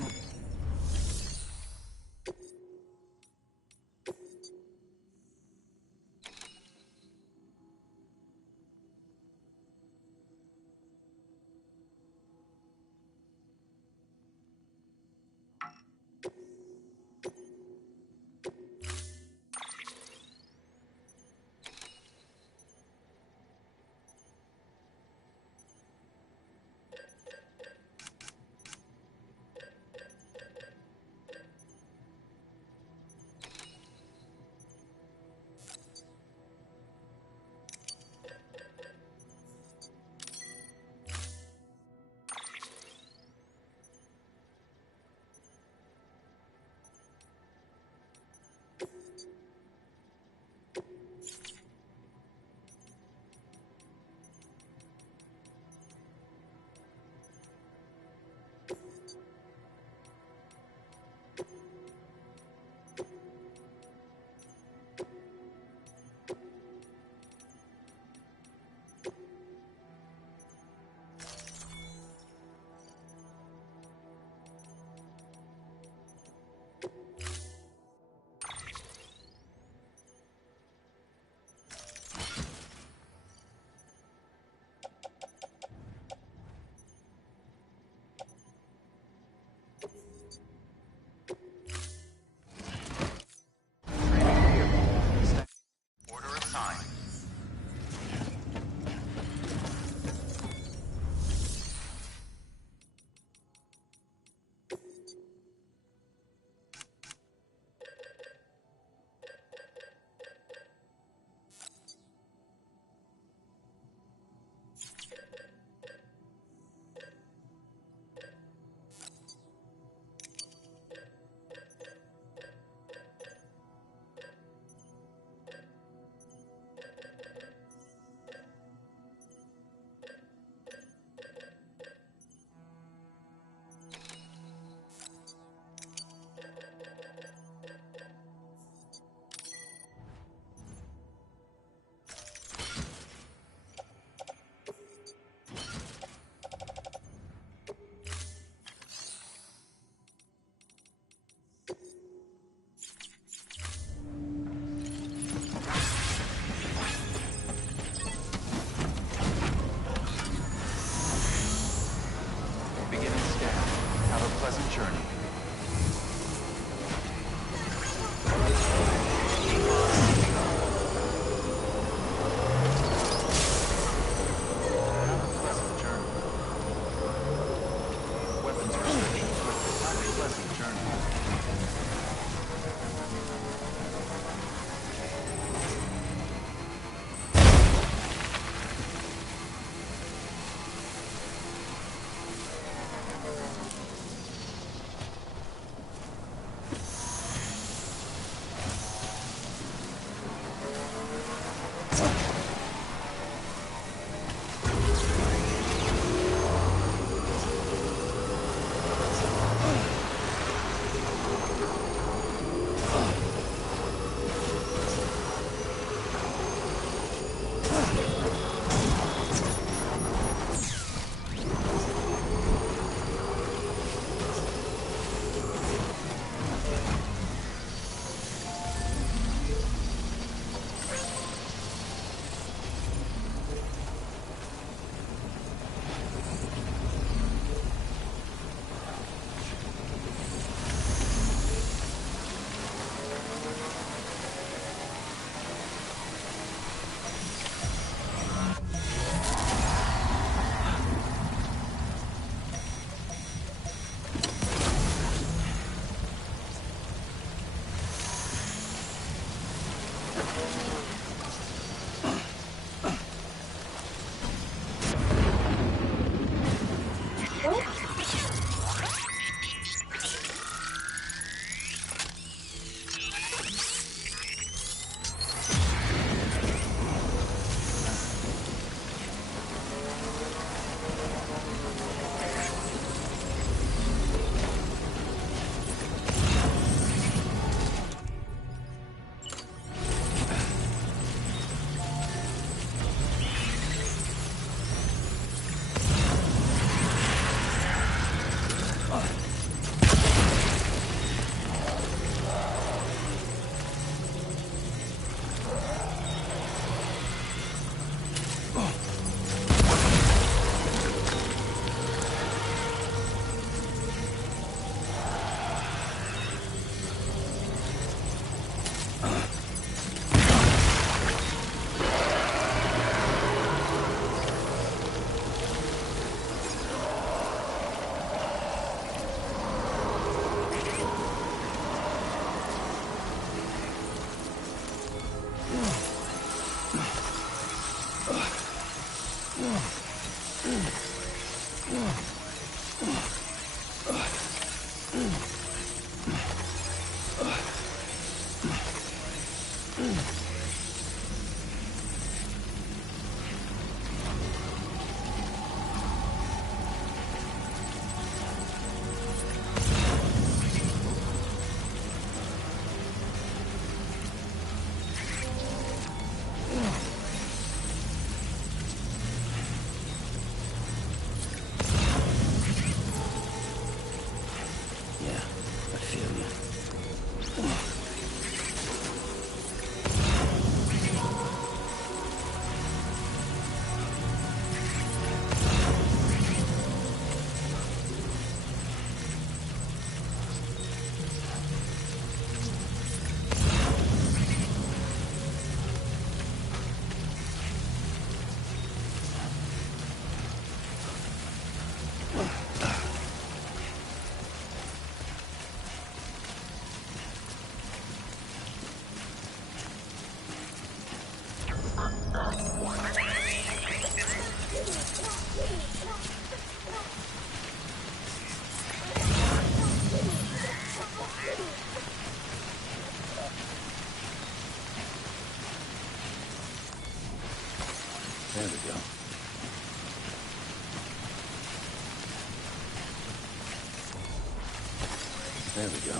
There we go.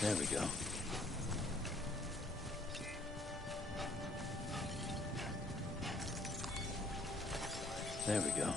There we go. There we go.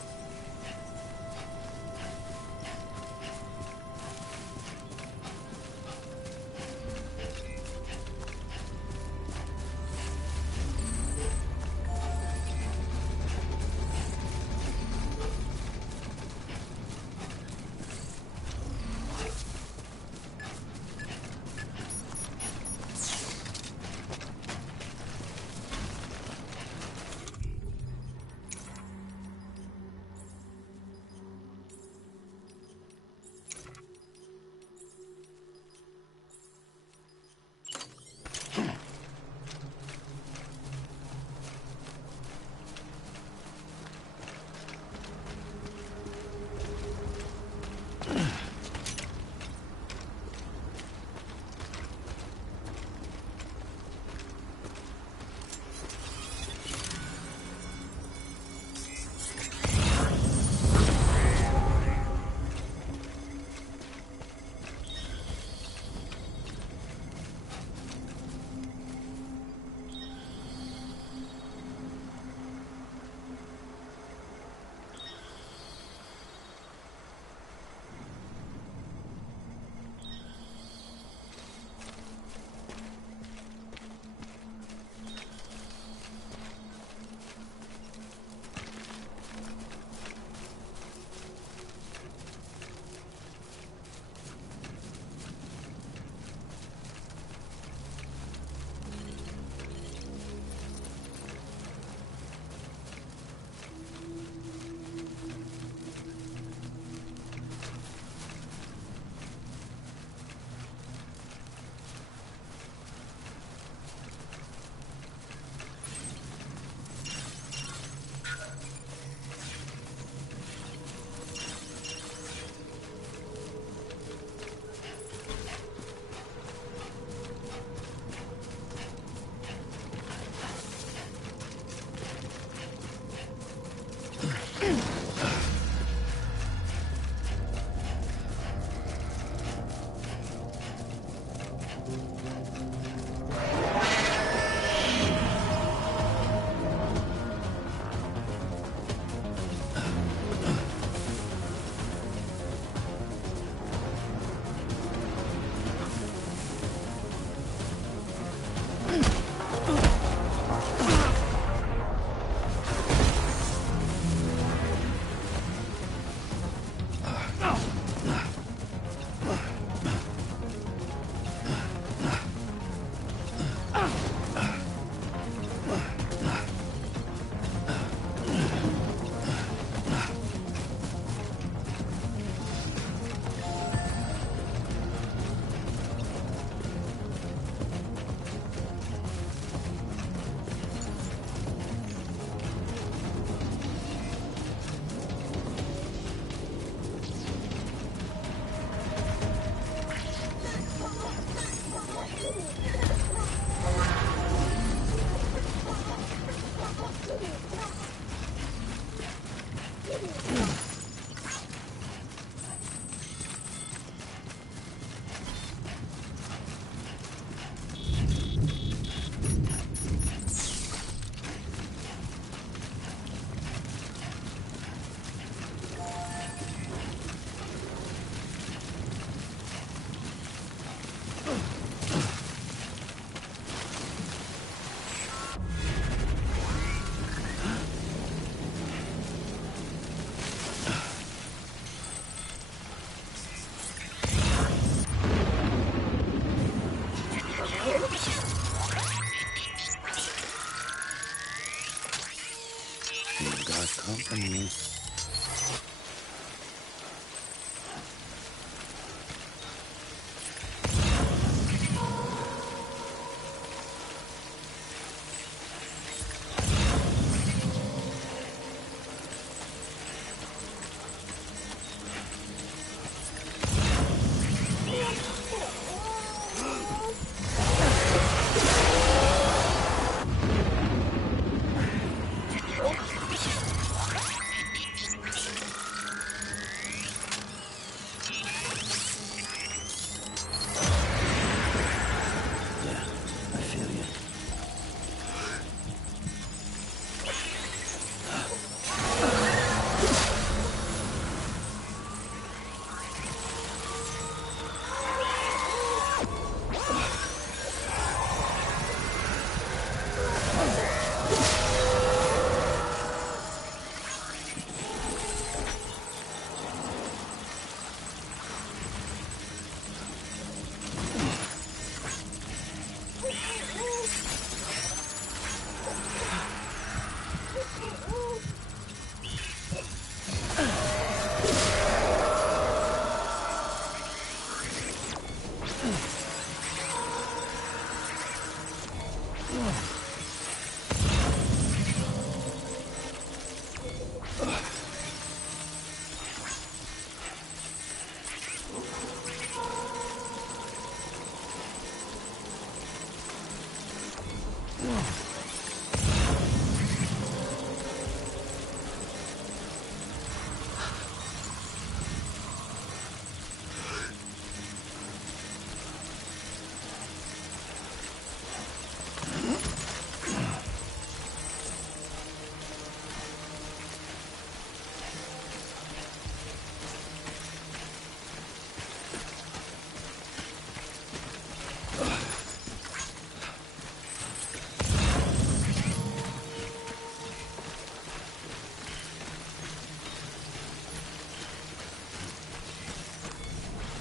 company.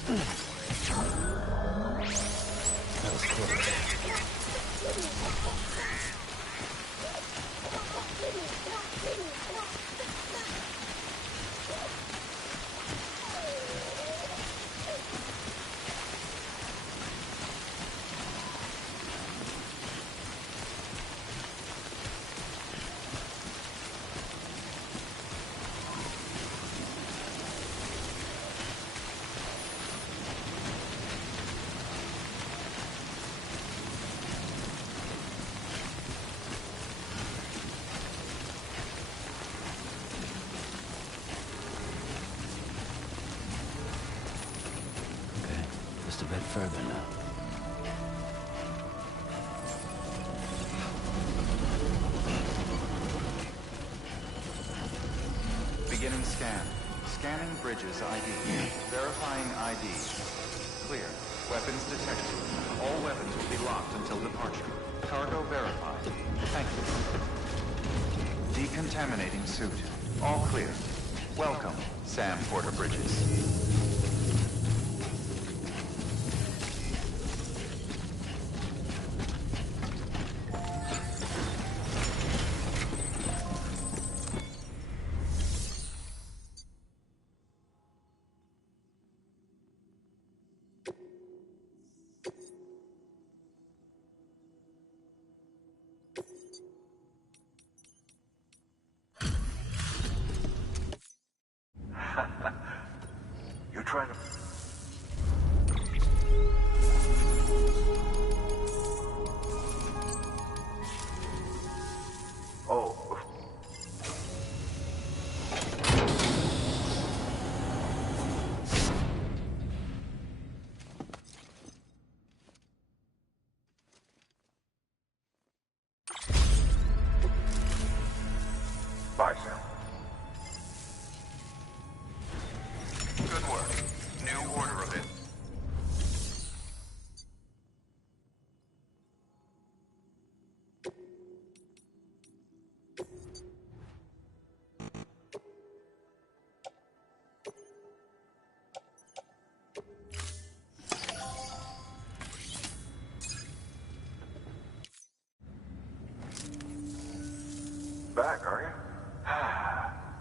That was close. Just a bit further now. Beginning scan. Scanning bridges ID. Verifying ID. Clear. Weapons detected. All weapons will be locked until departure. Cargo verified. Thank you. Decontaminating suit. All clear. Welcome, Sam Porter Bridges. You're trying to... Oh. Bye, Sam. Good work. New order of it. Back, are you?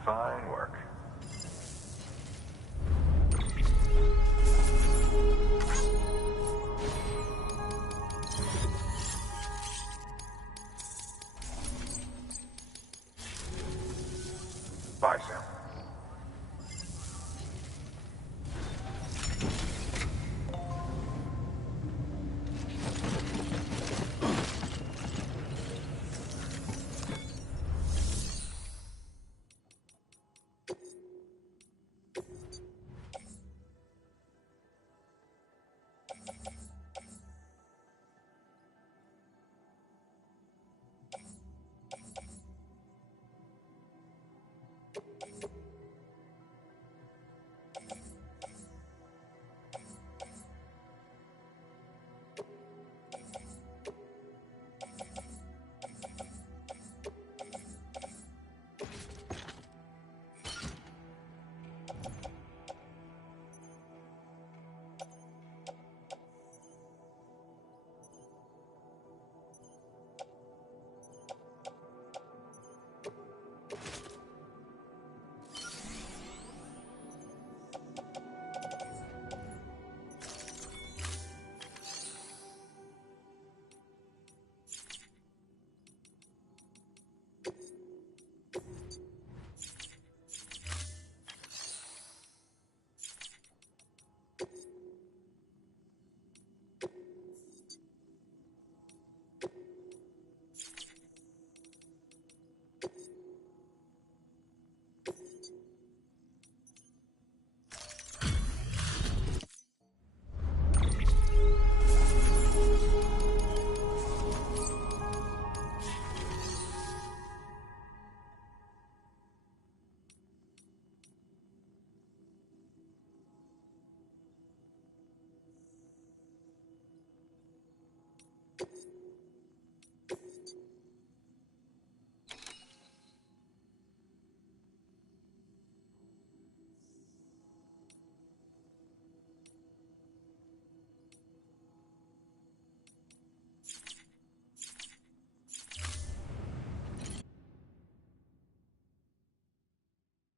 Fine work.